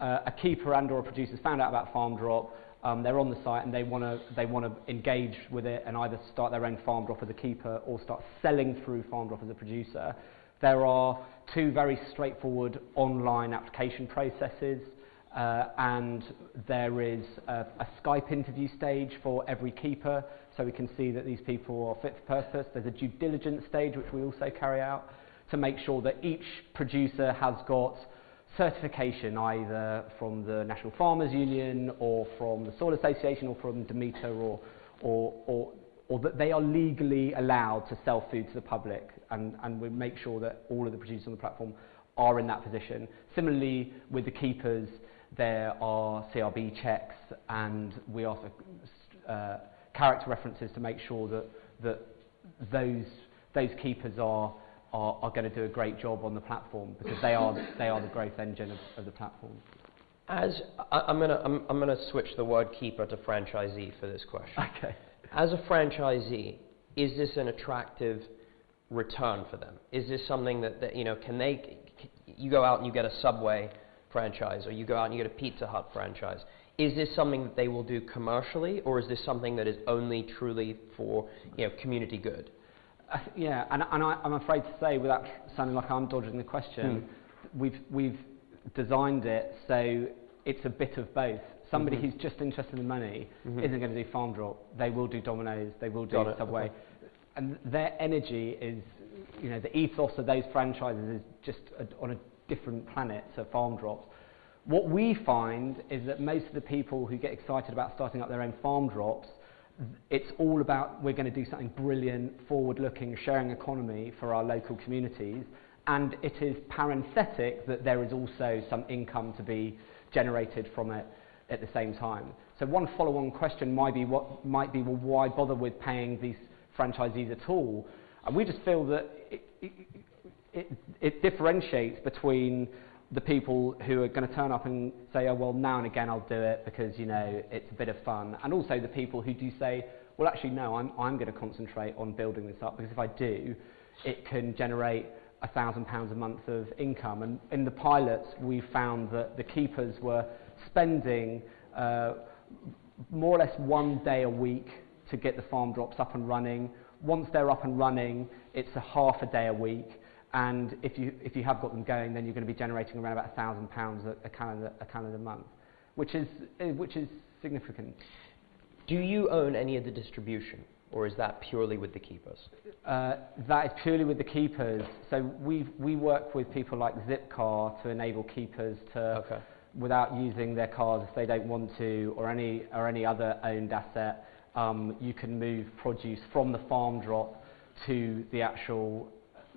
a keeper and/or a producer found out about Farm Drop. They're on the site and they want to engage with it and either start their own Farm Drop as a keeper or start selling through Farm Drop as a producer. There are 2 very straightforward online application processes, and there is a Skype interview stage for every keeper, so we can see that these people are fit for purpose. There's a due diligence stage which we also carry out to make sure that each producer has got certification either from the National Farmers Union or from the Soil Association or from Demeter or that they are legally allowed to sell food to the public, and we make sure that all of the producers on the platform are in that position. Similarly with the keepers, there are CRB checks, and we ask character references to make sure that those keepers are going to do a great job on the platform because they are the growth engine of the platform. I'm gonna switch the word keeper to franchisee for this question. Okay. As a franchisee, is this an attractive return for them? Is this something that you go out and you get a Subway franchise, or you go out and you get a Pizza Hut franchise? Is this something that they will do commercially, or is this something that is only truly for community good? Yeah, and I'm afraid to say, without sounding like I'm dodging the question, we've designed it so it's a bit of both. Somebody who's just interested in money isn't going to do Farm Drop. They will do Domino's, they will do Subway. Okay. And their energy is, the ethos of those franchises is just on a different planet to Farm Drops. What we find is that most of the people who get excited about starting up their own Farm Drops, it's all about, we're going to do something brilliant, forward-looking, sharing economy for our local communities, and it is parenthetic that there is also some income to be generated from it at the same time. So one follow-on question might be, well, why bother with paying these franchisees at all? And we just feel that it differentiates between the people who are going to turn up and say, oh, well, now and again I'll do it because, it's a bit of fun. And also the people who do say, well, actually, no, I'm going to concentrate on building this up because if I do, it can generate £1,000 a month of income. And in the pilots, we found that the keepers were spending more or less 1 day a week to get the Farm Drops up and running. Once they're up and running, it's a half a day a week. And if you have got them going, then you're going to be generating around about £1,000 a calendar month, which is significant. Do you own any of the distribution? or is that purely with the keepers? That is purely with the keepers. So we work with people like Zipcar to enable keepers to, without using their cars if they don't want to, or any other owned asset, you can move produce from the farm drop to the actual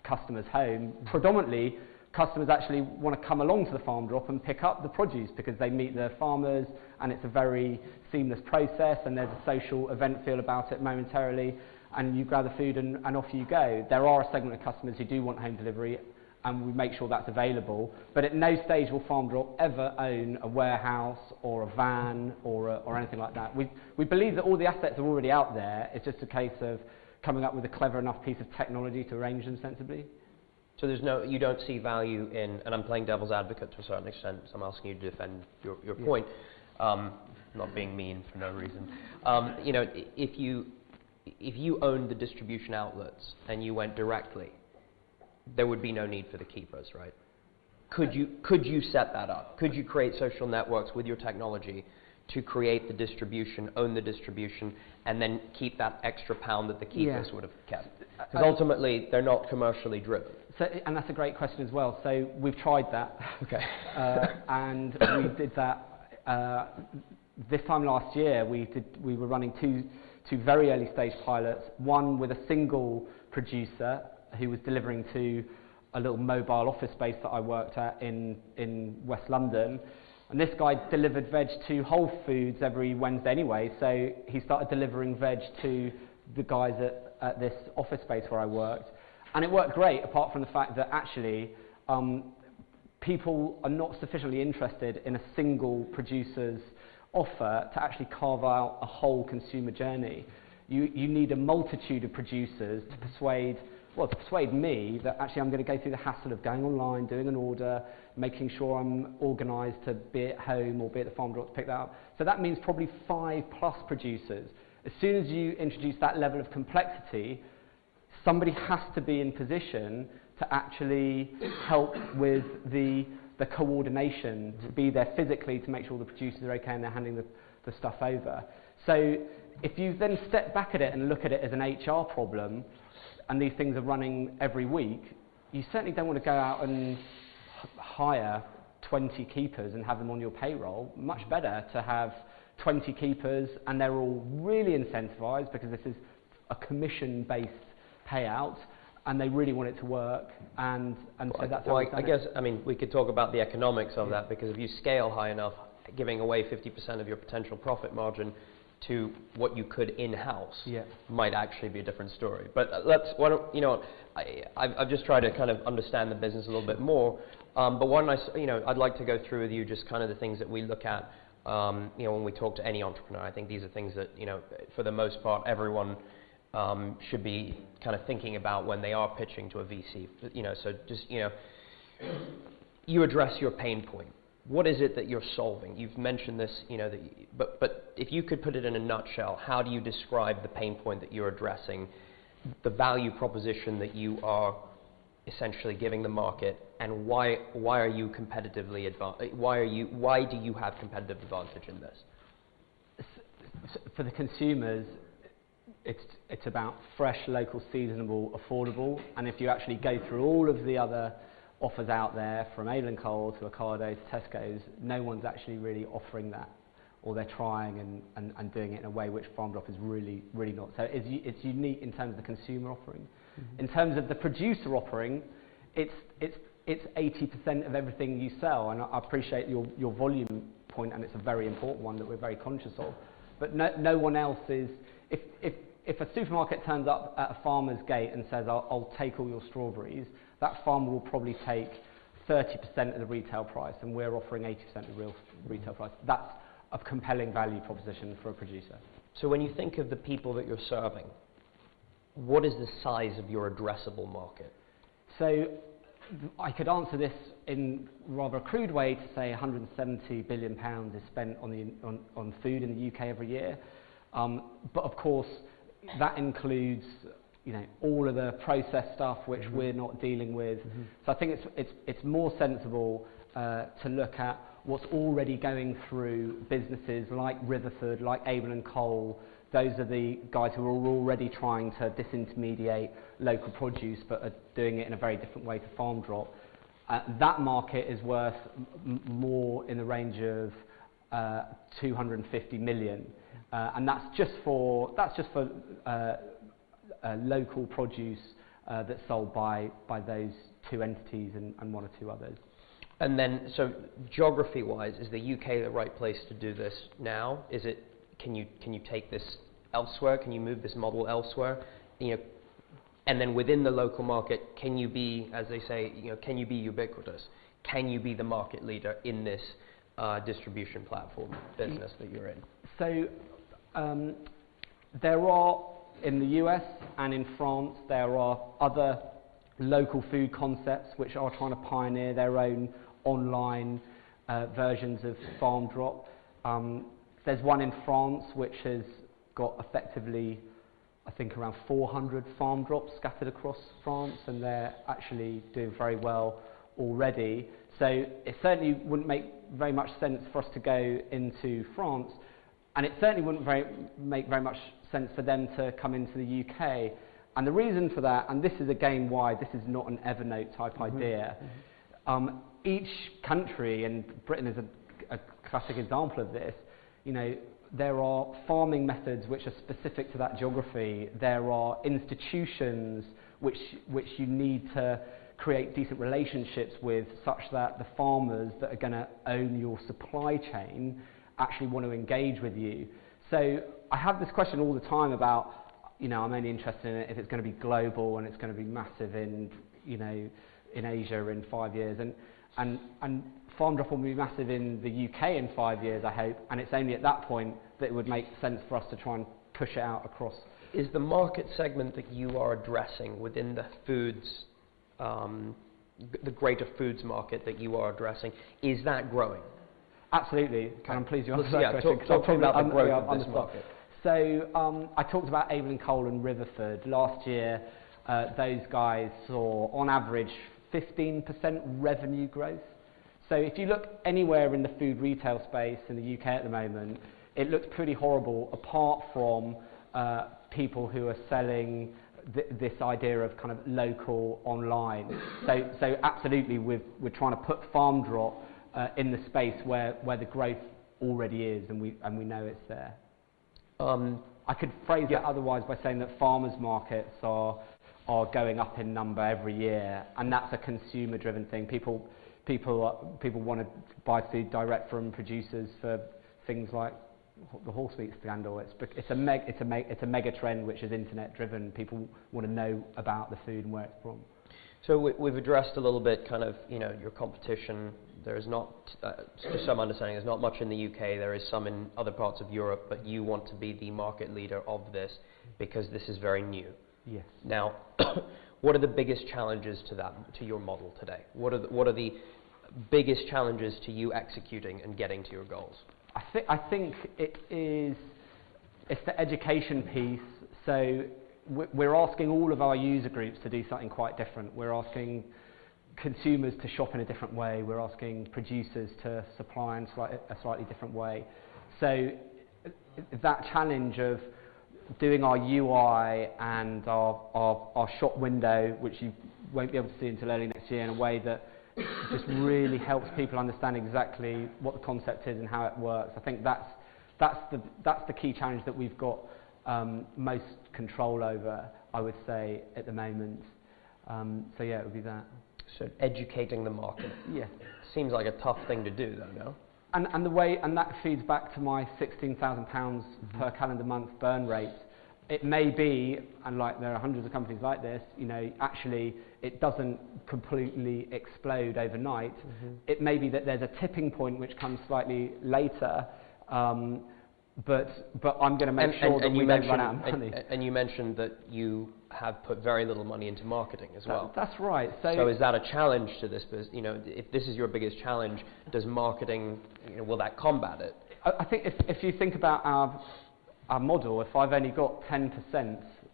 customer's home. Predominantly, customers actually want to come along to the farm drop and pick up the produce because they meet the farmers and it's a very seamless process and there's a social event feel about it momentarily, and you grab the food and off you go. There are a segment of customers who do want home delivery, and we make sure that's available, but at no stage will Farm Drop ever own a warehouse or a van or anything like that. We believe that all the assets are already out there. It's just a case of coming up with a clever enough piece of technology to arrange them sensibly. So you don't see value in, and I'm playing devil's advocate to a certain extent, so I'm asking you to defend your point, not being mean for no reason. You know, if you owned the distribution outlets and you went directly, there would be no need for the keepers, right? Could you set that up? Could you create social networks with your technology to create the distribution, own the distribution, and then keep that extra pound that the keepers would have kept? Because ultimately, they're not commercially driven. So, and that's a great question as well. So we've tried that. Okay. And we did that this time last year. We were running two very early stage pilots. One with a single producer who was delivering to a little mobile office space that I worked at in West London. And this guy delivered veg to Whole Foods every Wednesday anyway, so he started delivering veg to the guys at this office space where I worked. And it worked great, apart from the fact that actually people are not sufficiently interested in a single producer's offer to actually carve out a whole consumer journey. You need a multitude of producers to persuade me that actually I'm going to go through the hassle of going online, doing an order, making sure I'm organised to be at home or be at the farm drop to pick that up. So that means probably 5+ producers. As soon as you introduce that level of complexity, somebody has to be in position to actually help with the coordination, to be there physically to make sure the producers are okay and they're handing the stuff over. So if you then step back at it and look at it as an HR problem, and these things are running every week, you certainly don't want to go out and hire 20 keepers and have them on your payroll. Much better to have 20 keepers and they're all really incentivised because this is a commission-based payout and they really want it to work. And so that's how I guess, I mean, we could talk about the economics of that, because if you scale high enough, giving away 50% of your potential profit margin to what you could in-house might actually be a different story. But I've just tried to kind of understand the business a little bit more. But I'd like to go through with you just kind of the things that we look at, when we talk to any entrepreneur. I think these are things that, for the most part, everyone should be kind of thinking about when they are pitching to a VC. So just, you address your pain point. What is it that you're solving? You've mentioned this, but if you could put it in a nutshell, how do you describe the pain point that you're addressing, the value proposition that you are essentially giving the market, and why are you competitively why do you have competitive advantage in this? For the consumers, it's about fresh, local, seasonable, affordable, and if you actually go through all of the other offers out there, from Avon Cole to Ocado to Tesco's, no one's actually really offering that, or they're trying and doing it in a way which Farm Drop is really, really not. So it's unique in terms of the consumer offering. In terms of the producer offering, it's 80% of everything you sell, and I appreciate your volume point, and it's a very important one that we're very conscious of. But no one else is. If a supermarket turns up at a farmer's gate and says, I'll take all your strawberries, that farmer will probably take 30% of the retail price, and we're offering 80% of the real retail price. That's a compelling value proposition for a producer. So when you think of the people that you're serving, what is the size of your addressable market? So I could answer this in rather a crude way to say £170 billion is spent on food in the UK every year. But of course, that includes all of the processed stuff which we're not dealing with. So I think it's more sensible to look at what's already going through businesses like Rutherford, like Avon and Cole. Those are the guys who are already trying to disintermediate local produce, but are doing it in a very different way to farm drop. That market is worth more in the range of 250 million, and that's just for local produce that's sold by those two entities and one or two others. And then, so geography-wise, is the UK the right place to do this now? Is it? Can you take this elsewhere? Can you move this model elsewhere? You know, and then within the local market, can you be, as they say, you know, can you be ubiquitous? Can you be the market leader in this distribution platform business that you're in? So there are, in the US and in France, there are other local food concepts which are trying to pioneer their own online versions of farm drop. There's one in France which has got effectively, I think, around 400 farm drops scattered across France, and they're actually doing very well already. So it certainly wouldn't make very much sense for us to go into France, and it certainly wouldn't make very much sense for them to come into the UK. And the reason for that, and this is again why this is not an Evernote type idea, each country, and Britain is a classic example of this, you know, there are farming methods which are specific to that geography. There are institutions which you need to create decent relationships with, such that the farmers that are going to own your supply chain actually want to engage with you. So I have this question all the time about, you know, I'm only interested in it if it's going to be global and it's going to be massive in, you know, in Asia in 5 years. And farm drop will be massive in the UK in 5 years, I hope, and it's only at that point that it would make sense for us to try and push it out across. Is the market segment that you are addressing within the foods, the greater foods market that you are addressing, is that growing? Absolutely, and I'm pleased you answered that question. Talk about the growth of this market. So I talked about Avon and Cole and Rutherford. Last year, those guys saw, on average, 15% revenue growth. So if you look anywhere in the food retail space in the UK at the moment, it looks pretty horrible, apart from people who are selling this idea of kind of local online. So absolutely, we're trying to put farm drop in the space where the growth already is, and we know it's there. I could phrase that otherwise by saying that farmers markets are going up in number every year, and that's a consumer-driven thing. People want to buy food direct from producers for things like the horse meat scandal. It's a mega trend which is internet-driven. People want to know about the food and where it's from. So we've addressed a little bit, kind of, you know, your competition. There is not, to some understanding, there's not much in the UK. There is some in other parts of Europe, but you want to be the market leader of this because this is very new. Yes. Now, what are the biggest challenges to your model today? What are the biggest challenges to you executing and getting to your goals? I think it's the education piece. So we're asking all of our user groups to do something quite different. We're asking consumers to shop in a different way. We're asking producers to supply in a slightly different way. So that challenge of doing our UI and our shop window, which you won't be able to see until early next year, in a way that just really helps people understand exactly what the concept is and how it works. I think that's the key challenge that we've got most control over, I would say, at the moment. So yeah, it would be that. So educating the market. Yeah. Seems like a tough thing to do, though, no? And that feeds back to my £16,000 per calendar month burn rate. It may be, and like there are hundreds of companies like this, you know, actually it doesn't completely explode overnight. It may be that there's a tipping point which comes slightly later, but I'm going to make sure that we don't run out of money. And you mentioned that you have put very little money into marketing as well. That's right. So is that a challenge to this business? You know, if this is your biggest challenge, does marketing, you know, will that combat it? I think if you think about our model, if I've only got 10%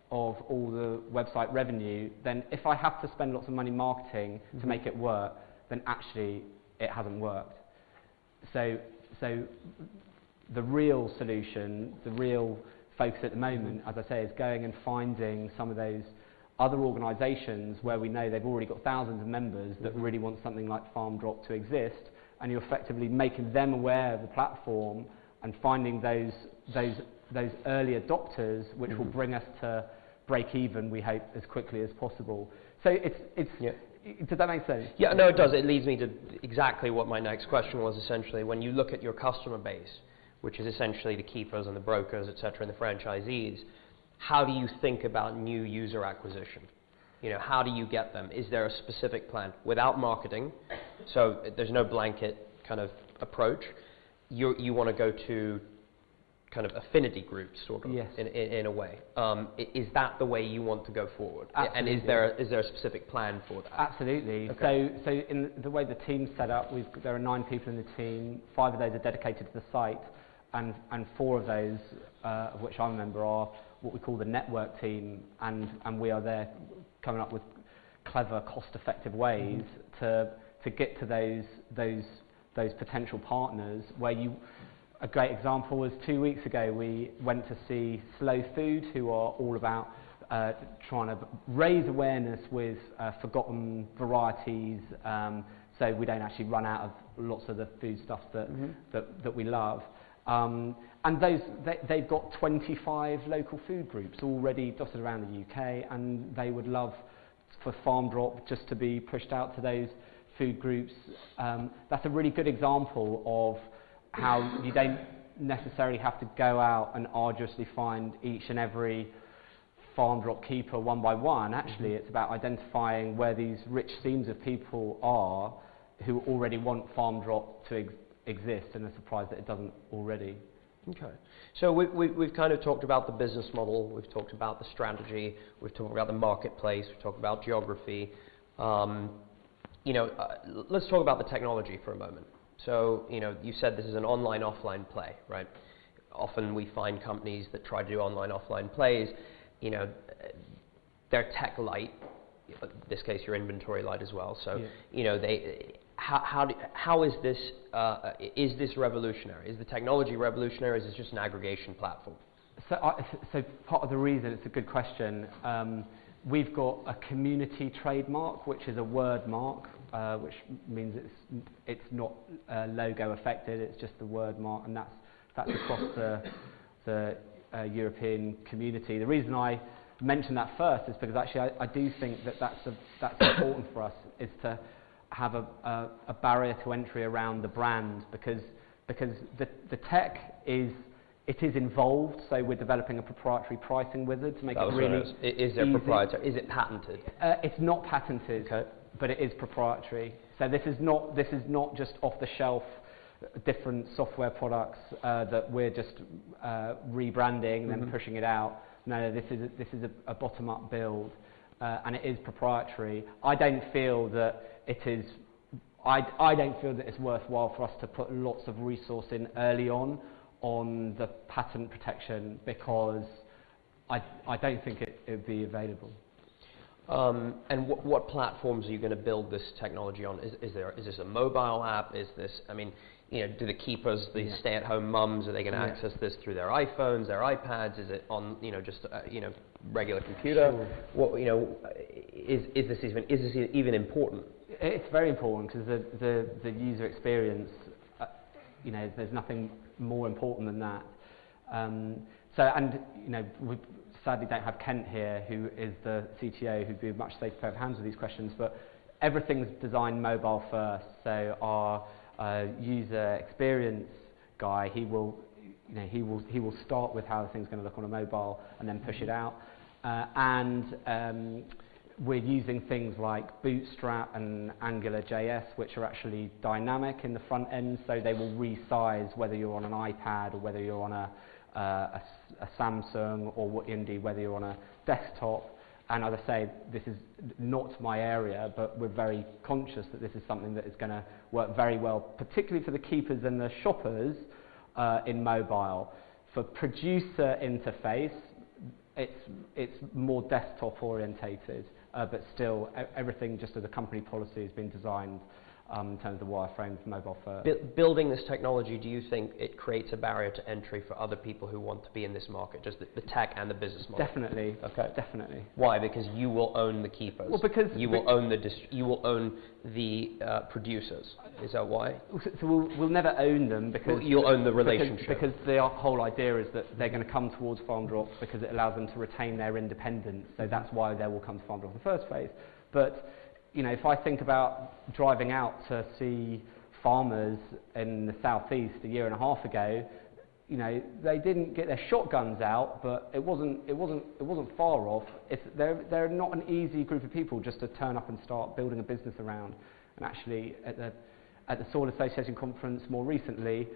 of all the website revenue, then if I have to spend lots of money marketing to make it work, then actually it hasn't worked. so the real solution, the real focus at the moment, as I say, is going and finding some of those other organisations where we know they've already got thousands of members that really want something like Farm Drop to exist, and you're effectively making them aware of the platform and finding those early adopters, which will bring us to break even, we hope, as quickly as possible. So does that make sense? Yeah, no, it does. It leads me to exactly what my next question was, essentially. When you look at your customer base, which is essentially the keepers and the brokers, et cetera, and the franchisees, how do you think about new user acquisition? You know, how do you get them? Is there a specific plan? Without marketing, so there's no blanket kind of approach. You want to go to kind of affinity groups, sort of, yes. in a way. Is that the way you want to go forward? Absolutely. And is there a specific plan for that? Absolutely. Okay. So in the way the team's set up, there are 9 people in the team. 5 of those are dedicated to the site, and 4 of those, of which I'm a member, are what we call the network team, and we are there coming up with clever, cost-effective ways to get to those potential partners. A great example was 2 weeks ago we went to see Slow Food, who are all about trying to raise awareness with forgotten varieties, so we don't actually run out of lots of the food stuff that we love. And they've got 25 local food groups already dotted around the UK, and they would love for Farm Drop just to be pushed out to those food groups. That's a really good example of how you don't necessarily have to go out and arduously find each and every Farm Drop keeper one by one. Actually, it's about identifying where these rich seams of people are who already want Farm Drop to exist, and are surprised that it doesn't already. Okay. So we've kind of talked about the business model, we've talked about the strategy, we've talked about the marketplace, we've talked about geography. Let's talk about the technology for a moment. So, you said this is an online-offline play, right? Often we find companies that try to do online-offline plays, they're tech light. In this case, you're inventory light as well. So, how is this revolutionary? Is the technology revolutionary, or is this just an aggregation platform? So part of the reason, it's a good question, we've got a community trademark, which is a word mark, which means it's not logo affected, it's just the word mark, and that's across the European community. The reason I mentioned that first is because actually I do think that's important for us, is to have a barrier to entry around the brand, because the tech is involved. So we're developing a proprietary pricing wizard to make it really Is there proprietary? Is it patented? It's not patented, okay, but it is proprietary. So this is not just off the shelf different software products that we're just rebranding and then pushing it out. No, this is a bottom up build, and it is proprietary. I don't feel that it's worthwhile for us to put lots of resource in early on the patent protection, because I don't think it would be available. And what platforms are you going to build this technology on? Is this a mobile app? Is this, do the keepers, the stay-at-home mums, are they going to access this through their iPhones, their iPads? Is it on, just regular computer? Sure. What, is this even important? It's very important, because the user experience, there's nothing more important than that. We sadly don't have Kent here, who is the CTO, who'd be a much safer pair of hands with these questions, but everything's designed mobile first. So our user experience guy, he will start with how the thing's going to look on a mobile and then push it out. We're using things like Bootstrap and AngularJS, which are actually dynamic in the front end, so they will resize whether you're on an iPad or whether you're on a Samsung, or indeed whether you're on a desktop. And as I say, this is not my area, but we're very conscious that this is something that is going to work very well, particularly for the keepers and the shoppers in mobile. For producer interface, it's more desktop orientated, but still everything, just as a company policy, has been designed in terms of wireframes, mobile first. Building this technology, do you think it creates a barrier to entry for other people who want to be in this market, just the tech and the business model? Definitely. Okay. Definitely. Why? Because you will own the keepers. Well, because you will own the producers. Is that why? So we'll never own them because you'll own the relationship. Because the whole idea is that they're going to come towards Farm Drop because it allows them to retain their independence. So that's why they will come to Farm Drop in the first place. But you know, if I think about driving out to see farmers in the southeast a year and a half ago, you know, they didn't get their shotguns out, but it wasn't far off. They're not an easy group of people just to turn up and start building a business around. And actually, at the Soil Association conference more recently,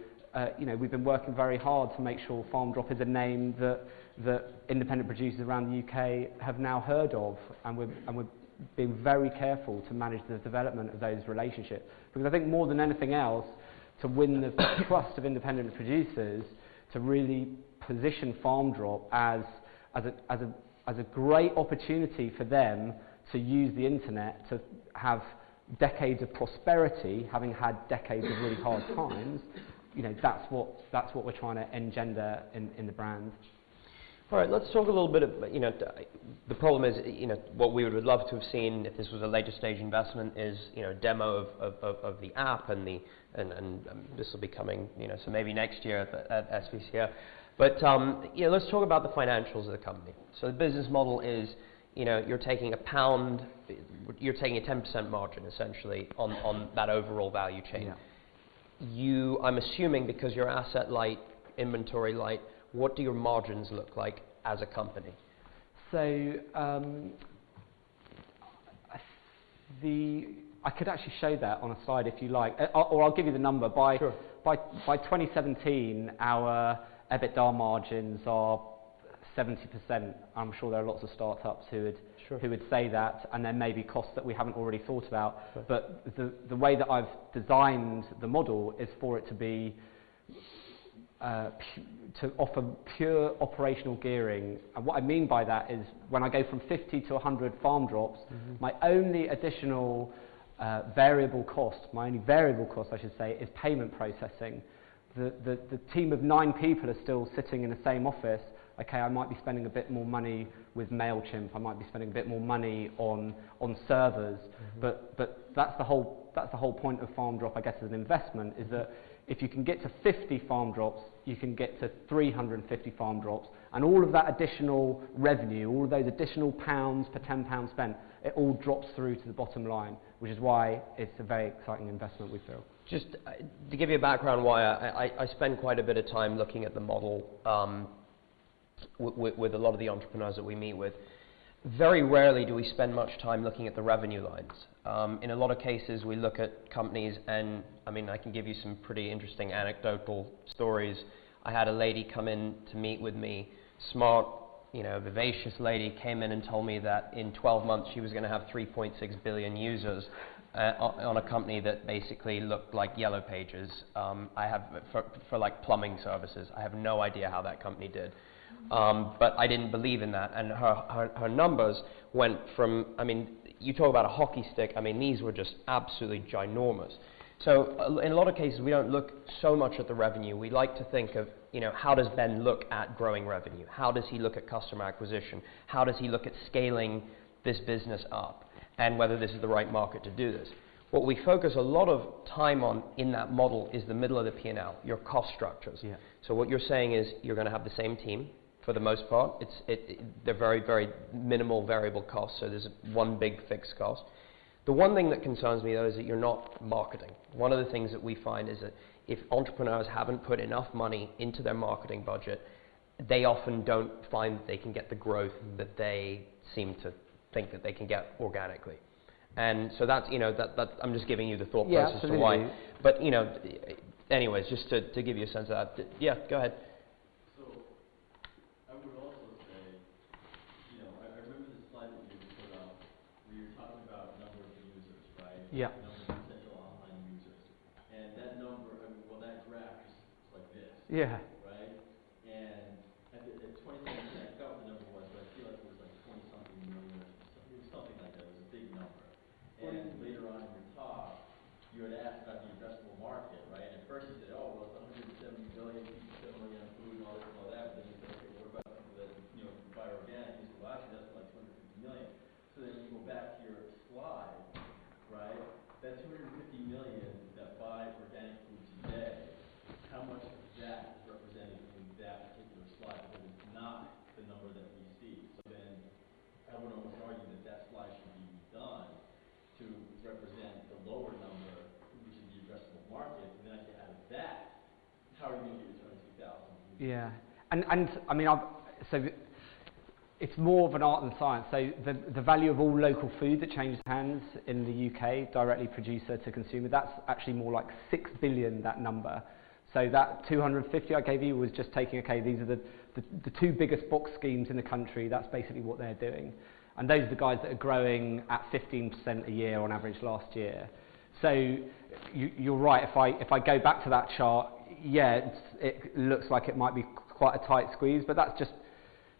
you know, we've been working very hard to make sure Farm Drop is a name that independent producers around the UK have now heard of, and we're being very careful to manage the development of those relationships. Because I think more than anything else, to win the trust of independent producers, to really position Farm Drop as a great opportunity for them to use the internet to have decades of prosperity, having had decades of really hard times, you know, that's what we're trying to engender in the brand. All right, let's talk a little bit about, you know, the problem is, you know, what we would love to have seen if this was a later stage investment is, you know, a demo of the app and this will be coming, you know, so maybe next year at SVCR. But, you know, let's talk about the financials of the company. So the business model is, you know, you're taking a 10% margin essentially on that overall value chain. Yeah. I'm assuming because you're asset light, inventory light, what do your margins look like as a company? So I could actually show that on a slide if you like, or I'll give you the number. By 2017, our EBITDA margins are 70%. I'm sure there are lots of startups who would say that, and there may be costs that we haven't already thought about. Sure. But the way that I've designed the model is for it to be to offer pure operational gearing. And what I mean by that is when I go from 50 to 100 farm drops, my only additional variable cost, I should say, is payment processing. The team of 9 people are still sitting in the same office. Okay, I might be spending a bit more money with MailChimp, I might be spending a bit more money on servers, but that's the whole point of Farm Drop, I guess, as an investment, is that if you can get to 50 farm drops, you can get to 350 farm drops, and all of that additional revenue, all of those additional pounds per £10 spent, it all drops through to the bottom line, which is why it's a very exciting investment, we feel. Just to give you a background why I spend quite a bit of time looking at the model with a lot of the entrepreneurs that we meet with. Very rarely do we spend much time looking at the revenue lines. In a lot of cases, we look at companies, and I mean, I can give you some pretty interesting anecdotal stories. I had a lady come in to meet with me, smart, you know, vivacious lady, came in and told me that in 12 months she was going to have 3.6 billion users on a company that basically looked like Yellow Pages. I have for like plumbing services. I have no idea how that company did. But I didn't believe in that, and her numbers went from, I mean, you talk about a hockey stick, I mean, these were just absolutely ginormous. So in a lot of cases, we don't look so much at the revenue. We like to think of, you know, how does Ben look at growing revenue? How does he look at customer acquisition? How does he look at scaling this business up? And whether this is the right market to do this. What we focus a lot of time on in that model is the middle of the P&L, your cost structures. Yeah. So what you're saying is you're going to have the same team. For the most part, they're very, very minimal variable costs, so there's one big fixed cost. The one thing that concerns me, though, is that you're not marketing. One of the things that we find is that if entrepreneurs haven't put enough money into their marketing budget, they often don't find that they can get the growth that they seem to think that they can get organically. And so that's, you know, that I'm just giving you the thought process as to why. But, you know, anyways, just to give you a sense of that. Yeah, go ahead. Yeah. Number of potential online users. And that number, I mean, well, that graph is like this. Yeah. Right? And at 27%, I forgot what the number was, but I feel like it was like 20-something million or something. It was something like that. It was a big number. And later on in your talk, you would almost argue that that slide should be redone to represent the lower number, which is the addressable market, and then at the end of that, how are you going to return 2,000? Yeah, and I mean, it's more of an art than science. So the value of all local food that changes hands in the UK, directly producer to consumer, that's actually more like 6 billion, that number. So that 250 I gave you was just taking, okay, these are the two biggest box schemes in the country, that's basically what they're doing. And those are the guys that are growing at 15% a year on average last year. So you're right, if I go back to that chart, yeah, it looks like it might be quite a tight squeeze, but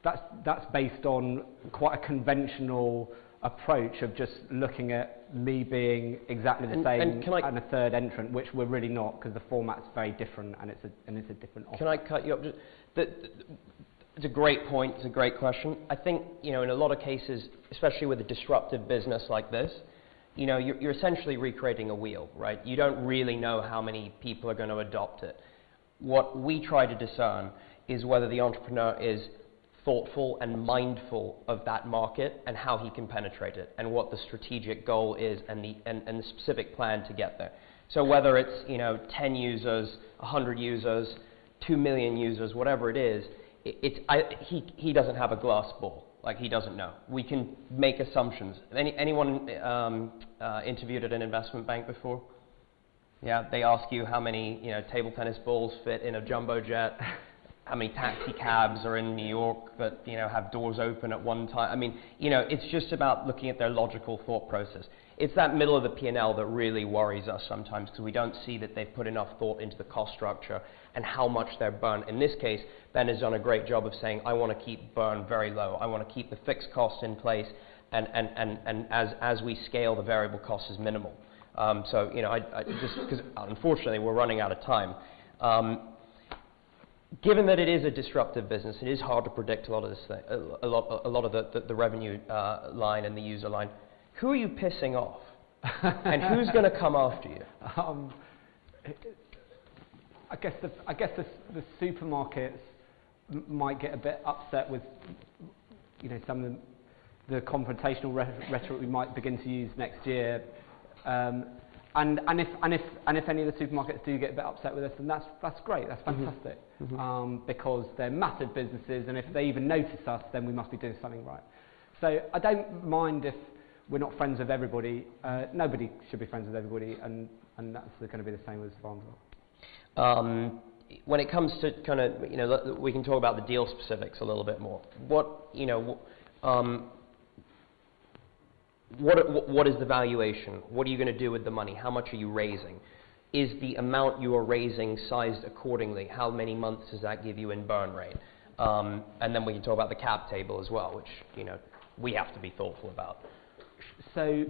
that's based on quite a conventional approach of just looking at me being exactly the same and a third entrant, which we're really not, because the format's very different and it's a different offer. Can I cut you up? It's a great point. It's a great question. I think, you know, in a lot of cases, especially with a disruptive business like this, you know, you're essentially recreating a wheel, right? You don't really know how many people are going to adopt it. What we try to discern is whether the entrepreneur is thoughtful and mindful of that market and how he can penetrate it, and what the strategic goal is, and the specific plan to get there. So whether it's, you know, 10 users, 100 users, 2 million users, whatever it is, he doesn't have a glass ball. Like, he doesn't know. We can make assumptions. Anyone interviewed at an investment bank before? Yeah, they ask you how many, you know, table tennis balls fit in a jumbo jet. How many taxi cabs are in New York that, you know, have doors open at one time? I mean, you know, it's just about looking at their logical thought process. It's that middle of the P&L that really worries us sometimes, because we don't see that they've put enough thought into the cost structure and how much they're burned. In this case, Ben has done a great job of saying, I want to keep burn very low. I want to keep the fixed costs in place, and as we scale, the variable cost is minimal. So, you know, I just, because unfortunately we're running out of time. Given that it is a disruptive business, it is hard to predict a lot of this thing, a lot of the revenue line and the user line. Who are you pissing off, and who's going to come after you? I guess the supermarkets might get a bit upset with, you know, some of the confrontational rhetoric we might begin to use next year. And if any of the supermarkets do get a bit upset with us, then that's great, that's fantastic. Because they're massive businesses, and if they even notice us, then we must be doing something right. So I don't mind if we're not friends with everybody. Nobody should be friends with everybody, and that's going to be the same with farms. When it comes to kind of, you know, we can talk about the deal specifics a little bit more. What is the valuation? What are you going to do with the money? How much are you raising? Is the amount you are raising sized accordingly? How many months does that give you in burn rate? And then we can talk about the cap table as well, which, you know, we have to be thoughtful about. So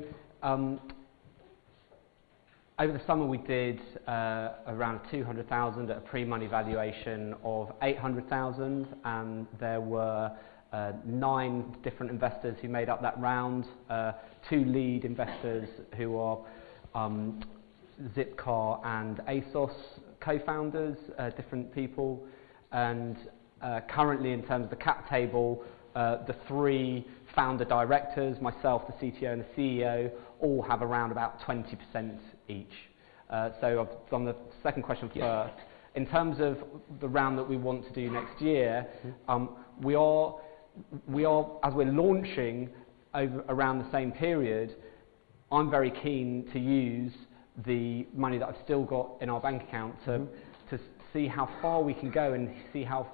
over the summer we did around 200,000 at a pre-money valuation of 800,000, and there were 9 different investors who made up that round. 2 lead investors who are Zipcar and ASOS co-founders, different people, and currently in terms of the cap table, the 3 founder directors, myself, the CTO and the CEO, all have around about 20% each. So I've done the second question first. In terms of the round that we want to do next year, we are, as we're launching around the same period, I'm very keen to use the money that I've still got in our bank account to see how far we can go and see how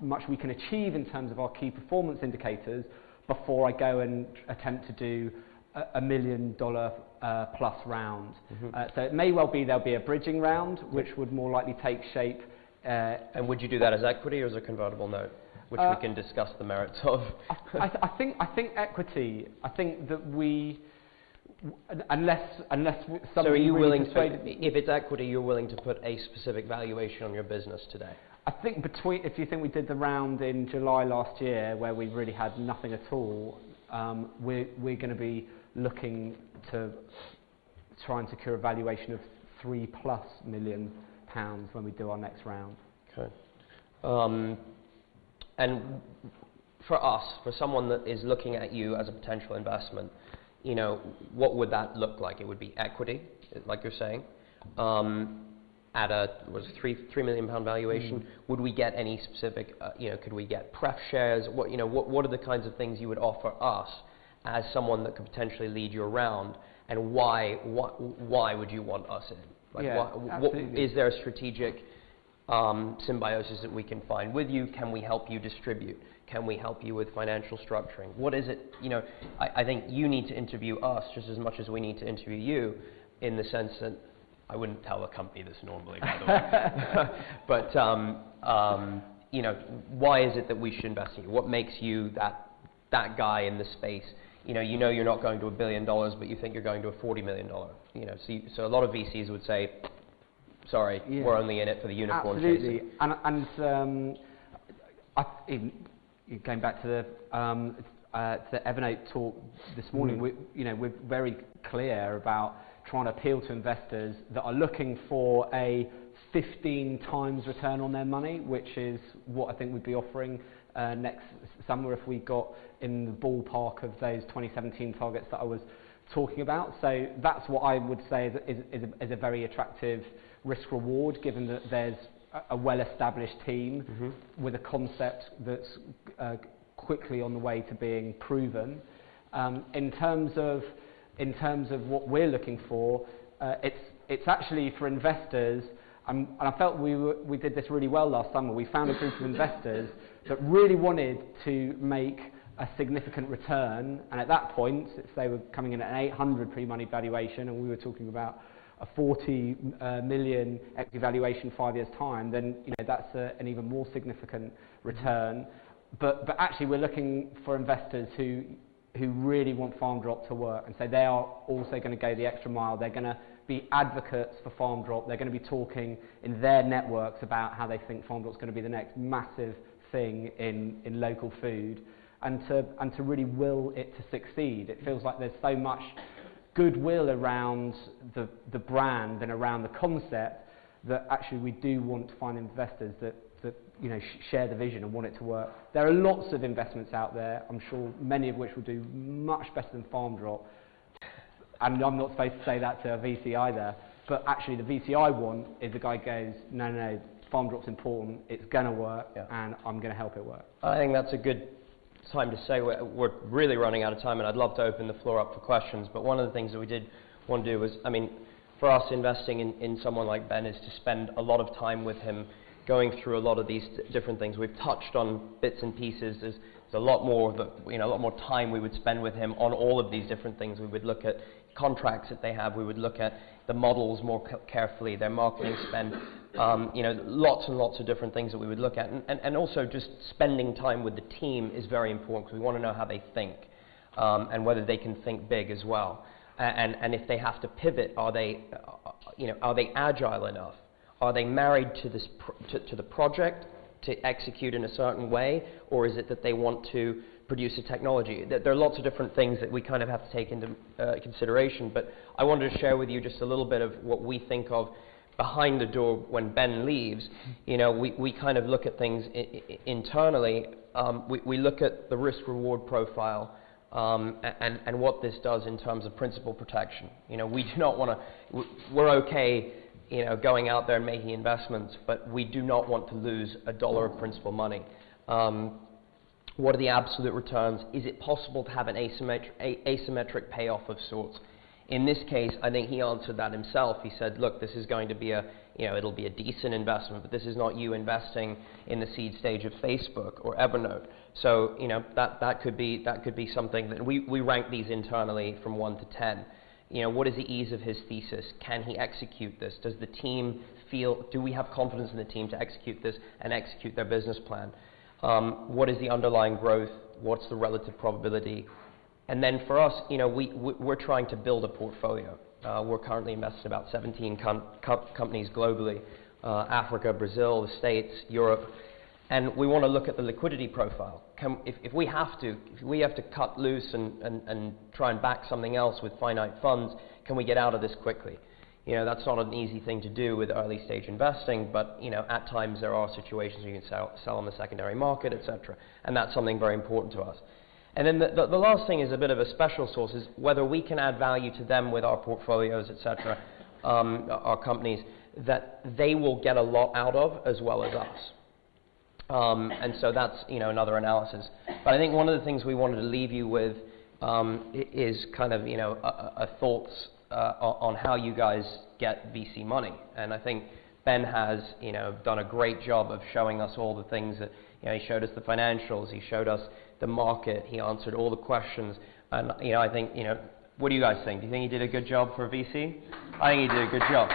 much we can achieve in terms of our key performance indicators before I go and attempt to do a $1 million plus round. So it may well be there'll be a bridging round, which would more likely take shape. And would you do that as equity or as a convertible note, which we can discuss the merits of? I think equity. I think that we, unless something. So are you willing to, if it's equity, you're willing to put a specific valuation on your business today? I think if you think we did the round in July last year, where we really had nothing at all, we're going to be looking to try and secure a valuation of £3+ million when we do our next round. Okay. And for us, for someone that is looking at you as a potential investment, you know, what would that look like? It would be equity, like you're saying, at a £3 million valuation. Would we get any specific, you know, could we get pref shares? What, you know, what are the kinds of things you would offer us as someone that could potentially lead you around, and why would you want us in? Like, Yeah, what is there a strategic symbiosis that we can find with you? Can we help you distribute? Can we help you with financial structuring? What is it, you know, I think you need to interview us just as much as we need to interview you, in the sense that, I wouldn't tell a company this normally, by the way, but you know, why is it that we should invest in you? What makes you that guy in the space? You know you're not going to $1 billion, but you think you're going to a $40 million. You know, so a lot of VCs would say, sorry, we're only in it for the unicorn Absolutely. chasing. And going back to the Evernote talk this morning, we're very clear about trying to appeal to investors that are looking for a 15 times return on their money, which is what I think we'd be offering next summer if we got in the ballpark of those 2017 targets that I was talking about. So that's what I would say is a very attractive risk reward, given that there's a well-established team with a concept that's quickly on the way to being proven. In terms of what we're looking for, it's actually for investors, and I felt we did this really well last summer. We found a group of investors that really wanted to make a significant return, and at that point, if they were coming in at an 800 pre-money valuation, and we were talking about a 40 million equity valuation 5 years' time, then that's an even more significant return. But actually, we're looking for investors who really want FarmDrop to work, and so they are also going to go the extra mile. They're going to be advocates for FarmDrop. They're going to be talking in their networks about how they think FarmDrop's going to be the next massive thing in local food, and to really will it to succeed. It feels like there's so much goodwill around the brand and around the concept that actually we do want to find investors that share the vision and want it to work. There are lots of investments out there, I'm sure many of which will do much better than FarmDrop, and I'm not supposed to say that to a VC either, but actually the VC I want is the guy who goes, no, FarmDrop's important, it's going to work, and I'm going to help it work. I think that's a good time to say we're really running out of time, and I'd love to open the floor up for questions, but one of the things that we did want to do was, for us, investing in someone like Ben is to spend a lot of time with him, going through a lot of these different things. We've touched on bits and pieces. There's a lot more a lot more time we would spend with him on all of these different things. We would look at contracts that they have. We would look at the models more carefully, their marketing spend. Lots and lots of different things that we would look at, and also just spending time with the team is very important, because we want to know how they think, and whether they can think big as well, and if they have to pivot, are they agile enough? Are they married to this to the project to execute in a certain way, or is it that they want to produce a technology? There are lots of different things that we kind of have to take into consideration, but I wanted to share with you just a little bit of what we think of behind the door when Ben leaves. We kind of look at things internally. We look at the risk-reward profile and what this does in terms of principal protection. We do not want to. We're okay, going out there and making investments, but we do not want to lose a dollar of principal money. What are the absolute returns? Is it possible to have an asymmetric payoff of sorts? In this case, I think he answered that himself. He said, look, this is going to be it'll be a decent investment, but this is not you investing in the seed stage of Facebook or Evernote. So, that could be something that we rank these internally from 1 to 10. What is the ease of his thesis? Can he execute this? Does the team do we have confidence in the team to execute this and execute their business plan? What is the underlying growth? What's the relative probability? And then for us, we're trying to build a portfolio. We're currently invested in about 17 companies globally, Africa, Brazil, the States, Europe, and we want to look at the liquidity profile. If we have to cut loose and try and back something else with finite funds, can we get out of this quickly? You know, that's not an easy thing to do with early stage investing, but you know, at times there are situations where you can sell on the secondary market, etc. And that's something very important to us. And then the last thing is a bit of a special source, is whether we can add value to them with our portfolios, etc., our companies, that they will get a lot out of as well as us. And so that's, you know, another analysis. But I think one of the things we wanted to leave you with is kind of, you know, thoughts on how you guys get VC money. And I think Ben has, you know, done a great job of showing us all the things that, you know, he showed us the financials, he showed us the market, he answered all the questions. And, you know, I think, you know, what do you guys think? Do you think he did a good job for a VC? I think he did a good job.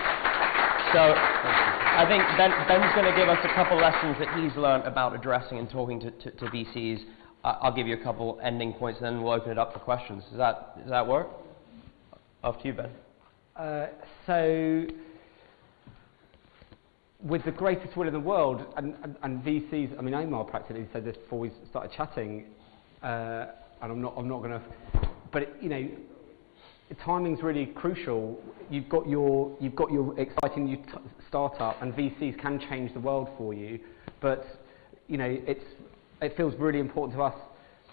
So I think Ben's going to give us a couple lessons that he's learned about addressing and talking to VCs. I'll give you a couple ending points, and then we'll open it up for questions. Does that work? Off to you, Ben. So, with the greatest will in the world, and VCs, I mean, Omar practically said this before we started chatting, and I'm not going to, but you know, timing's really crucial. You've got your exciting new startup, and VCs can change the world for you. But you know, it feels really important to us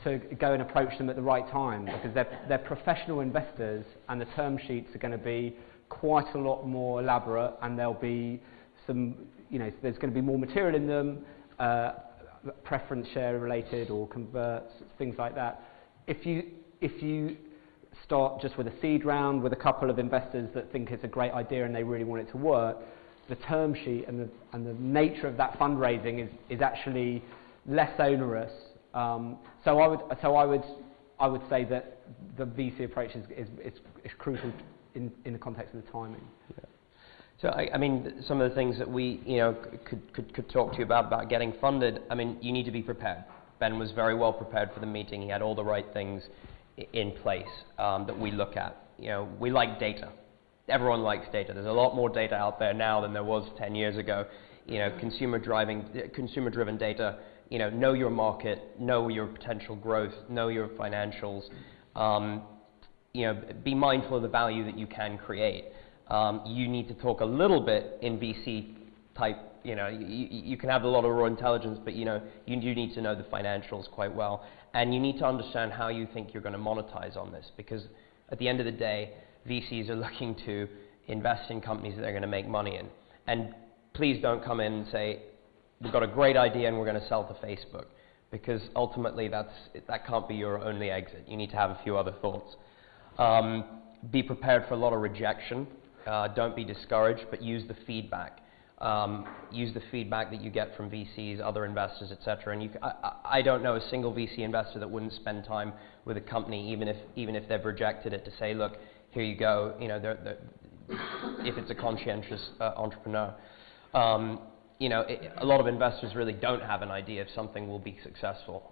to go and approach them at the right time, because they're professional investors, and the term sheets are going to be quite a lot more elaborate, and there'll be some, you know, there's going to be more material in them, preference share related or converts, things like that. If you start just with a seed round with a couple of investors that think it's a great idea and they really want it to work, the term sheet and the nature of that fundraising is actually less onerous. So I would say that the VC approach is crucial in the context of the timing. Yeah. So I mean, some of the things that we, you know, could talk to you about getting funded. I mean, you need to be prepared. Ben was very well prepared for the meeting. He had all the right things in place that we look at. You know, we like data. Everyone likes data. There's a lot more data out there now than there was 10 years ago. You know, consumer-driven data. You know your market, know your potential growth, know your financials. You know, be mindful of the value that you can create. You need to talk a little bit in VC type. You know, you can have a lot of raw intelligence, but you know, you do need to know the financials quite well, and you need to understand how you think you're going to monetize on this, because at the end of the day, VCs are looking to invest in companies that they're going to make money in. And please don't come in and say, we've got a great idea and we're going to sell to Facebook, because ultimately that can't be your only exit. You need to have a few other thoughts. Be prepared for a lot of rejection. Don't be discouraged, but use the feedback. Use the feedback that you get from VCs, other investors, etc. And I don't know a single VC investor that wouldn't spend time with a company, even if they've rejected it, to say, look, here you go. You know, if it's a conscientious entrepreneur. You know, a lot of investors really don't have an idea if something will be successful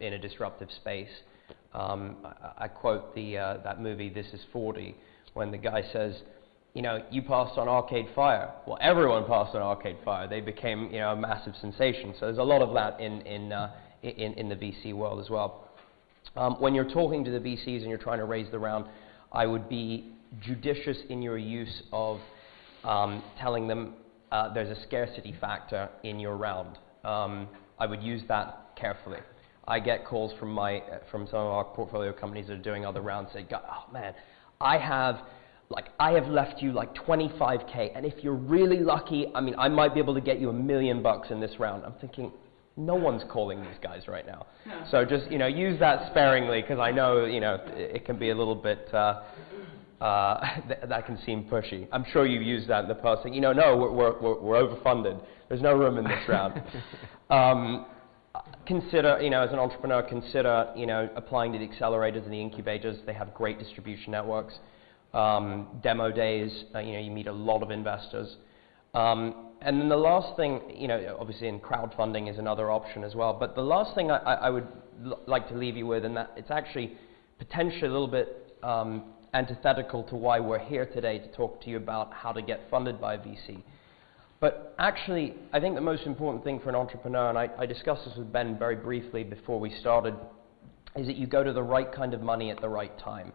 in a disruptive space. I quote that movie, This Is 40, when the guy says, you know, you passed on Arcade Fire. Well, everyone passed on Arcade Fire. They became, you know, a massive sensation. So there's a lot of that in the VC world as well. When you're talking to the VCs and you're trying to raise the round, I would be judicious in your use of telling them there's a scarcity factor in your round. I would use that carefully. I get calls from some of our portfolio companies that are doing other rounds saying, oh man, I have left you like 25K, and if you're really lucky, I mean, I might be able to get you $1 million in this round. I'm thinking, no one's calling these guys right now. Yeah. So just, you know, use that sparingly, because I know, you know, it can be a little bit, that can seem pushy. I'm sure you've used that in the past, saying, you know, no, we're overfunded. There's no room in this round. Consider, you know, as an entrepreneur, you know, applying to the accelerators and the incubators. They have great distribution networks. Demo days, you know, you meet a lot of investors. And then the last thing, you know, obviously in crowdfunding is another option as well. But the last thing I would like to leave you with, and that it's actually potentially a little bit antithetical to why we're here today to talk to you about how to get funded by a VC. But actually, I think the most important thing for an entrepreneur, and I discussed this with Ben very briefly before we started, is that you go to the right kind of money at the right time.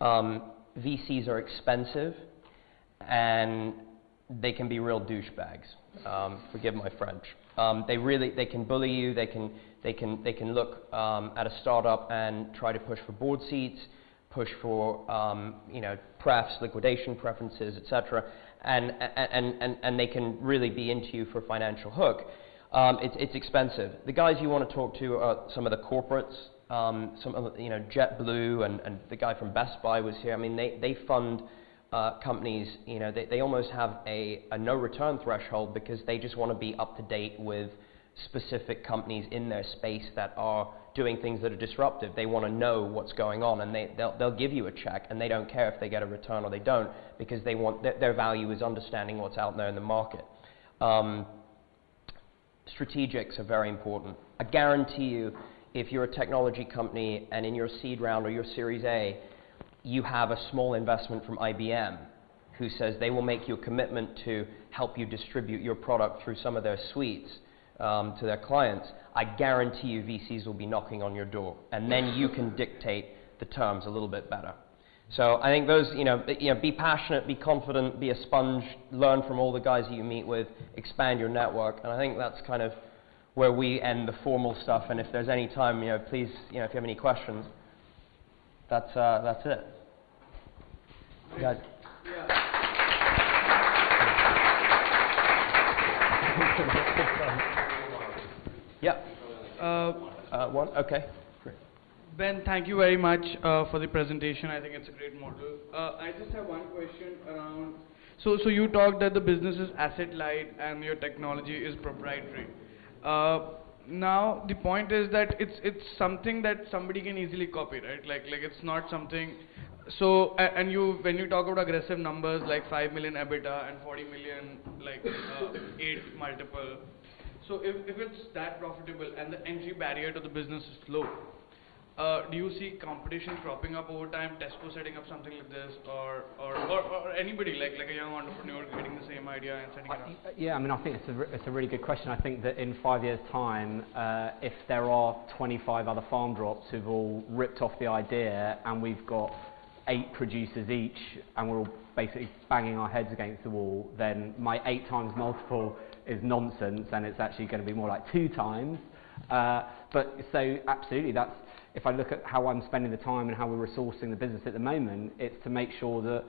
VCs are expensive, and they can be real douchebags. Forgive my French. They can bully you. They can look at a startup and try to push for board seats, push for prefs, liquidation preferences, etc. And they can really be into you for a financial hook. It's expensive. The guys you want to talk to are some of the corporates, some of the, JetBlue and the guy from Best Buy was here. I mean, they fund companies. They almost have a no return threshold because they just want to be up to date with specific companies in their space that are doing things that are disruptive. They want to know what's going on, and they'll give you a check, and they don't care if they get a return or they don't, because they want their value is understanding what's out there in the market. Strategics are very important. I guarantee you, if you're a technology company and in your seed round or your Series A, you have a small investment from IBM who says they will make you a commitment to help you distribute your product through some of their suites to their clients, I guarantee you VCs will be knocking on your door, and then you can dictate the terms a little bit better. So I think those, be passionate, be confident, be a sponge, learn from all the guys that you meet with, expand your network, and I think that's kind of where we end the formal stuff. And if there's any time, please, if you have any questions, that's it. Yeah. Yeah. One. Okay. Great. Ben, thank you very much for the presentation. I think it's a great model. I just have one question around. So you talked that the business is asset light and your technology is proprietary. Now the point is that it's something that somebody can easily copy, right? Like it's not something. So and when you talk about aggressive numbers like 5 million EBITDA and 40 million like 8 multiple. So if it's that profitable and the entry barrier to the business is low, do you see competition cropping up over time, Tesco setting up something like this, or anybody like a young entrepreneur getting the same idea and setting it up? Yeah, I mean, I think it's a really good question. I think that in 5 years' time, if there are 25 other farm drops who've all ripped off the idea and we've got 8 producers each and we're all basically banging our heads against the wall, then my 8 times multiple is nonsense, and it's actually going to be more like 2 times. But so absolutely, that's, if I look at how I'm spending the time and how we're resourcing the business at the moment, it's to make sure that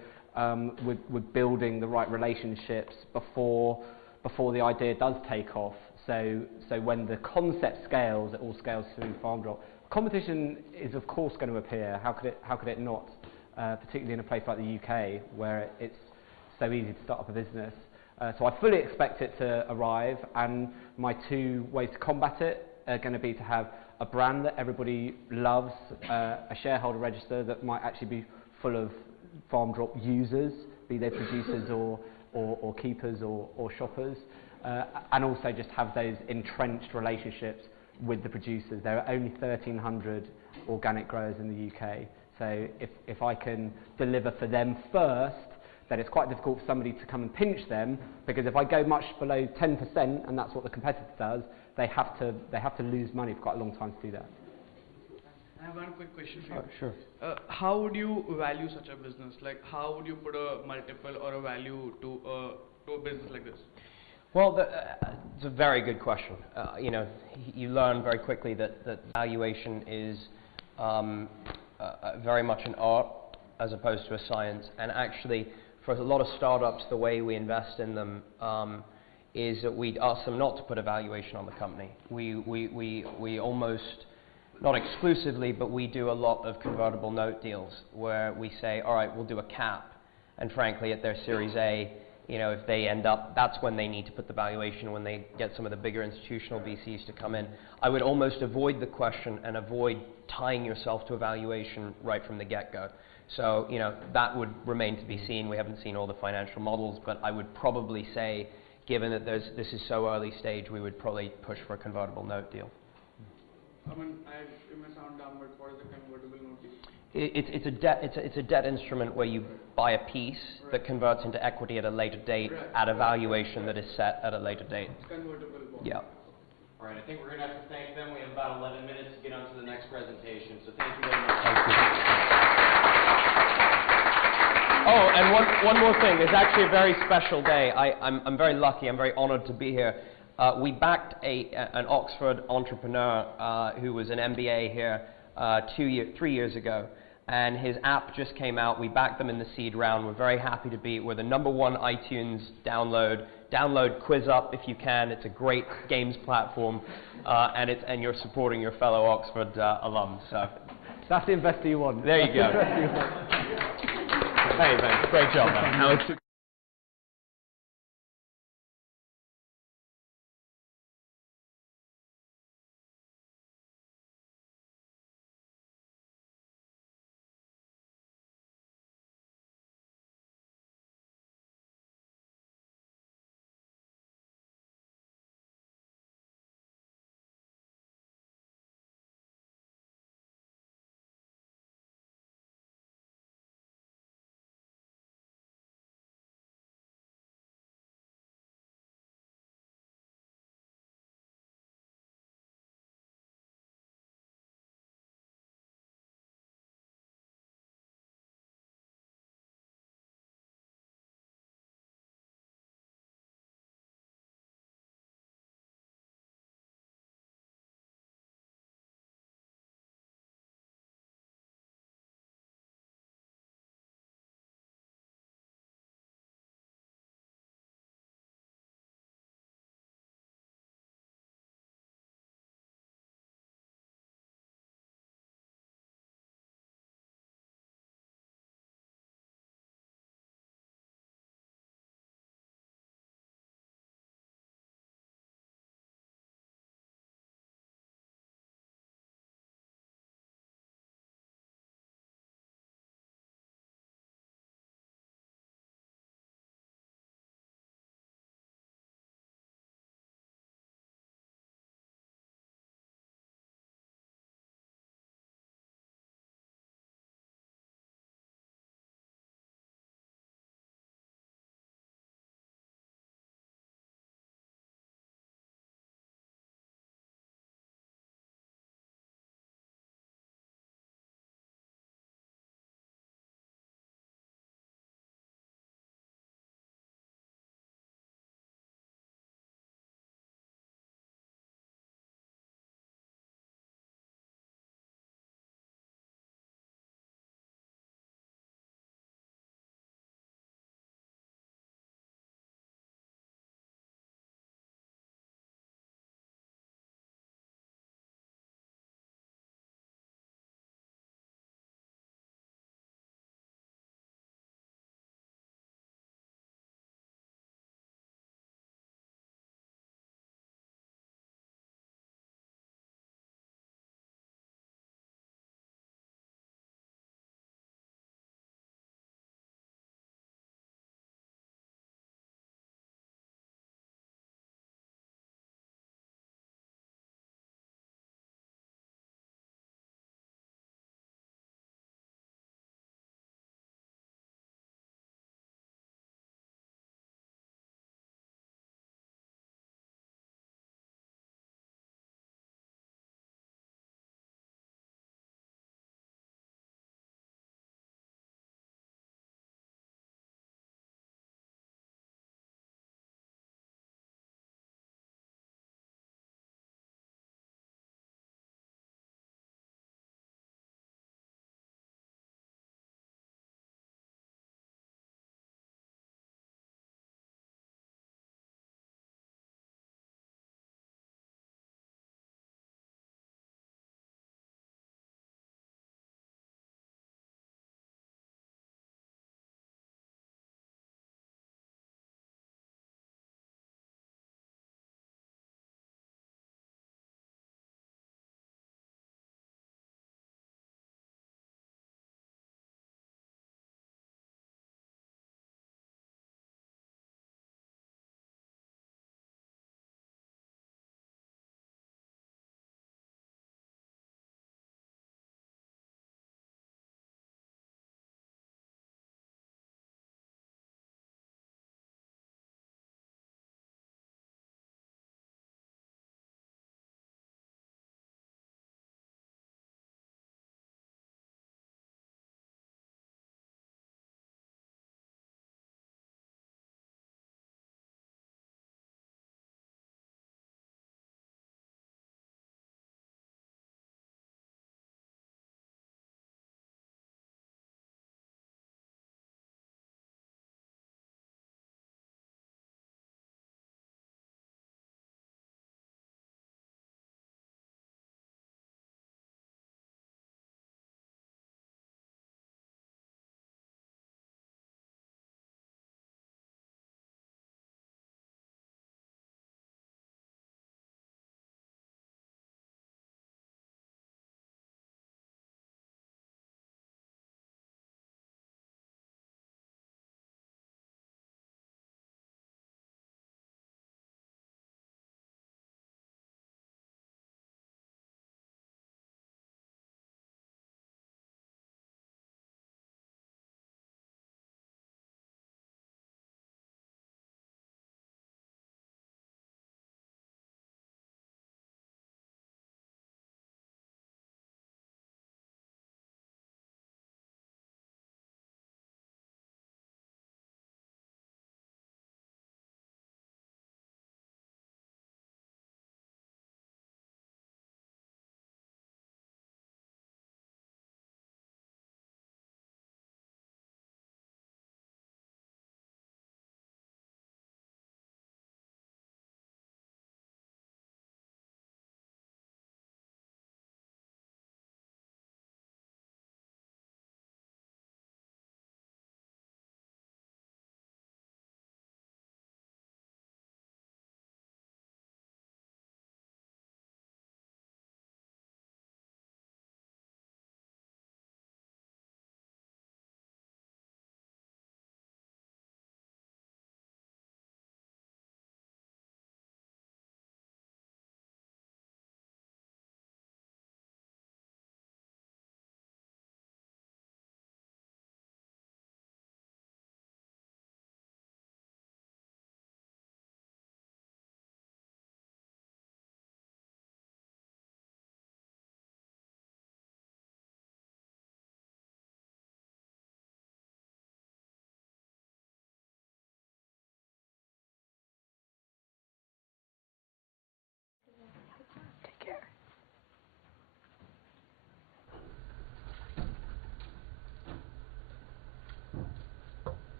we're building the right relationships before the idea does take off. So when the concept scales, it all scales through farm drop. Competition is of course going to appear. How could it not? Particularly in a place like the UK, where it's so easy to start up a business. So I fully expect it to arrive, and my 2 ways to combat it are going to be to have a brand that everybody loves, a shareholder register that might actually be full of farm drop users, be they producers or keepers or shoppers, and also just have those entrenched relationships with the producers. There are only 1,300 organic growers in the UK, so if I can deliver for them first, then it's quite difficult for somebody to come and pinch them, because if I go much below 10%, and that's what the competitor does, they have to lose money for quite a long time to do that. I have one quick question for you. Sure. How would you value such a business? Like, how would you put a multiple or a value to a business like this? Well, it's a very good question. You learn very quickly that valuation is very much an art as opposed to a science, and actually, for a lot of startups, the way we invest in them is that we ask them not to put a valuation on the company. We almost, not exclusively, but we do a lot of convertible note deals where we say, all right, we'll do a cap, and frankly, at their Series A, if they end up, that's when they need to put the valuation, when they get some of the bigger institutional VCs to come in. I would almost avoid the question and avoid tying yourself to a valuation right from the get-go. So, that would remain to be seen. We haven't seen all the financial models, but I would probably say, given that this is so early stage, we would probably push for a convertible note deal. I mean, it may sound dumb, but what is a convertible note deal? It's a debt instrument where you buy a piece that converts into equity at a later date at a valuation that is set at a later date. It's convertible bond. Yeah. All right, I think we're going to have to thank them. We have about 11 minutes to get on to the next presentation, so thank you very much. Thank you. Oh, and one more thing. It's actually a very special day. I'm very lucky. I'm very honored to be here. We backed an Oxford entrepreneur who was an MBA here 3 years ago. And his app just came out. We backed them in the seed round. We're very happy to be. We're the #1 iTunes download. Download QuizUp if you can. It's a great games platform, and you're supporting your fellow Oxford alums. So that's the investor you want. There you go. Hey, man, great job, man.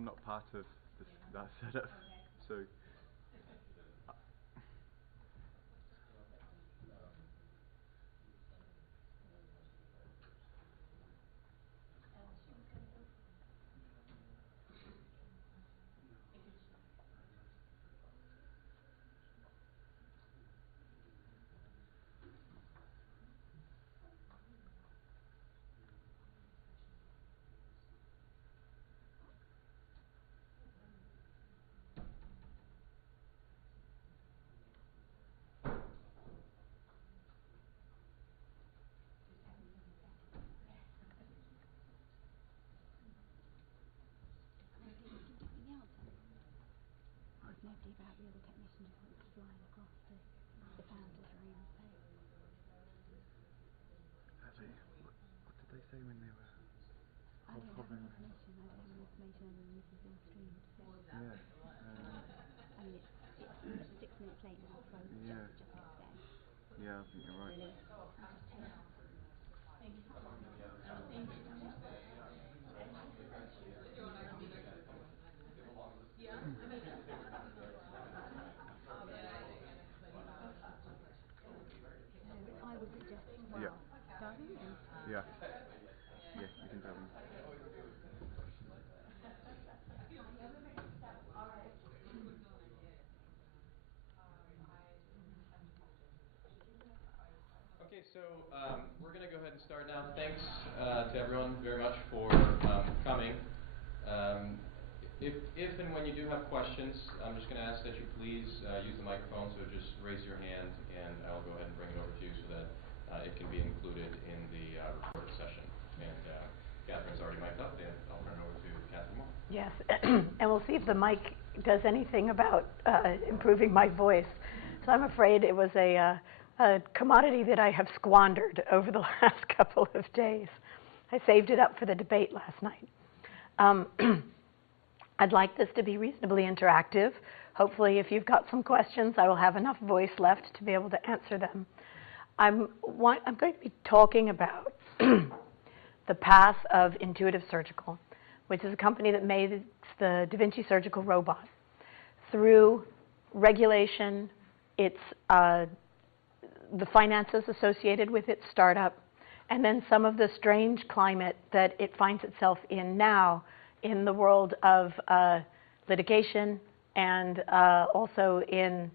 I'm not part of that setup, so. Nobody about the other technicians flying across the founder's room. Actually, what did they say when they were I don't have hovering? any information. I don't have any information other than this is being streamed. So. Yeah. I mean, it's 6 minutes late now, so Yeah. just hit today. Yeah, I think you're right. Really? I would suggest, well, starting and... Yeah. Yeah, you can tell them. Okay, so we're going to go ahead and start now. Thanks to everyone very much for coming. If and when you do have questions, I'm just going to ask that you please use the microphone, so just raise your hand and I'll go ahead and bring it over to you so that it can be included in the recorded session. And Catherine's already mic'd up, and I'll turn it over to Catherine Mohr. Yes, and we'll see if the mic does anything about improving my voice. So I'm afraid it was a commodity that I have squandered over the last couple of days. I saved it up for the debate last night. I'd like this to be reasonably interactive. Hopefully, if you've got some questions, I will have enough voice left to be able to answer them. I'm going to be talking about the path of Intuitive Surgical, which is a company that made the Da Vinci surgical robot. Through regulation, it's the finances associated with its startup, and then some of the strange climate that it finds itself in now in the world of litigation and also in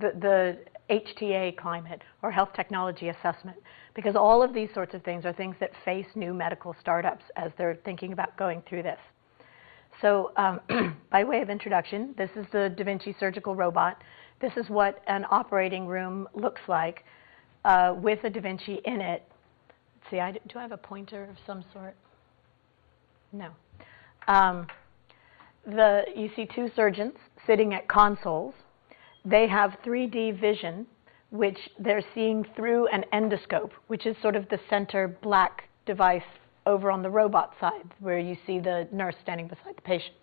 the HTA climate, or health technology assessment, because all of these sorts of things are things that face new medical startups as they're thinking about going through this. So by way of introduction, this is the Da Vinci surgical robot. This is what an operating room looks like with a Da Vinci in it. Let's see, do I have a pointer of some sort? No. You see two surgeons sitting at consoles. They have 3D vision, which they're seeing through an endoscope, which is sort of the center black device over on the robot side, where you see the nurse standing beside the patient.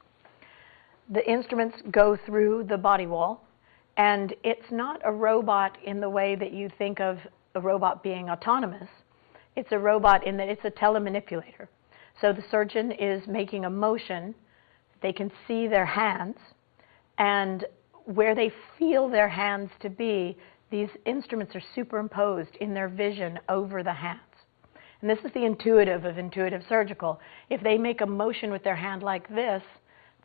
The instruments go through the body wall, and it's not a robot in the way that you think of a robot being autonomous. It's a robot in that it's a telemanipulator. So the surgeon is making a motion. They can see their hands, and where they feel their hands to be, these instruments are superimposed in their vision over the hands. And this is the intuitive of Intuitive Surgical. If they make a motion with their hand like this,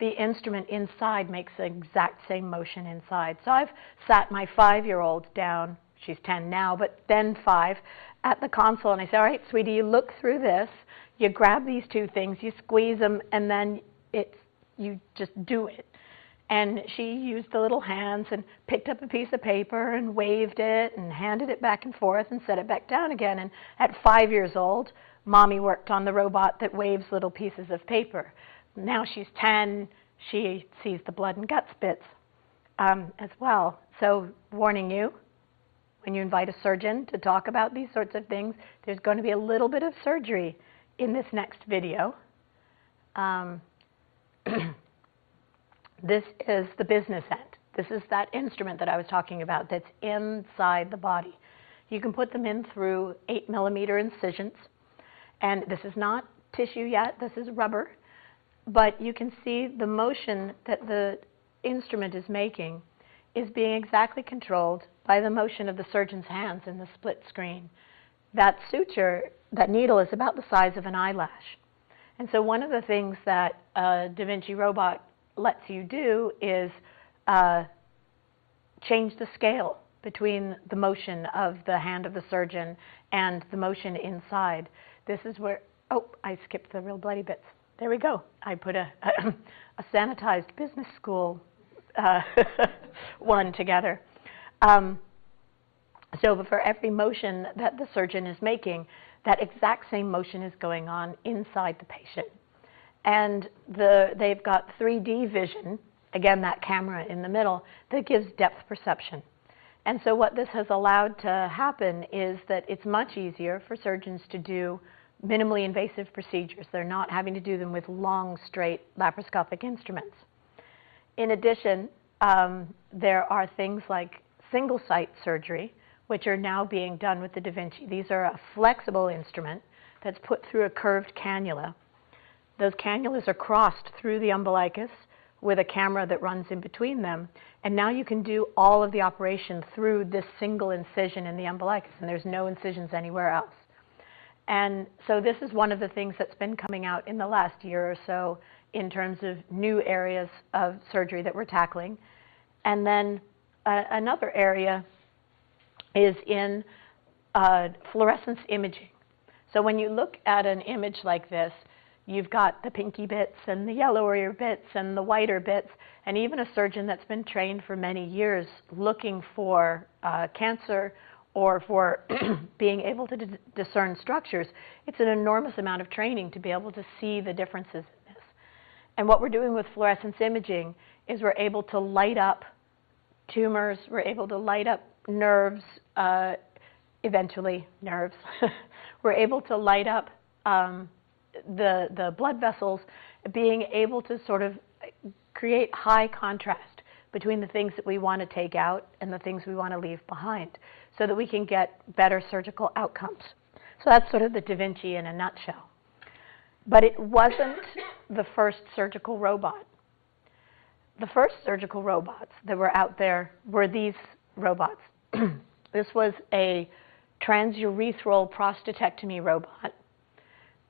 the instrument inside makes the exact same motion inside. So I've sat my 5-year-old down, she's 10 now, but then 5, at the console, and I say, all right, sweetie, you look through this, you grab these two things, you squeeze them, and then you just do it. And she used the little hands and picked up a piece of paper and waved it and handed it back and forth and set it back down again. And at 5 years old, Mommy worked on the robot that waves little pieces of paper. Now she's 10, she sees the blood and guts bits as well. So warning you, when you invite a surgeon to talk about these sorts of things, there's going to be a little bit of surgery in this next video. This is the business end. This is that instrument that I was talking about that's inside the body. You can put them in through 8mm incisions. And this is not tissue yet. This is rubber. But you can see the motion that the instrument is making is being exactly controlled by the motion of the surgeon's hands in the split screen. That suture, that needle, is about the size of an eyelash. And so one of the things that a Da Vinci robot lets you do is change the scale between the motion of the hand of the surgeon and the motion inside. This is where, oh, I skipped the real bloody bits. There we go. I put a sanitized business school one together. So for every motion that the surgeon is making, that exact same motion is going on inside the patient. And they've got 3D vision, again, that camera in the middle, that gives depth perception. And so what this has allowed to happen is that it's much easier for surgeons to do minimally invasive procedures. They're not having to do them with long, straight laparoscopic instruments. In addition, there are things like single-site surgery, which are now being done with the Da Vinci. These are a flexible instrument that's put through a curved cannula. Those cannulas are crossed through the umbilicus with a camera that runs in between them, and now you can do all of the operation through this single incision in the umbilicus, and there's no incisions anywhere else. And so this is one of the things that's been coming out in the last year or so in terms of new areas of surgery that we're tackling. And then another area is in fluorescence imaging. So when you look at an image like this, you've got the pinky bits and the yellower bits and the whiter bits, and even a surgeon that's been trained for many years looking for cancer or for being able to discern structures, it's an enormous amount of training to be able to see the differences in this. And what we're doing with fluorescence imaging is we're able to light up tumors, we're able to light up nerves, eventually nerves. We're able to light up the blood vessels, being able to sort of create high contrast between the things that we want to take out and the things we want to leave behind, so that we can get better surgical outcomes. So that's sort of the Da Vinci in a nutshell. But it wasn't the first surgical robot. The first surgical robots that were out there were these robots. This was a transurethral prostatectomy robot.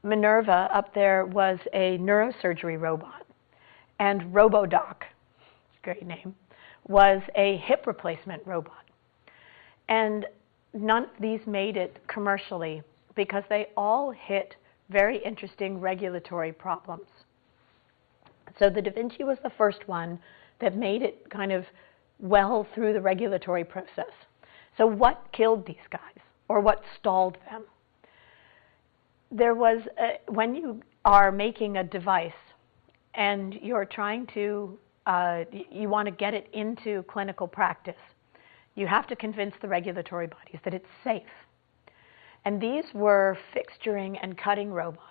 Minerva up there was a neurosurgery robot. And RoboDoc, great name, was a hip replacement robot. And none of these made it commercially because they all hit very interesting regulatory problems. So the Da Vinci was the first one that made it kind of well through the regulatory process. So what killed these guys, or what stalled them? There was, when you are making a device and you're trying to, you want to get it into clinical practice, you have to convince the regulatory bodies that it's safe. And these were fixturing and cutting robots,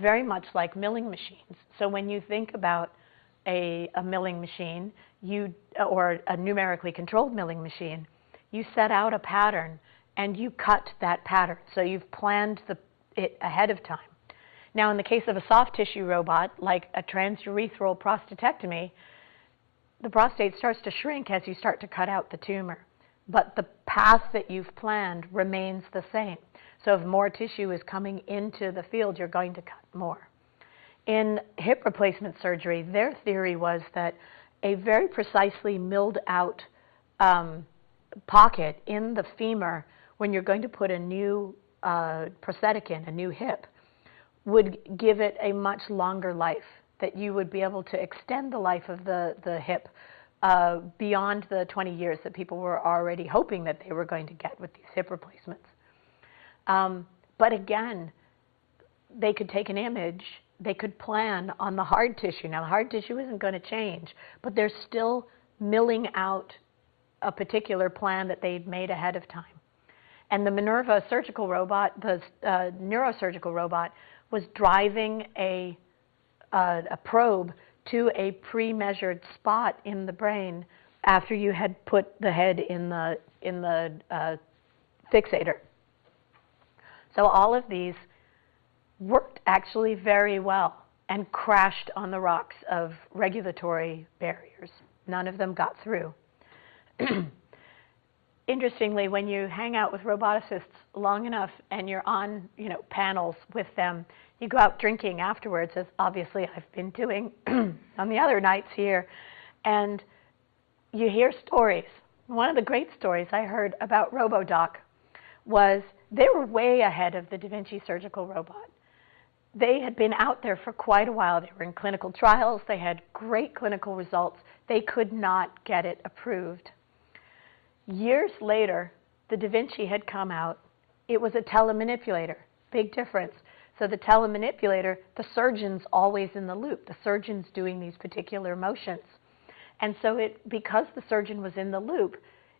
very much like milling machines. So when you think about a milling machine, or a numerically controlled milling machine, you set out a pattern and you cut that pattern. So you've planned it ahead of time. Now, in the case of a soft tissue robot, like a transurethral prostatectomy, the prostate starts to shrink as you start to cut out the tumor. But the path that you've planned remains the same. So if more tissue is coming into the field, you're going to cut more. In hip replacement surgery, their theory was that a very precisely milled out pocket in the femur, when you're going to put a new prosthetic in, a new hip, would give it a much longer life, that you would be able to extend the life of the hip beyond the 20 years that people were already hoping that they were going to get with these hip replacements. But again, they could take an image, they could plan on the hard tissue. Now, the hard tissue isn't going to change, but they're still milling out a particular plan that they'd made ahead of time. And the Minerva surgical robot, the neurosurgical robot, was driving a probe to a pre-measured spot in the brain after you had put the head in the fixator. So all of these worked actually very well and crashed on the rocks of regulatory barriers. None of them got through. Interestingly, when you hang out with roboticists long enough and you're on, panels with them, you go out drinking afterwards, as obviously I've been doing on the other nights here, and you hear stories. One of the great stories I heard about RoboDoc was they were way ahead of the Da Vinci surgical robot. They had been out there for quite a while. They were in clinical trials. They had great clinical results. They could not get it approved. Years later, the Da Vinci had come out. It was a telemanipulator. Big difference. So the telemanipulator, the surgeon's always in the loop. The surgeon's doing these particular motions. And so because the surgeon was in the loop,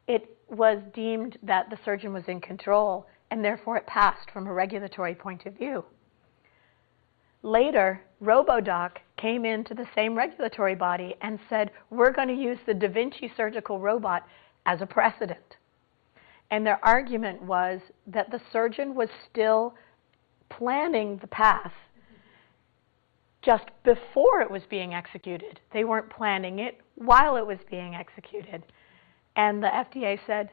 it was deemed that the surgeon was in control, and therefore it passed from a regulatory point of view. Later, RoboDoc came into the same regulatory body and said, we're going to use the Da Vinci surgical robot as a precedent. And their argument was that the surgeon was still planning the path just before it was being executed. They weren't planning it while it was being executed. And the FDA said,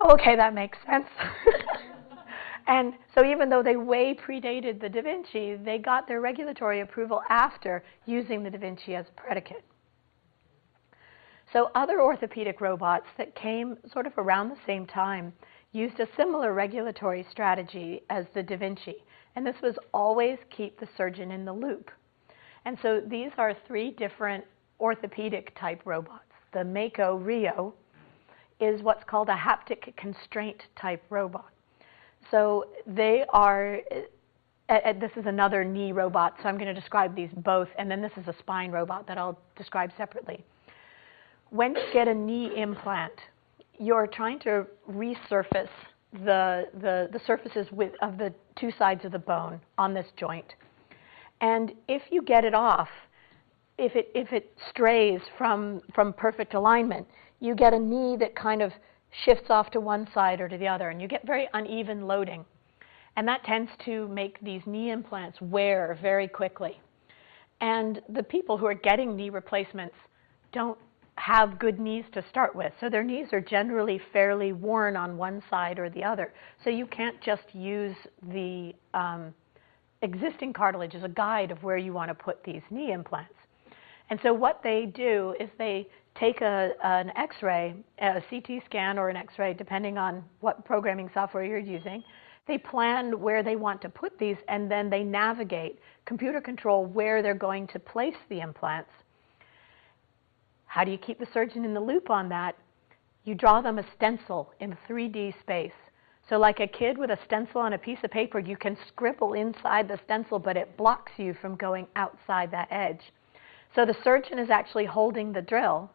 oh, okay, that makes sense. And so even though they way predated the Da Vinci, they got their regulatory approval after using the Da Vinci as a predicate. So other orthopedic robots that came sort of around the same time used a similar regulatory strategy as the Da Vinci. And this was always keep the surgeon in the loop. And so these are 3 different orthopedic type robots. The Mako Rio is what's called a haptic constraint type robot. So they are, this is another knee robot, so I'm going to describe these both, and then this is a spine robot that I'll describe separately. When you get a knee implant, you're trying to resurface the surfaces of the 2 sides of the bone on this joint. And if you get it off, if it strays from perfect alignment, you get a knee that kind of shifts off to one side or to the other, and you get very uneven loading. And that tends to make these knee implants wear very quickly. And the people who are getting knee replacements don't have good knees to start with. So their knees are generally fairly worn on one side or the other. So you can't just use the existing cartilage as a guide of where you want to put these knee implants. And so what they do is they take an X-ray, a CT scan or an X-ray, depending on what programming software you're using. They plan where they want to put these, and then they navigate, computer control where they're going to place the implants. How do you keep the surgeon in the loop on that? You draw them a stencil in 3D space. So like a kid with a stencil on a piece of paper, you can scribble inside the stencil, but it blocks you from going outside that edge. So the surgeon is actually holding the drill.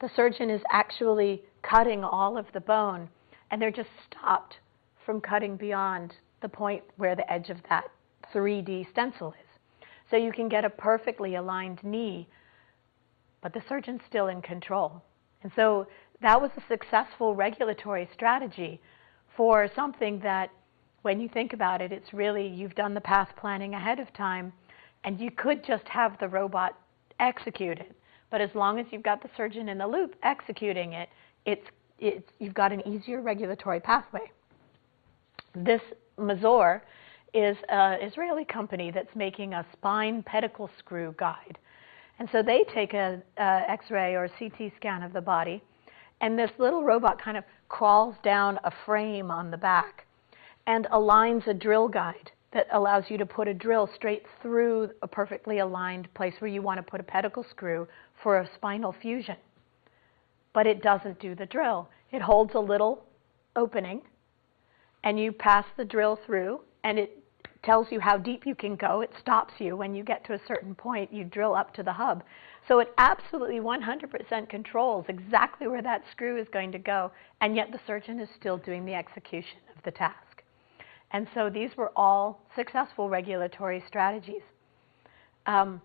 The surgeon is actually cutting all of the bone, and they're just stopped from cutting beyond the point where the edge of that 3D stencil is. So you can get a perfectly aligned knee, but the surgeon's still in control. And so that was a successful regulatory strategy for something that, when you think about it, it's really, you've done the path planning ahead of time, and you could just have the robot execute it. But as long as you've got the surgeon in the loop executing it, you've got an easier regulatory pathway. This Mohr is an Israeli company that's making a spine pedicle screw guide. And so they take a X-ray or a CT scan of the body, and this little robot kind of crawls down a frame on the back and aligns a drill guide that allows you to put a drill straight through a perfectly aligned place where you want to put a pedicle screw for a spinal fusion. But it doesn't do the drill. It holds a little opening, and you pass the drill through, and it tells you how deep you can go. It stops you when you get to a certain point. You drill up to the hub. So it absolutely 100% controls exactly where that screw is going to go, and yet the surgeon is still doing the execution of the task. And so these were all successful regulatory strategies. Not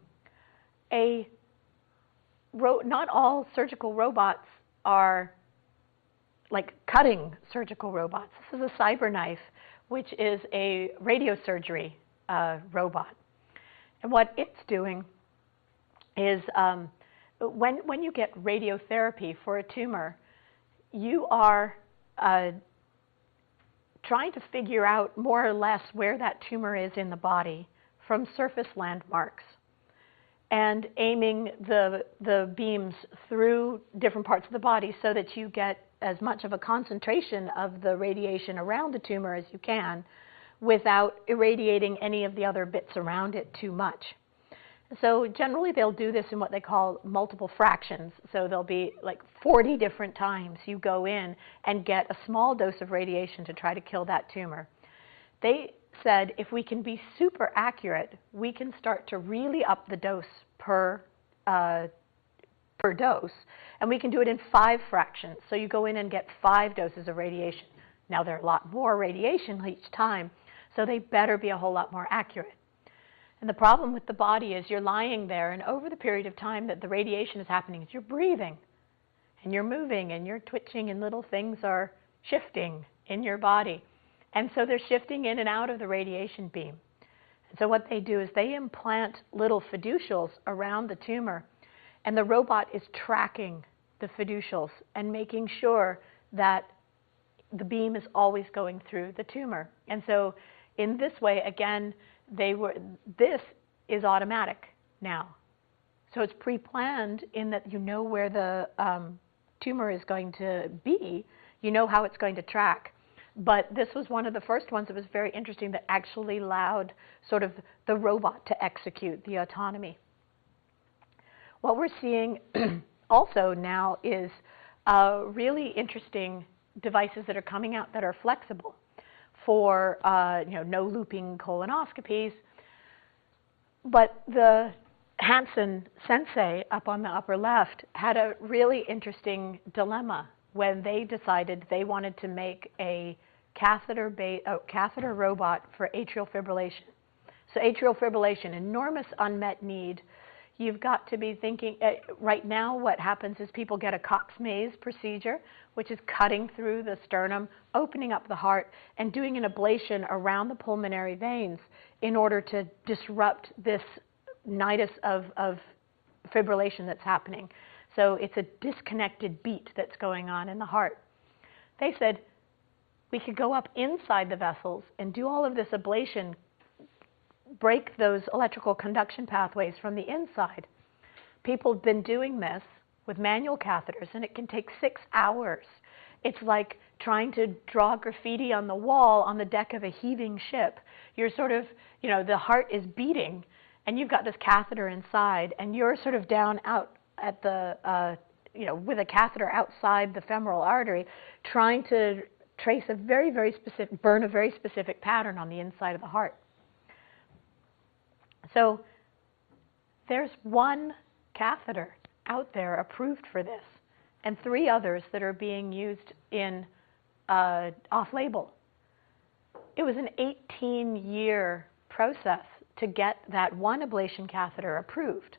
all surgical robots are like cutting surgical robots. This is a cyber knife, which is a radiosurgery robot. And what it's doing is when you get radiotherapy for a tumor, you are trying to figure out more or less where that tumor is in the body from surface landmarks and aiming the beams through different parts of the body so that you get as much of a concentration of the radiation around the tumor as you can without irradiating any of the other bits around it too much. So generally they'll do this in what they call multiple fractions. So there'll be like 40 different times you go in and get a small dose of radiation to try to kill that tumor. They said if we can be super accurate, we can start to really up the dose per dose, and we can do it in 5 fractions. So you go in and get 5 doses of radiation. Now there are a lot more radiation each time, so they better be a whole lot more accurate. And the problem with the body is you're lying there, and over the period of time that the radiation is happening, you're breathing, and you're moving, and you're twitching, and little things are shifting in your body. And so they're shifting in and out of the radiation beam. And so what they do is they implant little fiducials around the tumor, and the robot is tracking the fiducials and making sure that the beam is always going through the tumor. And so in this way, again, this is automatic now. So it's pre-planned in that you know where the tumor is going to be, you know how it's going to track. But this was one of the first ones that was very interesting that actually allowed sort of the robot to execute the autonomy. What we're seeing also now is really interesting devices that are coming out that are flexible for no looping colonoscopies. But the Hansen sensei up on the upper left had a really interesting dilemma when they decided they wanted to make a catheter robot for atrial fibrillation. So atrial fibrillation, enormous unmet need. You've got to be thinking, right now what happens is people get a Cox-Maze procedure, which is cutting through the sternum, opening up the heart, and doing an ablation around the pulmonary veins in order to disrupt this nidus of fibrillation that's happening. So it's a disconnected beat that's going on in the heart. They said we could go up inside the vessels and do all of this ablation, break those electrical conduction pathways from the inside. People have been doing this with manual catheters, and it can take 6 hours. It's like trying to draw graffiti on the wall on the deck of a heaving ship. You're sort of, the heart is beating, and you've got this catheter inside, and you're sort of down out at the, with a catheter outside the femoral artery, trying to trace a very specific, burn a very specific pattern on the inside of the heart. So there's one catheter out there approved for this, and 3 others that are being used in off-label. It was an 18-year process to get that one ablation catheter approved.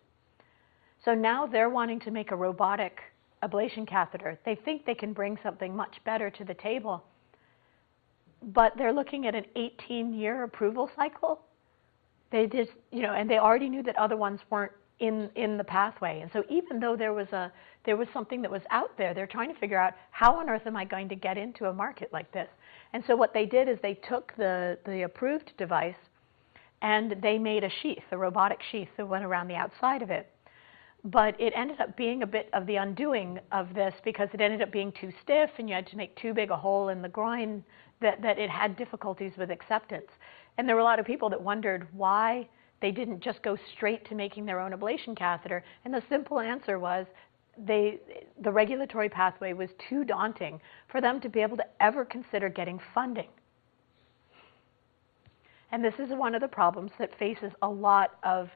So now they're wanting to make a robotic ablation catheter. They think they can bring something much better to the table, but they're looking at an 18-year approval cycle. They just, and they already knew that other ones weren't in the pathway. And so even though there was something that was out there, they're trying to figure out how on earth am I going to get into a market like this. And so what they did is they took the approved device and they made a sheath, a robotic sheath that went around the outside of it. But it ended up being a bit of the undoing of this because it ended up being too stiff and you had to make too big a hole in the groin that it had difficulties with acceptance. And there were a lot of people that wondered why they didn't just go straight to making their own ablation catheter. And the simple answer was the regulatory pathway was too daunting for them to be able to ever consider getting funding. And this is one of the problems that faces a lot of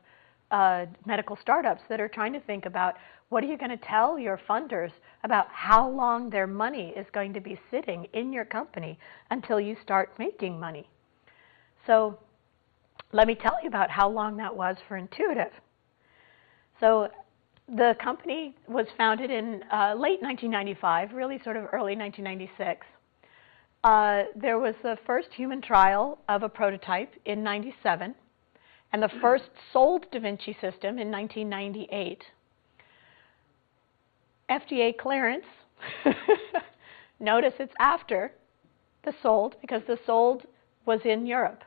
medical startups that are trying to think about what are you going to tell your funders about how long their money is going to be sitting in your company until you start making money. So let me tell you about how long that was for Intuitive. So the company was founded in late 1995, really sort of early 1996. there was the first human trial of a prototype in '97, and the first sold Da Vinci system in 1998. FDA clearance, notice it's after the sold, because the sold was in Europe,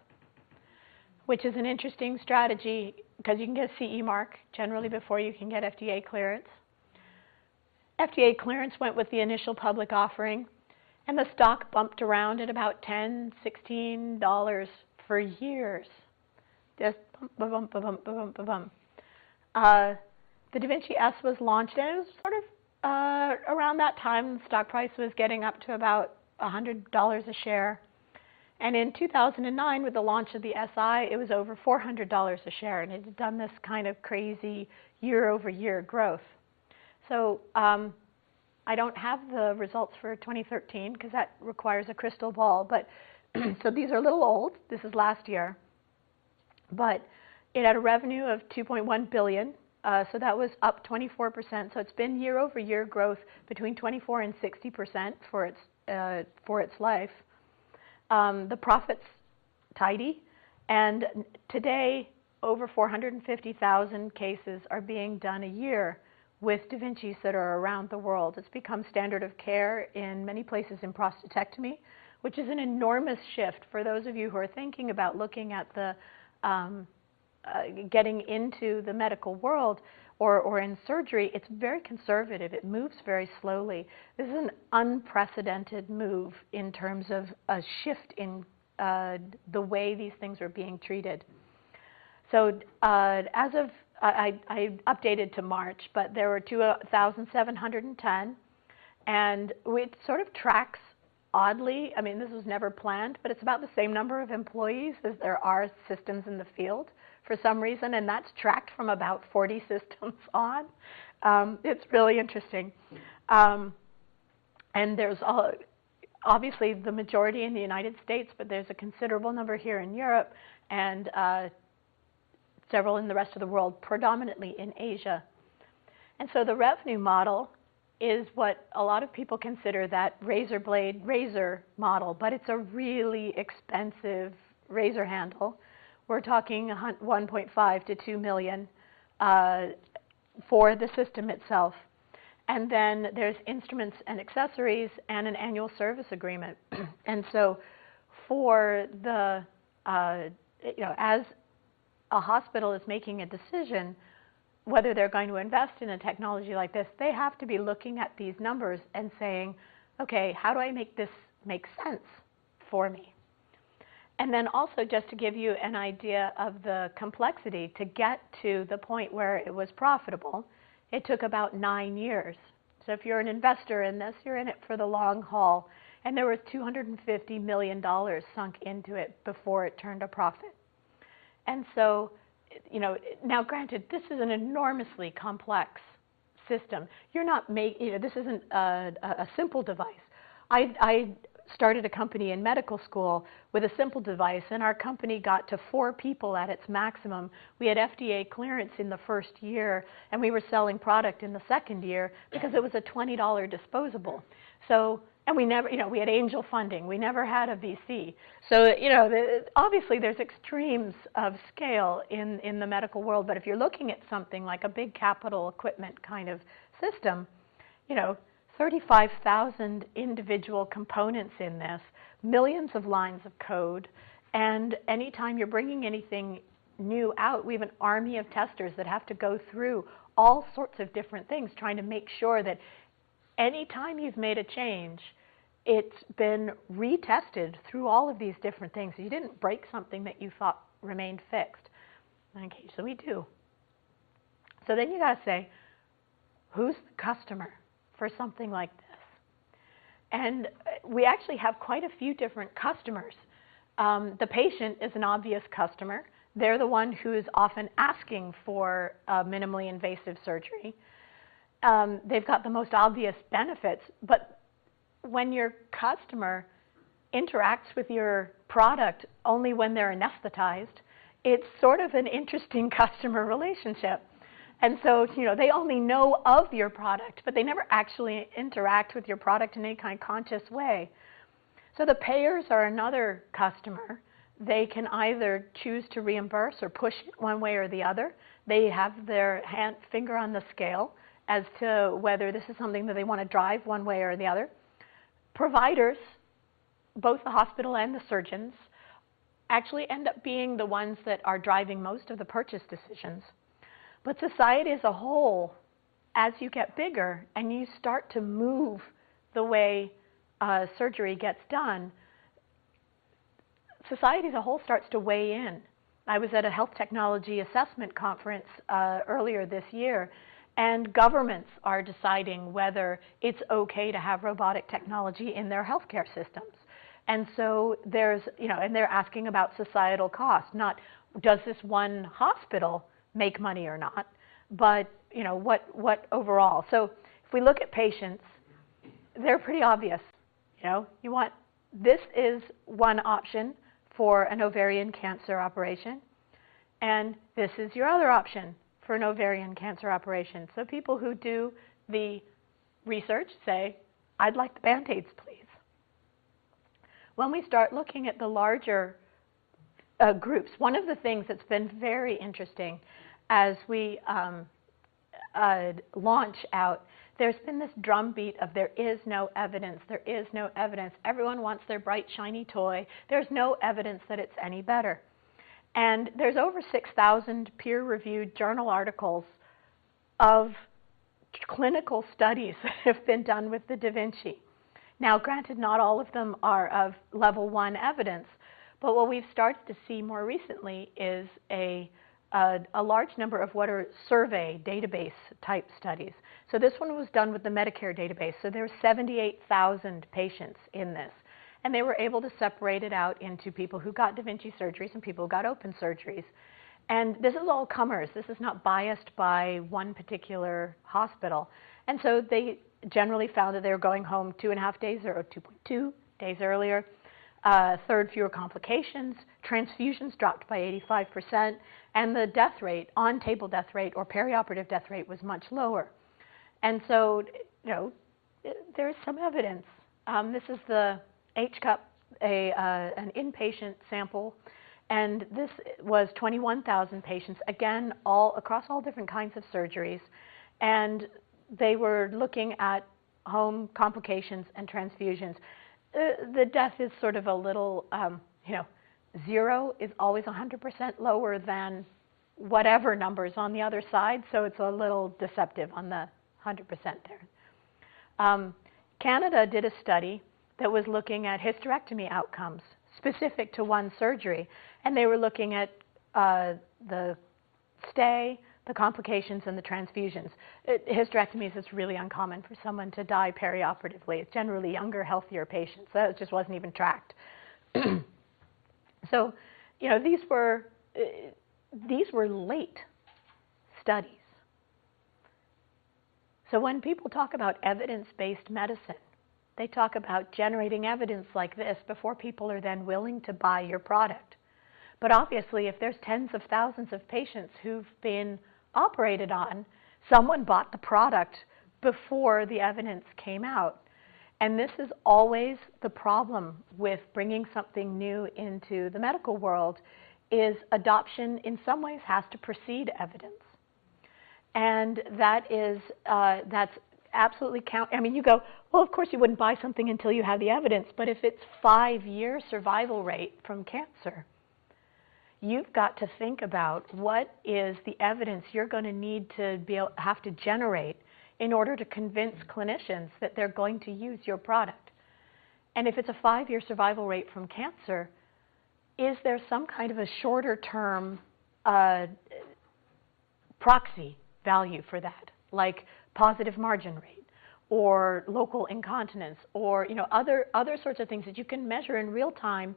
which is an interesting strategy because you can get a CE mark generally before you can get FDA clearance. FDA clearance went with the initial public offering, and the stock bumped around at about $10, $16 for years. Just bump, bump, bump, bump, bump, bump. The Da Vinci S was launched, and it was sort of around that time, the stock price was getting up to about $100 a share. And in 2009, with the launch of the SI, it was over $400 a share, and it had done this kind of crazy year-over-year growth. So I don't have the results for 2013 because that requires a crystal ball. But so these are a little old. This is last year. But it had a revenue of $2.1 billion. So that was up 24%. So it's been year-over-year growth between 24 and 60% for its life. The profit's tidy. And today, over 450,000 cases are being done a year with Da Vinci's that are around the world. It's become standard of care in many places in prostatectomy, which is an enormous shift for those of you who are thinking about looking at the getting into the medical world or in surgery. It's very conservative. It moves very slowly. This is an unprecedented move in terms of a shift in the way these things are being treated. So as of I updated to March, but there were 2,710, and it sort of tracks oddly. I mean, this was never planned, but it's about the same number of employees as there are systems in the field for some reason, and that's tracked from about 40 systems on. It's really interesting. And there's obviously the majority in the United States, but there's a considerable number here in Europe, and several in the rest of the world, predominantly in Asia. And so the revenue model is what a lot of people consider that razor blade razor model, but it's a really expensive razor handle. We're talking 1.5 to 2 million for the system itself. And then there's instruments and accessories and an annual service agreement. And so for the, as a hospital is making a decision whether they're going to invest in a technology like this, they have to be looking at these numbers and saying, okay, how do I make this make sense for me? And then also, just to give you an idea of the complexity, to get to the point where it was profitable, it took about 9 years. So if you're an investor in this, you're in it for the long haul. And there was $250 million sunk into it before it turned a profit. And so, now granted, this is an enormously complex system. You're not making, this isn't a simple device. I started a company in medical school with a simple device, and our company got to 4 people at its maximum. We had FDA clearance in the first year, and we were selling product in the second year because it was a $20 disposable. So, and we never, we had angel funding. We never had a VC. So, obviously there's extremes of scale in the medical world, but if you're looking at something like a big capital equipment kind of system, 35,000 individual components in this, millions of lines of code, and anytime you're bringing anything new out, we have an army of testers that have to go through all sorts of different things, trying to make sure that anytime you've made a change, it's been retested through all of these different things. You didn't break something that you thought remained fixed. Okay, so we do. So then you got to say, who's the customer for something like this? And we actually have quite a few different customers. The patient is an obvious customer. They're the one who is often asking for minimally invasive surgery. They've got the most obvious benefits, but when your customer interacts with your product only when they're anesthetized, it's sort of an interesting customer relationship. And so, they only know of your product, but they never actually interact with your product in any kind of conscious way. So the payers are another customer. They can either choose to reimburse or push it one way or the other. They have their finger on the scale as to whether this is something that they want to drive one way or the other. Providers, both the hospital and the surgeons, actually end up being the ones that are driving most of the purchase decisions. But society as a whole, as you get bigger and you start to move the way surgery gets done, society as a whole starts to weigh in. I was at a health technology assessment conference earlier this year, and governments are deciding whether it's okay to have robotic technology in their healthcare systems. And so there's, and they're asking about societal cost, not does this one hospital make money or not, but what overall. So if we look at patients, they're pretty obvious. This is one option for an ovarian cancer operation, and this is your other option for an ovarian cancer operation. So people who do the research say, I'd like the Band-Aids, please. When we start looking at the larger groups, one of the things that's been very interesting as we launch out, there's been this drumbeat of there is no evidence, there is no evidence. Everyone wants their bright, shiny toy. There's no evidence that it's any better. And there's over 6,000 peer-reviewed journal articles of clinical studies that have been done with the Da Vinci. Now, granted, not all of them are of level 1 evidence, but what we've started to see more recently is a large number of what are survey database type studies. So this one was done with the Medicare database. So there were 78,000 patients in this. And they were able to separate it out into people who got Da Vinci surgeries and people who got open surgeries. And this is all comers. This is not biased by one particular hospital. And so they generally found that they were going home 2.5 days or 2.2 days earlier, third fewer complications, transfusions dropped by 85%, and the death rate, on-table death rate or perioperative death rate was much lower. And so, there is some evidence. This is the H-cup, an inpatient sample, and this was 21,000 patients, again, all across all different kinds of surgeries. And they were looking at home complications and transfusions. The death is sort of a little, 0 is always 100% lower than whatever numbers on the other side, so it's a little deceptive on the 100% there. Canada did a study that was looking at hysterectomy outcomes specific to one surgery, and they were looking at the stay, the complications, and the transfusions. Hysterectomies is really uncommon for someone to die perioperatively. It's generally younger, healthier patients. That just wasn't even tracked. So, these were late studies. So when people talk about evidence-based medicine, they talk about generating evidence like this before people are then willing to buy your product. But obviously, if there's tens of thousands of patients who've been operated on, someone bought the product before the evidence came out. And this is always the problem with bringing something new into the medical world, is adoption in some ways has to precede evidence. And that's absolutely you go, well, of course you wouldn't buy something until you have the evidence, but if it's 5-year survival rate from cancer, you've got to think about what is the evidence you're going to need to have to generate in order to convince clinicians that they're going to use your product. And if it's a 5-year survival rate from cancer, is there some kind of a shorter term proxy value for that, like positive margin rate or local incontinence or other sorts of things that you can measure in real time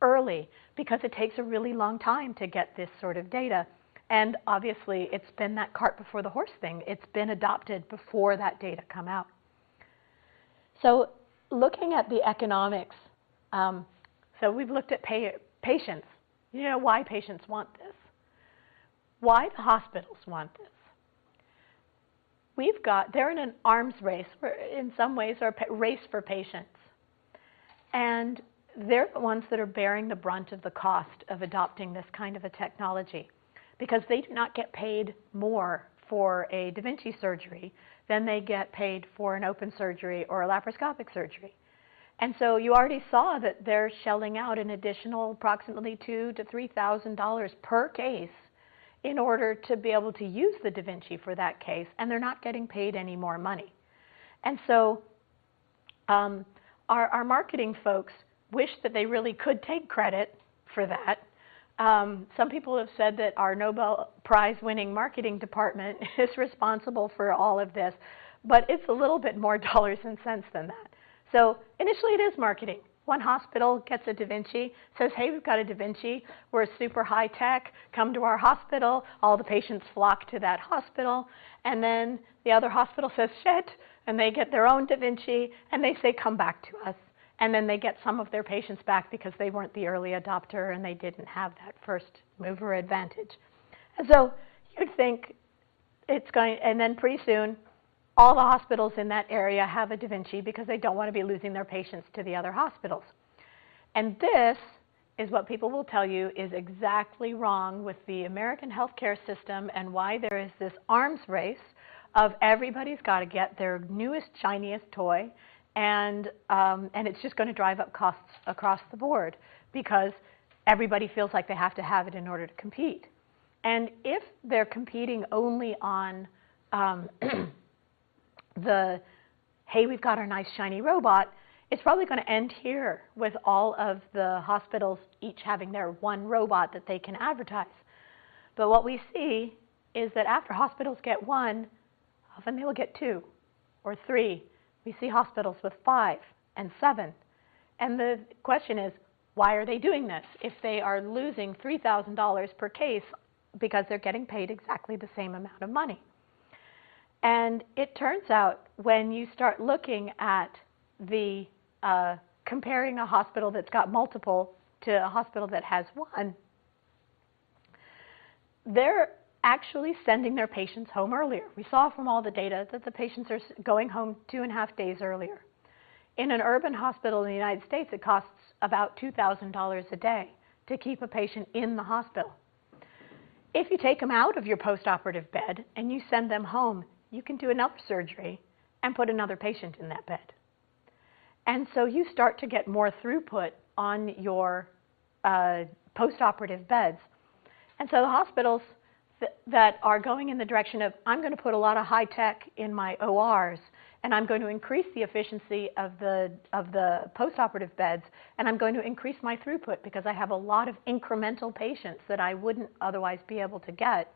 early, because it takes a really long time to get this sort of data. And obviously, it's been that cart before the horse thing. It's been adopted before that data come out. So looking at the economics, so we've looked at patients. Why patients want this. Why the hospitals want this. They're in an arms race, in some ways, or race for patients. And they're the ones that are bearing the brunt of the cost of adopting this kind of a technology, because they do not get paid more for a Da Vinci surgery than they get paid for an open surgery or a laparoscopic surgery. And so you already saw that they're shelling out an additional approximately $2,000 to $3,000 per case in order to be able to use the Da Vinci for that case, and they're not getting paid any more money. And so our marketing folks wish that they really could take credit for that. Some people have said that our Nobel Prize winning marketing department is responsible for all of this, but it's a little bit more dollars and cents than that. So initially it is marketing. One hospital gets a Da Vinci, says, hey, we've got a Da Vinci, we're super high tech, come to our hospital, all the patients flock to that hospital, and then the other hospital says, shit, and they get their own Da Vinci, and they say, come back to us. And then they get some of their patients back because they weren't the early adopter and they didn't have that first mover advantage. And so you'd think it's going, and then pretty soon, all the hospitals in that area have a Da Vinci because they don't want to be losing their patients to the other hospitals. And this is what people will tell you is exactly wrong with the American healthcare system and why there is this arms race of everybody's got to get their newest, shiniest toy, and it's just going to drive up costs across the board because everybody feels like they have to have it in order to compete. And if they're competing only on the, hey, we've got our nice shiny robot, it's probably going to end here with all of the hospitals each having their one robot that they can advertise. But what we see is that after hospitals get one, often they will get 2 or 3. We see hospitals with 5 and 7. And the question is, why are they doing this if they are losing $3,000 per case because they're getting paid exactly the same amount of money? And it turns out when you start looking at the comparing a hospital that's got multiple to a hospital that has one, they're actually sending their patients home earlier. We saw from all the data that the patients are going home 2.5 days earlier. In an urban hospital in the United States, it costs about $2,000 a day to keep a patient in the hospital. If you take them out of your postoperative bed and you send them home, you can do another surgery and put another patient in that bed. And so you start to get more throughput on your postoperative beds. And so the hospitals that are going in the direction of, I'm going to put a lot of high tech in my ORs, and I'm going to increase the efficiency of the postoperative beds, and I'm going to increase my throughput because I have a lot of incremental patients that I wouldn't otherwise be able to get.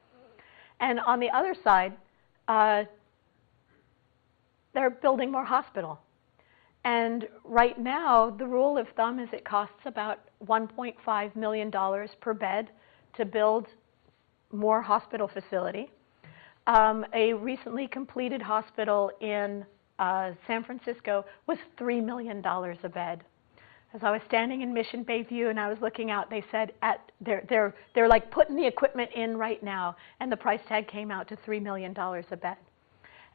And on the other side, they're building more hospital. And right now, the rule of thumb is it costs about $1.5 million per bed to build more hospital facility. A recently completed hospital in San Francisco was $3 million a bed. As I was standing in Mission Bayview and I was looking out, they said they're like putting the equipment in right now, and the price tag came out to $3 million a bed.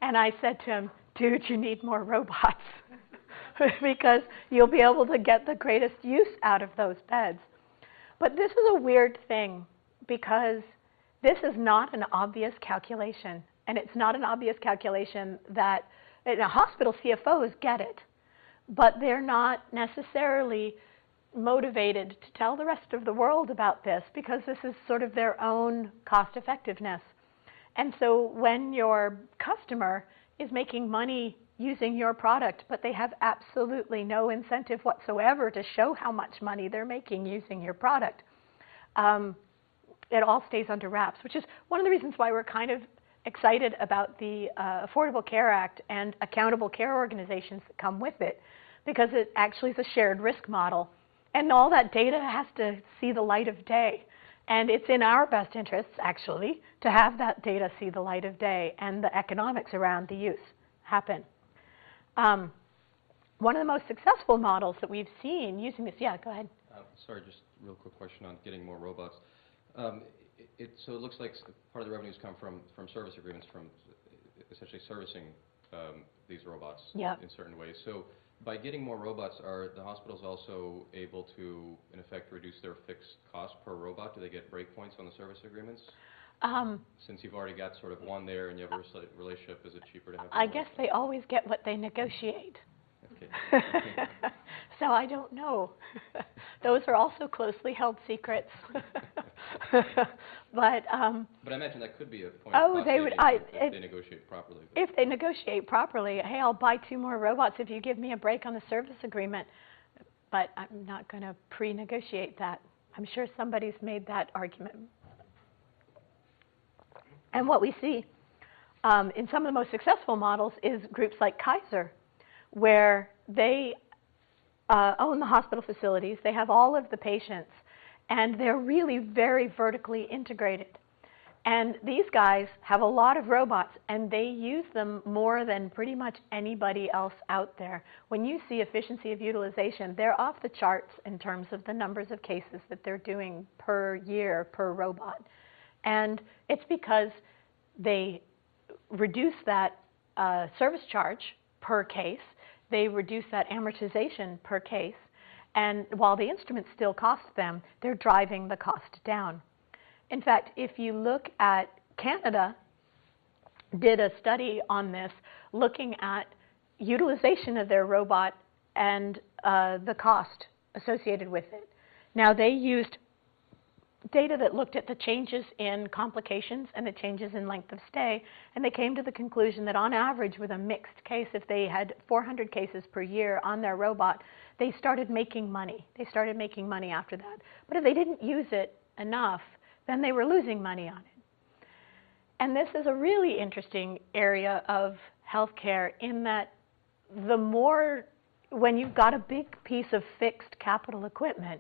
And I said to him, dude, you need more robots because you'll be able to get the greatest use out of those beds. But this is a weird thing because this is not an obvious calculation, and it's not an obvious calculation that hospital CFOs get it, but they're not necessarily motivated to tell the rest of the world about this because this is sort of their own cost effectiveness. And so when your customer is making money using your product, but they have absolutely no incentive whatsoever to show how much money they're making using your product, it all stays under wraps, which is one of the reasons why we're kind of excited about the Affordable Care Act and accountable care organizations that come with it, because it actually is a shared risk model. And all that data has to see the light of day. And it's in our best interests, actually, to have that data see the light of day and the economics around the use happen. One of the most successful models that we've seen using this, yeah, go ahead. Sorry, just a real quick question on getting more robots. So it looks like part of the revenues come from service agreements, from essentially servicing these robots in certain ways. So by getting more robots, are the hospitals also able to, in effect, reduce their fixed cost per robot? Do they get breakpoints on the service agreements? Since you've already got sort of one there and you have a relationship, is it cheaper to have I more? guess they always get what they negotiate. Okay. So I don't know. Those are also closely held secrets. But I imagine that could be a point oh, of cost they would. if they negotiate properly. If they negotiate properly, hey, I'll buy 2 more robots if you give me a break on the service agreement. But I'm not going to pre-negotiate that. I'm sure somebody's made that argument. And what we see in some of the most successful models is groups like Kaiser, where they own the hospital facilities. They have all of the patients, and they're really very vertically integrated. And these guys have a lot of robots, and they use them more than pretty much anybody else out there. When you see efficiency of utilization, they're off the charts in terms of the numbers of cases that they're doing per year per robot. And it's because they reduce that service charge per case. They reduce that amortization per case. And while the instruments still cost them, they're driving the cost down. In fact, if you look at Canada, did a study on this, looking at utilization of their robot and the cost associated with it. Now, they used data that looked at the changes in complications and the changes in length of stay, and they came to the conclusion that on average, with a mixed case, if they had 400 cases per year on their robot, they started making money. They started making money after that. But if they didn't use it enough, then they were losing money on it. And this is a really interesting area of healthcare in that the more, when you've got a big piece of fixed capital equipment,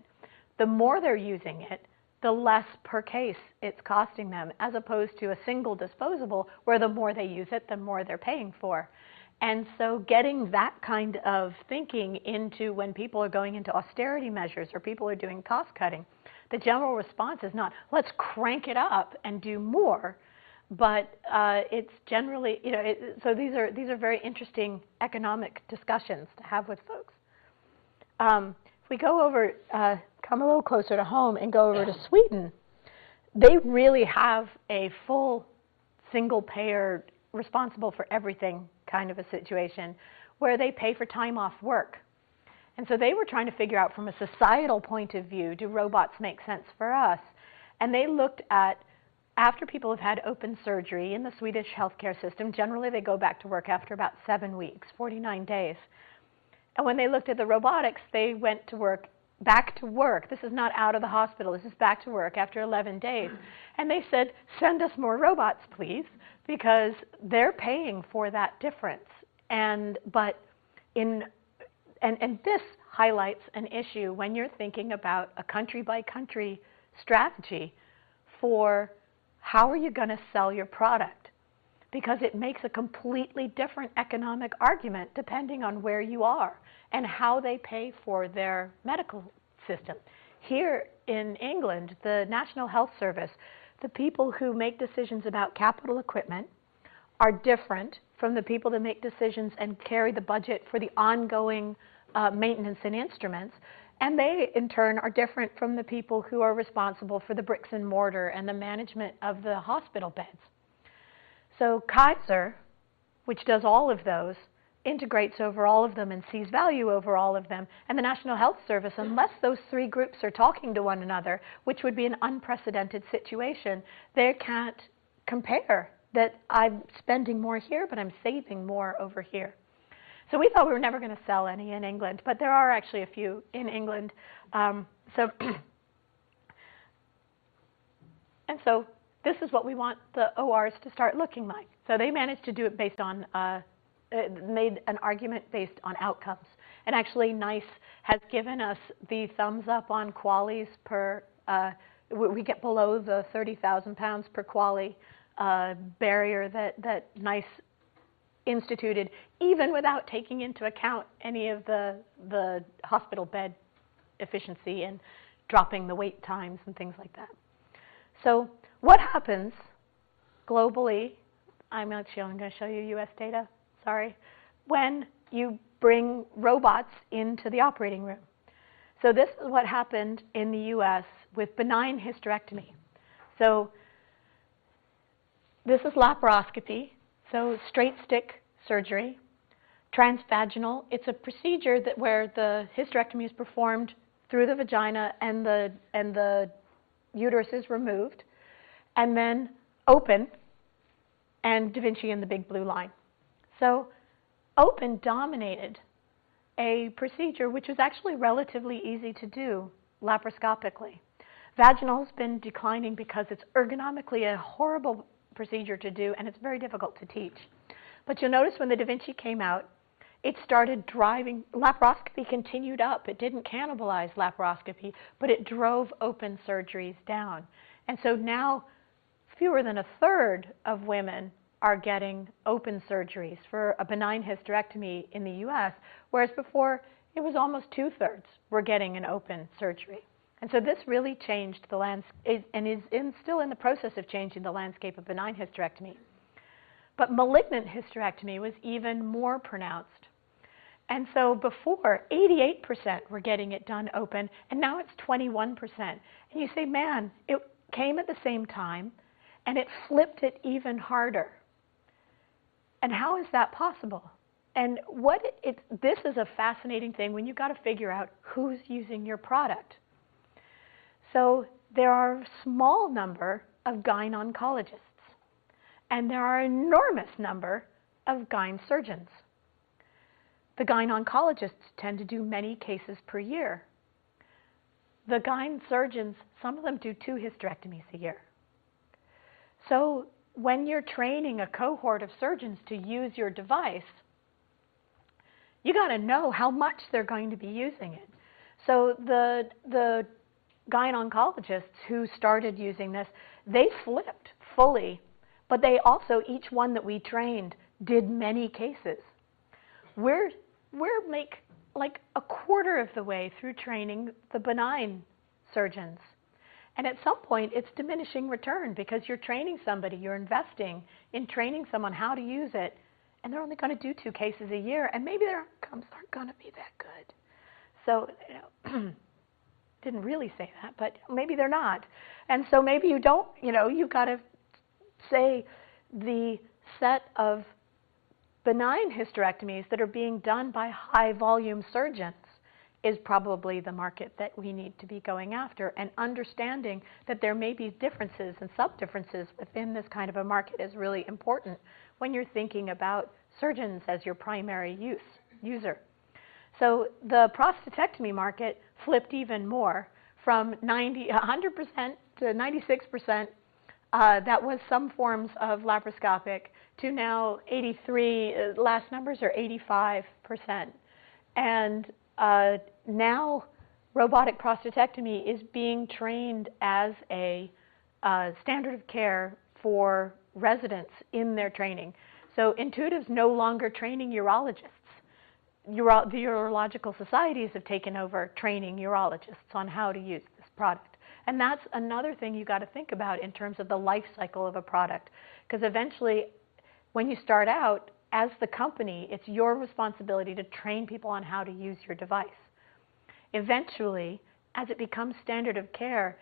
the more they're using it, the less per case it's costing them, as opposed to a single disposable where the more they use it, the more they're paying for. And so getting that kind of thinking into when people are going into austerity measures or people are doing cost cutting, the general response is not, let's crank it up and do more, but it's generally, so these are very interesting economic discussions to have with folks. If we go over, come a little closer to home and go over to Sweden, they really have a full single payer responsible for everything kind of a situation where they pay for time off work. And so they were trying to figure out from a societal point of view, do robots make sense for us? And they looked at, after people have had open surgery in the Swedish healthcare system, generally they go back to work after about 7 weeks, 49 days. And when they looked at the robotics, they went to work, back to work. This is not out of the hospital, this is back to work after 11 days. And they said, send us more robots, please, because they're paying for that difference. And this highlights an issue when you're thinking about a country-by-country strategy for how are you going to sell your product, because it makes a completely different economic argument depending on where you are and how they pay for their medical system. Here in England, the National Health Service, the people who make decisions about capital equipment are different from the people that make decisions and carry the budget for the ongoing maintenance and instruments, and they in turn are different from the people who are responsible for the bricks and mortar and the management of the hospital beds. So Kaiser, which does all of those, integrates over all of them and sees value over all of them, and the National Health Service, unless those 3 groups are talking to one another, which would be an unprecedented situation, they can't compare that I'm spending more here, but I'm saving more over here. So we thought we were never going to sell any in England, but there are actually a few in England. And so this is what we want the ORs to start looking like. So they managed to do it based on, made an argument based on outcomes. And actually NICE has given us the thumbs up on QALYs per, we get below the 30,000 pounds per QALY barrier that NICE instituted, even without taking into account any of the hospital bed efficiency and dropping the wait times and things like that. So what happens globally, I'm going to show you US data, sorry, when you bring robots into the operating room. So this is what happened in the US with benign hysterectomy. So this is laparoscopy, so straight stick surgery. Transvaginal, it's a procedure where the hysterectomy is performed through the vagina and the uterus is removed, and then open, and Da Vinci in the big blue line. So open dominated a procedure which was actually relatively easy to do laparoscopically. Vaginal has been declining because it's ergonomically a horrible procedure to do, and it's very difficult to teach. But you'll notice when the Da Vinci came out, it started driving, laparoscopy continued up. It didn't cannibalize laparoscopy, but it drove open surgeries down. And so now fewer than a third of women are getting open surgeries for a benign hysterectomy in the US, whereas before it was almost 2/3 were getting an open surgery. And so this really changed the landscape, and is still in the process of changing the landscape of benign hysterectomy. But malignant hysterectomy was even more pronounced. And so before, 88% were getting it done open, and now it's 21%. And you say, man, it came at the same time, and it flipped it even harder. And how is that possible? And this is a fascinating thing when you've got to figure out who's using your product. So there are a small number of gyne-oncologists, and there are an enormous number of gyne surgeons. The gyne-oncologists tend to do many cases per year. The gyne surgeons, some of them do 2 hysterectomies a year. So when you're training a cohort of surgeons to use your device, you got to know how much they're going to be using it. So the gyne-oncologists who started using this, they flipped fully, but they also, each one that we trained, did many cases. We're like a quarter of the way through training the benign surgeons. And at some point, it's diminishing return because you're training somebody, you're investing in training someone how to use it, and they're only going to do 2 cases a year, and maybe their outcomes aren't going to be that good. So, didn't really say that, but maybe they're not. And so maybe you don't, you've got to say the set of benign hysterectomies that are being done by high-volume surgeons is probably the market that we need to be going after, and understanding that there may be differences and sub-differences within this kind of a market is really important when you're thinking about surgeons as your primary user. So the prostatectomy market flipped even more from 100% to 96%. That was some forms of laparoscopic, to now 83, last numbers are 85%. And now robotic prostatectomy is being trained as a standard of care for residents in their training. So Intuitive's no longer training urologists. The urological societies have taken over training urologists on how to use this product. And that's another thing you've got to think about in terms of the life cycle of a product. Because eventually, when you start out, as the company, it's your responsibility to train people on how to use your device. Eventually, as it becomes standard of care,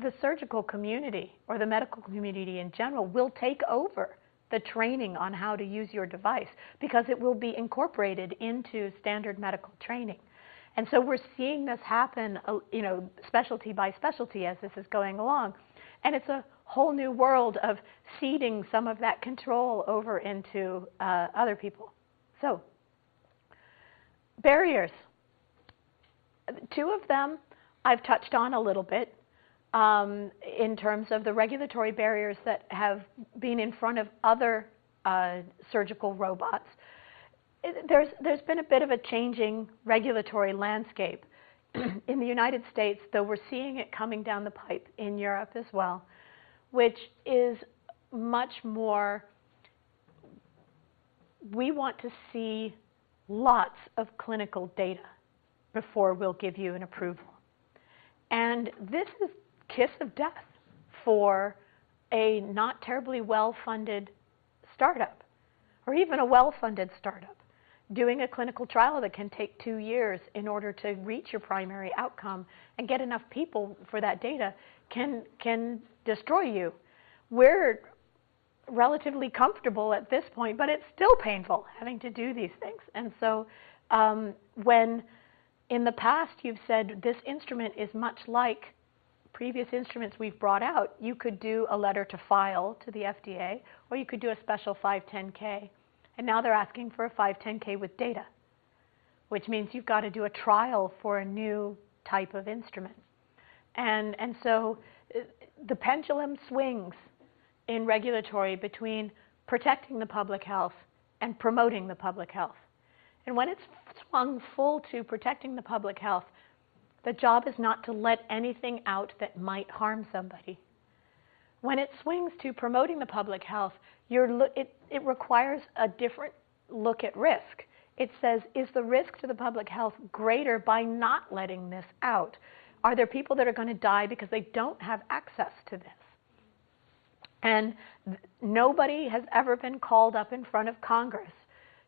the surgical community, or the medical community in general, will take over the training on how to use your device, because it will be incorporated into standard medical training. And so we're seeing this happen, specialty by specialty as this is going along. And it's a whole new world of ceding some of that control over into other people. So, barriers. 2 of them I've touched on a little bit in terms of the regulatory barriers that have been in front of other surgical robots. There's been a bit of a changing regulatory landscape in the United States, though we're seeing it coming down the pipe in Europe as well, which is much more, we want to see lots of clinical data before we'll give you an approval. And this is kiss of death for a not terribly well-funded startup, or even a well-funded startup. doing a clinical trial that can take 2 years in order to reach your primary outcome and get enough people for that data can destroy you. We're relatively comfortable at this point, but it's still painful having to do these things. And so when in the past you've said this instrument is much like previous instruments we've brought out, you could do a letter to file to the FDA, or you could do a special 510K. And now they're asking for a 510K with data, which means you've got to do a trial for a new type of instrument. And so the pendulum swings in regulatory between protecting the public health and promoting the public health. And when it's swung full to protecting the public health, the job is not to let anything out that might harm somebody. When it swings to promoting the public health, it requires a different look at risk. It says, is the risk to the public health greater by not letting this out? Are there people that are going to die because they don't have access to this? And nobody has ever been called up in front of Congress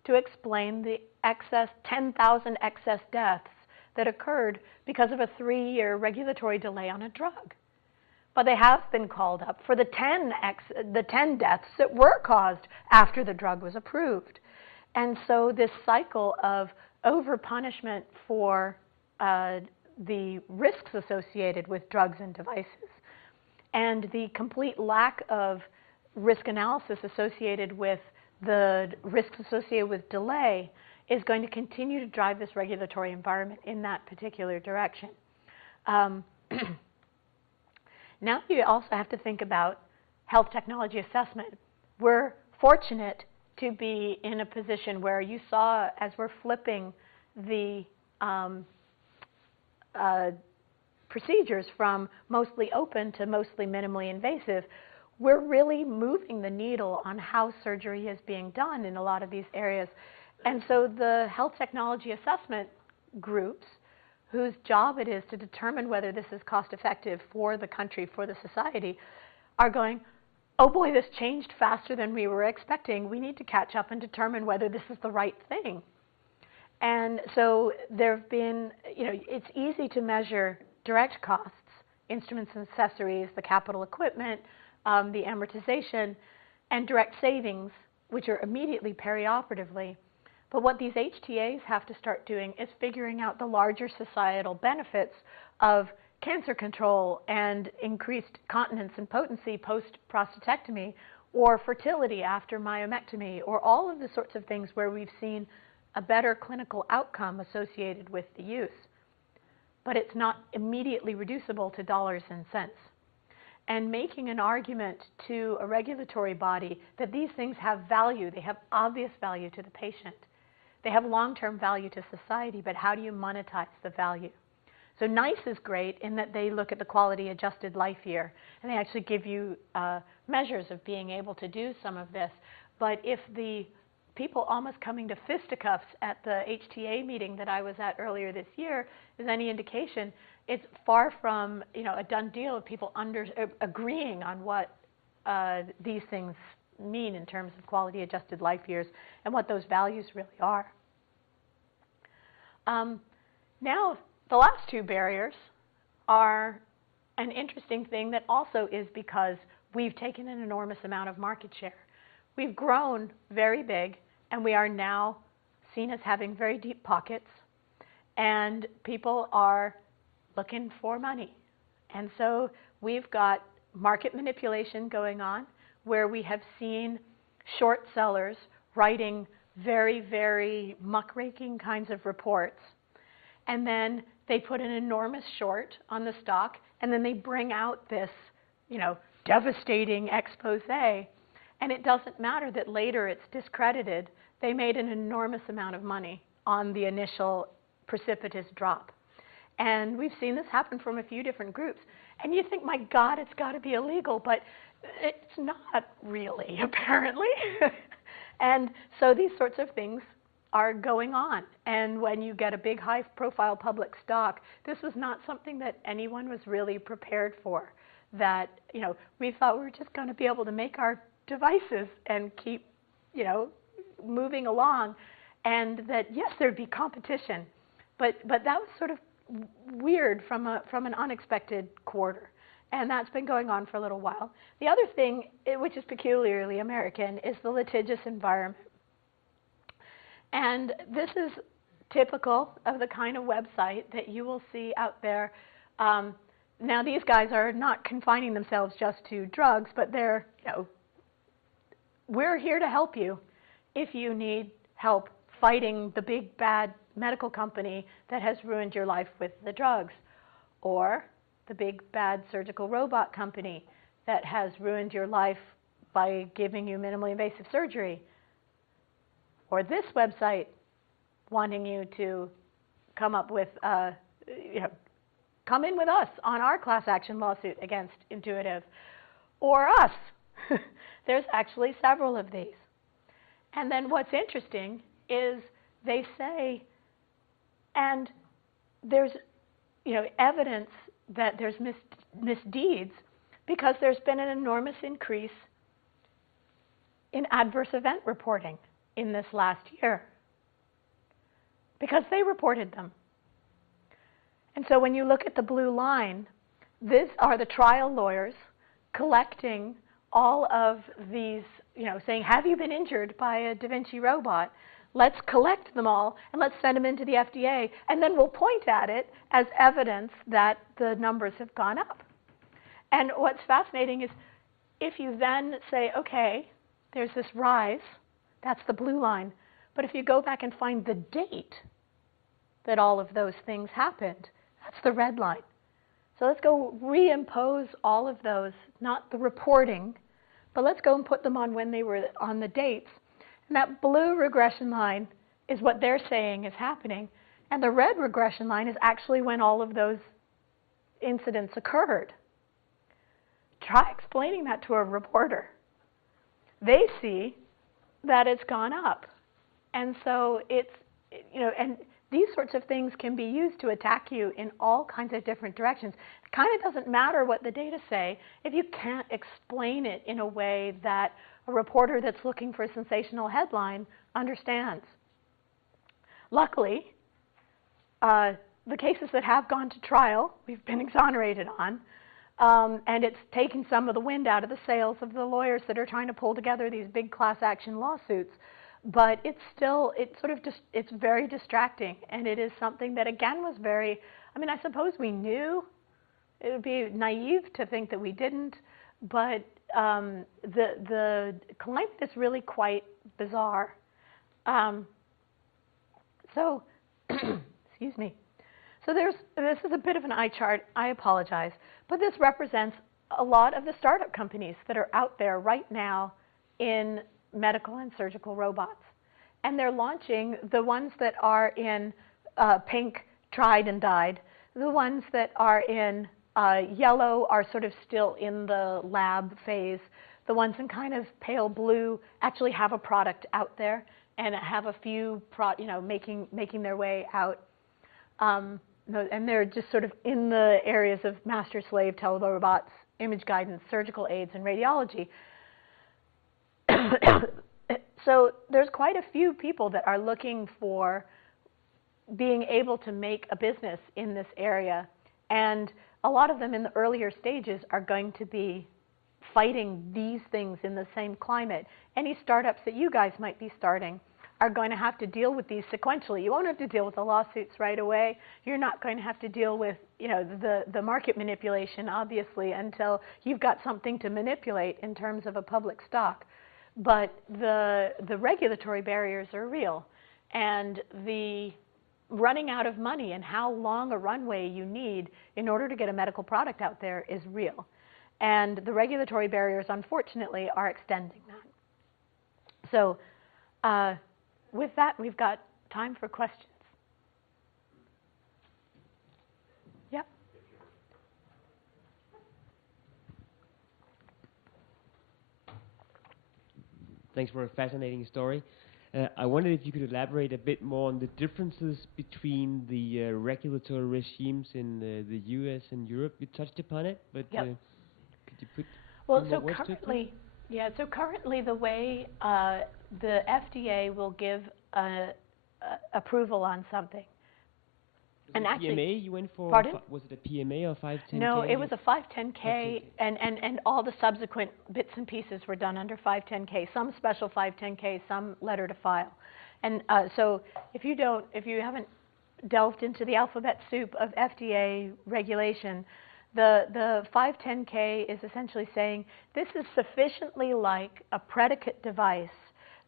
to explain the 10,000 excess deaths that occurred because of a 3-year regulatory delay on a drug. But they have been called up for the 10 deaths that were caused after the drug was approved. And so this cycle of over-punishment for the risks associated with drugs and devices, and the complete lack of risk analysis associated with the risks associated with delay is going to continue to drive this regulatory environment in that particular direction. Now you also have to think about health technology assessment. We're fortunate to be in a position where you saw, as we're flipping the procedures from mostly open to mostly minimally invasive, we're really moving the needle on how surgery is being done in a lot of these areas. And so the health technology assessment groups, whose job it is to determine whether this is cost effective for the country, for the society, are going, oh boy, this changed faster than we were expecting. We need to catch up and determine whether this is the right thing. And so there have been, it's easy to measure direct costs, instruments and accessories, the capital equipment, the amortization, and direct savings, which are immediately perioperatively. But what these HTAs have to start doing is figuring out the larger societal benefits of cancer control and increased continence and potency post-prostatectomy, or fertility after myomectomy, or all of the sorts of things where we've seen a better clinical outcome associated with the use. But it's not immediately reducible to dollars and cents. And making an argument to a regulatory body that these things have value, they have obvious value to the patient, they have long-term value to society, but how do you monetize the value? So NICE is great in that they look at the quality adjusted life year, and they actually give you measures of being able to do some of this. But if the people almost coming to fisticuffs at the HTA meeting that I was at earlier this year is any indication, it's far from a done deal of people agreeing on what these things mean in terms of quality adjusted life years and what those values really are. Now, the last two barriers are an interesting thing that also is because we've taken an enormous amount of market share. We've grown very big, and we are now seen as having very deep pockets, and people are looking for money. And so we've got market manipulation going on, where we have seen short sellers writing very, very muckraking kinds of reports, and then they put an enormous short on the stock, and then they bring out this, devastating expose, and it doesn't matter that later it's discredited. They made an enormous amount of money on the initial precipitous drop. And we've seen this happen from a few different groups. And you think, my God, it's got to be illegal, but it's not really, apparently. And so these sorts of things are going on. And when you get a big high-profile public stock, this was not something that anyone was really prepared for. That, we thought we were just going to be able to make our devices and keep, moving along. and that, yes, there'd be competition, but that was sort of weird from an unexpected quarter. And that's been going on for a little while. The other thing, which is peculiarly American, is the litigious environment. And this is typical of the kind of website that you will see out there. Now, these guys are not confining themselves just to drugs, but they're, we're here to help you if you need help fighting the big bad medical company that has ruined your life with the drugs, or the big bad surgical robot company that has ruined your life by giving you minimally invasive surgery, or this website wanting you to come up with, come in with us on our class action lawsuit against Intuitive, or us. There's actually several of these. And then what's interesting is they say, and there's evidence that there's misdeeds because there's been an enormous increase in adverse event reporting in this last year because they reported them. And so when you look at the blue line, these are the trial lawyers collecting all of these, saying, have you been injured by a Da Vinci robot? Let's collect them all and let's send them into the FDA, and then we'll point at it as evidence that the numbers have gone up. And what's fascinating is if you then say, okay, there's this rise, that's the blue line, but if you go back and find the date that all of those things happened, that's the red line. So let's go reimpose all of those, not the reporting, but let's go and put them on when they were on the dates. And that blue regression line is what they're saying is happening. And the red regression line is actually when all of those incidents occurred. Try explaining that to a reporter. They see that it's gone up. And so it's, and these sorts of things can be used to attack you in all kinds of different directions. It kind of doesn't matter what the data say if you can't explain it in a way that a reporter that's looking for a sensational headline understands. Luckily, the cases that have gone to trial, we've been exonerated on, and it's taken some of the wind out of the sails of the lawyers that are trying to pull together these big class action lawsuits. But it's still, it's very distracting, and it is something that, again, was very, I suppose we knew. It would be naive to think that we didn't, but the climate is really quite bizarre. So, excuse me. So this is a bit of an eye chart. I apologize. But this represents a lot of the startup companies that are out there right now in medical and surgical robots. And they're launching the ones that are in pink, tried and died. The ones that are in yellow are sort of still in the lab phase. The ones in kind of pale blue actually have a product out there and have a few, making their way out. And they're just sort of in the areas of master-slave telerobots, image guidance, surgical aids, and radiology. So there's quite a few people that are looking for being able to make a business in this area. And a lot of them in the earlier stages are going to be fighting these things in the same climate. Any startups that you guys might be starting are going to have to deal with these sequentially. You won't have to deal with the lawsuits right away. You're not going to have to deal with the market manipulation, obviously, until you've got something to manipulate in terms of a public stock. But the regulatory barriers are real. And the running out of money and how long a runway you need in order to get a medical product out there is real. And the regulatory barriers, unfortunately, are extending that. So with that, we've got time for questions. Yep. Thanks for a fascinating story. I wondered if you could elaborate a bit more on the differences between the regulatory regimes in the US and Europe. You touched upon it, but yep. Could you put well, more so words currently, to it? yeah, so currently the way the FDA will give approval on something. And actually, PMA you went for? Pardon? Was it a PMA or 510K? No, it was a 510K, and all the subsequent bits and pieces were done under 510K. Some special 510K, some letter to file. And so if you haven't delved into the alphabet soup of FDA regulation, the 510K is essentially saying this is sufficiently like a predicate device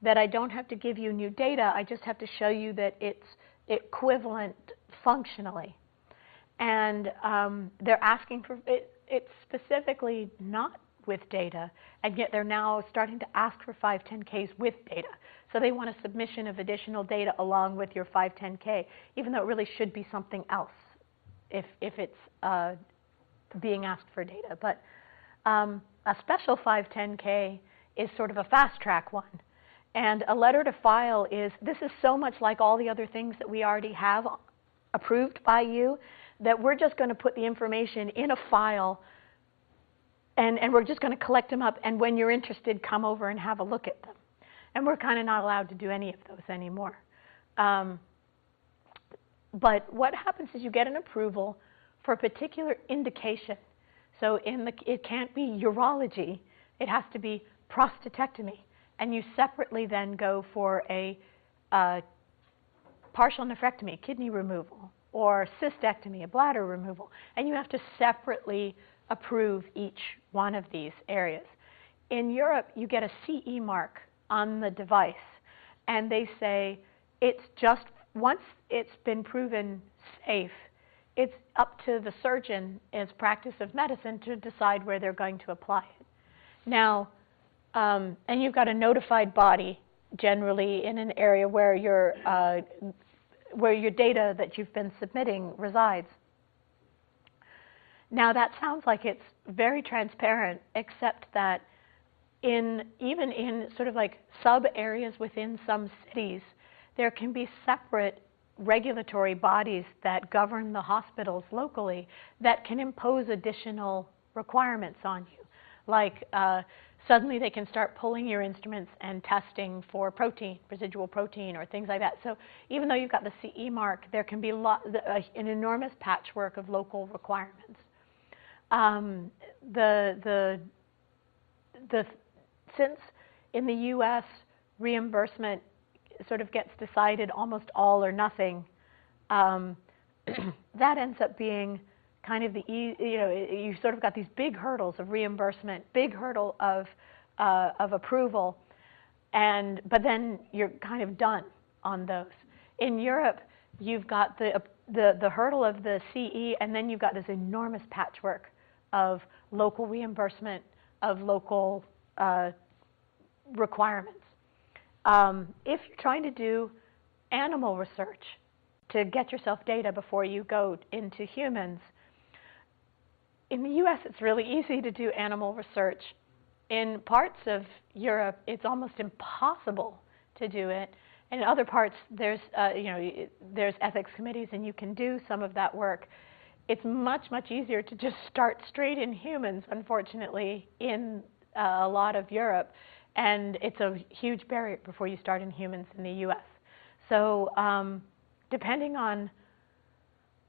that I don't have to give you new data, I just have to show you that it's equivalent functionally. And they're asking for it. It's specifically not with data, and yet they're now starting to ask for 510Ks with data. So they want a submission of additional data along with your 510K, even though it really should be something else if it's being asked for data. But a special 510K is sort of a fast track one. And a letter to file this is so much like all the other things that we already have approved by you that we're just going to put the information in a file and we're just going to collect them up, and when you're interested, come over and have a look at them. And we're kind of not allowed to do any of those anymore. But what happens is you get an approval for a particular indication. So it can't be urology, it has to be prostatectomy. And you separately then go for a partial nephrectomy, kidney removal, or cystectomy, a bladder removal. And you have to separately approve each one of these areas. In Europe, you get a CE mark on the device. And they say it's just, once it's been proven safe, it's up to the surgeon as practice of medicine to decide where they're going to apply it. Now, and you've got a notified body, generally in an area where your data that you've been submitting resides. Now that sounds like it's very transparent, except that even in sort of like sub-areas within some cities, there can be separate regulatory bodies that govern the hospitals locally that can impose additional requirements on you. Like suddenly they can start pulling your instruments and testing for protein, residual protein, or things like that. So even though you've got the CE mark, there can be an enormous patchwork of local requirements. Since in the US reimbursement sort of gets decided almost all or nothing, that ends up being kind of you sort of got these big hurdles of reimbursement, big hurdle of approval, but then you're kind of done on those. In Europe, you've got the hurdle of the CE, and then you've got this enormous patchwork of local reimbursement, of local requirements. If you're trying to do animal research to get yourself data before you go into humans, in the US it's really easy to do animal research. In parts of Europe it's almost impossible to do it. In other parts there's ethics committees and you can do some of that work. It's much easier to just start straight in humans, unfortunately, in a lot of Europe. And it's a huge barrier before you start in humans in the US. So depending on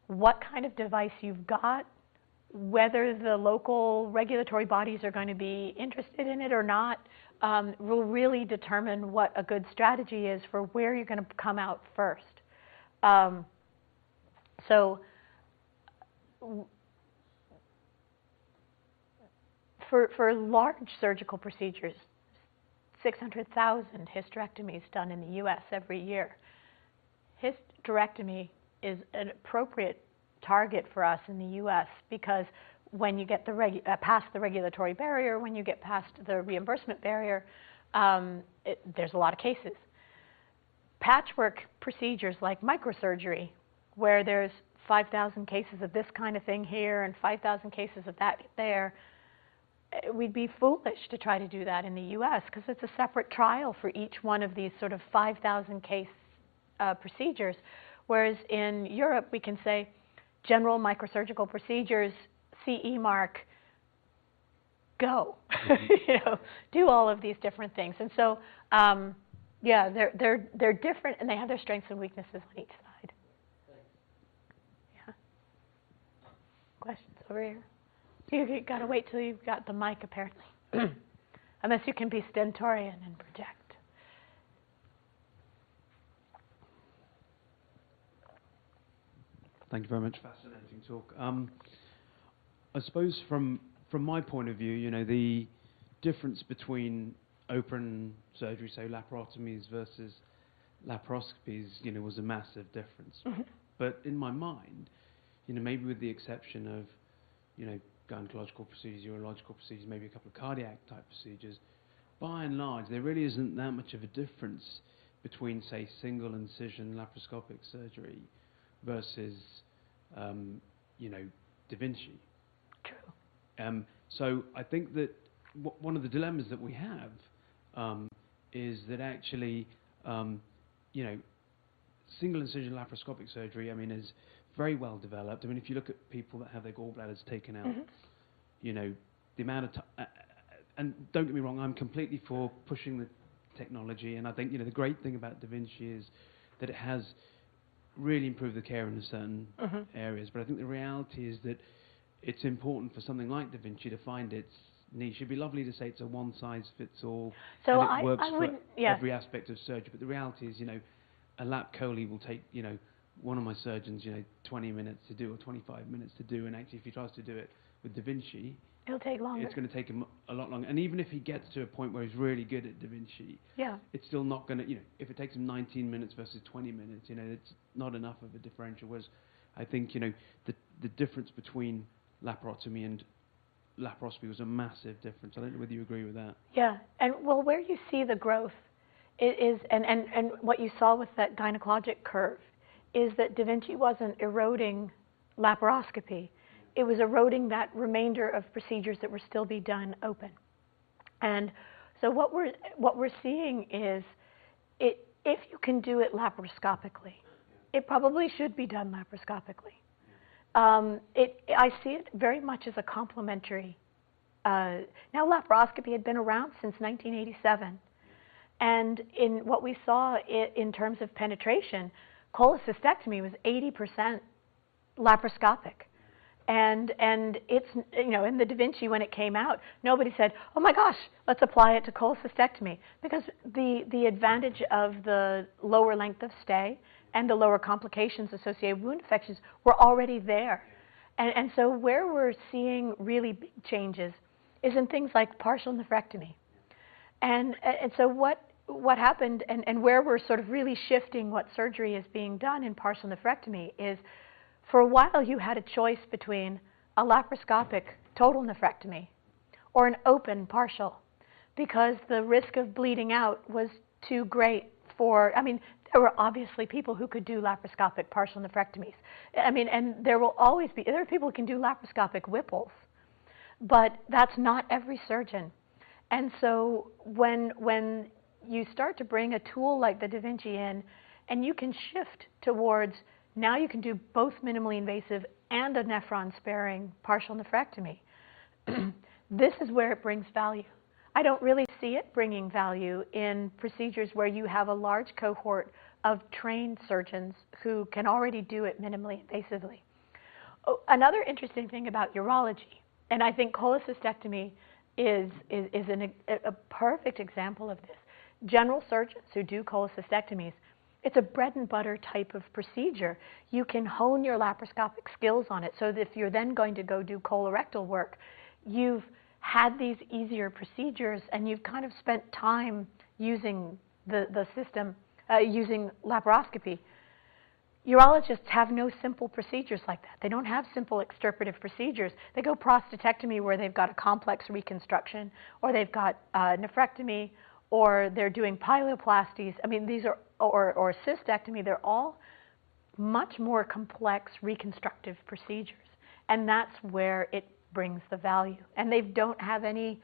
what kind of device you've got, whether the local regulatory bodies are going to be interested in it or not, will really determine what a good strategy is for where you're going to come out first. For large surgical procedures, 600,000 hysterectomies done in the US every year. Hysterectomy is an appropriate target for us in the US because when you get past the regulatory barrier, when you get past the reimbursement barrier, there's a lot of cases. Patchwork procedures like microsurgery, where there's 5,000 cases of this kind of thing here and 5,000 cases of that there, we'd be foolish to try to do that in the US because it's a separate trial for each one of these sort of 5,000 case procedures. Whereas in Europe, we can say general microsurgical procedures, CE mark, go. Do all of these different things. And so Yeah, they're different, and they have their strengths and weaknesses on each side. Yeah. Questions over here? You got to wait till you've got the mic, apparently. Unless you can be stentorian and project. Thank you very much. Fascinating talk. I suppose from my point of view, the difference between open surgery, so laparotomies versus laparoscopies, was a massive difference. Mm-hmm. But in my mind, maybe with the exception of, gynecological procedures, urological procedures, maybe a couple of cardiac type procedures, by and large, there really isn't that much of a difference between, say, single incision laparoscopic surgery versus, Da Vinci. True. So I think that one of the dilemmas that we have is that actually, single incision laparoscopic surgery, is very well developed. If you look at people that have their gallbladders taken out, Mm-hmm. The amount of time, and don't get me wrong, I'm completely for pushing the technology, and I think, the great thing about Da Vinci is that it has really improved the care in certain Mm-hmm. areas. But I think the reality is that it's important for something like Da Vinci to find its niche. It'd be lovely to say it's a one-size-fits-all, So and it works for yeah. every aspect of surgery. But the reality is, a lap chole will take, one of my surgeons, 20 minutes to do or 25 minutes to do. And actually, if he tries to do it with Da Vinci, it'll take longer. it's going to take him a lot longer. And even if he gets to a point where he's really good at Da Vinci, Yeah. it's still not going to, if it takes him 19 minutes versus 20 minutes, it's not enough of a differential. Whereas I think, the difference between laparotomy and laparoscopy was a massive difference. I don't know whether you agree with that. Yeah, and well, where you see the growth is, and what you saw with that gynecologic curve, is that Da Vinci wasn't eroding laparoscopy. It was eroding that remainder of procedures that were still be done open. And so what we're seeing is, if you can do it laparoscopically, it probably should be done laparoscopically. I see it very much as a complementary. Now, laparoscopy had been around since 1987, and in what we saw in terms of penetration, cholecystectomy was 80% laparoscopic. And it's, in the Da Vinci, when it came out, nobody said, oh my gosh, let's apply it to cholecystectomy, because the advantage of the lower length of stay and the lower complications associated with wound infections were already there. And so where we're seeing really big changes is in things like partial nephrectomy. And so what happened, and where we're sort of really shifting what surgery is being done in partial nephrectomy is, for a while you had a choice between a laparoscopic total nephrectomy or an open partial, because the risk of bleeding out was too great for, there were obviously people who could do laparoscopic partial nephrectomies. And there will always be, there are people who can do laparoscopic Whipples, but that's not every surgeon. And so when you start to bring a tool like the Da Vinci in, and you can shift towards, now you can do both minimally invasive and a nephron-sparing partial nephrectomy, this is where it brings value. I don't really see it bringing value in procedures where you have a large cohort of trained surgeons who can already do it minimally invasively. Oh, another interesting thing about urology, and I think cholecystectomy is a perfect example of this. General surgeons who do cholecystectomies, it's a bread and butter type of procedure. You can hone your laparoscopic skills on it, so that if you're then going to go do colorectal work, you've had these easier procedures and you've kind of spent time using the system, using laparoscopy. Urologists have no simple procedures like that. They don't have simple extirpative procedures. They go prostatectomy, where they've got a complex reconstruction, or they've got nephrectomy, or they're doing pyeloplasties. These are, or cystectomy. They're all much more complex reconstructive procedures. And that's where it brings the value. And they don't have any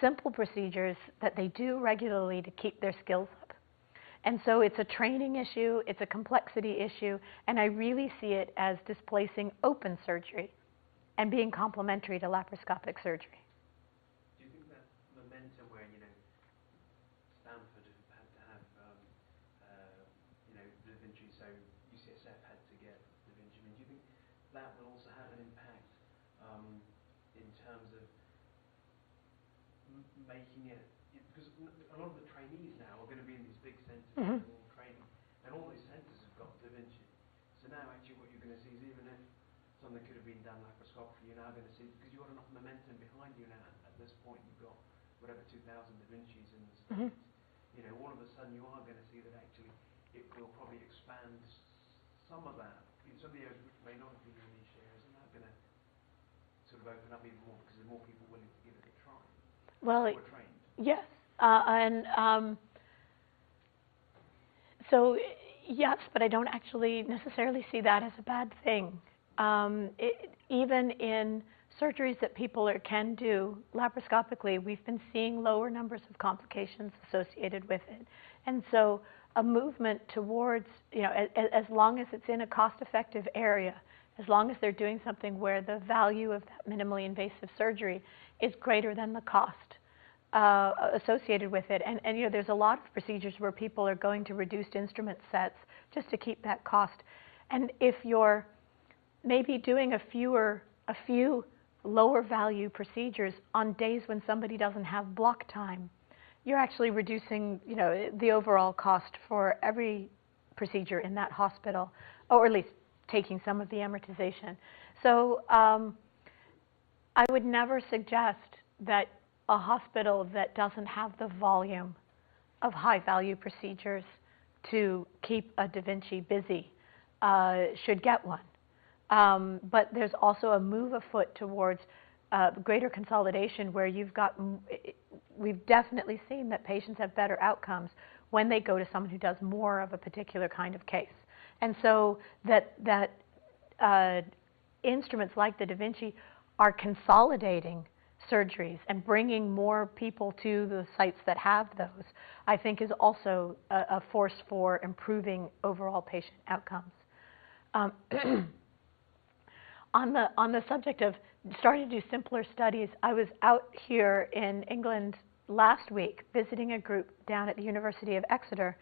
simple procedures that they do regularly to keep their skills up. And so it's a training issue, it's a complexity issue, and I really see it as displacing open surgery and being complementary to laparoscopic surgery. Do you think that momentum where, Stanford had to have that will also have an impact in terms of making it, because a lot of the trainees now are going to be in these big centres Mhm. doing all training, and all these centres have got Da Vinci. So now actually what you're going to see is even if something could have been done laparoscopically, you're now going to see, because you've got enough momentum behind you now, at this point you've got whatever 2,000 Da Vincis in the States, you know, all of a sudden you are going to see that actually it will probably expand some of that. Some of the areas which may not have been your niche areas are now going to sort of open up even more because there's more people willing to give it a try. Well, Who are trained. yes, so yes, but I don't actually necessarily see that as a bad thing. Even in surgeries that people can do laparoscopically, we've been seeing lower numbers of complications associated with it. And so a movement towards, you know, as long as it's in a cost-effective area, as long as they're doing something where the value of that minimally invasive surgery is greater than the cost associated with it. And you know, there's a lot of procedures where people are going to reduced instrument sets just to keep that cost. And if you're maybe doing a few lower value procedures on days when somebody doesn't have block time, you're actually reducing, you know, the overall cost for every procedure in that hospital, or at least taking some of the amortization. So I would never suggest that a hospital that doesn't have the volume of high-value procedures to keep a Da Vinci busy should get one. But there's also a move afoot towards greater consolidation where you've got, we've definitely seen that patients have better outcomes when they go to someone who does more of a particular kind of case. And so that instruments like the Da Vinci are consolidating surgeries and bringing more people to the sites that have those, I think is also a force for improving overall patient outcomes. On the subject of starting to do simpler studies, I was out here in England last week visiting a group down at the University of Exeter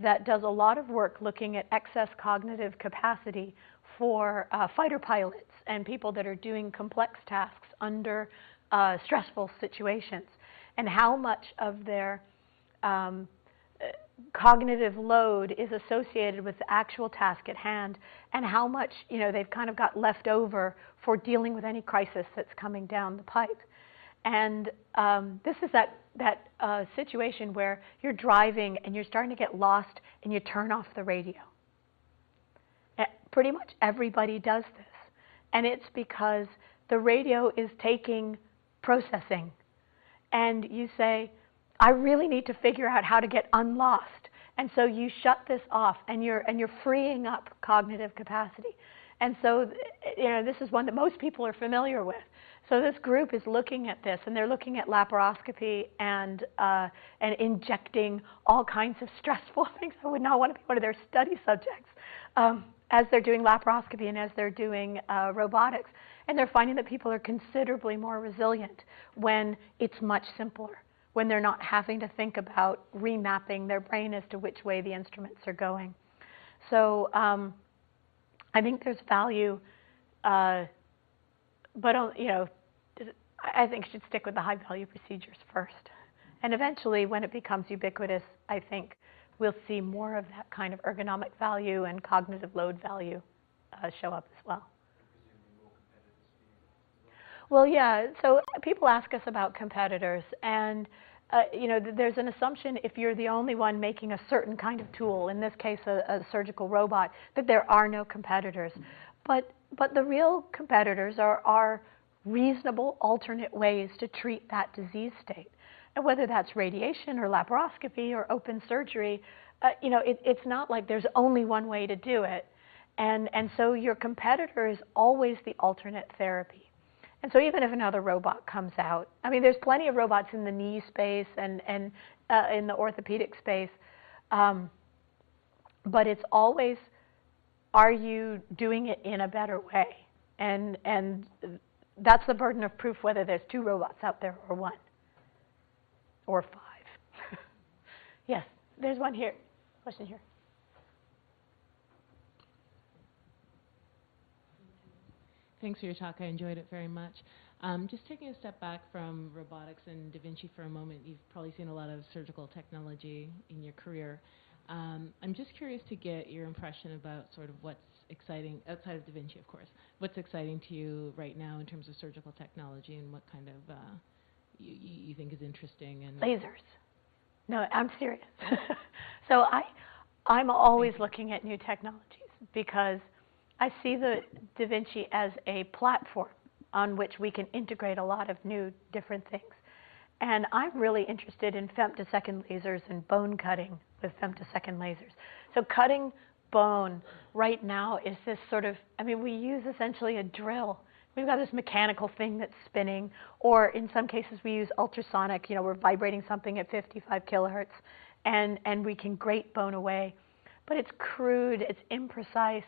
that does a lot of work looking at excess cognitive capacity for fighter pilots and people that are doing complex tasks under stressful situations, and how much of their cognitive load is associated with the actual task at hand, and how much, you know, they've kind of got left over for dealing with any crisis that's coming down the pipe. And this is that situation where you're driving and you're starting to get lost and you turn off the radio. Pretty much everybody does this. And it's because the radio is taking processing. And you say, I really need to figure out how to get unlost. And so you shut this off, and you're freeing up cognitive capacity. And so, you know, this is one that most people are familiar with. So this group is looking at this, and they're looking at laparoscopy and injecting all kinds of stressful things. I would not want to be one of their study subjects as they're doing laparoscopy and as they're doing robotics. And they're finding that people are considerably more resilient when it's much simpler, when they're not having to think about remapping their brain as to which way the instruments are going. So I think there's value, but you know, I think you should stick with the high-value procedures first. And eventually, when it becomes ubiquitous, I think we'll see more of that kind of ergonomic value and cognitive load value show up as well. Well, yeah, so people ask us about competitors, and you know, there's an assumption if you're the only one making a certain kind of tool, in this case a surgical robot, that there are no competitors. But the real competitors are reasonable alternate ways to treat that disease state. And whether that's radiation or laparoscopy or open surgery, you know, it's not like there's only one way to do it. And so your competitor is always the alternate therapy. And so even if another robot comes out, I mean, there's plenty of robots in the knee space and in the orthopedic space, but it's always, are you doing it in a better way? And that's the burden of proof, whether there's 2 robots out there or 1 or 5. Yes, there's one here. Question here. Thanks for your talk. I enjoyed it very much. Just taking a step back from robotics and Da Vinci for a moment, you've probably seen a lot of surgical technology in your career. I'm just curious to get your impression about sort of what's exciting, outside of Da Vinci, of course, what's exciting to you right now in terms of surgical technology and what kind of you think is interesting. And lasers. No, I'm serious. So I'm always looking at new technologies because I see the Da Vinci as a platform on which we can integrate a lot of new different things. And I'm really interested in femtosecond lasers and bone cutting with femtosecond lasers. So cutting bone right now is this sort of, I mean, we use essentially a drill. We've got this mechanical thing that's spinning, or in some cases we use ultrasonic, you know, we're vibrating something at 55 kilohertz, and we can grate bone away. But it's crude, it's imprecise,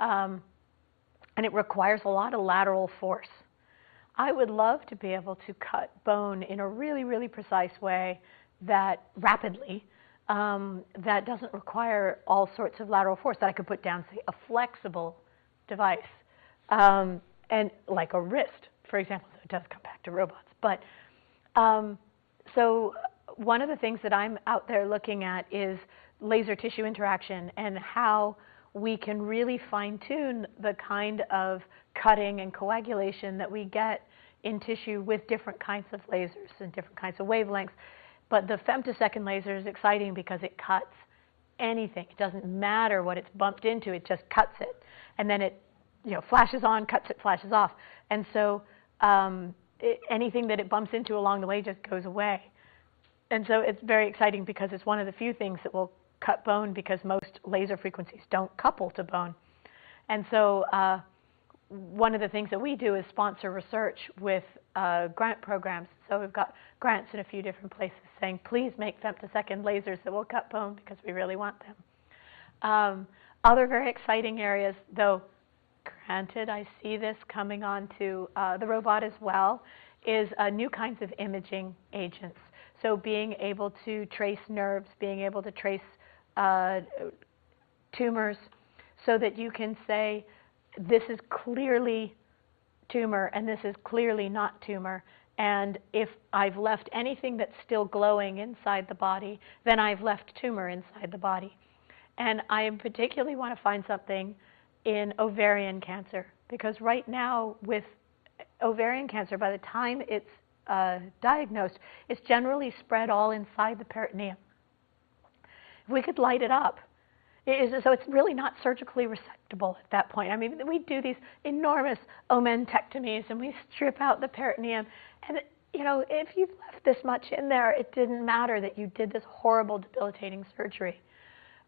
and it requires a lot of lateral force. I would love to be able to cut bone in a really, really precise way that rapidly, that doesn't require all sorts of lateral force, that I could put down, say, a flexible device, and like a wrist, for example. So it does come back to robots. But so one of the things that I'm out there looking at is laser tissue interaction and how we can really fine-tune the kind of cutting and coagulation that we get in tissue with different kinds of lasers and different kinds of wavelengths. But the femtosecond laser is exciting because it cuts anything. It doesn't matter what it's bumped into, it just cuts it. And then it, you know, flashes on, cuts it, flashes off. And so anything that it bumps into along the way just goes away. And so it's very exciting because it's one of the few things that will cut bone, because most laser frequencies don't couple to bone. And so one of the things that we do is sponsor research with grant programs. So we've got grants in a few different places saying, please make femtosecond lasers that will cut bone because we really want them. Other very exciting areas, though granted I see this coming on to the robot as well, is new kinds of imaging agents. So being able to trace nerves, being able to trace tumors, so that you can say, this is clearly tumor and this is clearly not tumor. And if I've left anything that's still glowing inside the body, then I've left tumor inside the body. And I particularly want to find something in ovarian cancer, because right now with ovarian cancer, by the time it's diagnosed, it's generally spread all inside the peritoneum. If we could light it up, so it's really not surgically resectable at that point. I mean, we do these enormous omentectomies and we strip out the peritoneum. And, you know, if you've left this much in there, it didn't matter that you did this horrible, debilitating surgery.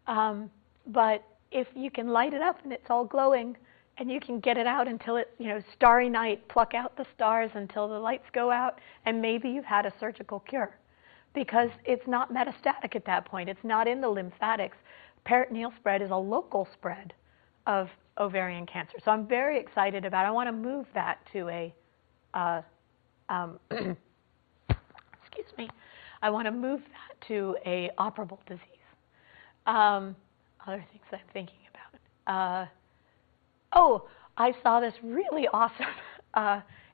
But if you can light it up and it's all glowing, and you can get it out until it, you know, starry night, pluck out the stars until the lights go out, and maybe you've had a surgical cure. Because it's not metastatic at that point. It's not in the lymphatics. Peritoneal spread is a local spread of ovarian cancer. So I'm very excited about it. I want to move that to a, excuse me, I want to move that to a operable disease. Other things I'm thinking about. Oh, I saw this really awesome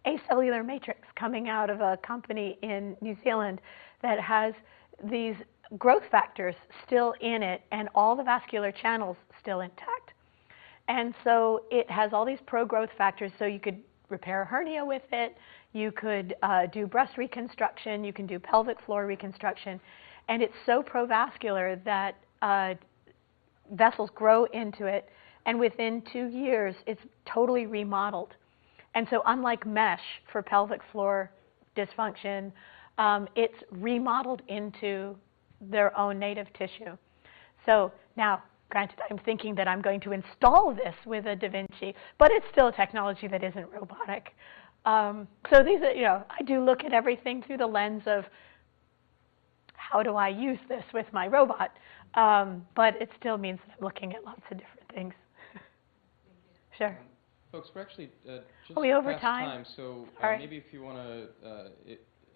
acellular matrix coming out of a company in New Zealand that has these growth factors still in it and all the vascular channels still intact. And so it has all these pro-growth factors, so you could repair a hernia with it, you could do breast reconstruction, you can do pelvic floor reconstruction, and it's so provascular that vessels grow into it, and within 2 years it's totally remodeled. And so unlike mesh for pelvic floor dysfunction, it's remodeled into their own native tissue. So now, granted, I'm thinking that I'm going to install this with a Da Vinci, but it's still a technology that isn't robotic. So these are, you know, I do look at everything through the lens of how do I use this with my robot, but it still means that I'm looking at lots of different things. Sure. Folks, we're actually just are we over past time? So right. Maybe if you want to,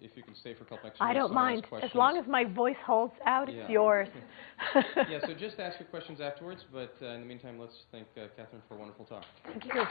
if you can stay for a couple extra I minutes. don't mind. As long as my voice holds out, it's yours. Yeah, so just ask your questions afterwards, but in the meantime, let's thank Catherine for a wonderful talk. Thank you.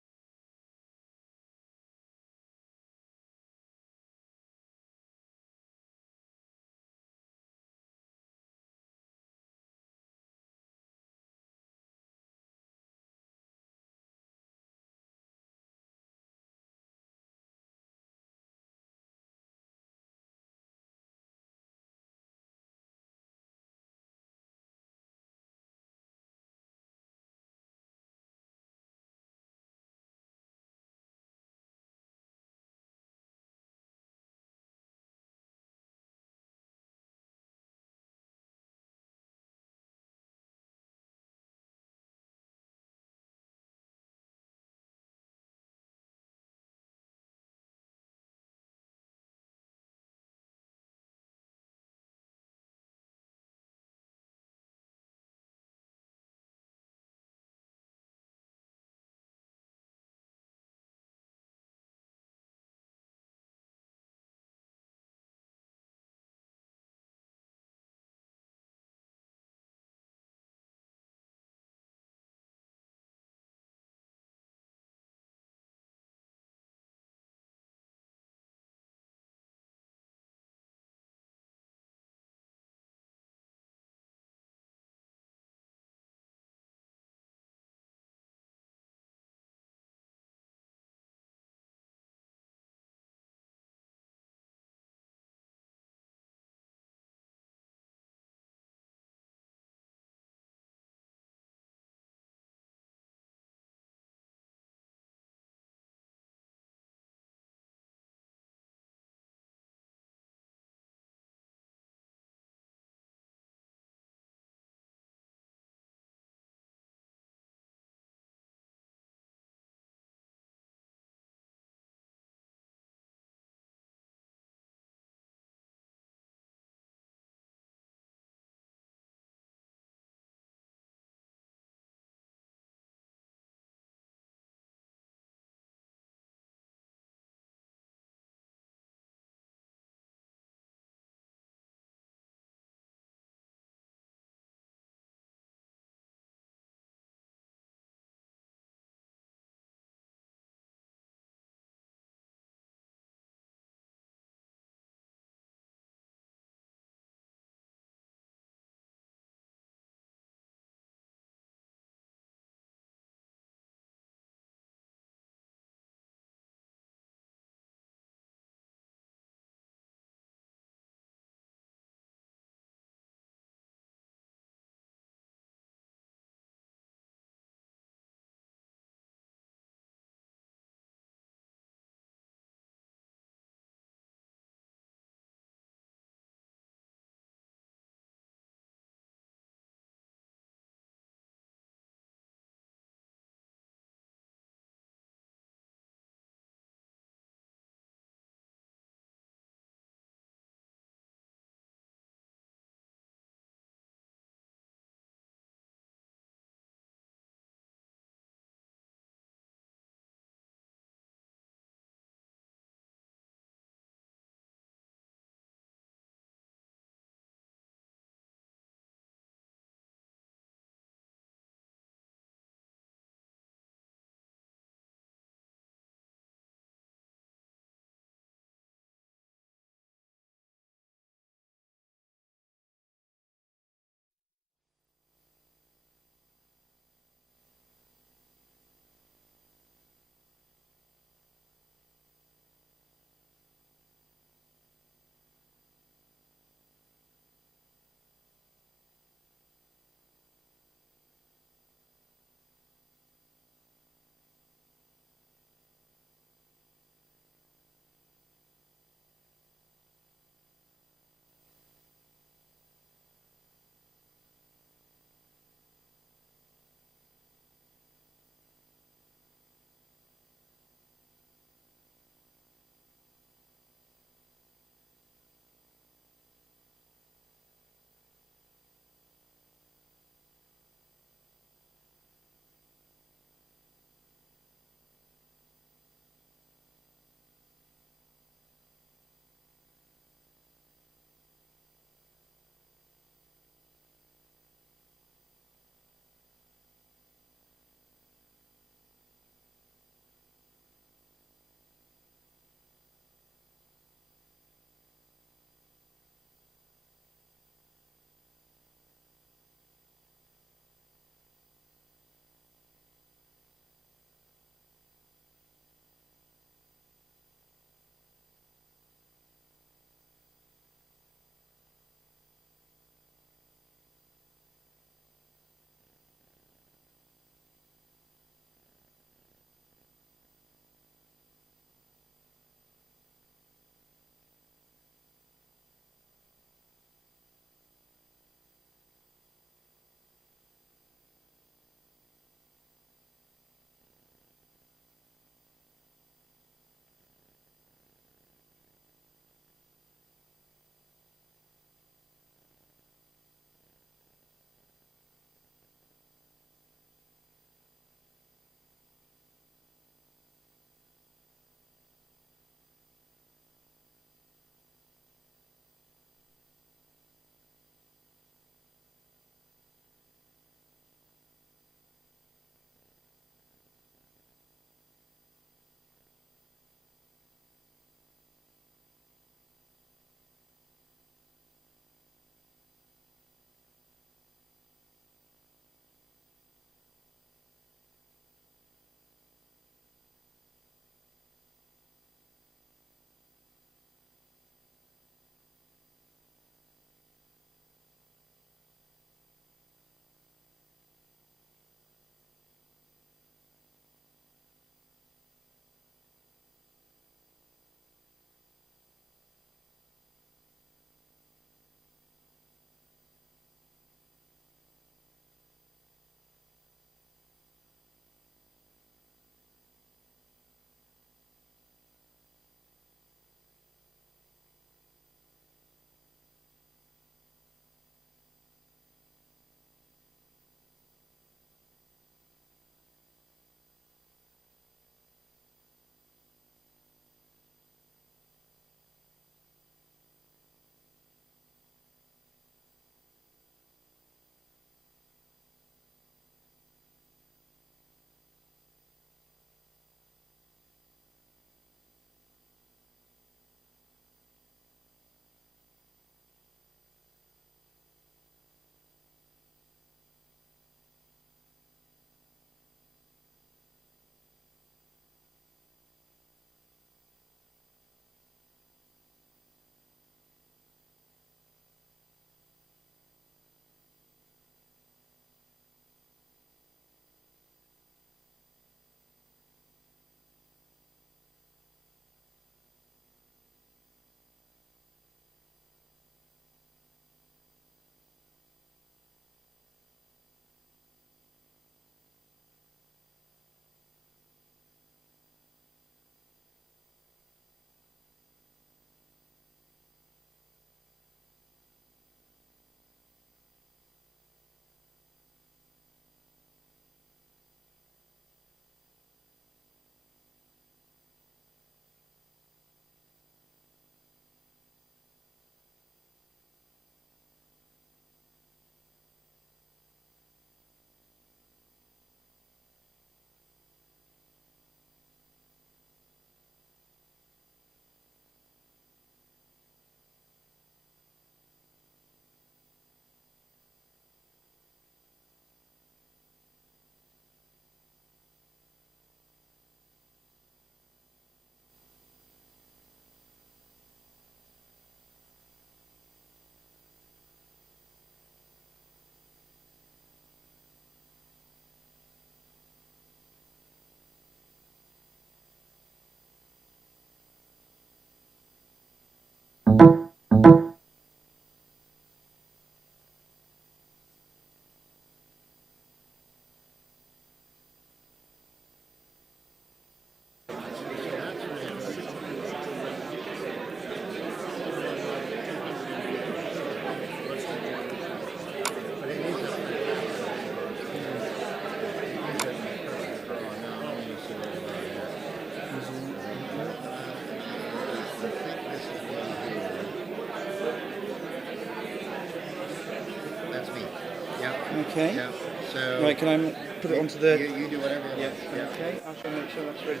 Okay. Yeah. So. Right, can I put it onto the... You do whatever you Yeah, want. Yeah. okay. I shall make sure that's ready.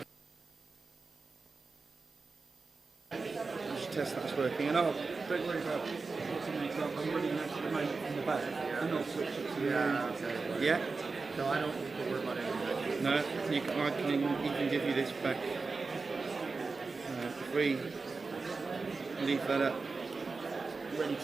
Just test that's working. And don't worry about I'm running that at the moment in the back. And I'll switch it to Okay. Yeah? So I don't need to worry about anything. No, I can even give you this back. If we leave that up, ready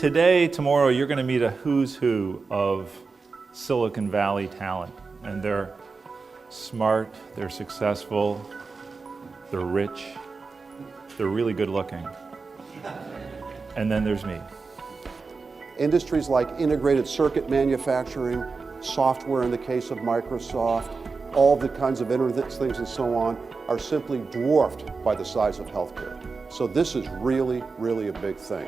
Today, tomorrow, you're going to meet a who's who of Silicon Valley talent. And they're smart, they're successful, they're rich, they're really good looking. And then there's me. Industries like integrated circuit manufacturing, software in the case of Microsoft, all the kinds of internet things and so on are simply dwarfed by the size of healthcare. So this is really, really a big thing.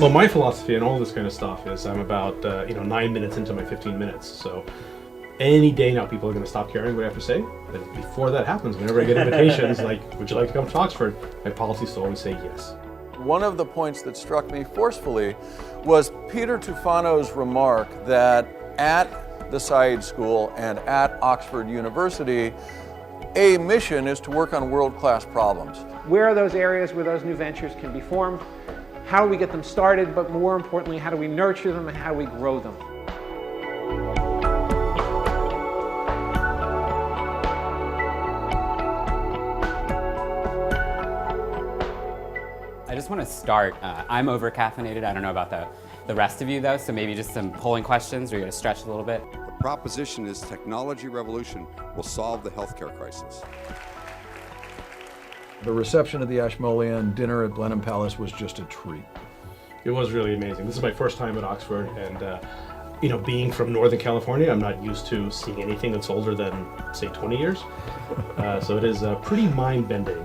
Well, my philosophy and all this kind of stuff is I'm about 9 minutes into my 15 minutes. So any day now people are going to stop caring what I have to say. But before that happens, whenever I get invitations like, would you like to come to Oxford? My policy is to always say yes. One of the points that struck me forcefully was Peter Tufano's remark that at the Saïd School and at Oxford University, a mission is to work on world-class problems. Where are those areas where those new ventures can be formed? How do we get them started, but more importantly, how do we nurture them and how do we grow them? I just want to start. I'm over-caffeinated. I don't know about the rest of you, though, so maybe just some polling questions where you're going to stretch a little bit. The proposition is technology revolution will solve the healthcare crisis. The reception at the Ashmolean dinner at Blenheim Palace was just a treat. It was really amazing. This is my first time at Oxford, and being from Northern California, I'm not used to seeing anything that's older than, say, 20 years. So it is pretty mind-bending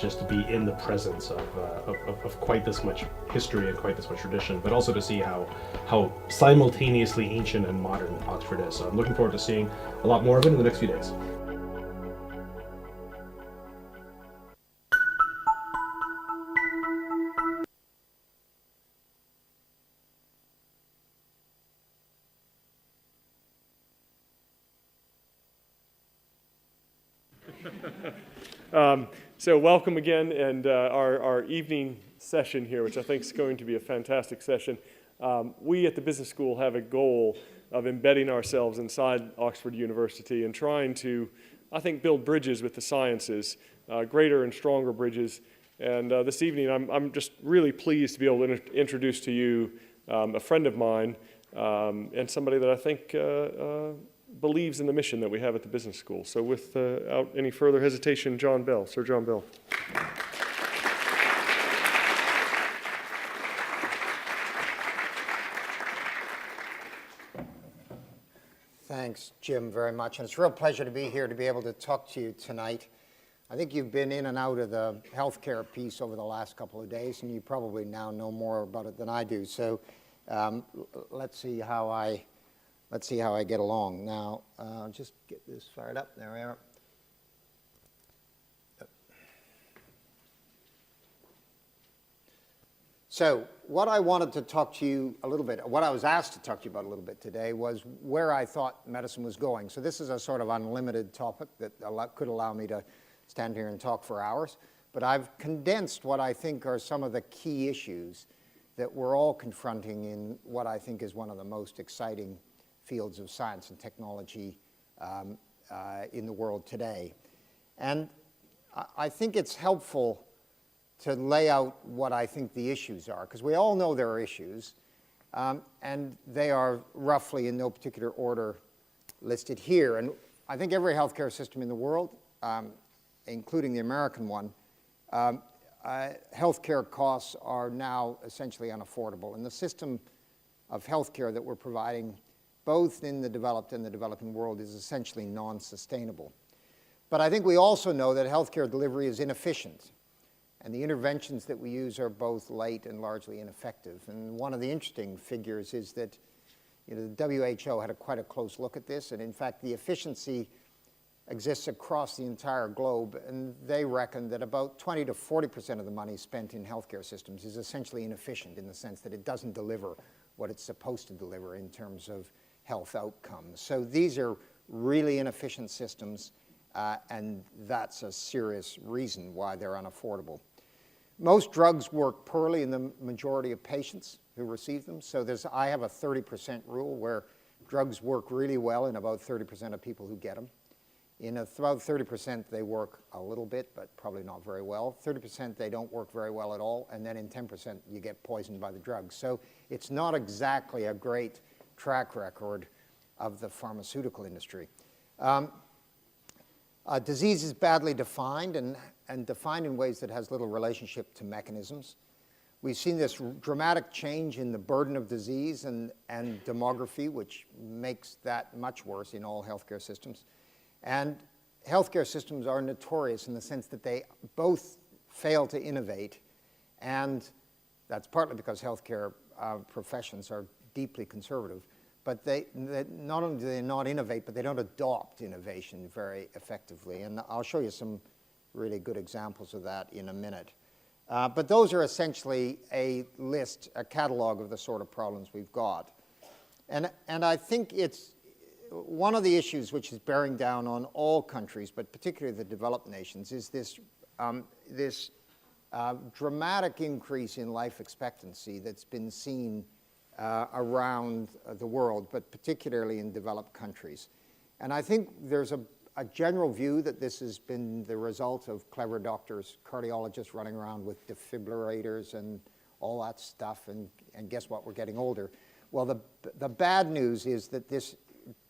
just to be in the presence of quite this much history and quite this much tradition, but also to see how simultaneously ancient and modern Oxford is. So I'm looking forward to seeing a lot more of it in the next few days. So welcome again, and our evening session here, which I think is going to be a fantastic session. We at the Business School have a goal of embedding ourselves inside Oxford University and trying to, I think, build bridges with the sciences, greater and stronger bridges. And this evening, I'm just really pleased to be able to introduce to you a friend of mine and somebody that I think believes in the mission that we have at the Business School. So without any further hesitation, John Bell, Sir John Bell. Thanks, Jim, very much. And it's a real pleasure to be here to be able to talk to you tonight. I think you've been in and out of the healthcare piece over the last couple of days, and you probably now know more about it than I do. So let's see how I get along. Now, I'll just get this fired up. There we are. So what I wanted to talk to you a little bit, what I was asked to talk to you about a little bit today was where I thought medicine was going. So this is a sort of unlimited topic that could allow me to stand here and talk for hours. But I've condensed what I think are some of the key issues that we're all confronting in what I think is one of the most exciting fields of science and technology in the world today. And I think it's helpful to lay out what I think the issues are, because we all know there are issues, and they are roughly in no particular order listed here. And I think every healthcare system in the world, including the American one, healthcare costs are now essentially unaffordable. And the system of healthcare that we're providing both in the developed and the developing world is essentially non-sustainable. But I think we also know that healthcare delivery is inefficient, and the interventions that we use are both late and largely ineffective. And one of the interesting figures is that the WHO had quite a close look at this, and in fact the efficiency exists across the entire globe, and they reckon that about 20 to 40% of the money spent in healthcare systems is essentially inefficient in the sense that it doesn't deliver what it's supposed to deliver in terms of health outcomes. So these are really inefficient systems, and that's a serious reason why they're unaffordable. Most drugs work poorly in the majority of patients who receive them. So I have a 30% rule where drugs work really well in about 30% of people who get them. In about 30% they work a little bit, but probably not very well. 30% they don't work very well at all, and then in 10% you get poisoned by the drugs. So it's not exactly a great track record of the pharmaceutical industry. Disease is badly defined and defined in ways that has little relationship to mechanisms. We've seen this dramatic change in the burden of disease and demography, which makes that much worse in all healthcare systems. And healthcare systems are notorious in the sense that they both fail to innovate, and that's partly because healthcare professions are deeply conservative. But not only do they not innovate, but they don't adopt innovation very effectively. And I'll show you some really good examples of that in a minute. But those are essentially a list, a catalog of the sort of problems we've got. And I think it's one of the issues which is bearing down on all countries, but particularly the developed nations, is this dramatic increase in life expectancy that's been seen around the world, but particularly in developed countries. And I think there's a general view that this has been the result of clever doctors, cardiologists running around with defibrillators and all that stuff, and guess what, we're getting older. Well, the bad news is that this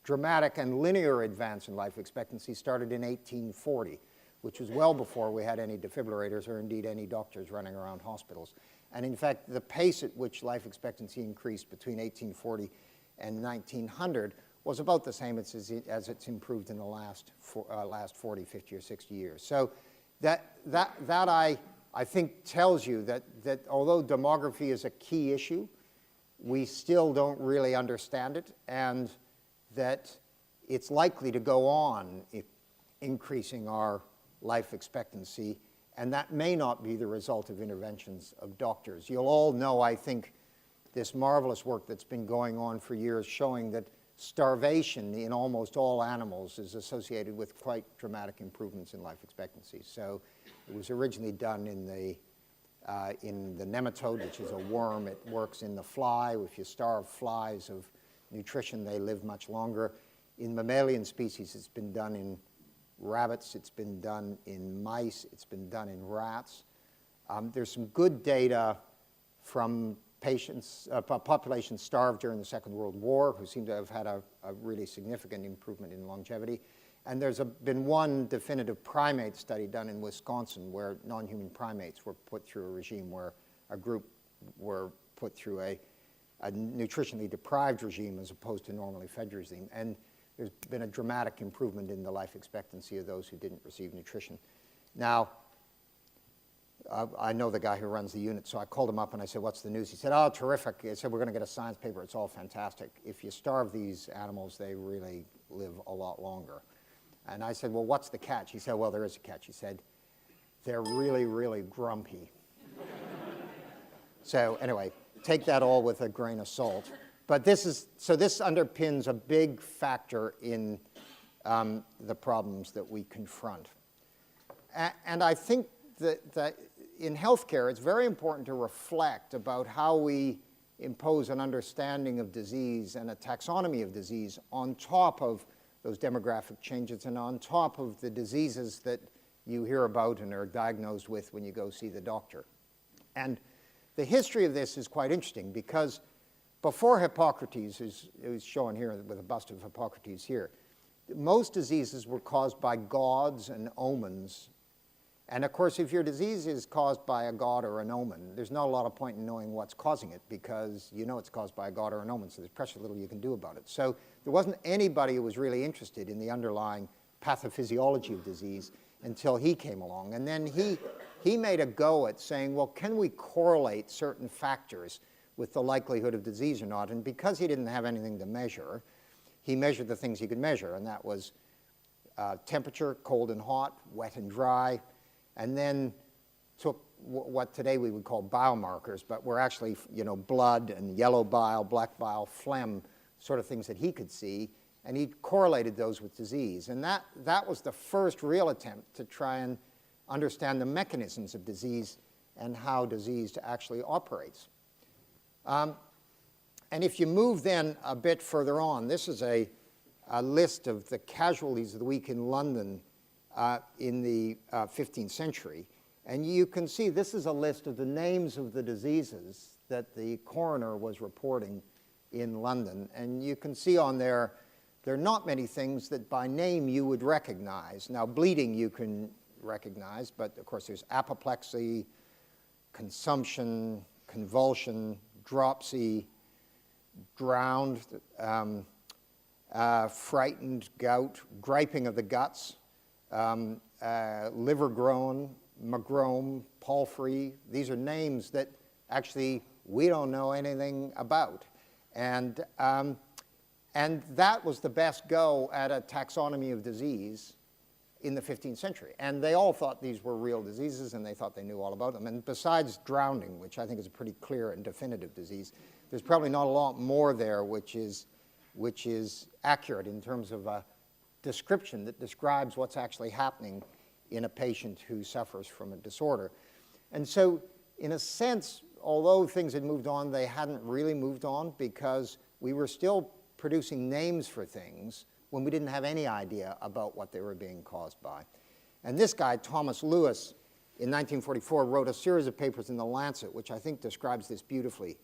dramatic and linear advance in life expectancy started in 1840, which was well before we had any defibrillators or indeed any doctors running around hospitals. And in fact, the pace at which life expectancy increased between 1840 and 1900 was about the same as it's improved in the last 40, 50, or 60 years. So that I think tells you that although demography is a key issue, we still don't really understand it, and that it's likely to go on increasing our life expectancy, and that may not be the result of interventions of doctors. You'll all know, I think, this marvelous work that's been going on for years showing that starvation in almost all animals is associated with quite dramatic improvements in life expectancy. So it was originally done in the nematode, which is a worm. It works in the fly. If you starve flies of nutrition, they live much longer. In mammalian species, it's been done in rabbits, it's been done in mice, it's been done in rats. There's some good data from populations starved during the Second World War who seem to have had a really significant improvement in longevity. And there's been one definitive primate study done in Wisconsin where non-human primates were put through a regime where a group were put through a nutritionally deprived regime as opposed to normally fed regime. And there's been a dramatic improvement in the life expectancy of those who didn't receive nutrition. Now, I know the guy who runs the unit, so I called him up and I said, what's the news? He said, oh, terrific. He said, we're going to get a science paper. It's all fantastic. If you starve these animals, they really live a lot longer. And I said, well, what's the catch? He said, well, there is a catch. He said, they're really, really grumpy. So anyway, take that all with a grain of salt. But this underpins a big factor in the problems that we confront. And I think that in healthcare, it's very important to reflect about how we impose an understanding of disease and a taxonomy of disease on top of those demographic changes and on top of the diseases that you hear about and are diagnosed with when you go see the doctor. And the history of this is quite interesting because before Hippocrates, who's shown here with a bust of Hippocrates here, most diseases were caused by gods and omens. And of course, if your disease is caused by a god or an omen, there's not a lot of point in knowing what's causing it because you know it's caused by a god or an omen, so there's precious little you can do about it. So there wasn't anybody who was really interested in the underlying pathophysiology of disease until he came along. And then he made a go at saying, well, can we correlate certain factors with the likelihood of disease or not? And because he didn't have anything to measure, he measured the things he could measure, and that was temperature, cold and hot, wet and dry, and then took what today we would call biomarkers, but were actually, blood and yellow bile, black bile, phlegm, sort of things that he could see, and he correlated those with disease. And that was the first real attempt to try and understand the mechanisms of disease and how disease actually operates. And if you move then a bit further on, this is a a list of the casualties of the week in London in the 15th century. And you can see this is a list of the names of the diseases that the coroner was reporting in London. And you can see on there are not many things that by name you would recognize. Now, bleeding you can recognize, but of course there's apoplexy, consumption, convulsion, dropsy, drowned, frightened, gout, griping of the guts, liver groan, magrome, palfrey. These are names that actually we don't know anything about. And that was the best go at a taxonomy of disease in the 15th century. And they all thought these were real diseases, and they thought they knew all about them. And besides drowning, which I think is a pretty clear and definitive disease, there's probably not a lot more there which is accurate in terms of a description that describes what's actually happening in a patient who suffers from a disorder. And so, in a sense, although things had moved on, they hadn't really moved on because we were still producing names for things when we didn't have any idea about what they were being caused by. And this guy, Thomas Lewis, in 1944, wrote a series of papers in The Lancet, which I think describes this beautifully.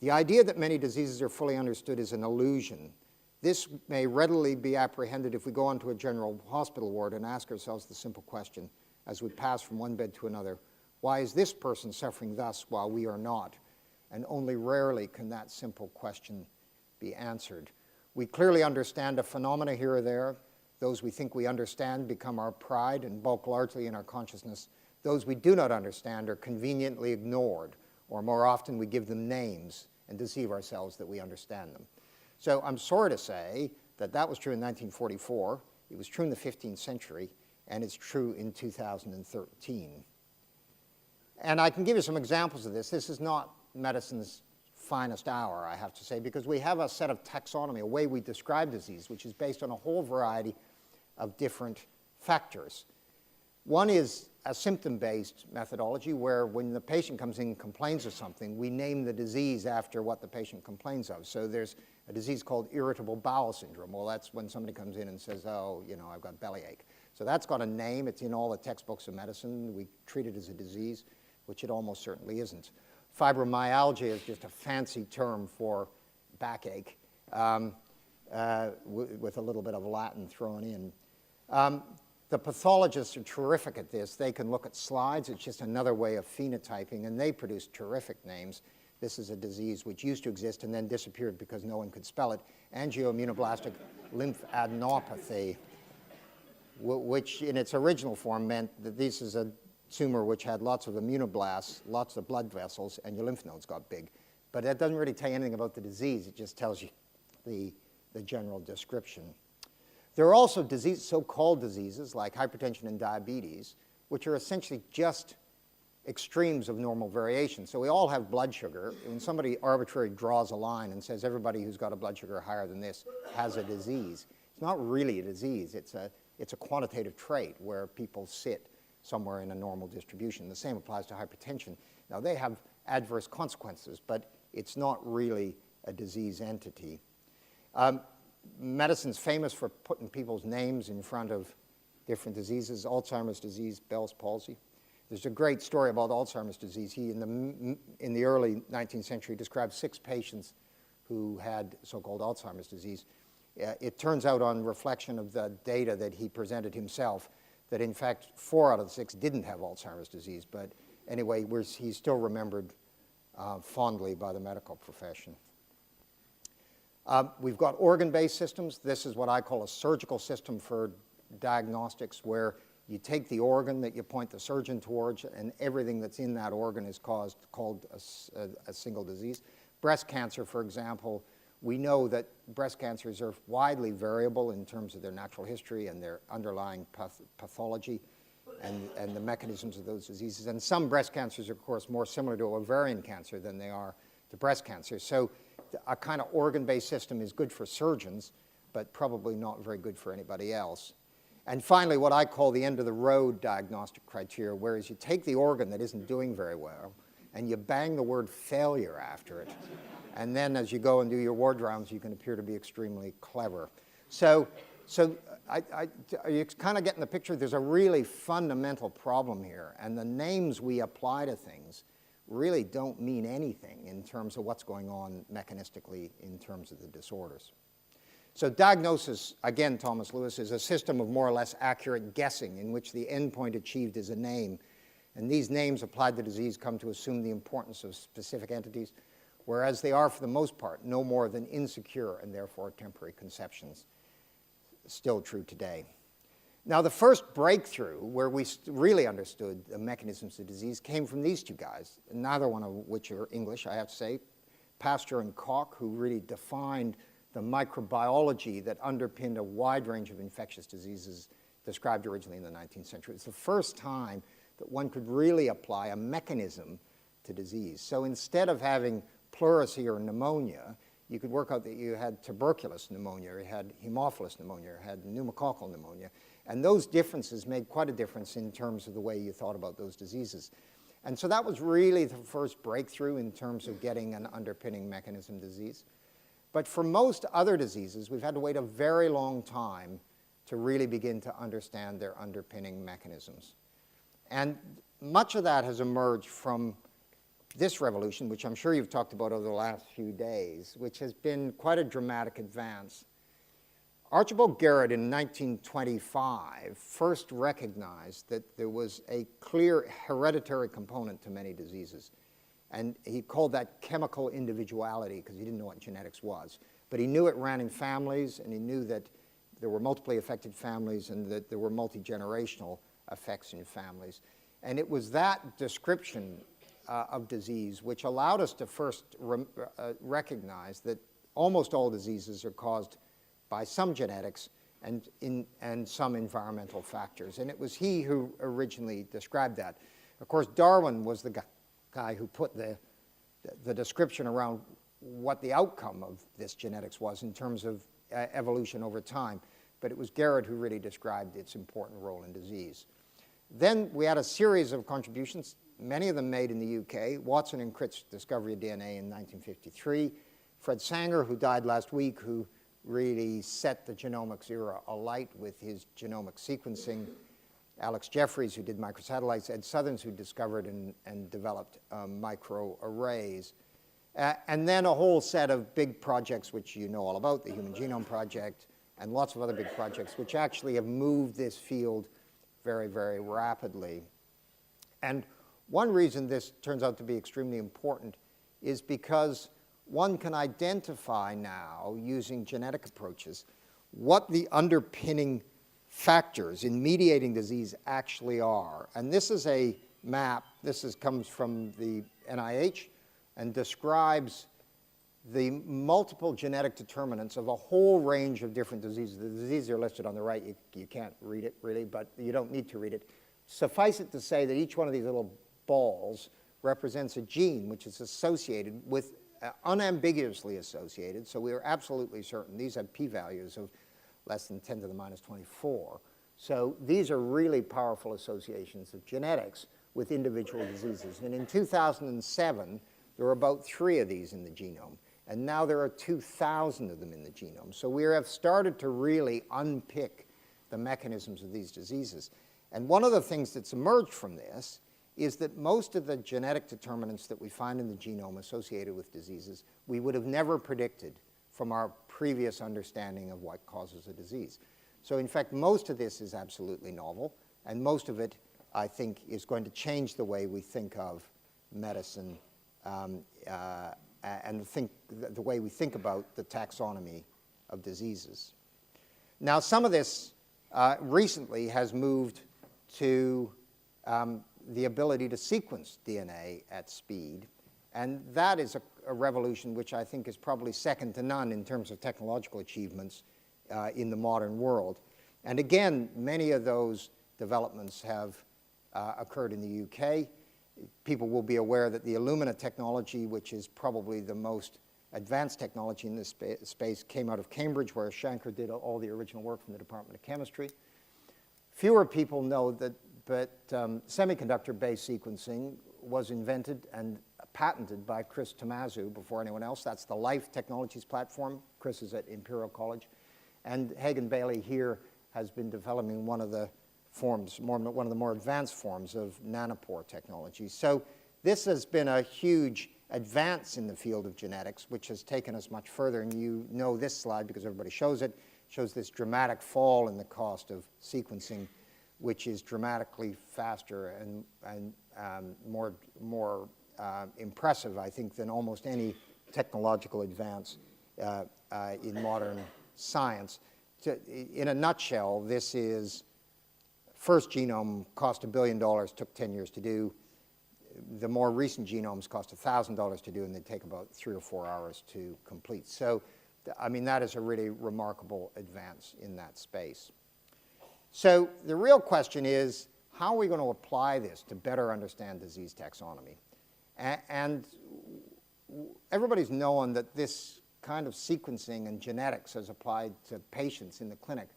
The idea that many diseases are fully understood is an illusion. This may readily be apprehended if we go onto a general hospital ward and ask ourselves the simple question, as we pass from one bed to another, why is this person suffering thus while we are not? And only rarely can that simple question be answered. We clearly understand a phenomena here or there. Those we think we understand become our pride and bulk largely in our consciousness. Those we do not understand are conveniently ignored, or more often we give them names and deceive ourselves that we understand them. So I'm sorry to say that that was true in 1944, it was true in the 15th century, and it's true in 2013. And I can give you some examples of this. This is not medicine's finest hour, I have to say, because we have a set of taxonomy, a way we describe disease, which is based on a whole variety of different factors. One is a symptom-based methodology where when the patient comes in and complains of something, we name the disease after what the patient complains of. So there's a disease called irritable bowel syndrome. Well, that's when somebody comes in and says, oh, you know, I've got bellyache. So that's got a name. It's in all the textbooks of medicine. We treat it as a disease, which it almost certainly isn't. Fibromyalgia is just a fancy term for backache with a little bit of Latin thrown in. The pathologists are terrific at this. They can look at slides. It's just another way of phenotyping, and they produce terrific names. This is a disease which used to exist and then disappeared because no one could spell it. Angioimmunoblastic lymphadenopathy, which in its original form meant that this is a tumor which had lots of immunoblasts, lots of blood vessels, and your lymph nodes got big. But that doesn't really tell you anything about the disease. It just tells you the general description. There are also so-called diseases like hypertension and diabetes, which are essentially just extremes of normal variation. So we all have blood sugar. When somebody arbitrarily draws a line and says everybody who's got a blood sugar higher than this has a disease, it's not really a disease. It's a quantitative trait where people sit somewhere in a normal distribution. The same applies to hypertension. Now, they have adverse consequences, but it's not really a disease entity. Medicine's famous for putting people's names in front of different diseases. Alzheimer's disease, Bell's palsy. There's a great story about Alzheimer's disease. He, in the early 19th century, described 6 patients who had so-called Alzheimer's disease. It turns out on reflection of the data that he presented himself that, in fact, 4 out of the 6 didn't have Alzheimer's disease. But anyway, he's still remembered fondly by the medical profession. We've got organ-based systems. This is what I call a surgical system for diagnostics, where you take the organ that you point the surgeon towards, and everything that's in that organ is called a single disease. Breast cancer, for example, we know that breast cancers are widely variable in terms of their natural history and their underlying pathology and the mechanisms of those diseases. And some breast cancers are, of course, more similar to ovarian cancer than they are to breast cancer. So a kind of organ-based system is good for surgeons, but probably not very good for anybody else. And finally, what I call the end-of-the-road diagnostic criteria, whereas you take the organ that isn't doing very well and you bang the word failure after it. And then as you go and do your ward rounds, you can appear to be extremely clever. So you're kind of getting the picture. There's a really fundamental problem here, and the names we apply to things really don't mean anything in terms of what's going on mechanistically in terms of the disorders. So diagnosis, again, Thomas Lewis, is a system of more or less accurate guessing in which the endpoint achieved is a name. And these names applied to disease come to assume the importance of specific entities, whereas they are, for the most part, no more than insecure and therefore temporary conceptions. Still true today. Now, the first breakthrough where we really understood the mechanisms of disease came from these two guys, neither one of which are English, I have to say, Pasteur and Koch, who really defined the microbiology that underpinned a wide range of infectious diseases described originally in the 19th century. It's the first time that one could really apply a mechanism to disease. So instead of having pleurisy or pneumonia, you could work out that you had tuberculous pneumonia, you had Haemophilus pneumonia, you had pneumococcal pneumonia. And those differences made quite a difference in terms of the way you thought about those diseases. And so that was really the first breakthrough in terms of getting an underpinning mechanism disease. But for most other diseases, we've had to wait a very long time to really begin to understand their underpinning mechanisms. And much of that has emerged from this revolution, which I'm sure you've talked about over the last few days, which has been quite a dramatic advance. Archibald Garrett in 1925 first recognized that there was a clear hereditary component to many diseases. And he called that chemical individuality because he didn't know what genetics was. But he knew it ran in families, and he knew that there were multiply affected families and that there were multi-generational effects in families. And it was that description of disease which allowed us to first recognize that almost all diseases are caused by some genetics and some environmental factors. And it was he who originally described that. Of course, Darwin was the guy who put the description around what the outcome of this genetics was in terms of evolution over time. But it was Garrett who really described its important role in disease. Then we had a series of contributions, many of them made in the UK. Watson and Crick's discovery of DNA in 1953. Fred Sanger, who died last week, who really set the genomics era alight with his genomic sequencing. Alex Jeffreys, who did microsatellites. Ed Southerns, who discovered and developed microarrays. And then a whole set of big projects which you know all about, the Human Genome Project, and lots of other big projects which actually have moved this field very, very rapidly. And one reason this turns out to be extremely important is because one can identify now, using genetic approaches, what the underpinning factors in mediating disease actually are. And this is a map. Comes from the NIH and describes the multiple genetic determinants of a whole range of different diseases. The diseases are listed on the right. You can't read it, really, but you don't need to read it. Suffice it to say that each one of these little balls represents a gene which is associated with, unambiguously associated, so we are absolutely certain. These have p-values of less than 10 to the minus 24. So these are really powerful associations of genetics with individual diseases. And in 2007, there were about 3 of these in the genome. And now there are 2,000 of them in the genome. So we have started to really unpick the mechanisms of these diseases. And one of the things that's emerged from this is that most of the genetic determinants that we find in the genome associated with diseases, we would have never predicted from our previous understanding of what causes a disease. So in fact, most of this is absolutely novel, and most of it, I think, is going to change the way we think of medicine and the way we think about the taxonomy of diseases. Now, some of this recently has moved to the ability to sequence DNA at speed, and that is a revolution which I think is probably second to none in terms of technological achievements in the modern world. And again, many of those developments have occurred in the UK. People will be aware that the Illumina technology, which is probably the most advanced technology in this space, came out of Cambridge, where Shankar did all the original work from the Department of Chemistry. Fewer people know that, but semiconductor-based sequencing was invented and patented by Chris Tomasu before anyone else. That's the Life Technologies platform. Chris is at Imperial College. And Hagen Bailey here has been developing one of the forms, one of the more advanced forms of nanopore technology. So this has been a huge advance in the field of genetics, which has taken us much further. And you know this slide because everybody shows it. Shows this dramatic fall in the cost of sequencing, which is dramatically faster and more impressive, I think, than almost any technological advance in modern science. In a nutshell, this is first genome cost $1 billion, took 10 years to do. The more recent genomes cost $1,000 to do, and they take about 3 or 4 hours to complete. So, I mean, that is a really remarkable advance in that space. So the real question is, how are we going to apply this to better understand disease taxonomy? And everybody's known that this kind of sequencing and genetics as applied to patients in the clinic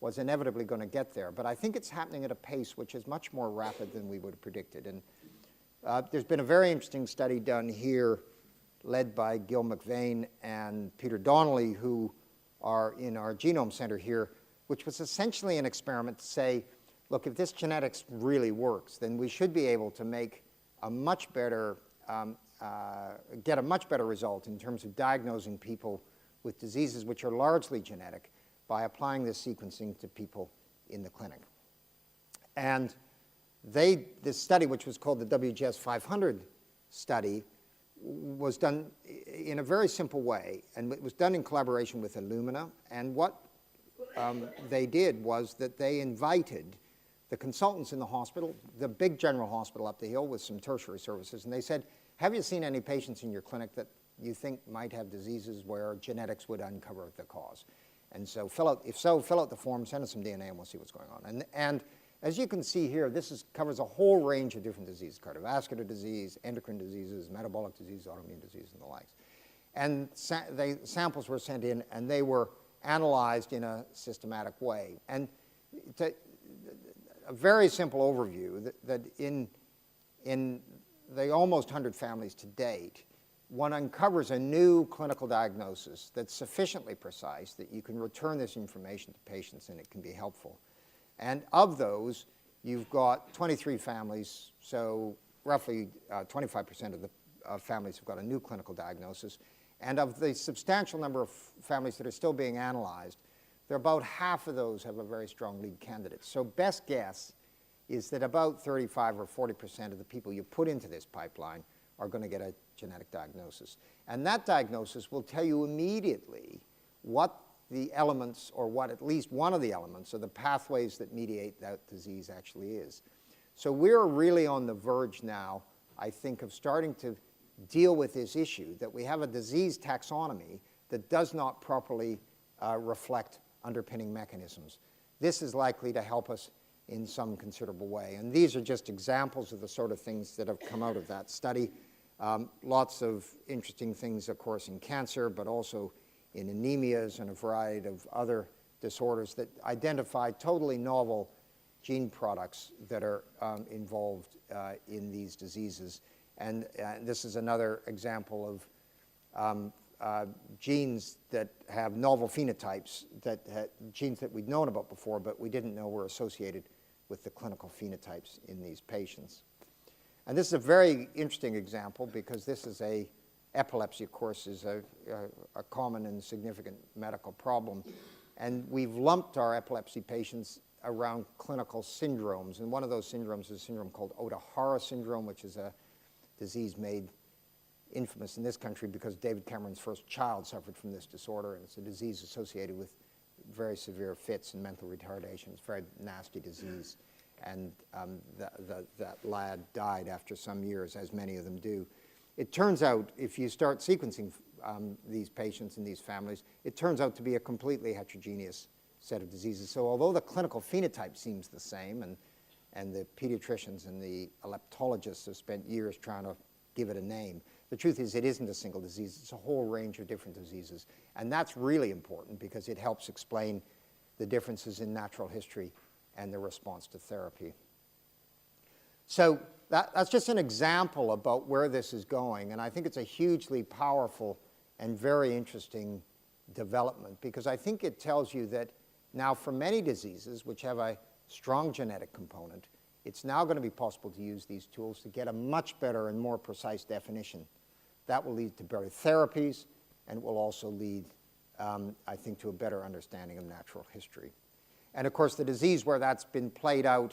was inevitably going to get there. But I think it's happening at a pace which is much more rapid than we would have predicted. And there's been a very interesting study done here led by Gil McVeigh and Peter Donnelly, who are in our genome center here, which was essentially an experiment to say, look, if this genetics really works, then we should be able to make a much better, get a much better result in terms of diagnosing people with diseases which are largely genetic by applying this sequencing to people in the clinic. And this study, which was called the WGS 500 study, was done in a very simple way, and it was done in collaboration with Illumina. And what they did was that they invited the consultants in the hospital, the big general hospital up the hill with some tertiary services, and they said, have you seen any patients in your clinic that you think might have diseases where genetics would uncover the cause? And so, if so, fill out the form, send us some DNA, and we'll see what's going on. And as you can see here, this covers a whole range of different diseases: cardiovascular disease, endocrine diseases, metabolic disease, autoimmune disease, and the likes. And samples were sent in, and they were analyzed in a systematic way. And a very simple overview that in the almost 100 families to date, one uncovers a new clinical diagnosis that's sufficiently precise that you can return this information to patients and it can be helpful. And of those, you've got 23 families, so roughly 25% of the families have got a new clinical diagnosis. And of the substantial number of families that are still being analyzed, there are about half of those have a very strong lead candidate. So best guess is that about 35 or 40% of the people you put into this pipeline are going to get a genetic diagnosis. And that diagnosis will tell you immediately what the elements, or what at least one of the elements, or the pathways that mediate that disease actually is. So we're really on the verge now, I think, of starting to deal with this issue, that we have a disease taxonomy that does not properly reflect underpinning mechanisms. This is likely to help us in some considerable way. And these are just examples of the sort of things that have come out of that study. Lots of interesting things, of course, in cancer, but also in anemias and a variety of other disorders that identify totally novel gene products that are involved in these diseases. And this is another example of genes that have novel phenotypes, genes that we'd known about before, but we didn't know were associated with the clinical phenotypes in these patients. And this is a very interesting example because this is epilepsy, of course, is a common and significant medical problem. And we've lumped our epilepsy patients around clinical syndromes. And one of those syndromes is a syndrome called Ohtahara syndrome, which is a disease made infamous in this country because David Cameron's first child suffered from this disorder. And it's a disease associated with very severe fits and mental retardation. It's a very nasty disease. And that lad died after some years, as many of them do. It turns out, if you start sequencing these patients and these families, it turns out to be a completely heterogeneous set of diseases. So although the clinical phenotype seems the same, and the pediatricians and the epileptologists have spent years trying to give it a name, the truth is it isn't a single disease. It's a whole range of different diseases. And that's really important because it helps explain the differences in natural history and the response to therapy. So that's just an example about where this is going, and I think it's a hugely powerful and very interesting development, because I think it tells you that now for many diseases which have a strong genetic component, it's now going to be possible to use these tools to get a much better and more precise definition. That will lead to better therapies, and will also lead, I think, to a better understanding of natural history. And of course, the disease where that's been played out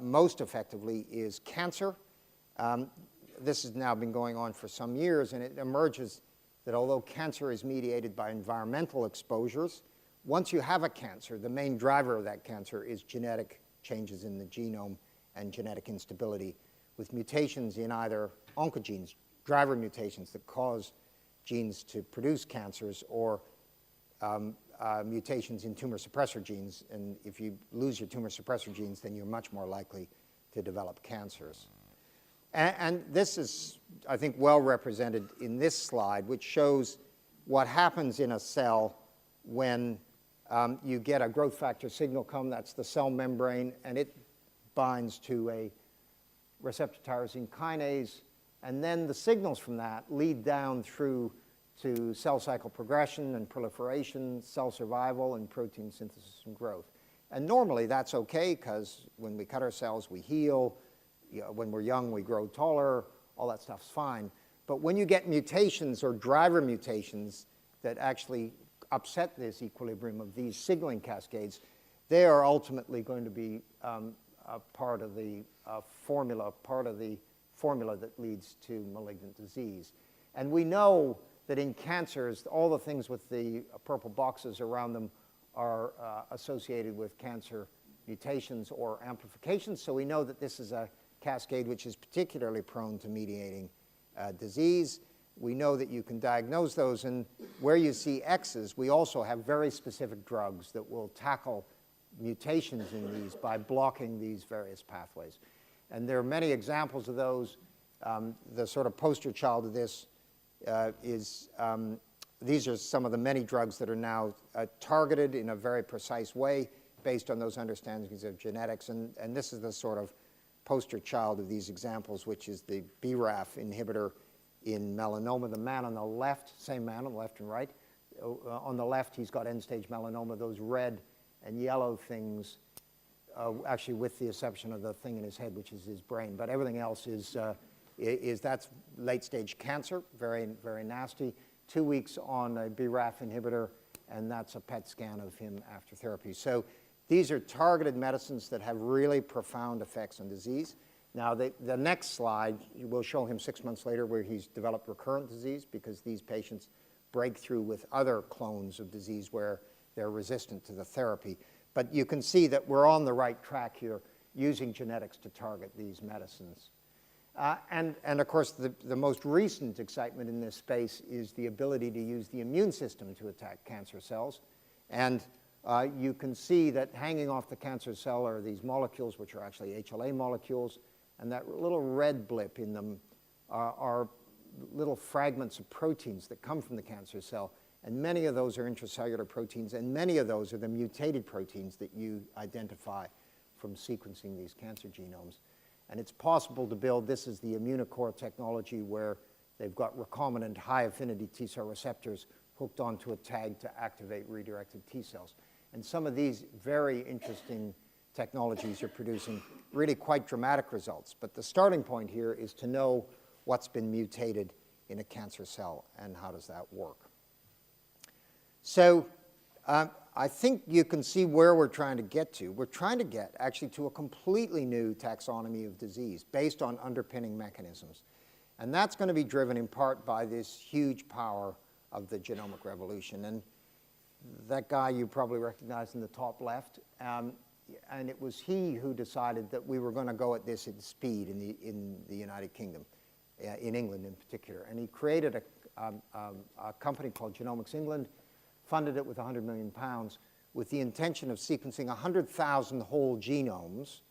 most effectively is cancer. This has now been going on for some years, and it emerges that although cancer is mediated by environmental exposures, once you have a cancer, the main driver of that cancer is genetic changes in the genome and genetic instability, with mutations in either oncogenes, driver mutations that cause genes to produce cancers, or mutations in tumor suppressor genes. And if you lose your tumor suppressor genes, then you're much more likely to develop cancers. And this is, I think, well represented in this slide, which shows what happens in a cell when you get a growth factor signal come. That's the cell membrane, and it binds to a receptor tyrosine kinase, and then the signals from that lead down through to cell cycle progression and proliferation, cell survival, and protein synthesis and growth. And normally that's okay, because when we cut our cells, we heal. When we're young, we grow taller. All that stuff's fine. But when you get mutations or driver mutations that actually upset this equilibrium of these signaling cascades, they are ultimately going to be a part of the formula that leads to malignant disease. And we know that in cancers, all the things with the purple boxes around them are associated with cancer mutations or amplifications. So we know that this is a cascade which is particularly prone to mediating disease. We know that you can diagnose those, and where you see X's, we also have very specific drugs that will tackle mutations in these by blocking these various pathways. And there are many examples of those. The sort of poster child of this these are some of the many drugs that are now targeted in a very precise way based on those understandings of genetics. And this is the sort of poster child of these examples, which is the BRAF inhibitor in melanoma. The man on the left, same man on the left and right. On the left, he's got end-stage melanoma. Those red and yellow things, actually with the exception of the thing in his head, which is his brain. But everything else that's late-stage cancer, very, very nasty. 2 weeks on a BRAF inhibitor, and that's a PET scan of him after therapy. So these are targeted medicines that have really profound effects on disease. Now, the next slide will show him 6 months later where he's developed recurrent disease, because these patients break through with other clones of disease where they're resistant to the therapy. But you can see that we're on the right track here using genetics to target these medicines. And of course, the most recent excitement in this space is the ability to use the immune system to attack cancer cells. And you can see that hanging off the cancer cell are these molecules, which are actually HLA molecules, and that little red blip in them are little fragments of proteins that come from the cancer cell, and many of those are intracellular proteins, and many of those are the mutated proteins that you identify from sequencing these cancer genomes. And it's possible to build, this is the Immunocore technology, where they've got recombinant high-affinity T-cell receptors hooked onto a tag to activate redirected T-cells. And some of these very interesting technologies are producing really quite dramatic results. But the starting point here is to know what's been mutated in a cancer cell and how does that work. So I think you can see where we're trying to get to. We're trying to get actually to a completely new taxonomy of disease based on underpinning mechanisms. And that's going to be driven in part by this huge power of the genomic revolution. And that guy you probably recognize in the top left, and it was he who decided that we were going to go at this at speed in the United Kingdom, in England in particular. And he created a company called Genomics England, funded it with £100 million, with the intention of sequencing 100,000 whole genomes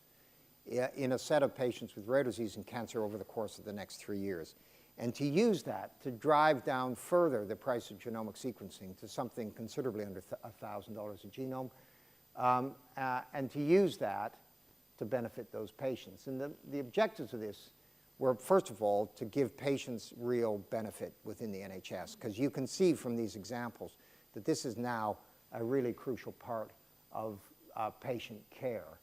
in a set of patients with rare disease and cancer over the course of the next 3 years. And to use that to drive down further the price of genomic sequencing to something considerably under $1,000 a genome, and to use that to benefit those patients. And the objectives of this were, first of all, to give patients real benefit within the NHS, because you can see from these examples that this is now a really crucial part of patient care.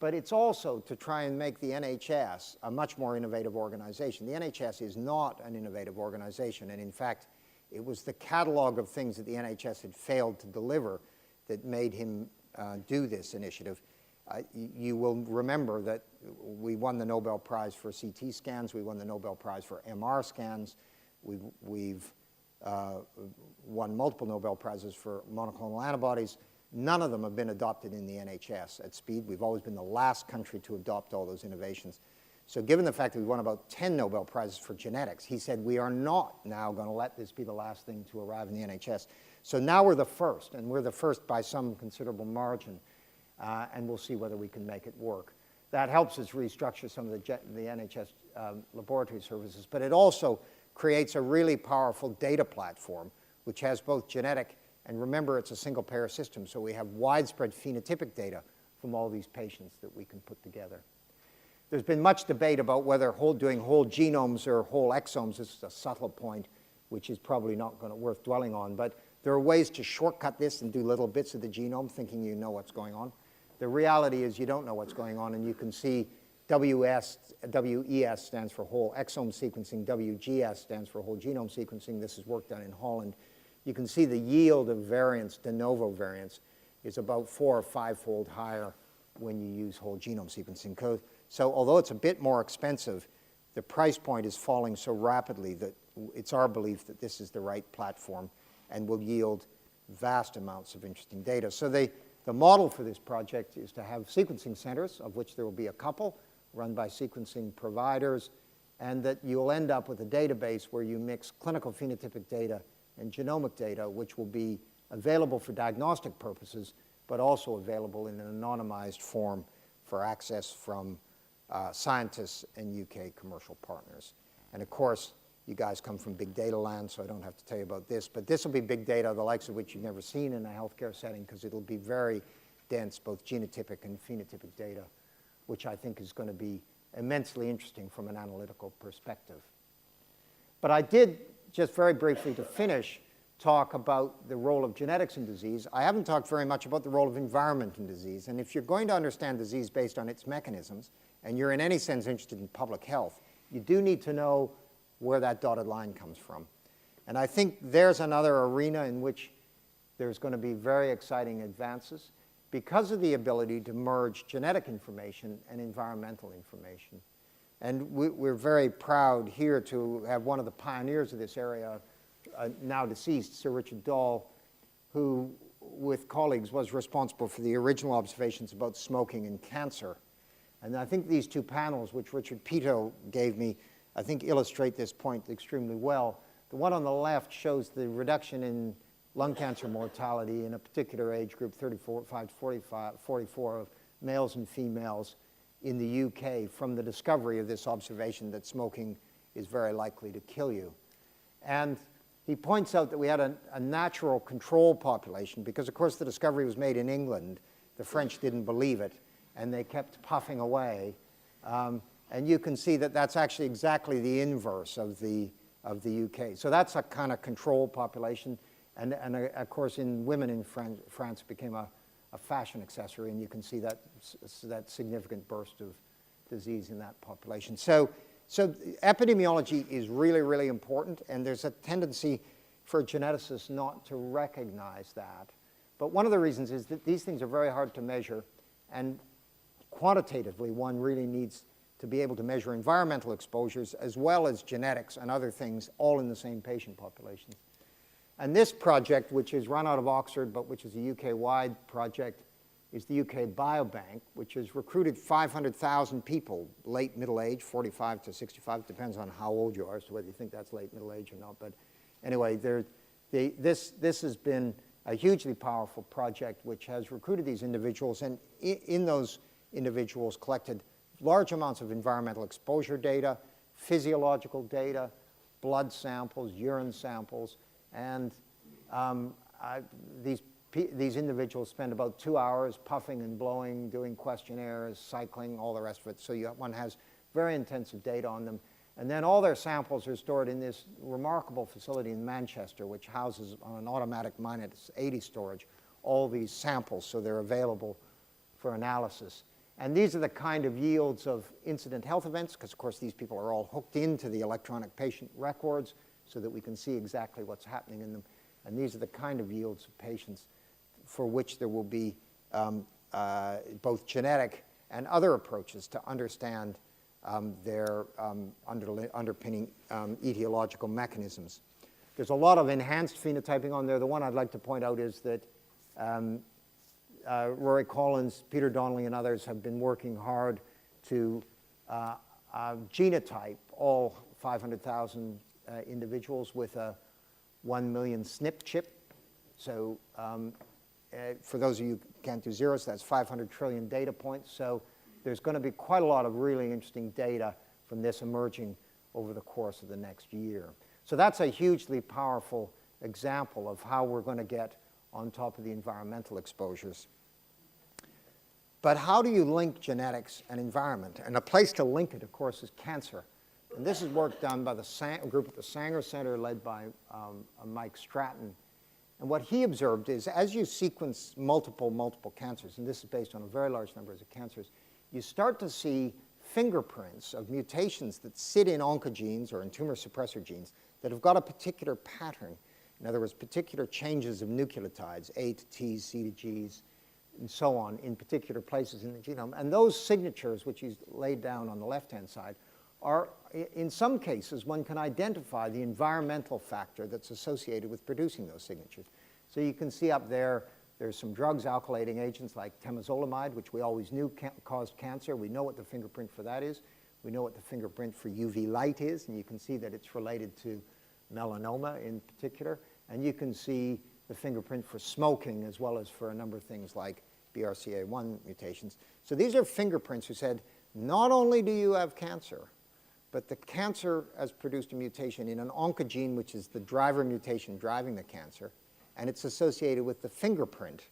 But it's also to try and make the NHS a much more innovative organization. The NHS is not an innovative organization, and in fact, it was the catalog of things that the NHS had failed to deliver that made him do this initiative. You will remember that we won the Nobel Prize for CT scans, we won the Nobel Prize for MR scans, we've won multiple Nobel Prizes for monoclonal antibodies. None of them have been adopted in the NHS at speed. We've always been the last country to adopt all those innovations. So given the fact that we won about 10 Nobel Prizes for genetics, he said, we are not now going to let this be the last thing to arrive in the NHS. So now we're the first, and we're the first by some considerable margin, and we'll see whether we can make it work. That helps us restructure some of the NHS laboratory services, but it also creates a really powerful data platform, which has both genetic, and remember, it's a single-payer system, so we have widespread phenotypic data from all these patients that we can put together. There's been much debate about whether doing whole genomes or whole exomes. This is a subtle point, which is probably not worth dwelling on, but there are ways to shortcut this and do little bits of the genome thinking you know what's going on. The reality is you don't know what's going on, and you can see WES stands for whole exome sequencing, WGS stands for whole genome sequencing. This is work done in Holland. You can see the yield of variants, de novo variants, is about 4 or 5-fold higher when you use whole genome sequencing code. So although it's a bit more expensive, the price point is falling so rapidly that it's our belief that this is the right platform and will yield vast amounts of interesting data. So the model for this project is to have sequencing centers, of which there will be a couple, run by sequencing providers, and that you'll end up with a database where you mix clinical phenotypic data and genomic data, which will be available for diagnostic purposes, but also available in an anonymized form for access from scientists and UK commercial partners. And of course, you guys come from big data land, so I don't have to tell you about this, but this will be big data, the likes of which you've never seen in a healthcare setting, because it'll be very dense, both genotypic and phenotypic data, which I think is going to be immensely interesting from an analytical perspective. But I did, just very briefly to finish, talk about the role of genetics in disease. I haven't talked very much about the role of environment in disease. And if you're going to understand disease based on its mechanisms, and you're in any sense interested in public health, you do need to know where that dotted line comes from. And I think there's another arena in which there's going to be very exciting advances because of the ability to merge genetic information and environmental information. And we're very proud here to have one of the pioneers of this area, now deceased, Sir Richard Dahl, who, with colleagues, was responsible for the original observations about smoking and cancer. And I think these two panels, which Richard Pito gave me, I think illustrate this point extremely well. The one on the left shows the reduction in lung cancer mortality in a particular age group, 35 to 44, of males and females in the UK from the discovery of this observation that smoking is very likely to kill you. And he points out that we had a natural control population because, of course, the discovery was made in England. The French didn't believe it, and they kept puffing away. And you can see that that's actually exactly the inverse of the UK. So that's a kind of control population. And of course, in women in France, it became a fashion accessory, and you can see that significant burst of disease in that population. So epidemiology is really, really important, and there's a tendency for geneticists not to recognize that. But one of the reasons is that these things are very hard to measure, and quantitatively, one really needs to be able to measure environmental exposures as well as genetics and other things all in the same patient population. And this project, which is run out of Oxford, but which is a UK-wide project, is the UK Biobank, which has recruited 500,000 people, late middle age, 45 to 65, depends on how old you are as to whether you think that's late middle age or not. But anyway, this has been a hugely powerful project which has recruited these individuals, and in those individuals collected large amounts of environmental exposure data, physiological data, blood samples, urine samples, and these individuals spend about 2 hours puffing and blowing, doing questionnaires, cycling, all the rest of it. So one has very intensive data on them. And then all their samples are stored in this remarkable facility in Manchester, which houses on an automatic minus 80 storage all these samples, so they're available for analysis. And these are the kind of yields of incident health events, because of course these people are all hooked into the electronic patient records so that we can see exactly what's happening in them. And these are the kind of yields of patients for which there will be both genetic and other approaches to understand their underpinning etiological mechanisms. There's a lot of enhanced phenotyping on there. The one I'd like to point out is that Rory Collins, Peter Donnelly, and others have been working hard to genotype all 500,000 individuals with a 1 million SNP chip. So for those of you who can't do zeros, that's 500 trillion data points. So there's going to be quite a lot of really interesting data from this emerging over the course of the next year. So that's a hugely powerful example of how we're going to get on top of the environmental exposures. But how do you link genetics and environment? And a place to link it, of course, is cancer. And this is work done by the group at the Sanger Center led by Mike Stratton. And what he observed is as you sequence multiple cancers, and this is based on a very large number of cancers, you start to see fingerprints of mutations that sit in oncogenes or in tumor suppressor genes that have got a particular pattern. In other words, particular changes of nucleotides, A to T's, C to G's, and so on, in particular places in the genome. And those signatures, which he's laid down on the left-hand side, are, in some cases, one can identify the environmental factor that's associated with producing those signatures. So you can see up there, there's some drugs, alkylating agents like temozolomide, which we always knew caused cancer. We know what the fingerprint for that is. We know what the fingerprint for UV light is, and you can see that it's related to melanoma in particular. And you can see the fingerprint for smoking as well as for a number of things like BRCA1 mutations. So these are fingerprints who said, not only do you have cancer, but the cancer has produced a mutation in an oncogene, which is the driver mutation driving the cancer, and it's associated with the fingerprint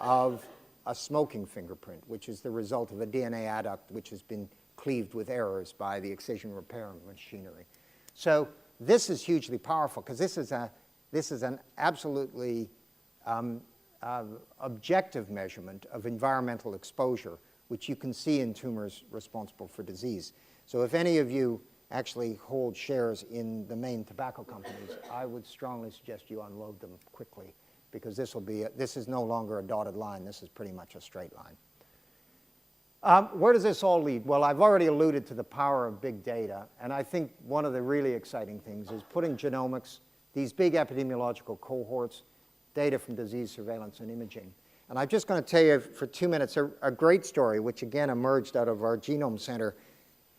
of a smoking fingerprint, which is the result of a DNA adduct which has been cleaved with errors by the excision repair machinery. So this is hugely powerful because this is an absolutely objective measurement of environmental exposure, which you can see in tumors responsible for disease. So if any of you actually hold shares in the main tobacco companies, I would strongly suggest you unload them quickly, because this is no longer a dotted line. This is pretty much a straight line. Where does this all lead? Well, I've already alluded to the power of big data, and I think one of the really exciting things is putting genomics, these big epidemiological cohorts, data from disease surveillance and imaging. And I'm just going to tell you for 2 minutes a great story, which again emerged out of our Genome Center,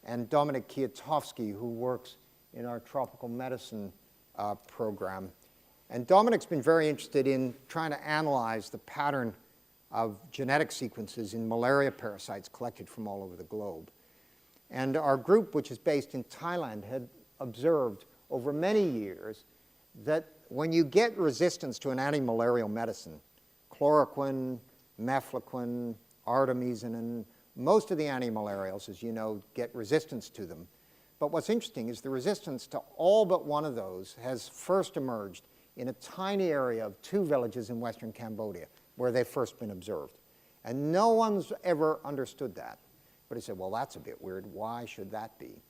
and Dominic Kwiatkowski, who works in our tropical medicine program. And Dominic's been very interested in trying to analyze the pattern of genetic sequences in malaria parasites collected from all over the globe. And our group, which is based in Thailand, had observed over many years that when you get resistance to an anti-malarial medicine, chloroquine, mefloquine, artemisinin, most of the anti-malarials, as you know, get resistance to them. But what's interesting is the resistance to all but one of those has first emerged in a tiny area of 2 villages in western Cambodia, where they've first been observed. And no one's ever understood that. But he said, well, that's a bit weird. Why should that be?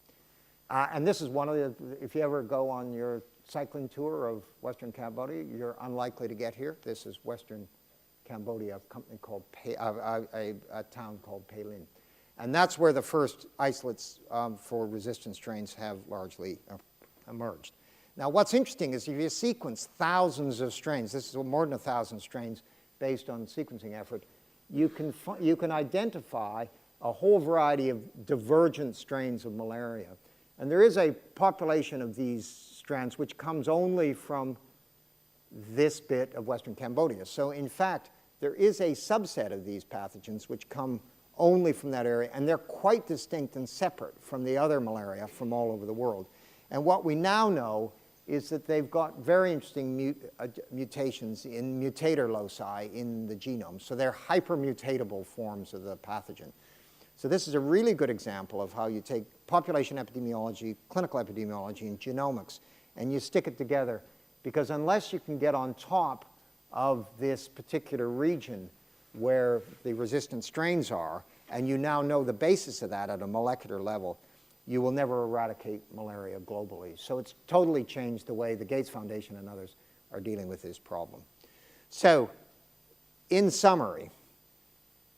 And this is one of the, if you ever go on your cycling tour of western Cambodia, you're unlikely to get here. This is western Cambodia, a company called, a town called Palin. And that's where the first isolates for resistant strains have largely emerged. Now, what's interesting is if you sequence thousands of strains, this is more than 1,000 strains based on sequencing effort, you can identify a whole variety of divergent strains of malaria. And there is a population of these strands which comes only from this bit of western Cambodia. So in fact, there is a subset of these pathogens which come only from that area, and they're quite distinct and separate from the other malaria from all over the world. And what we now know is that they've got very interesting mutations in mutator loci in the genome. So they're hypermutatable forms of the pathogen. So this is a really good example of how you take population epidemiology, clinical epidemiology, and genomics, and you stick it together. Because unless you can get on top of this particular region where the resistant strains are, and you now know the basis of that at a molecular level, you will never eradicate malaria globally. So it's totally changed the way the Gates Foundation and others are dealing with this problem. So, in summary,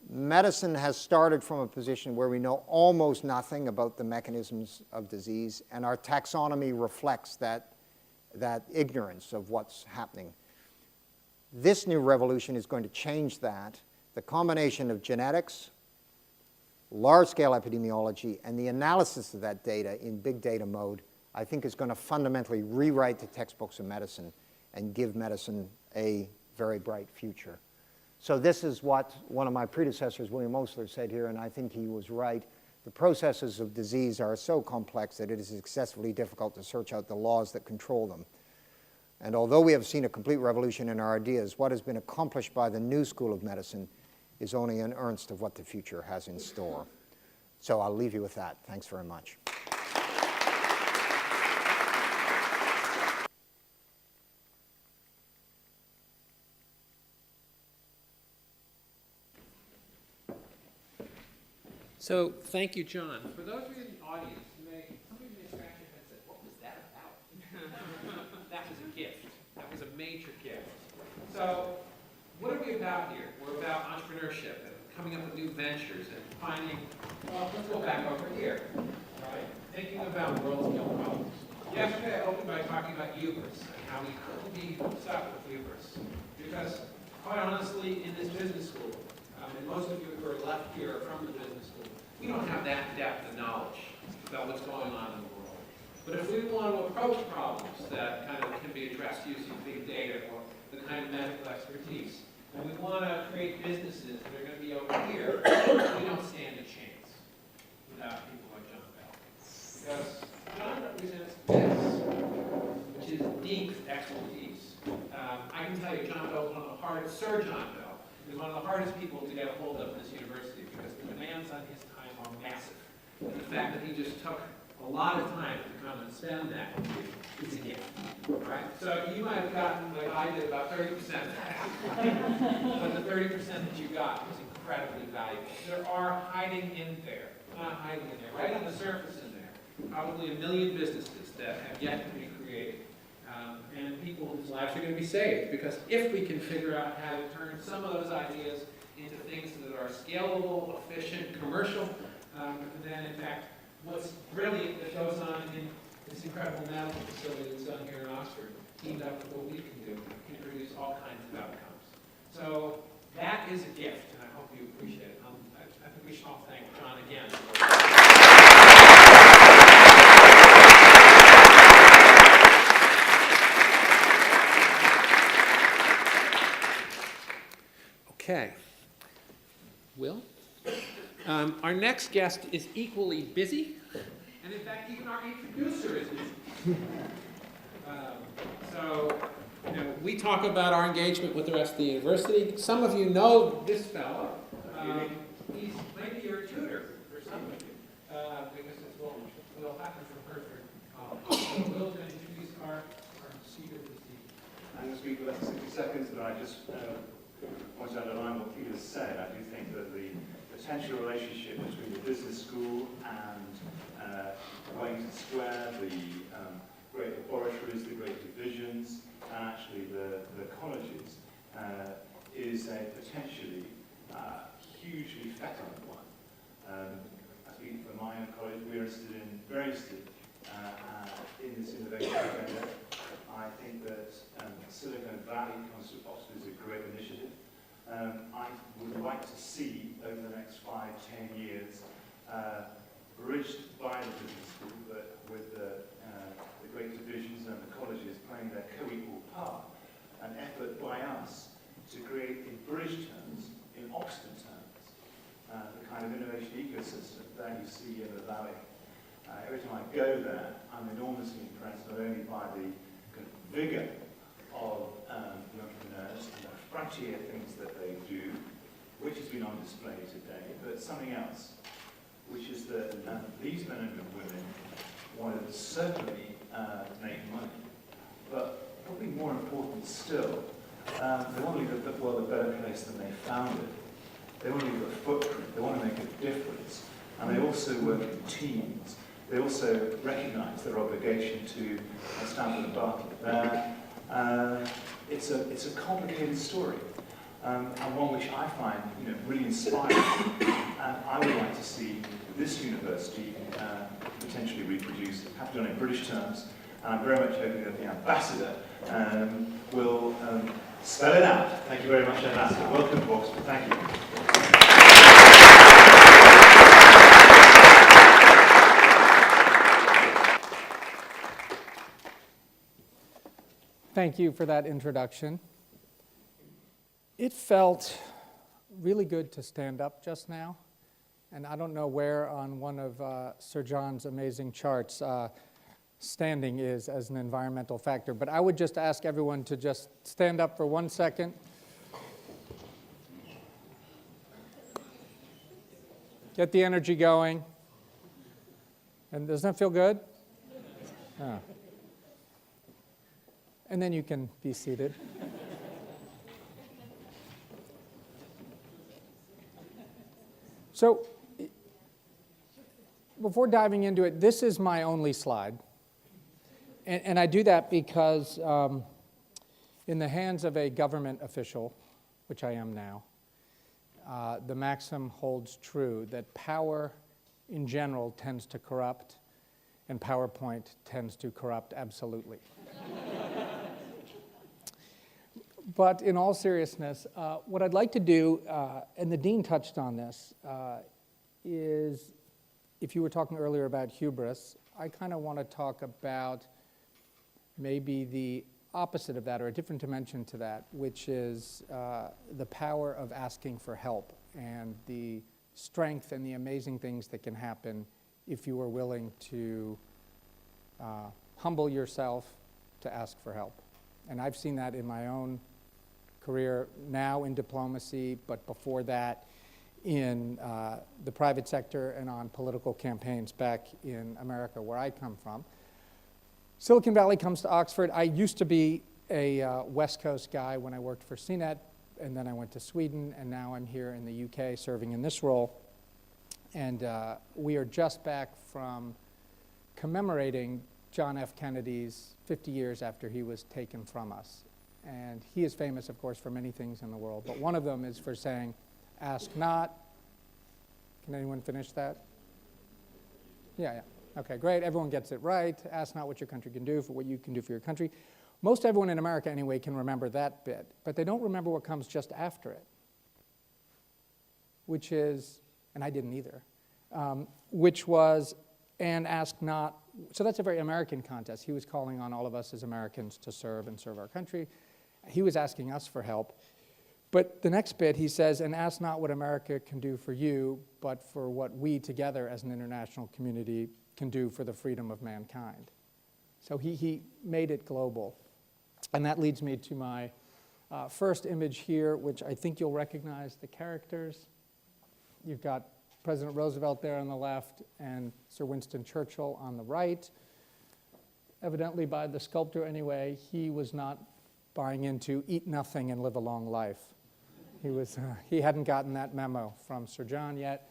medicine has started from a position where we know almost nothing about the mechanisms of disease, and our taxonomy reflects that ignorance of what's happening. This new revolution is going to change that. The combination of genetics, large-scale epidemiology, and the analysis of that data in big data mode, I think is going to fundamentally rewrite the textbooks of medicine and give medicine a very bright future. So this is what one of my predecessors, William Osler, said here, and I think he was right. The processes of disease are so complex that it is excessively difficult to search out the laws that control them. And although we have seen a complete revolution in our ideas, what has been accomplished by the new school of medicine is only an earnest of what the future has in store. So I'll leave you with that. Thanks very much. So thank you, John. For those of you in the audience, somebody may scratch your head and say, what was that about? That was a gift. That was a major gift. So what are we about here? We're about entrepreneurship and coming up with new ventures and finding, well, let's go back over here, right? Thinking about world-scale problems. Yesterday I opened by talking about hubris and how we couldn't be stuck with hubris. Because, quite honestly, in this business school, and most of you who are left here are from the business school, we don't have that depth of knowledge about what's going on in the world. But if we want to approach problems that kind of can be addressed using big data or the kind of medical expertise, and we want to create businesses that are going to be over here, we don't stand a chance without people like John Bell. Because John represents this, which is deep expertise. I can tell you John Bell is one of the hardest, Sir John Bell, is one of the hardest people to get a hold of in this university because the demands on his time are massive. And the fact that he just took a lot of time to come and spend that with you is a gift, right? So you might have gotten, like I did, about 30% of that. But the 30% that you got was incredibly valuable. There are hiding in there, not hiding in there, right on the surface in there, probably 1 million businesses that have yet to be created. And people whose lives are going to be saved. Because if we can figure out how to turn some of those ideas into things that are scalable, efficient, commercial, then in fact, what's brilliant that goes on in this incredible medical facility that's done here in Oxford, teamed up with what we can do, can produce all kinds of outcomes. So that is a gift, and I hope you appreciate it. I think we should all thank John again. Okay. Will? Our next guest is equally busy, and in fact, even our introducer is busy. So, we talk about our engagement with the rest of the university. Some of you know this fellow. He's maybe your tutor for some of you, because it's Will Hutton from Hertford College. So Will's going to introduce our speaker this evening. I'm going to speak for less than 60 seconds, but I just want to underline what Peter said. I do think that the potential relationship between the business school and Wellington Square, the great laboratories, the great divisions, and actually the colleges is a potentially hugely fecund one. I speak for my own college. We're very interested in this innovation agenda. I think that Silicon Valley Concert Oxford is a great initiative. I would like to see over the next 5-10 years bridged by the business school, but with the great divisions and the colleges playing their co-equal part, an effort by us to create in bridge terms, in Oxford terms, the kind of innovation ecosystem that you see in the Valley. Every time I go there, I'm enormously impressed not only by the kind of vigor of the entrepreneurs and the frontier things that they do, which has been on display today, but something else. which is that these men and women wanted to certainly make money, but probably more important still, they want to leave the world a better place than they found it. They want to leave a footprint, they want to make a difference, and they also work in teams. They also recognize their obligation to stand with the battle. It's a complicated story, and one which I find really inspiring. And I would like to see this university potentially reproduce, have done in British terms, and I'm very much hoping that the ambassador will spell it out. Thank you very much, Ambassador. Welcome to Oxford. Thank you. Thank you for that introduction. It felt really good to stand up just now. And I don't know where on one of Sir John's amazing charts standing is as an environmental factor. But I would just ask everyone to just stand up for 1 second. Get the energy going. And doesn't that feel good? Oh. And then you can be seated. So, before diving into it, this is my only slide. And I do that because in the hands of a government official, which I am now, the maxim holds true that power in general tends to corrupt, and PowerPoint tends to corrupt absolutely. But in all seriousness, what I'd like to do, and the Dean touched on this, is if you were talking earlier about hubris, I kind of want to talk about maybe the opposite of that, or a different dimension to that, which is the power of asking for help and the strength and the amazing things that can happen if you are willing to humble yourself to ask for help. And I've seen that in my own career, now in diplomacy, but before that in the private sector and on political campaigns back in America, where I come from. Silicon Valley comes to Oxford. I used to be a West Coast guy when I worked for CNET, and then I went to Sweden, and now I'm here in the UK serving in this role. And we are just back from commemorating John F. Kennedy's 50 years after he was taken from us. And he is famous, of course, for many things in the world, but one of them is for saying, ask not. Can anyone finish that? Yeah. Okay, great. Everyone gets it right. Ask not what your country can do for what you can do for your country. Most everyone in America, anyway, can remember that bit, but they don't remember what comes just after it, which is, and I didn't either, which was, and ask not. So that's a very American contest. He was calling on all of us as Americans to serve and serve our country. He was asking us for help. But the next bit, he says, and ask not what America can do for you, but for what we together as an international community can do for the freedom of mankind. So he made it global. And that leads me to my first image here, which I think you'll recognize the characters. You've got President Roosevelt there on the left and Sir Winston Churchill on the right. Evidently, by the sculptor anyway, he was not buying into eat nothing and live a long life. He hadn't gotten that memo from Sir John yet.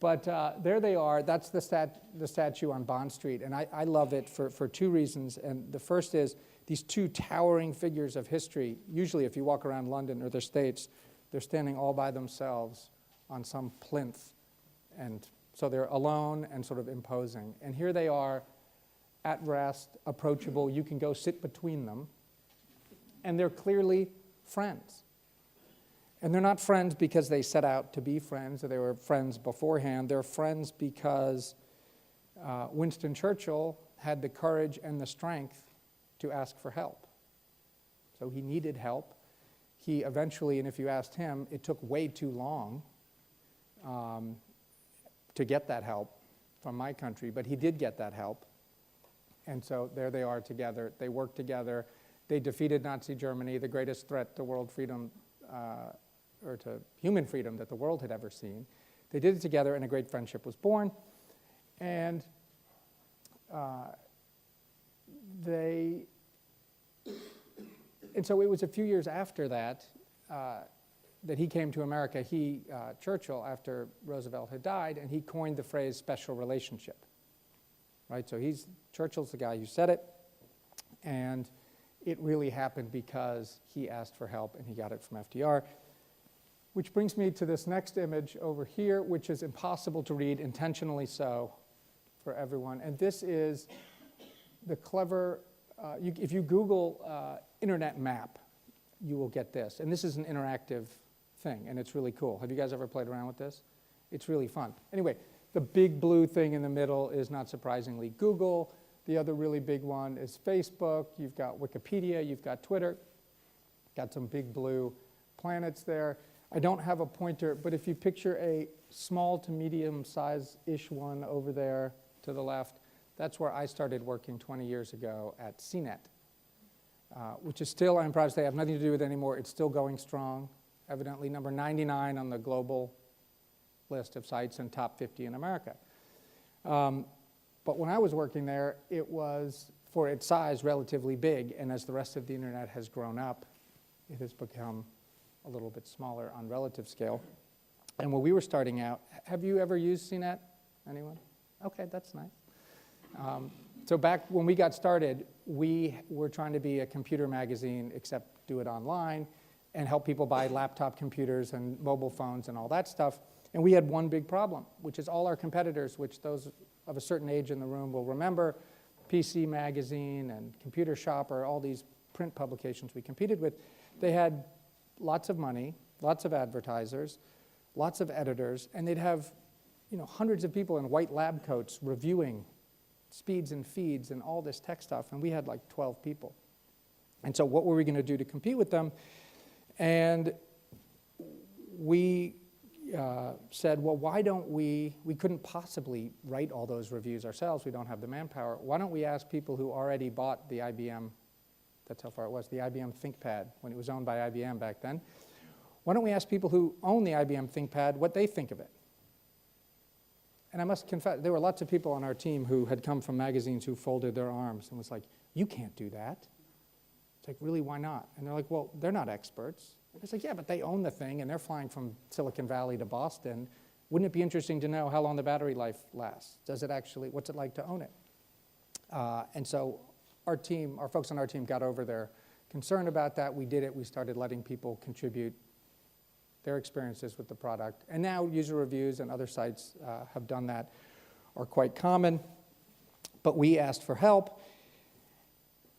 But there they are. That's the statue on Bond Street. And I love it for two reasons. And the first is these two towering figures of history. Usually if you walk around London or the States, they're standing all by themselves on some plinth. And so they're alone and sort of imposing. And here they are at rest, approachable. You can go sit between them. And they're clearly friends. And they're not friends because they set out to be friends or they were friends beforehand. They're friends because Winston Churchill had the courage and the strength to ask for help. So he needed help. He eventually, and if you asked him, it took way too long to get that help from my country, but he did get that help. And so there they are together. They worked together. They defeated Nazi Germany, the greatest threat to world freedom, or to human freedom that the world had ever seen. They did it together, and a great friendship was born. And so it was a few years after that that he came to America, Churchill, after Roosevelt had died, and he coined the phrase special relationship. Right? So Churchill's the guy who said it, and it really happened because he asked for help and he got it from FDR. Which brings me to this next image over here, which is impossible to read, intentionally so, for everyone. And this is the clever, if you Google internet map, you will get this. And this is an interactive thing, and it's really cool. Have you guys ever played around with this? It's really fun. Anyway, the big blue thing in the middle is, not surprisingly, Google. The other really big one is Facebook. You've got Wikipedia. You've got Twitter. Got some big blue planets there. I don't have a pointer, but if you picture a small to medium size-ish one over there to the left, that's where I started working 20 years ago at CNET, which is still, I'm proud to say, I have nothing to do with it anymore. It's still going strong, evidently number 99 on the global list of sites and top 50 in America. But when I was working there, it was, for its size, relatively big, and as the rest of the internet has grown up, it has become a little bit smaller on relative scale. And when we were starting out, have you ever used CNET? Anyone? Okay, that's nice. So back when we got started, we were trying to be a computer magazine, except do it online, and help people buy laptop computers and mobile phones and all that stuff. And we had one big problem, which is all our competitors, which those of a certain age in the room will remember, PC Magazine and Computer Shopper, all these print publications we competed with, they had lots of money, lots of advertisers, lots of editors, and they'd have hundreds of people in white lab coats reviewing speeds and feeds and all this tech stuff, and we had like 12 people. And so what were we going to do to compete with them? And we said, well, why don't we couldn't possibly write all those reviews ourselves, we don't have the manpower, why don't we ask people who already bought the IBM, that's how far it was, the IBM ThinkPad, when it was owned by IBM back then, why don't we ask people who own the IBM ThinkPad what they think of it? And I must confess, there were lots of people on our team who had come from magazines who folded their arms and was like, you can't do that. It's like, really, why not? And they're like, well, they're not experts. And it's like, yeah, but they own the thing, and they're flying from Silicon Valley to Boston. Wouldn't it be interesting to know how long the battery life lasts? Does it actually, what's it like to own it? And so our team, our folks on our team got over their concern about that. We did it. We started letting people contribute their experiences with the product. And now user reviews and other sites have done that, are quite common. But we asked for help,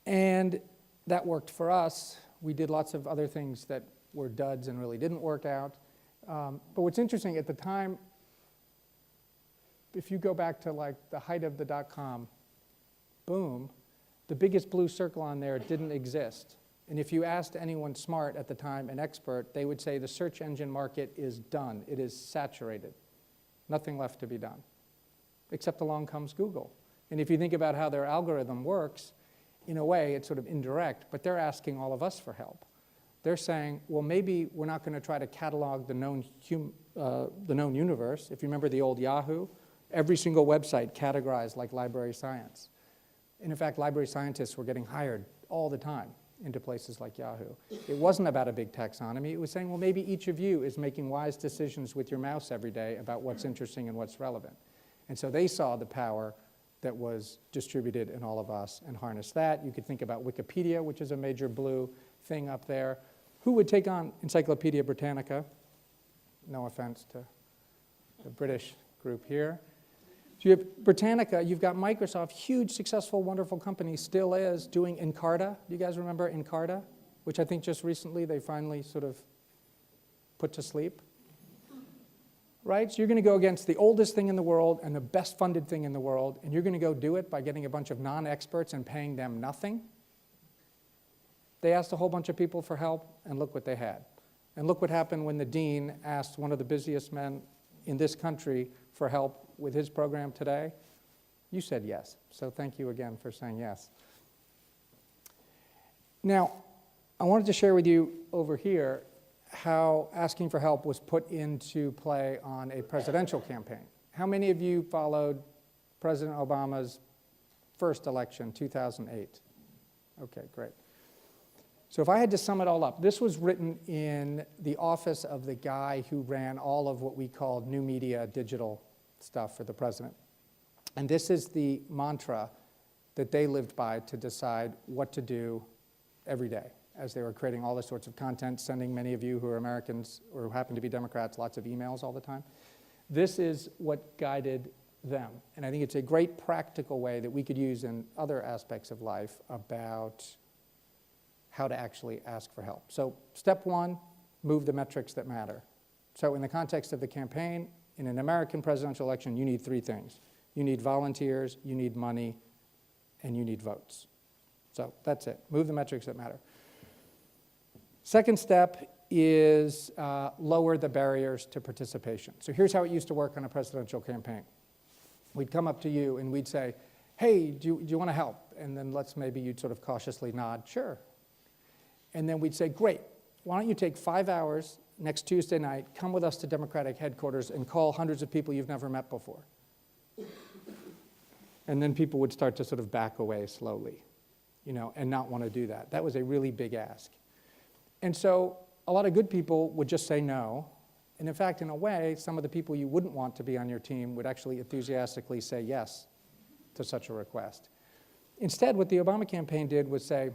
and that worked for us. We did lots of other things that were duds and really didn't work out. But what's interesting, at the time, if you go back to like the height of the dot-com boom, the biggest blue circle on there didn't exist. And if you asked anyone smart at the time, an expert, they would say the search engine market is done. It is saturated. Nothing left to be done. Except along comes Google. And if you think about how their algorithm works, in a way, it's sort of indirect, but they're asking all of us for help. They're saying, well, maybe we're not going to try to catalog the known universe. If you remember the old Yahoo, every single website categorized like library science. And in fact, library scientists were getting hired all the time into places like Yahoo. It wasn't about a big taxonomy. It was saying, well, maybe each of you is making wise decisions with your mouse every day about what's interesting and what's relevant. And so they saw the power that was distributed in all of us and harnessed that. You could think about Wikipedia, which is a major blue thing up there. Who would take on Encyclopedia Britannica? No offense to the British group here. So you have Britannica, you've got Microsoft, huge, successful, wonderful company, still is, doing Encarta. Do you guys remember Encarta? Which I think just recently they finally sort of put to sleep. Right? So you're going to go against the oldest thing in the world and the best funded thing in the world, and you're going to go do it by getting a bunch of non-experts and paying them nothing? They asked a whole bunch of people for help, and look what they had. And look what happened when the dean asked one of the busiest men in this country for help with his program today. You said yes. So thank you again for saying yes. Now, I wanted to share with you over here how asking for help was put into play on a presidential campaign. How many of you followed President Obama's first election, 2008? Okay, great. So if I had to sum it all up, this was written in the office of the guy who ran all of what we called new media digital stuff for the president. And this is the mantra that they lived by to decide what to do every day as they were creating all this sorts of content, sending many of you who are Americans or who happen to be Democrats lots of emails all the time. This is what guided them. And I think it's a great practical way that we could use in other aspects of life about how to actually ask for help. So step one, move the metrics that matter. So in the context of the campaign, in an American presidential election, you need three things. You need volunteers, you need money, and you need votes. So that's it. Move the metrics that matter. Second step is lower the barriers to participation. So here's how it used to work on a presidential campaign. We'd come up to you and we'd say, hey, do you want to help? And then maybe you'd sort of cautiously nod, sure. And then we'd say, great, why don't you take 5 hours next Tuesday night, come with us to Democratic headquarters and call hundreds of people you've never met before. And then people would start to sort of back away slowly, and not want to do that. That was a really big ask. And so a lot of good people would just say no. And in fact, in a way, some of the people you wouldn't want to be on your team would actually enthusiastically say yes to such a request. Instead, what the Obama campaign did was say,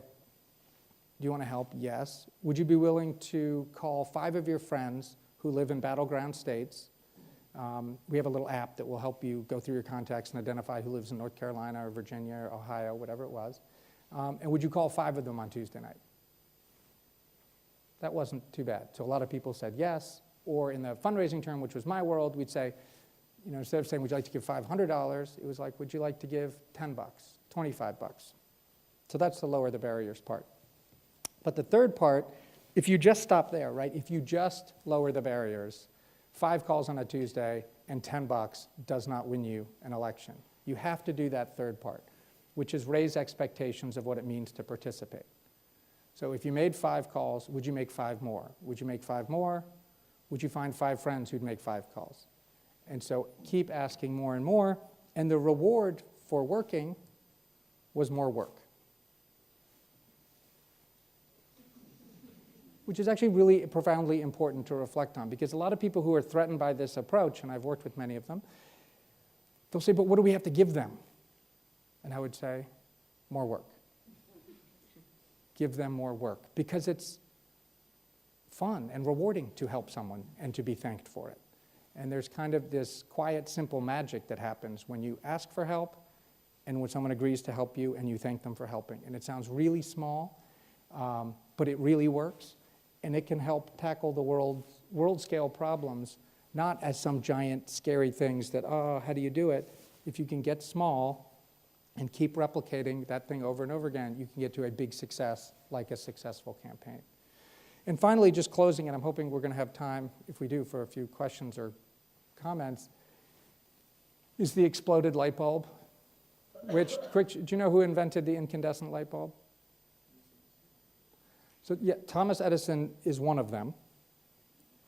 do you want to help? Yes. Would you be willing to call 5 of your friends who live in battleground states? We have a little app that will help you go through your contacts and identify who lives in North Carolina or Virginia or Ohio, whatever it was. And would you call 5 of them on Tuesday night? That wasn't too bad. So a lot of people said yes. Or in the fundraising term, which was my world, we'd say, instead of saying, would you like to give $500, it was like, would you like to give $10, $25? So that's the lower the barriers part. But the third part, if you just stop there, right? If you just lower the barriers, 5 calls on a Tuesday and $10 does not win you an election. You have to do that third part, which is raise expectations of what it means to participate. So if you made 5 calls, would you make 5 more? Would you make 5 more? Would you find 5 friends who'd make 5 calls? And so keep asking more and more, and the reward for working was more work. Which is actually really profoundly important to reflect on, because a lot of people who are threatened by this approach, and I've worked with many of them, they'll say, but what do we have to give them? And I would say, more work. Give them more work, because it's fun and rewarding to help someone and to be thanked for it. And there's kind of this quiet, simple magic that happens when you ask for help and when someone agrees to help you and you thank them for helping. And it sounds really small, but it really works. And it can help tackle the world-scale problems, not as some giant, scary things that, oh, how do you do it? If you can get small and keep replicating that thing over and over again, you can get to a big success, like a successful campaign. And finally, just closing, and I'm hoping we're going to have time, if we do, for a few questions or comments, is the exploded light bulb. Which, quick, do you know who invented the incandescent light bulb? So yeah, Thomas Edison is one of them.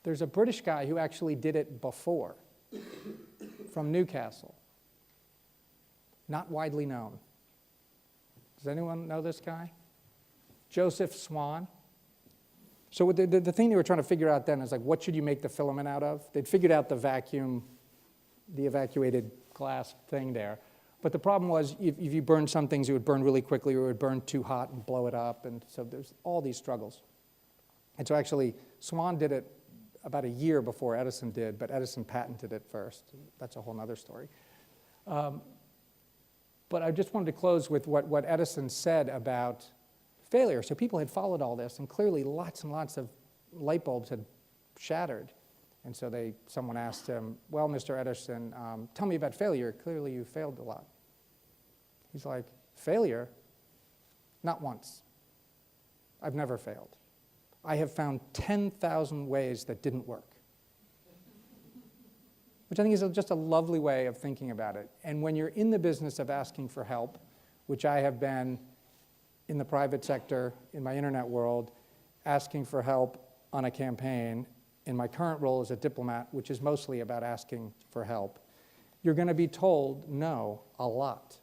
There's a British guy who actually did it before, from Newcastle. Not widely known. Does anyone know this guy? Joseph Swan. So the thing they were trying to figure out then is like, what should you make the filament out of? They'd figured out the vacuum, the evacuated glass thing there. But the problem was, if you burned some things, it would burn really quickly, or it would burn too hot and blow it up. And so there's all these struggles. And so actually, Swan did it about a year before Edison did, but Edison patented it first. That's a whole other story. But I just wanted to close with what Edison said about failure. So people had followed all this, and clearly lots and lots of light bulbs had shattered. And so someone asked him, well, Mr. Edison, tell me about failure. Clearly you failed a lot. He's like, failure? Not once. I've never failed. I have found 10,000 ways that didn't work. Which I think is just a lovely way of thinking about it. And when you're in the business of asking for help, which I have been in the private sector, in my internet world, asking for help on a campaign in my current role as a diplomat, which is mostly about asking for help, you're going to be told no a lot.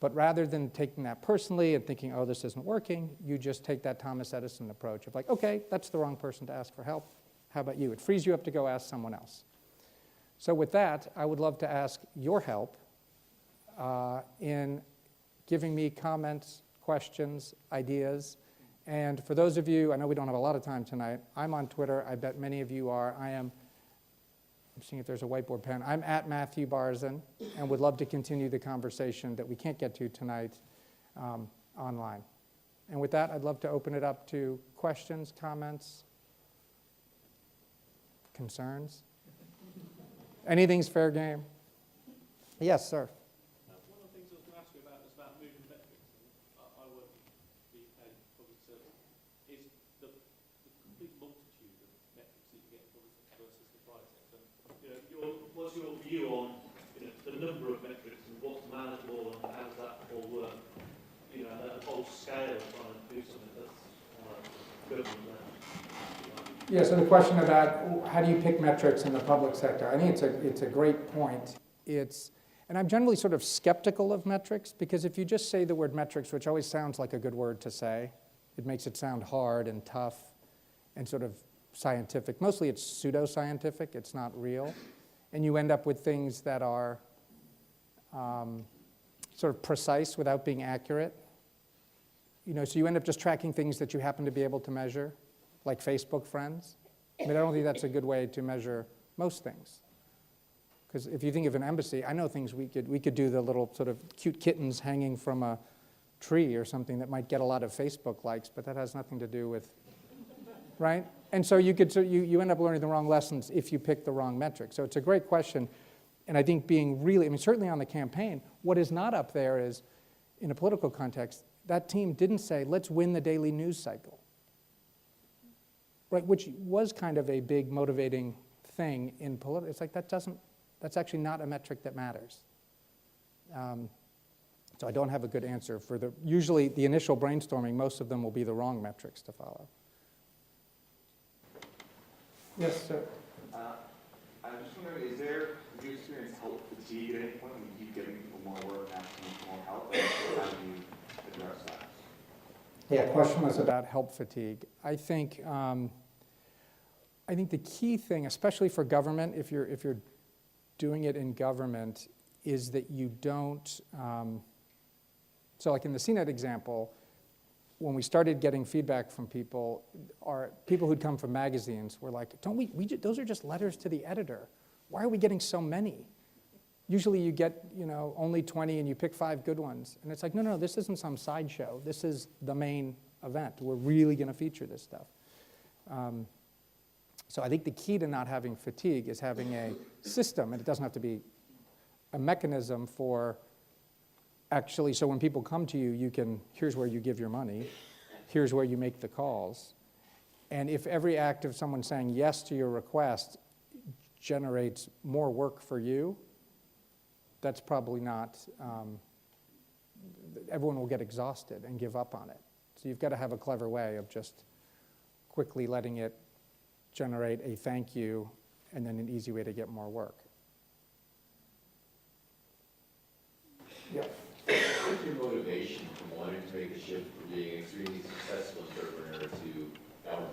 But rather than taking that personally and thinking, oh, this isn't working, you just take that Thomas Edison approach of like, okay, that's the wrong person to ask for help. How about you? It frees you up to go ask someone else. So with that, I would love to ask your help in giving me comments, questions, ideas. And for those of you, I know we don't have a lot of time tonight, I'm on Twitter. I bet many of you are. I'm seeing if there's a whiteboard pen. I'm at Matthew Barzin and would love to continue the conversation that we can't get to tonight online. And with that, I'd love to open it up to questions, comments, concerns. Anything's fair game. Yes, sir. One of the things I was going to ask you about is about moving metrics. I work in the public service. Is the complete multitude of metrics that you get in public sector versus the private sector. What's your view on the number of metrics and what's manageable and how does that all work? At a whole scale, trying to do something that's good on that. Yeah, so the question about how do you pick metrics in the public sector, I think it's a great point. And I'm generally sort of skeptical of metrics because if you just say the word metrics, which always sounds like a good word to say, it makes it sound hard and tough and sort of scientific. Mostly it's pseudo-scientific, it's not real. And you end up with things that are sort of precise without being accurate. So you end up just tracking things that you happen to be able to measure, like Facebook friends. I don't think that's a good way to measure most things. Because if you think of an embassy, I know things we could do the little sort of cute kittens hanging from a tree or something that might get a lot of Facebook likes, but that has nothing to do with, right? And so you end up learning the wrong lessons if you pick the wrong metric. So it's a great question. And I think being really, certainly on the campaign, what is not up there is, in a political context, that team didn't say, let's win the daily news cycle, right? Which was kind of a big motivating thing in political. It's like that's actually not a metric that matters. So I don't have a good answer for usually the initial brainstorming, most of them will be the wrong metrics to follow. Yes, sir. I'm just wondering, have you experienced help fatigue at any point when you keep giving people more work, asking for more help? How do you address that? Yeah, question was about help fatigue. I think the key thing, especially for government, if you're doing it in government, is that you don't. So, like in the CNET example, when we started getting feedback from people, people who'd come from magazines were like, those are just letters to the editor. Why are we getting so many? Usually you get, only 20 and you pick 5 good ones. And it's like, no, this isn't some sideshow. This is the main event. We're really going to feature this stuff. So I think the key to not having fatigue is having a system, and it doesn't have to be a mechanism for actually, so when people come to you, here's where you give your money, here's where you make the calls. And if every act of someone saying yes to your request generates more work for you, that's probably not, everyone will get exhausted and give up on it. So you've got to have a clever way of just quickly letting it generate a thank you and then an easy way to get more work. Yeah. What's your motivation from wanting to make a shift from being an extremely successful entrepreneur to government?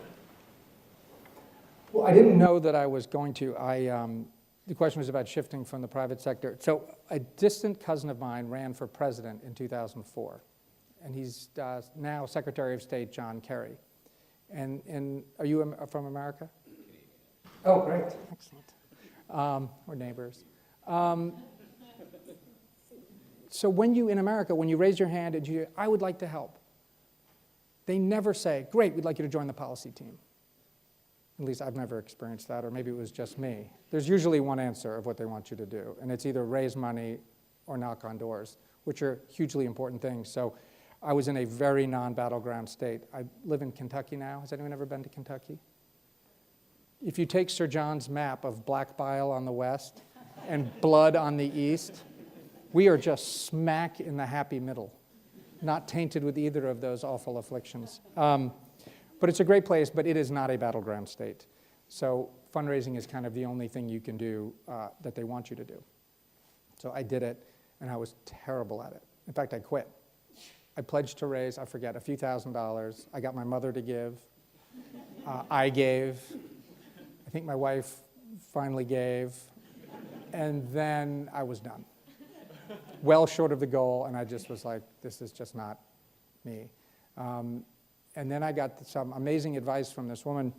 Well, I didn't know that I was going to. The question was about shifting from the private sector. So a distant cousin of mine ran for president in 2004. And he's now Secretary of State John Kerry. And are you from America? Oh, great. Excellent. We're neighbors. So in America, when you raise your hand and I would like to help, they never say, great, we'd like you to join the policy team. At least I've never experienced that, or maybe it was just me. There's usually one answer of what they want you to do, and it's either raise money or knock on doors, which are hugely important things. So I was in a very non-battleground state. I live in Kentucky now. Has anyone ever been to Kentucky? If you take Sir John's map of black bile on the west and blood on the east, we are just smack in the happy middle, not tainted with either of those awful afflictions. But it's a great place, but it is not a battleground state. So fundraising is kind of the only thing you can do that they want you to do. So I did it, and I was terrible at it. In fact, I quit. I pledged to raise, I forget, a few $1,000s. I got my mother to give. I gave. I think my wife finally gave. And then I was done. Well short of the goal, and I just was like, this is just not me. And then I got some amazing advice from this woman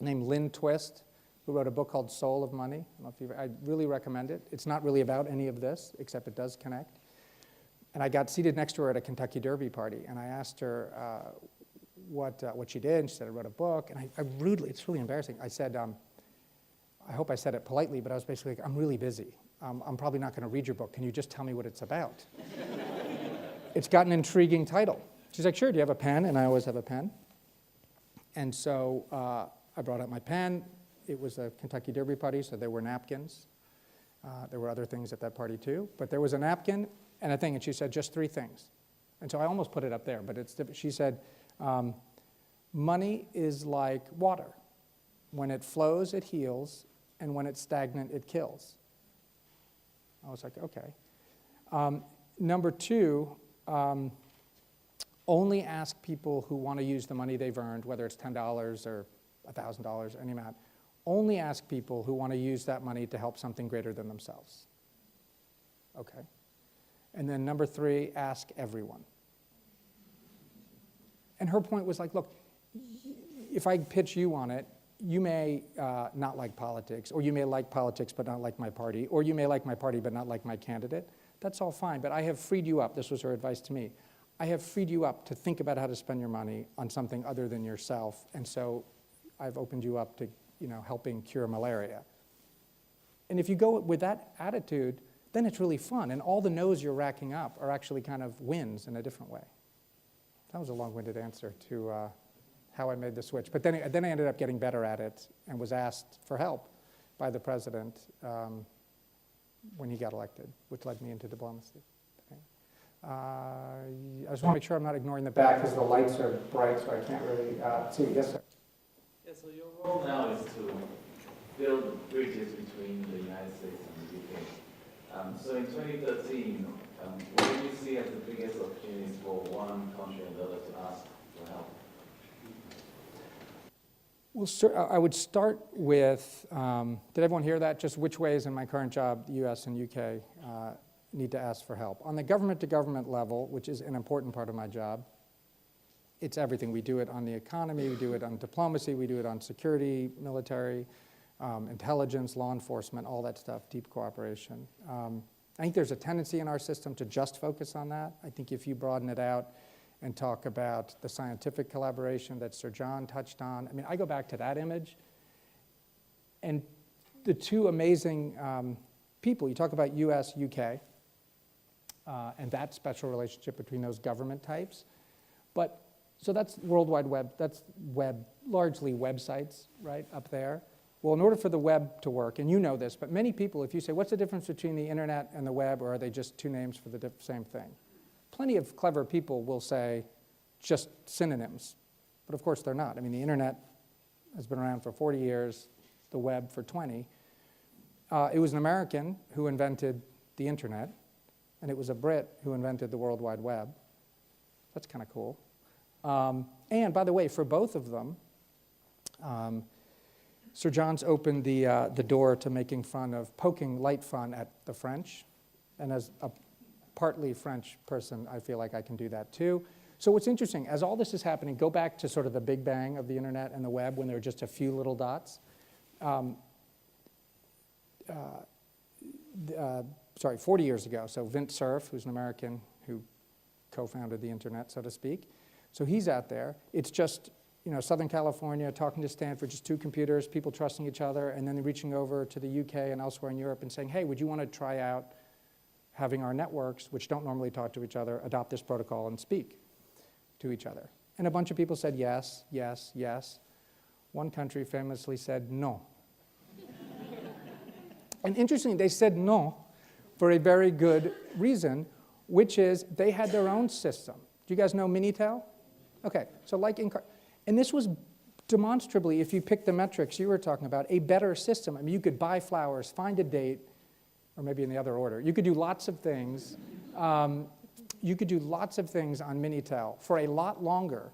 named Lynn Twist, who wrote a book called Soul of Money. I really recommend it. It's not really about any of this, except it does connect. And I got seated next to her at a Kentucky Derby party, and I asked her what she did, and she said, I wrote a book. And I rudely, it's really embarrassing, I said, I hope I said it politely, but I was basically like, I'm really busy. I'm probably not going to read your book. Can you just tell me what it's about? It's got an intriguing title. She's like, sure, do you have a pen? And I always have a pen. And so I brought out my pen. It was a Kentucky Derby party, so there were napkins. There were other things at that party too. But there was a napkin and a thing, and she said just 3 things. And so I almost put it up there, but it's different. She said, money is like water. When it flows, it heals, and when it's stagnant, it kills. I was like, okay. Number 2, only ask people who want to use the money they've earned, whether it's $10 or $1,000, any amount. Only ask people who want to use that money to help something greater than themselves. Okay. And then number 3, ask everyone. And her point was like, look, if I pitch you on it, you may not like politics, or you may like politics but not like my party, or you may like my party but not like my candidate. That's all fine, but I have freed you up. This was her advice to me. I have freed you up to think about how to spend your money on something other than yourself, and so I've opened you up to, helping cure malaria. And if you go with that attitude, then it's really fun, and all the no's you're racking up are actually kind of wins in a different way. That was a long-winded answer to how I made the switch. But then I ended up getting better at it and was asked for help by the president when he got elected, which led me into diplomacy. I just want to make sure I'm not ignoring the back because the lights are bright, so I can't really see. Yes, sir. Yeah, so your role now is to build bridges between the United States and the UK. So in 2013, what do you see as the biggest opportunities for one country and the other to ask for help? Well, sir, I would start with, did everyone hear that? Just which ways in my current job, the US and UK need to ask for help. On the government-to-government level, which is an important part of my job, it's everything. We do it on the economy, we do it on diplomacy, we do it on security, military, intelligence, law enforcement, all that stuff, deep cooperation. I think there's a tendency in our system to just focus on that. I think if you broaden it out and talk about the scientific collaboration that Sir John touched on, I mean, I go back to that image, and the 2 amazing people, you talk about US, UK, and that special relationship between those government types. But, so that's World Wide Web, that's largely websites, right, up there. Well, in order for the web to work, and you know this, but many people, if you say, what's the difference between the internet and the web, or are they just 2 names for the same thing? Plenty of clever people will say just synonyms, but of course they're not. I mean, the internet has been around for 40 years, the web for 20. It was an American who invented the internet, and it was a Brit who invented the World Wide Web. That's kind of cool. And by the way, for both of them, Sir John's opened the door to making fun of, poking light fun at the French. And as a partly French person, I feel like I can do that too. So what's interesting, as all this is happening, go back to sort of the big bang of the internet and the web when there were just a few little dots. 40 years ago, so Vint Cerf, who's an American who co-founded the internet, so to speak. So he's out there. It's just, Southern California, talking to Stanford, just 2 computers, people trusting each other, and then reaching over to the UK and elsewhere in Europe and saying, hey, would you want to try out having our networks, which don't normally talk to each other, adopt this protocol and speak to each other? And a bunch of people said yes, yes, yes. One country famously said no. And interestingly, they said no for a very good reason, which is they had their own system. Do you guys know Minitel? Okay, so like And this was demonstrably, if you pick the metrics you were talking about, a better system. I mean, you could buy flowers, find a date, or maybe in the other order. You could do lots of things. You could do lots of things on Minitel for a lot longer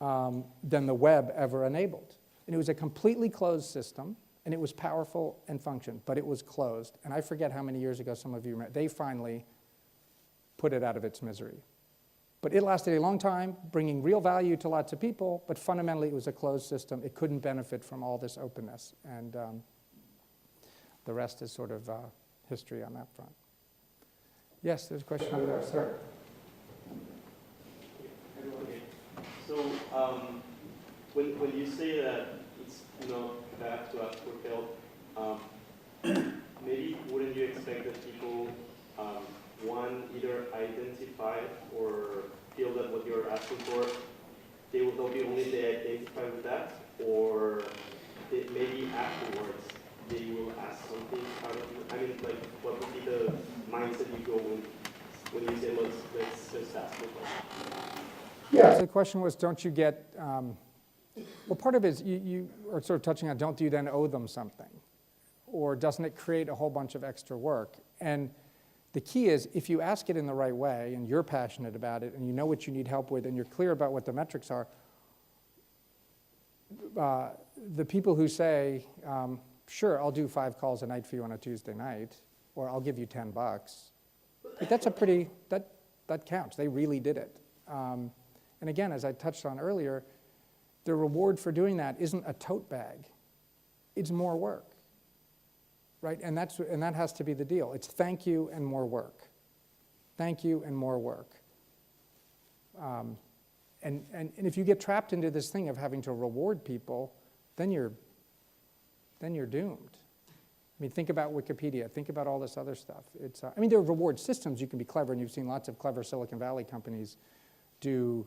than the web ever enabled. And it was a completely closed system, and it was powerful and functioned, but it was closed. And I forget how many years ago some of you remember, they finally put it out of its misery. But it lasted a long time, bringing real value to lots of people, but fundamentally it was a closed system. It couldn't benefit from all this openness. And the rest is sort of history on that front. Yes, there's a question over there, sir. So when you say that it's not bad to ask for help, maybe wouldn't you expect that people, one, either identify or feel that what you're asking for, they'll be only they identify with that, or maybe afterwards they will ask something out of you? I mean, like, what would be the mindset you go when you say, let's just ask for help? Yeah, so the question was, don't you get, well, part of it is you are sort of touching on, don't you then owe them something? Or doesn't it create a whole bunch of extra work? And the key is, if you ask it in the right way, and you're passionate about it, and you know what you need help with, and you're clear about what the metrics are, the people who say, sure, I'll do 5 calls a night for you on a Tuesday night, or I'll give you $10, that's a pretty, that counts. They really did it. And again, as I touched on earlier, the reward for doing that isn't a tote bag. It's more work, right? And that has to be the deal. It's thank you and more work. Thank you and more work. And if you get trapped into this thing of having to reward people, then you're doomed. I mean, think about Wikipedia. Think about all this other stuff. It's, I mean, there are reward systems. You can be clever, and you've seen lots of clever Silicon Valley companies do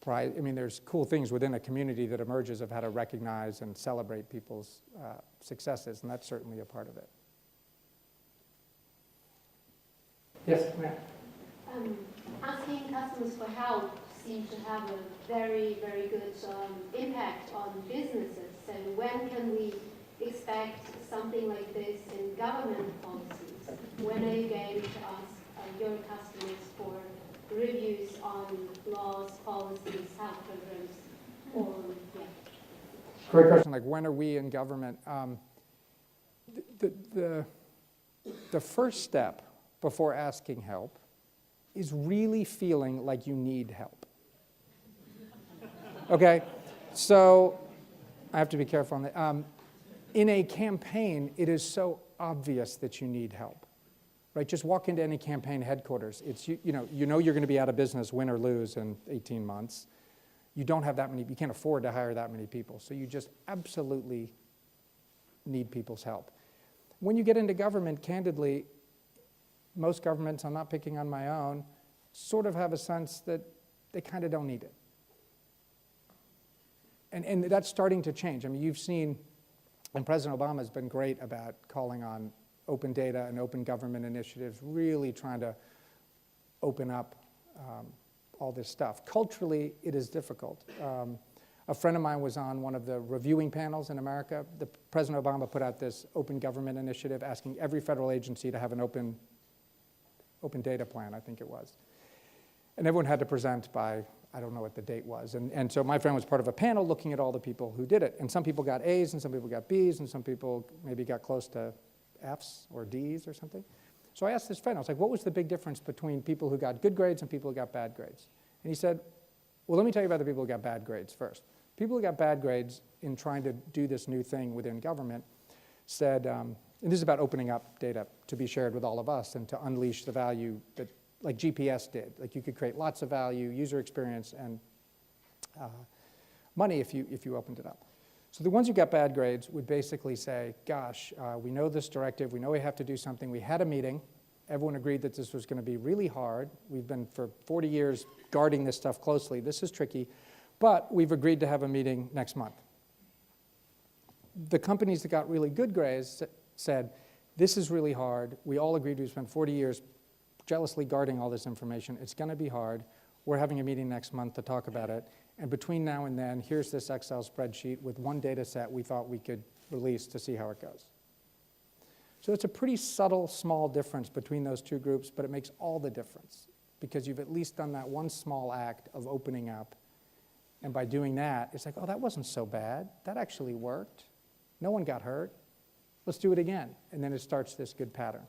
prize. I mean, there's cool things within a community that emerges of how to recognize and celebrate people's successes, and that's certainly a part of it. Yes, ma'am. Asking customers for help seems to have a very, very good impact on businesses. So when can we expect something like this in government policies? When are you going to ask your customers for reviews on laws, policies, health programs, or, yeah? Great question, like when are we in government? The first step before asking help is really feeling like you need help. Okay, so I have to be careful on that. In a campaign, it is so obvious that you need help. Right, just walk into any campaign headquarters. It's you know you're going to be out of business, win or lose, in 18 months. You don't have that many. You can't afford to hire that many people. So you just absolutely need people's help. When you get into government, candidly, most governments, I'm not picking on my own, sort of have a sense that they kind of don't need it. And that's starting to change. I mean, you've seen, and President Obama has been great about calling on open data and open government initiatives, really trying to open up all this stuff. Culturally, it is difficult. A friend of mine was on one of the reviewing panels in America. President Obama put out this open government initiative asking every federal agency to have an open data plan, I think it was. And everyone had to present by, I don't know what the date was. And so my friend was part of a panel looking at all the people who did it. And some people got A's, and some people got B's, and some people maybe got close to F's or D's or something. So I asked this friend, I was like, what was the big difference between people who got good grades and people who got bad grades? And he said, well, let me tell you about the people who got bad grades first. People who got bad grades in trying to do this new thing within government said, and this is about opening up data to be shared with all of us and to unleash the value that, like GPS did. Like you could create lots of value, user experience, and money if you opened it up. So the ones who got bad grades would basically say, gosh, we know this directive, we know we have to do something. We had a meeting. Everyone agreed that this was going to be really hard. We've been for 40 years guarding this stuff closely. This is tricky, but we've agreed to have a meeting next month. The companies that got really good grades said, this is really hard. We all agreed we spent 40 years jealously guarding all this information. It's going to be hard. We're having a meeting next month to talk about it. And between now and then, here's this Excel spreadsheet with one data set we thought we could release to see how it goes. So it's a pretty subtle, small difference between those two groups, but it makes all the difference because you've at least done that one small act of opening up. And by doing that, it's like, oh, that wasn't so bad. That actually worked. No one got hurt. Let's do it again. And then it starts this good pattern.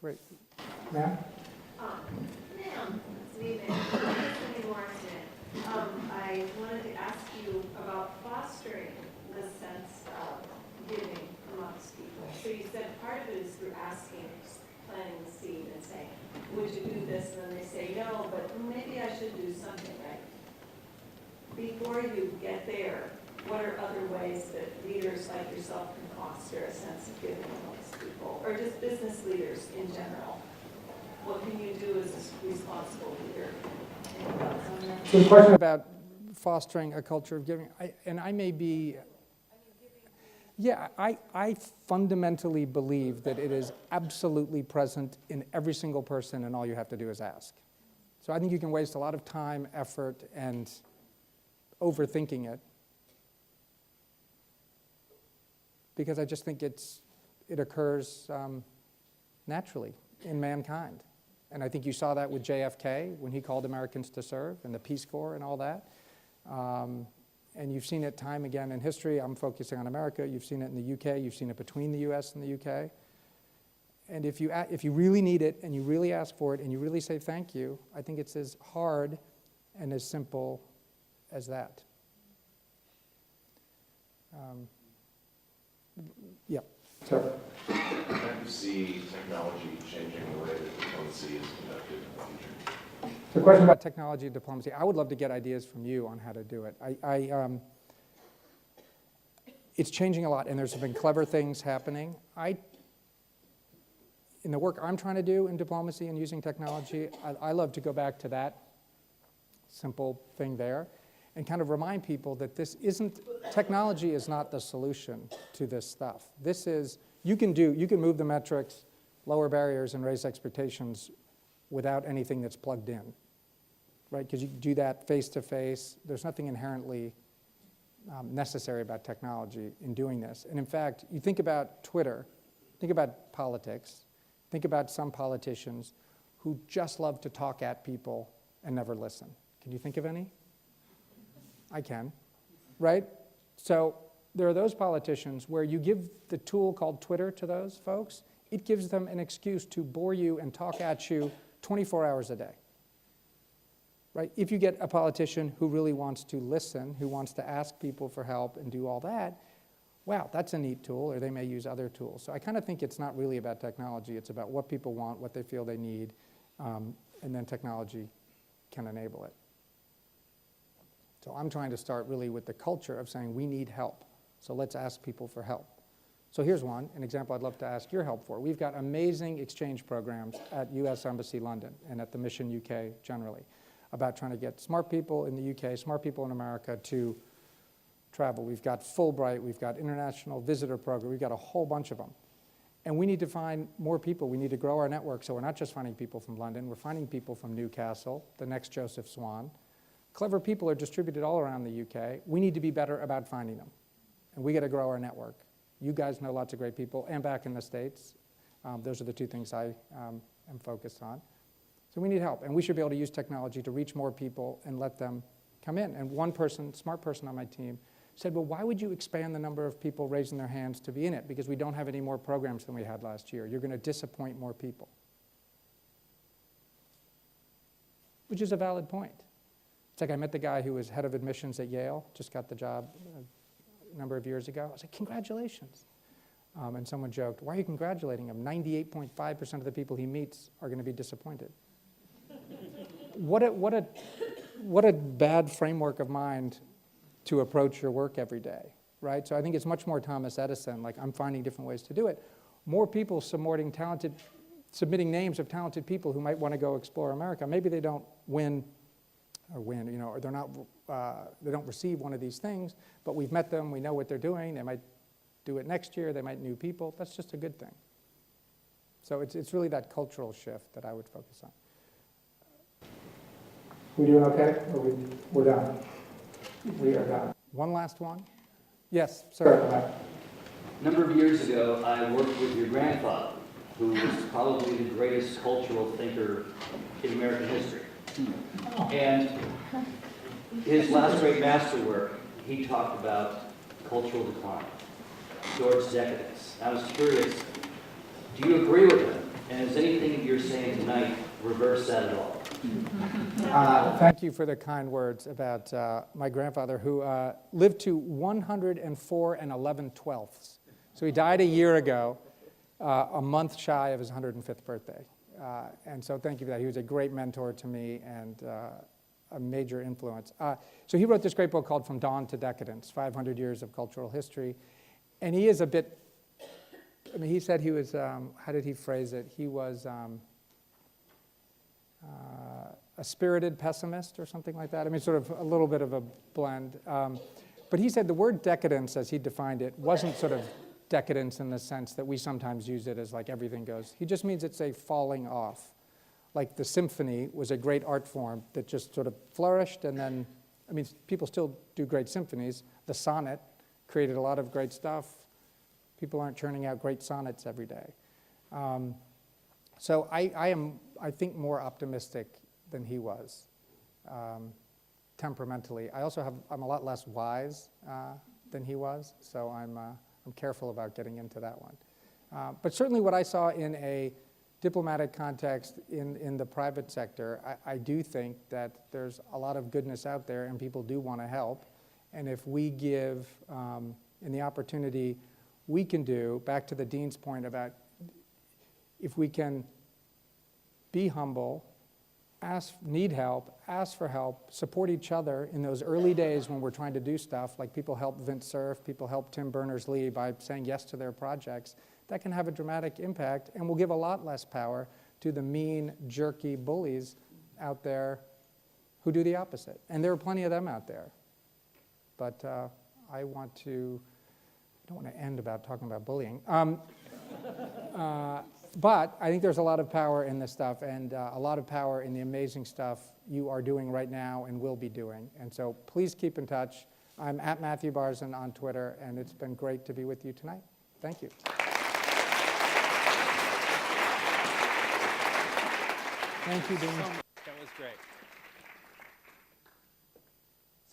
Great. Ma'am? Ma'am, it's me, Mohr today. I wanted to ask you about fostering the sense of giving amongst people. So you said part of it is through asking, planting the seed and saying, would you do this? And then they say no, but maybe I should do something, right? Before you get there, what are other ways that leaders like yourself can foster a sense of giving amongst people, or just business leaders in general? What can you do as a responsible leader? Any thoughts on that? So the question about fostering a culture of giving, I may be, yeah, I fundamentally believe that it is absolutely present in every single person, and all you have to do is ask. So I think you can waste a lot of time, effort, and overthinking it, because I just think it occurs naturally in mankind. And I think you saw that with JFK when he called Americans to serve, and the Peace Corps and all that. And you've seen it time again in history. I'm focusing on America. You've seen it in the UK. You've seen it between the US and the UK. And if you really need it, and you really ask for it, and you really say thank you, I think it's as hard and as simple as that. Yeah. So. How do you see technology changing the way that diplomacy is conducted in the future? The question about technology and diplomacy, I would love to get ideas from you on how to do it. It's changing a lot, and there's been clever things happening. In the work I'm trying to do in diplomacy and using technology, I love to go back to that simple thing there and kind of remind people that technology is not the solution to this stuff. This is, you can move the metrics, lower barriers, and raise expectations without anything that's plugged in, right? Because you can do that face-to-face. There's nothing inherently necessary about technology in doing this. And in fact, you think about Twitter, think about politics, think about some politicians who just love to talk at people and never listen. Can you think of any? I can, right? So there are those politicians where you give the tool called Twitter to those folks, it gives them an excuse to bore you and talk at you 24 hours a day, right? If you get a politician who really wants to listen, who wants to ask people for help and do all that, wow, that's a neat tool, or they may use other tools. So I kind of think it's not really about technology, it's about what people want, what they feel they need, and then technology can enable it. So I'm trying to start really with the culture of saying we need help. So let's ask people for help. So here's an example I'd love to ask your help for. We've got amazing exchange programs at US Embassy London and at the Mission UK generally about trying to get smart people in the UK, smart people in America to travel. We've got Fulbright, we've got International Visitor Program, we've got a whole bunch of them. And we need to find more people. We need to grow our network. So we're not just finding people from London, we're finding people from Newcastle, the next Joseph Swan. Clever people are distributed all around the UK. We need to be better about finding them. And we got to grow our network. You guys know lots of great people, and back in the States. Those are the two things I am focused on. So we need help. And we should be able to use technology to reach more people and let them come in. And one person, smart person on my team, said, well, why would you expand the number of people raising their hands to be in it? Because we don't have any more programs than we had last year. You're going to disappoint more people. Which is a valid point. It's like I met the guy who was head of admissions at Yale, just got the job a number of years ago. I was like, congratulations. And someone joked, why are you congratulating him? 98.5% of the people he meets are going to be disappointed. What a bad framework of mind to approach your work every day, right? So I think it's much more Thomas Edison, like I'm finding different ways to do it. More people submitting names of talented people who might want to go explore America. Maybe they don't win, or they're not, they don't receive one of these things, but we've met them, we know what they're doing, they might do it next year, they might new people, that's just a good thing. So it's really that cultural shift that I would focus on. We doing okay? Or we're done? We are done. One last one? Yes, sir. A number of years ago, I worked with your grandfather, who was probably the greatest cultural thinker in American history. And his last great masterwork, he talked about cultural decline, towards decadence. I was curious, do you agree with him? And is anything you're saying tonight reverse that at all? Thank you for the kind words about my grandfather, who lived to 104 11/12. So he died a year ago, a month shy of his 105th birthday. And so thank you for that. He was a great mentor to me and a major influence. So he wrote this great book called From Dawn to Decadence, 500 Years of Cultural History. And he is a bit, I mean, he said he was, how did he phrase it? He was a spirited pessimist or something like that. I mean, sort of a little bit of a blend. But he said the word decadence, as he defined it, wasn't sort of decadence in the sense that we sometimes use it as like everything goes. He just means it's a falling off. Like the symphony was a great art form that just sort of flourished, and then, I mean, people still do great symphonies. The sonnet created a lot of great stuff. People aren't churning out great sonnets every day. So I am, I think, more optimistic than he was, temperamentally. I'm a lot less wise than he was, so I'm careful about getting into that one. But certainly what I saw in a diplomatic context in the private sector, I do think that there's a lot of goodness out there and people do want to help. And if we give, in the opportunity we can do, back to the Dean's point about if we can be humble, need help, ask for help, support each other in those early days when we're trying to do stuff, like people help Vint Cerf, people help Tim Berners-Lee by saying yes to their projects, that can have a dramatic impact and will give a lot less power to the mean, jerky bullies out there who do the opposite. And there are plenty of them out there. But I don't want to end about talking about bullying. But I think there's a lot of power in this stuff and a lot of power in the amazing stuff you are doing right now and will be doing. And so please keep in touch. I'm at Matthew Barzin on Twitter, and it's been great to be with you tonight. Thank you. Thank you, Dean. That was great.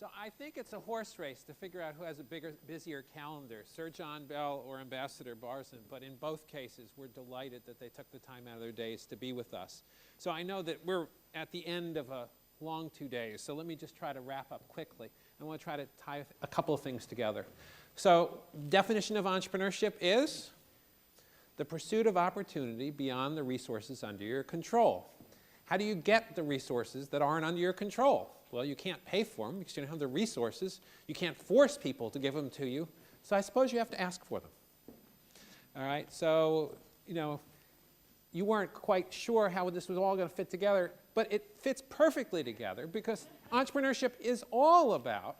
So I think it's a horse race to figure out who has a busier calendar, Sir John Bell or Ambassador Barzin. But in both cases, we're delighted that they took the time out of their days to be with us. So I know that we're at the end of a long 2 days. So let me just try to wrap up quickly. I want to try to tie a couple of things together. So definition of entrepreneurship is the pursuit of opportunity beyond the resources under your control. How do you get the resources that aren't under your control? Well, you can't pay for them because you don't have the resources. You can't force people to give them to you. So I suppose you have to ask for them. All right, so, you weren't quite sure how this was all going to fit together, but it fits perfectly together because entrepreneurship is all about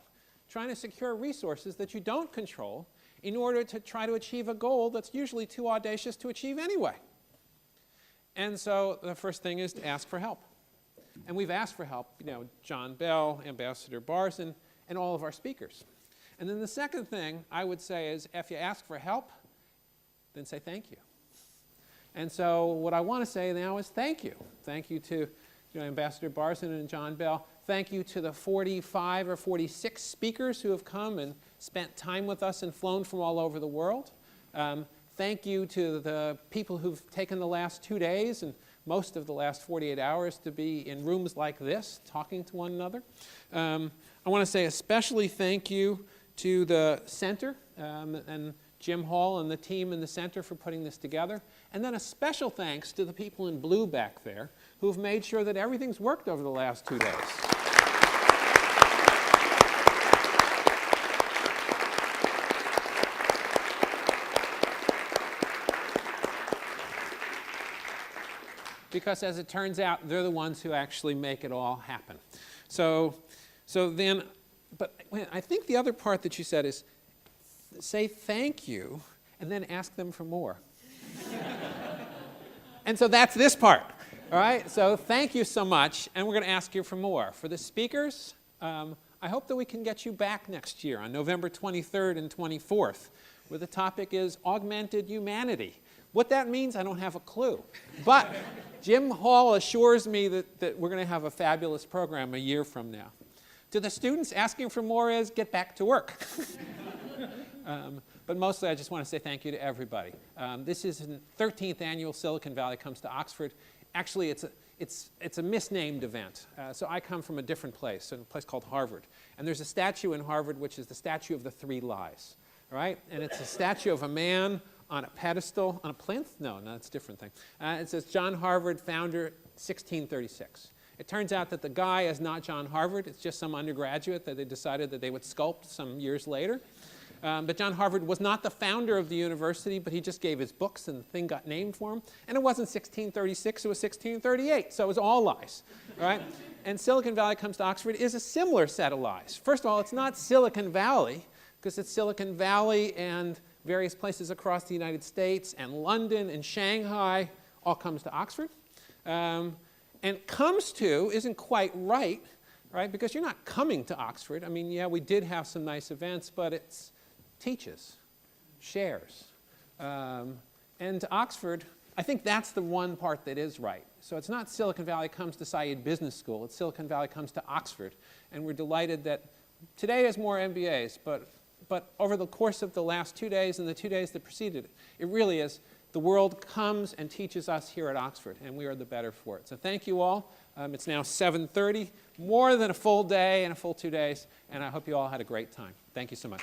trying to secure resources that you don't control in order to try to achieve a goal that's usually too audacious to achieve anyway. And so the first thing is to ask for help. And we've asked for help, John Bell, Ambassador Barzin, and all of our speakers. And then the second thing I would say is if you ask for help, then say thank you. And so what I want to say now is thank you. Thank you to Ambassador Barzin and John Bell. Thank you to the 45 or 46 speakers who have come and spent time with us and flown from all over the world. Thank you to the people who've taken the last 2 days and most of the last 48 hours to be in rooms like this, talking to one another. I want to say especially thank you to the center and Jim Hall and the team in the center for putting this together. And then a special thanks to the people in blue back there who've made sure that everything's worked over the last 2 days. Because as it turns out, they're the ones who actually make it all happen. So then, but I think the other part that you said is say thank you and then ask them for more. And so that's this part. All right, so thank you so much, and we're going to ask you for more. For the speakers, I hope that we can get you back next year on November 23rd and 24th, where the topic is augmented humanity. What that means, I don't have a clue. But Jim Hall assures me that we're going to have a fabulous program a year from now. To the students, asking for more is get back to work. But mostly, I just want to say thank you to everybody. This is the 13th annual Silicon Valley Comes to Oxford. Actually, it's a misnamed event. So I come from a different place, a place called Harvard. And there's a statue in Harvard, which is the statue of the 3 lies. All right? And it's a statue of a man on a pedestal, on a plinth? No, that's a different thing. It says John Harvard, founder, 1636. It turns out that the guy is not John Harvard. It's just some undergraduate that they decided that they would sculpt some years later. But John Harvard was not the founder of the university, but he just gave his books and the thing got named for him. And it wasn't 1636, it was 1638, so it was all lies. All right? And Silicon Valley Comes to Oxford is a similar set of lies. First of all, it's not Silicon Valley, because it's Silicon Valley and various places across the United States and London and Shanghai all comes to Oxford. And comes to isn't quite right, because you're not coming to Oxford. I mean, yeah, we did have some nice events, but it's teaches, shares. And to Oxford, I think that's the one part that is right. So it's not Silicon Valley comes to Saïd Business School, it's Silicon Valley comes to Oxford. And we're delighted that today is more MBAs, but over the course of the last 2 days and the 2 days that preceded it, it really is the world comes and teaches us here at Oxford, and we are the better for it. So thank you all. It's now 7:30, more than a full day and a full 2 days, and I hope you all had a great time. Thank you so much.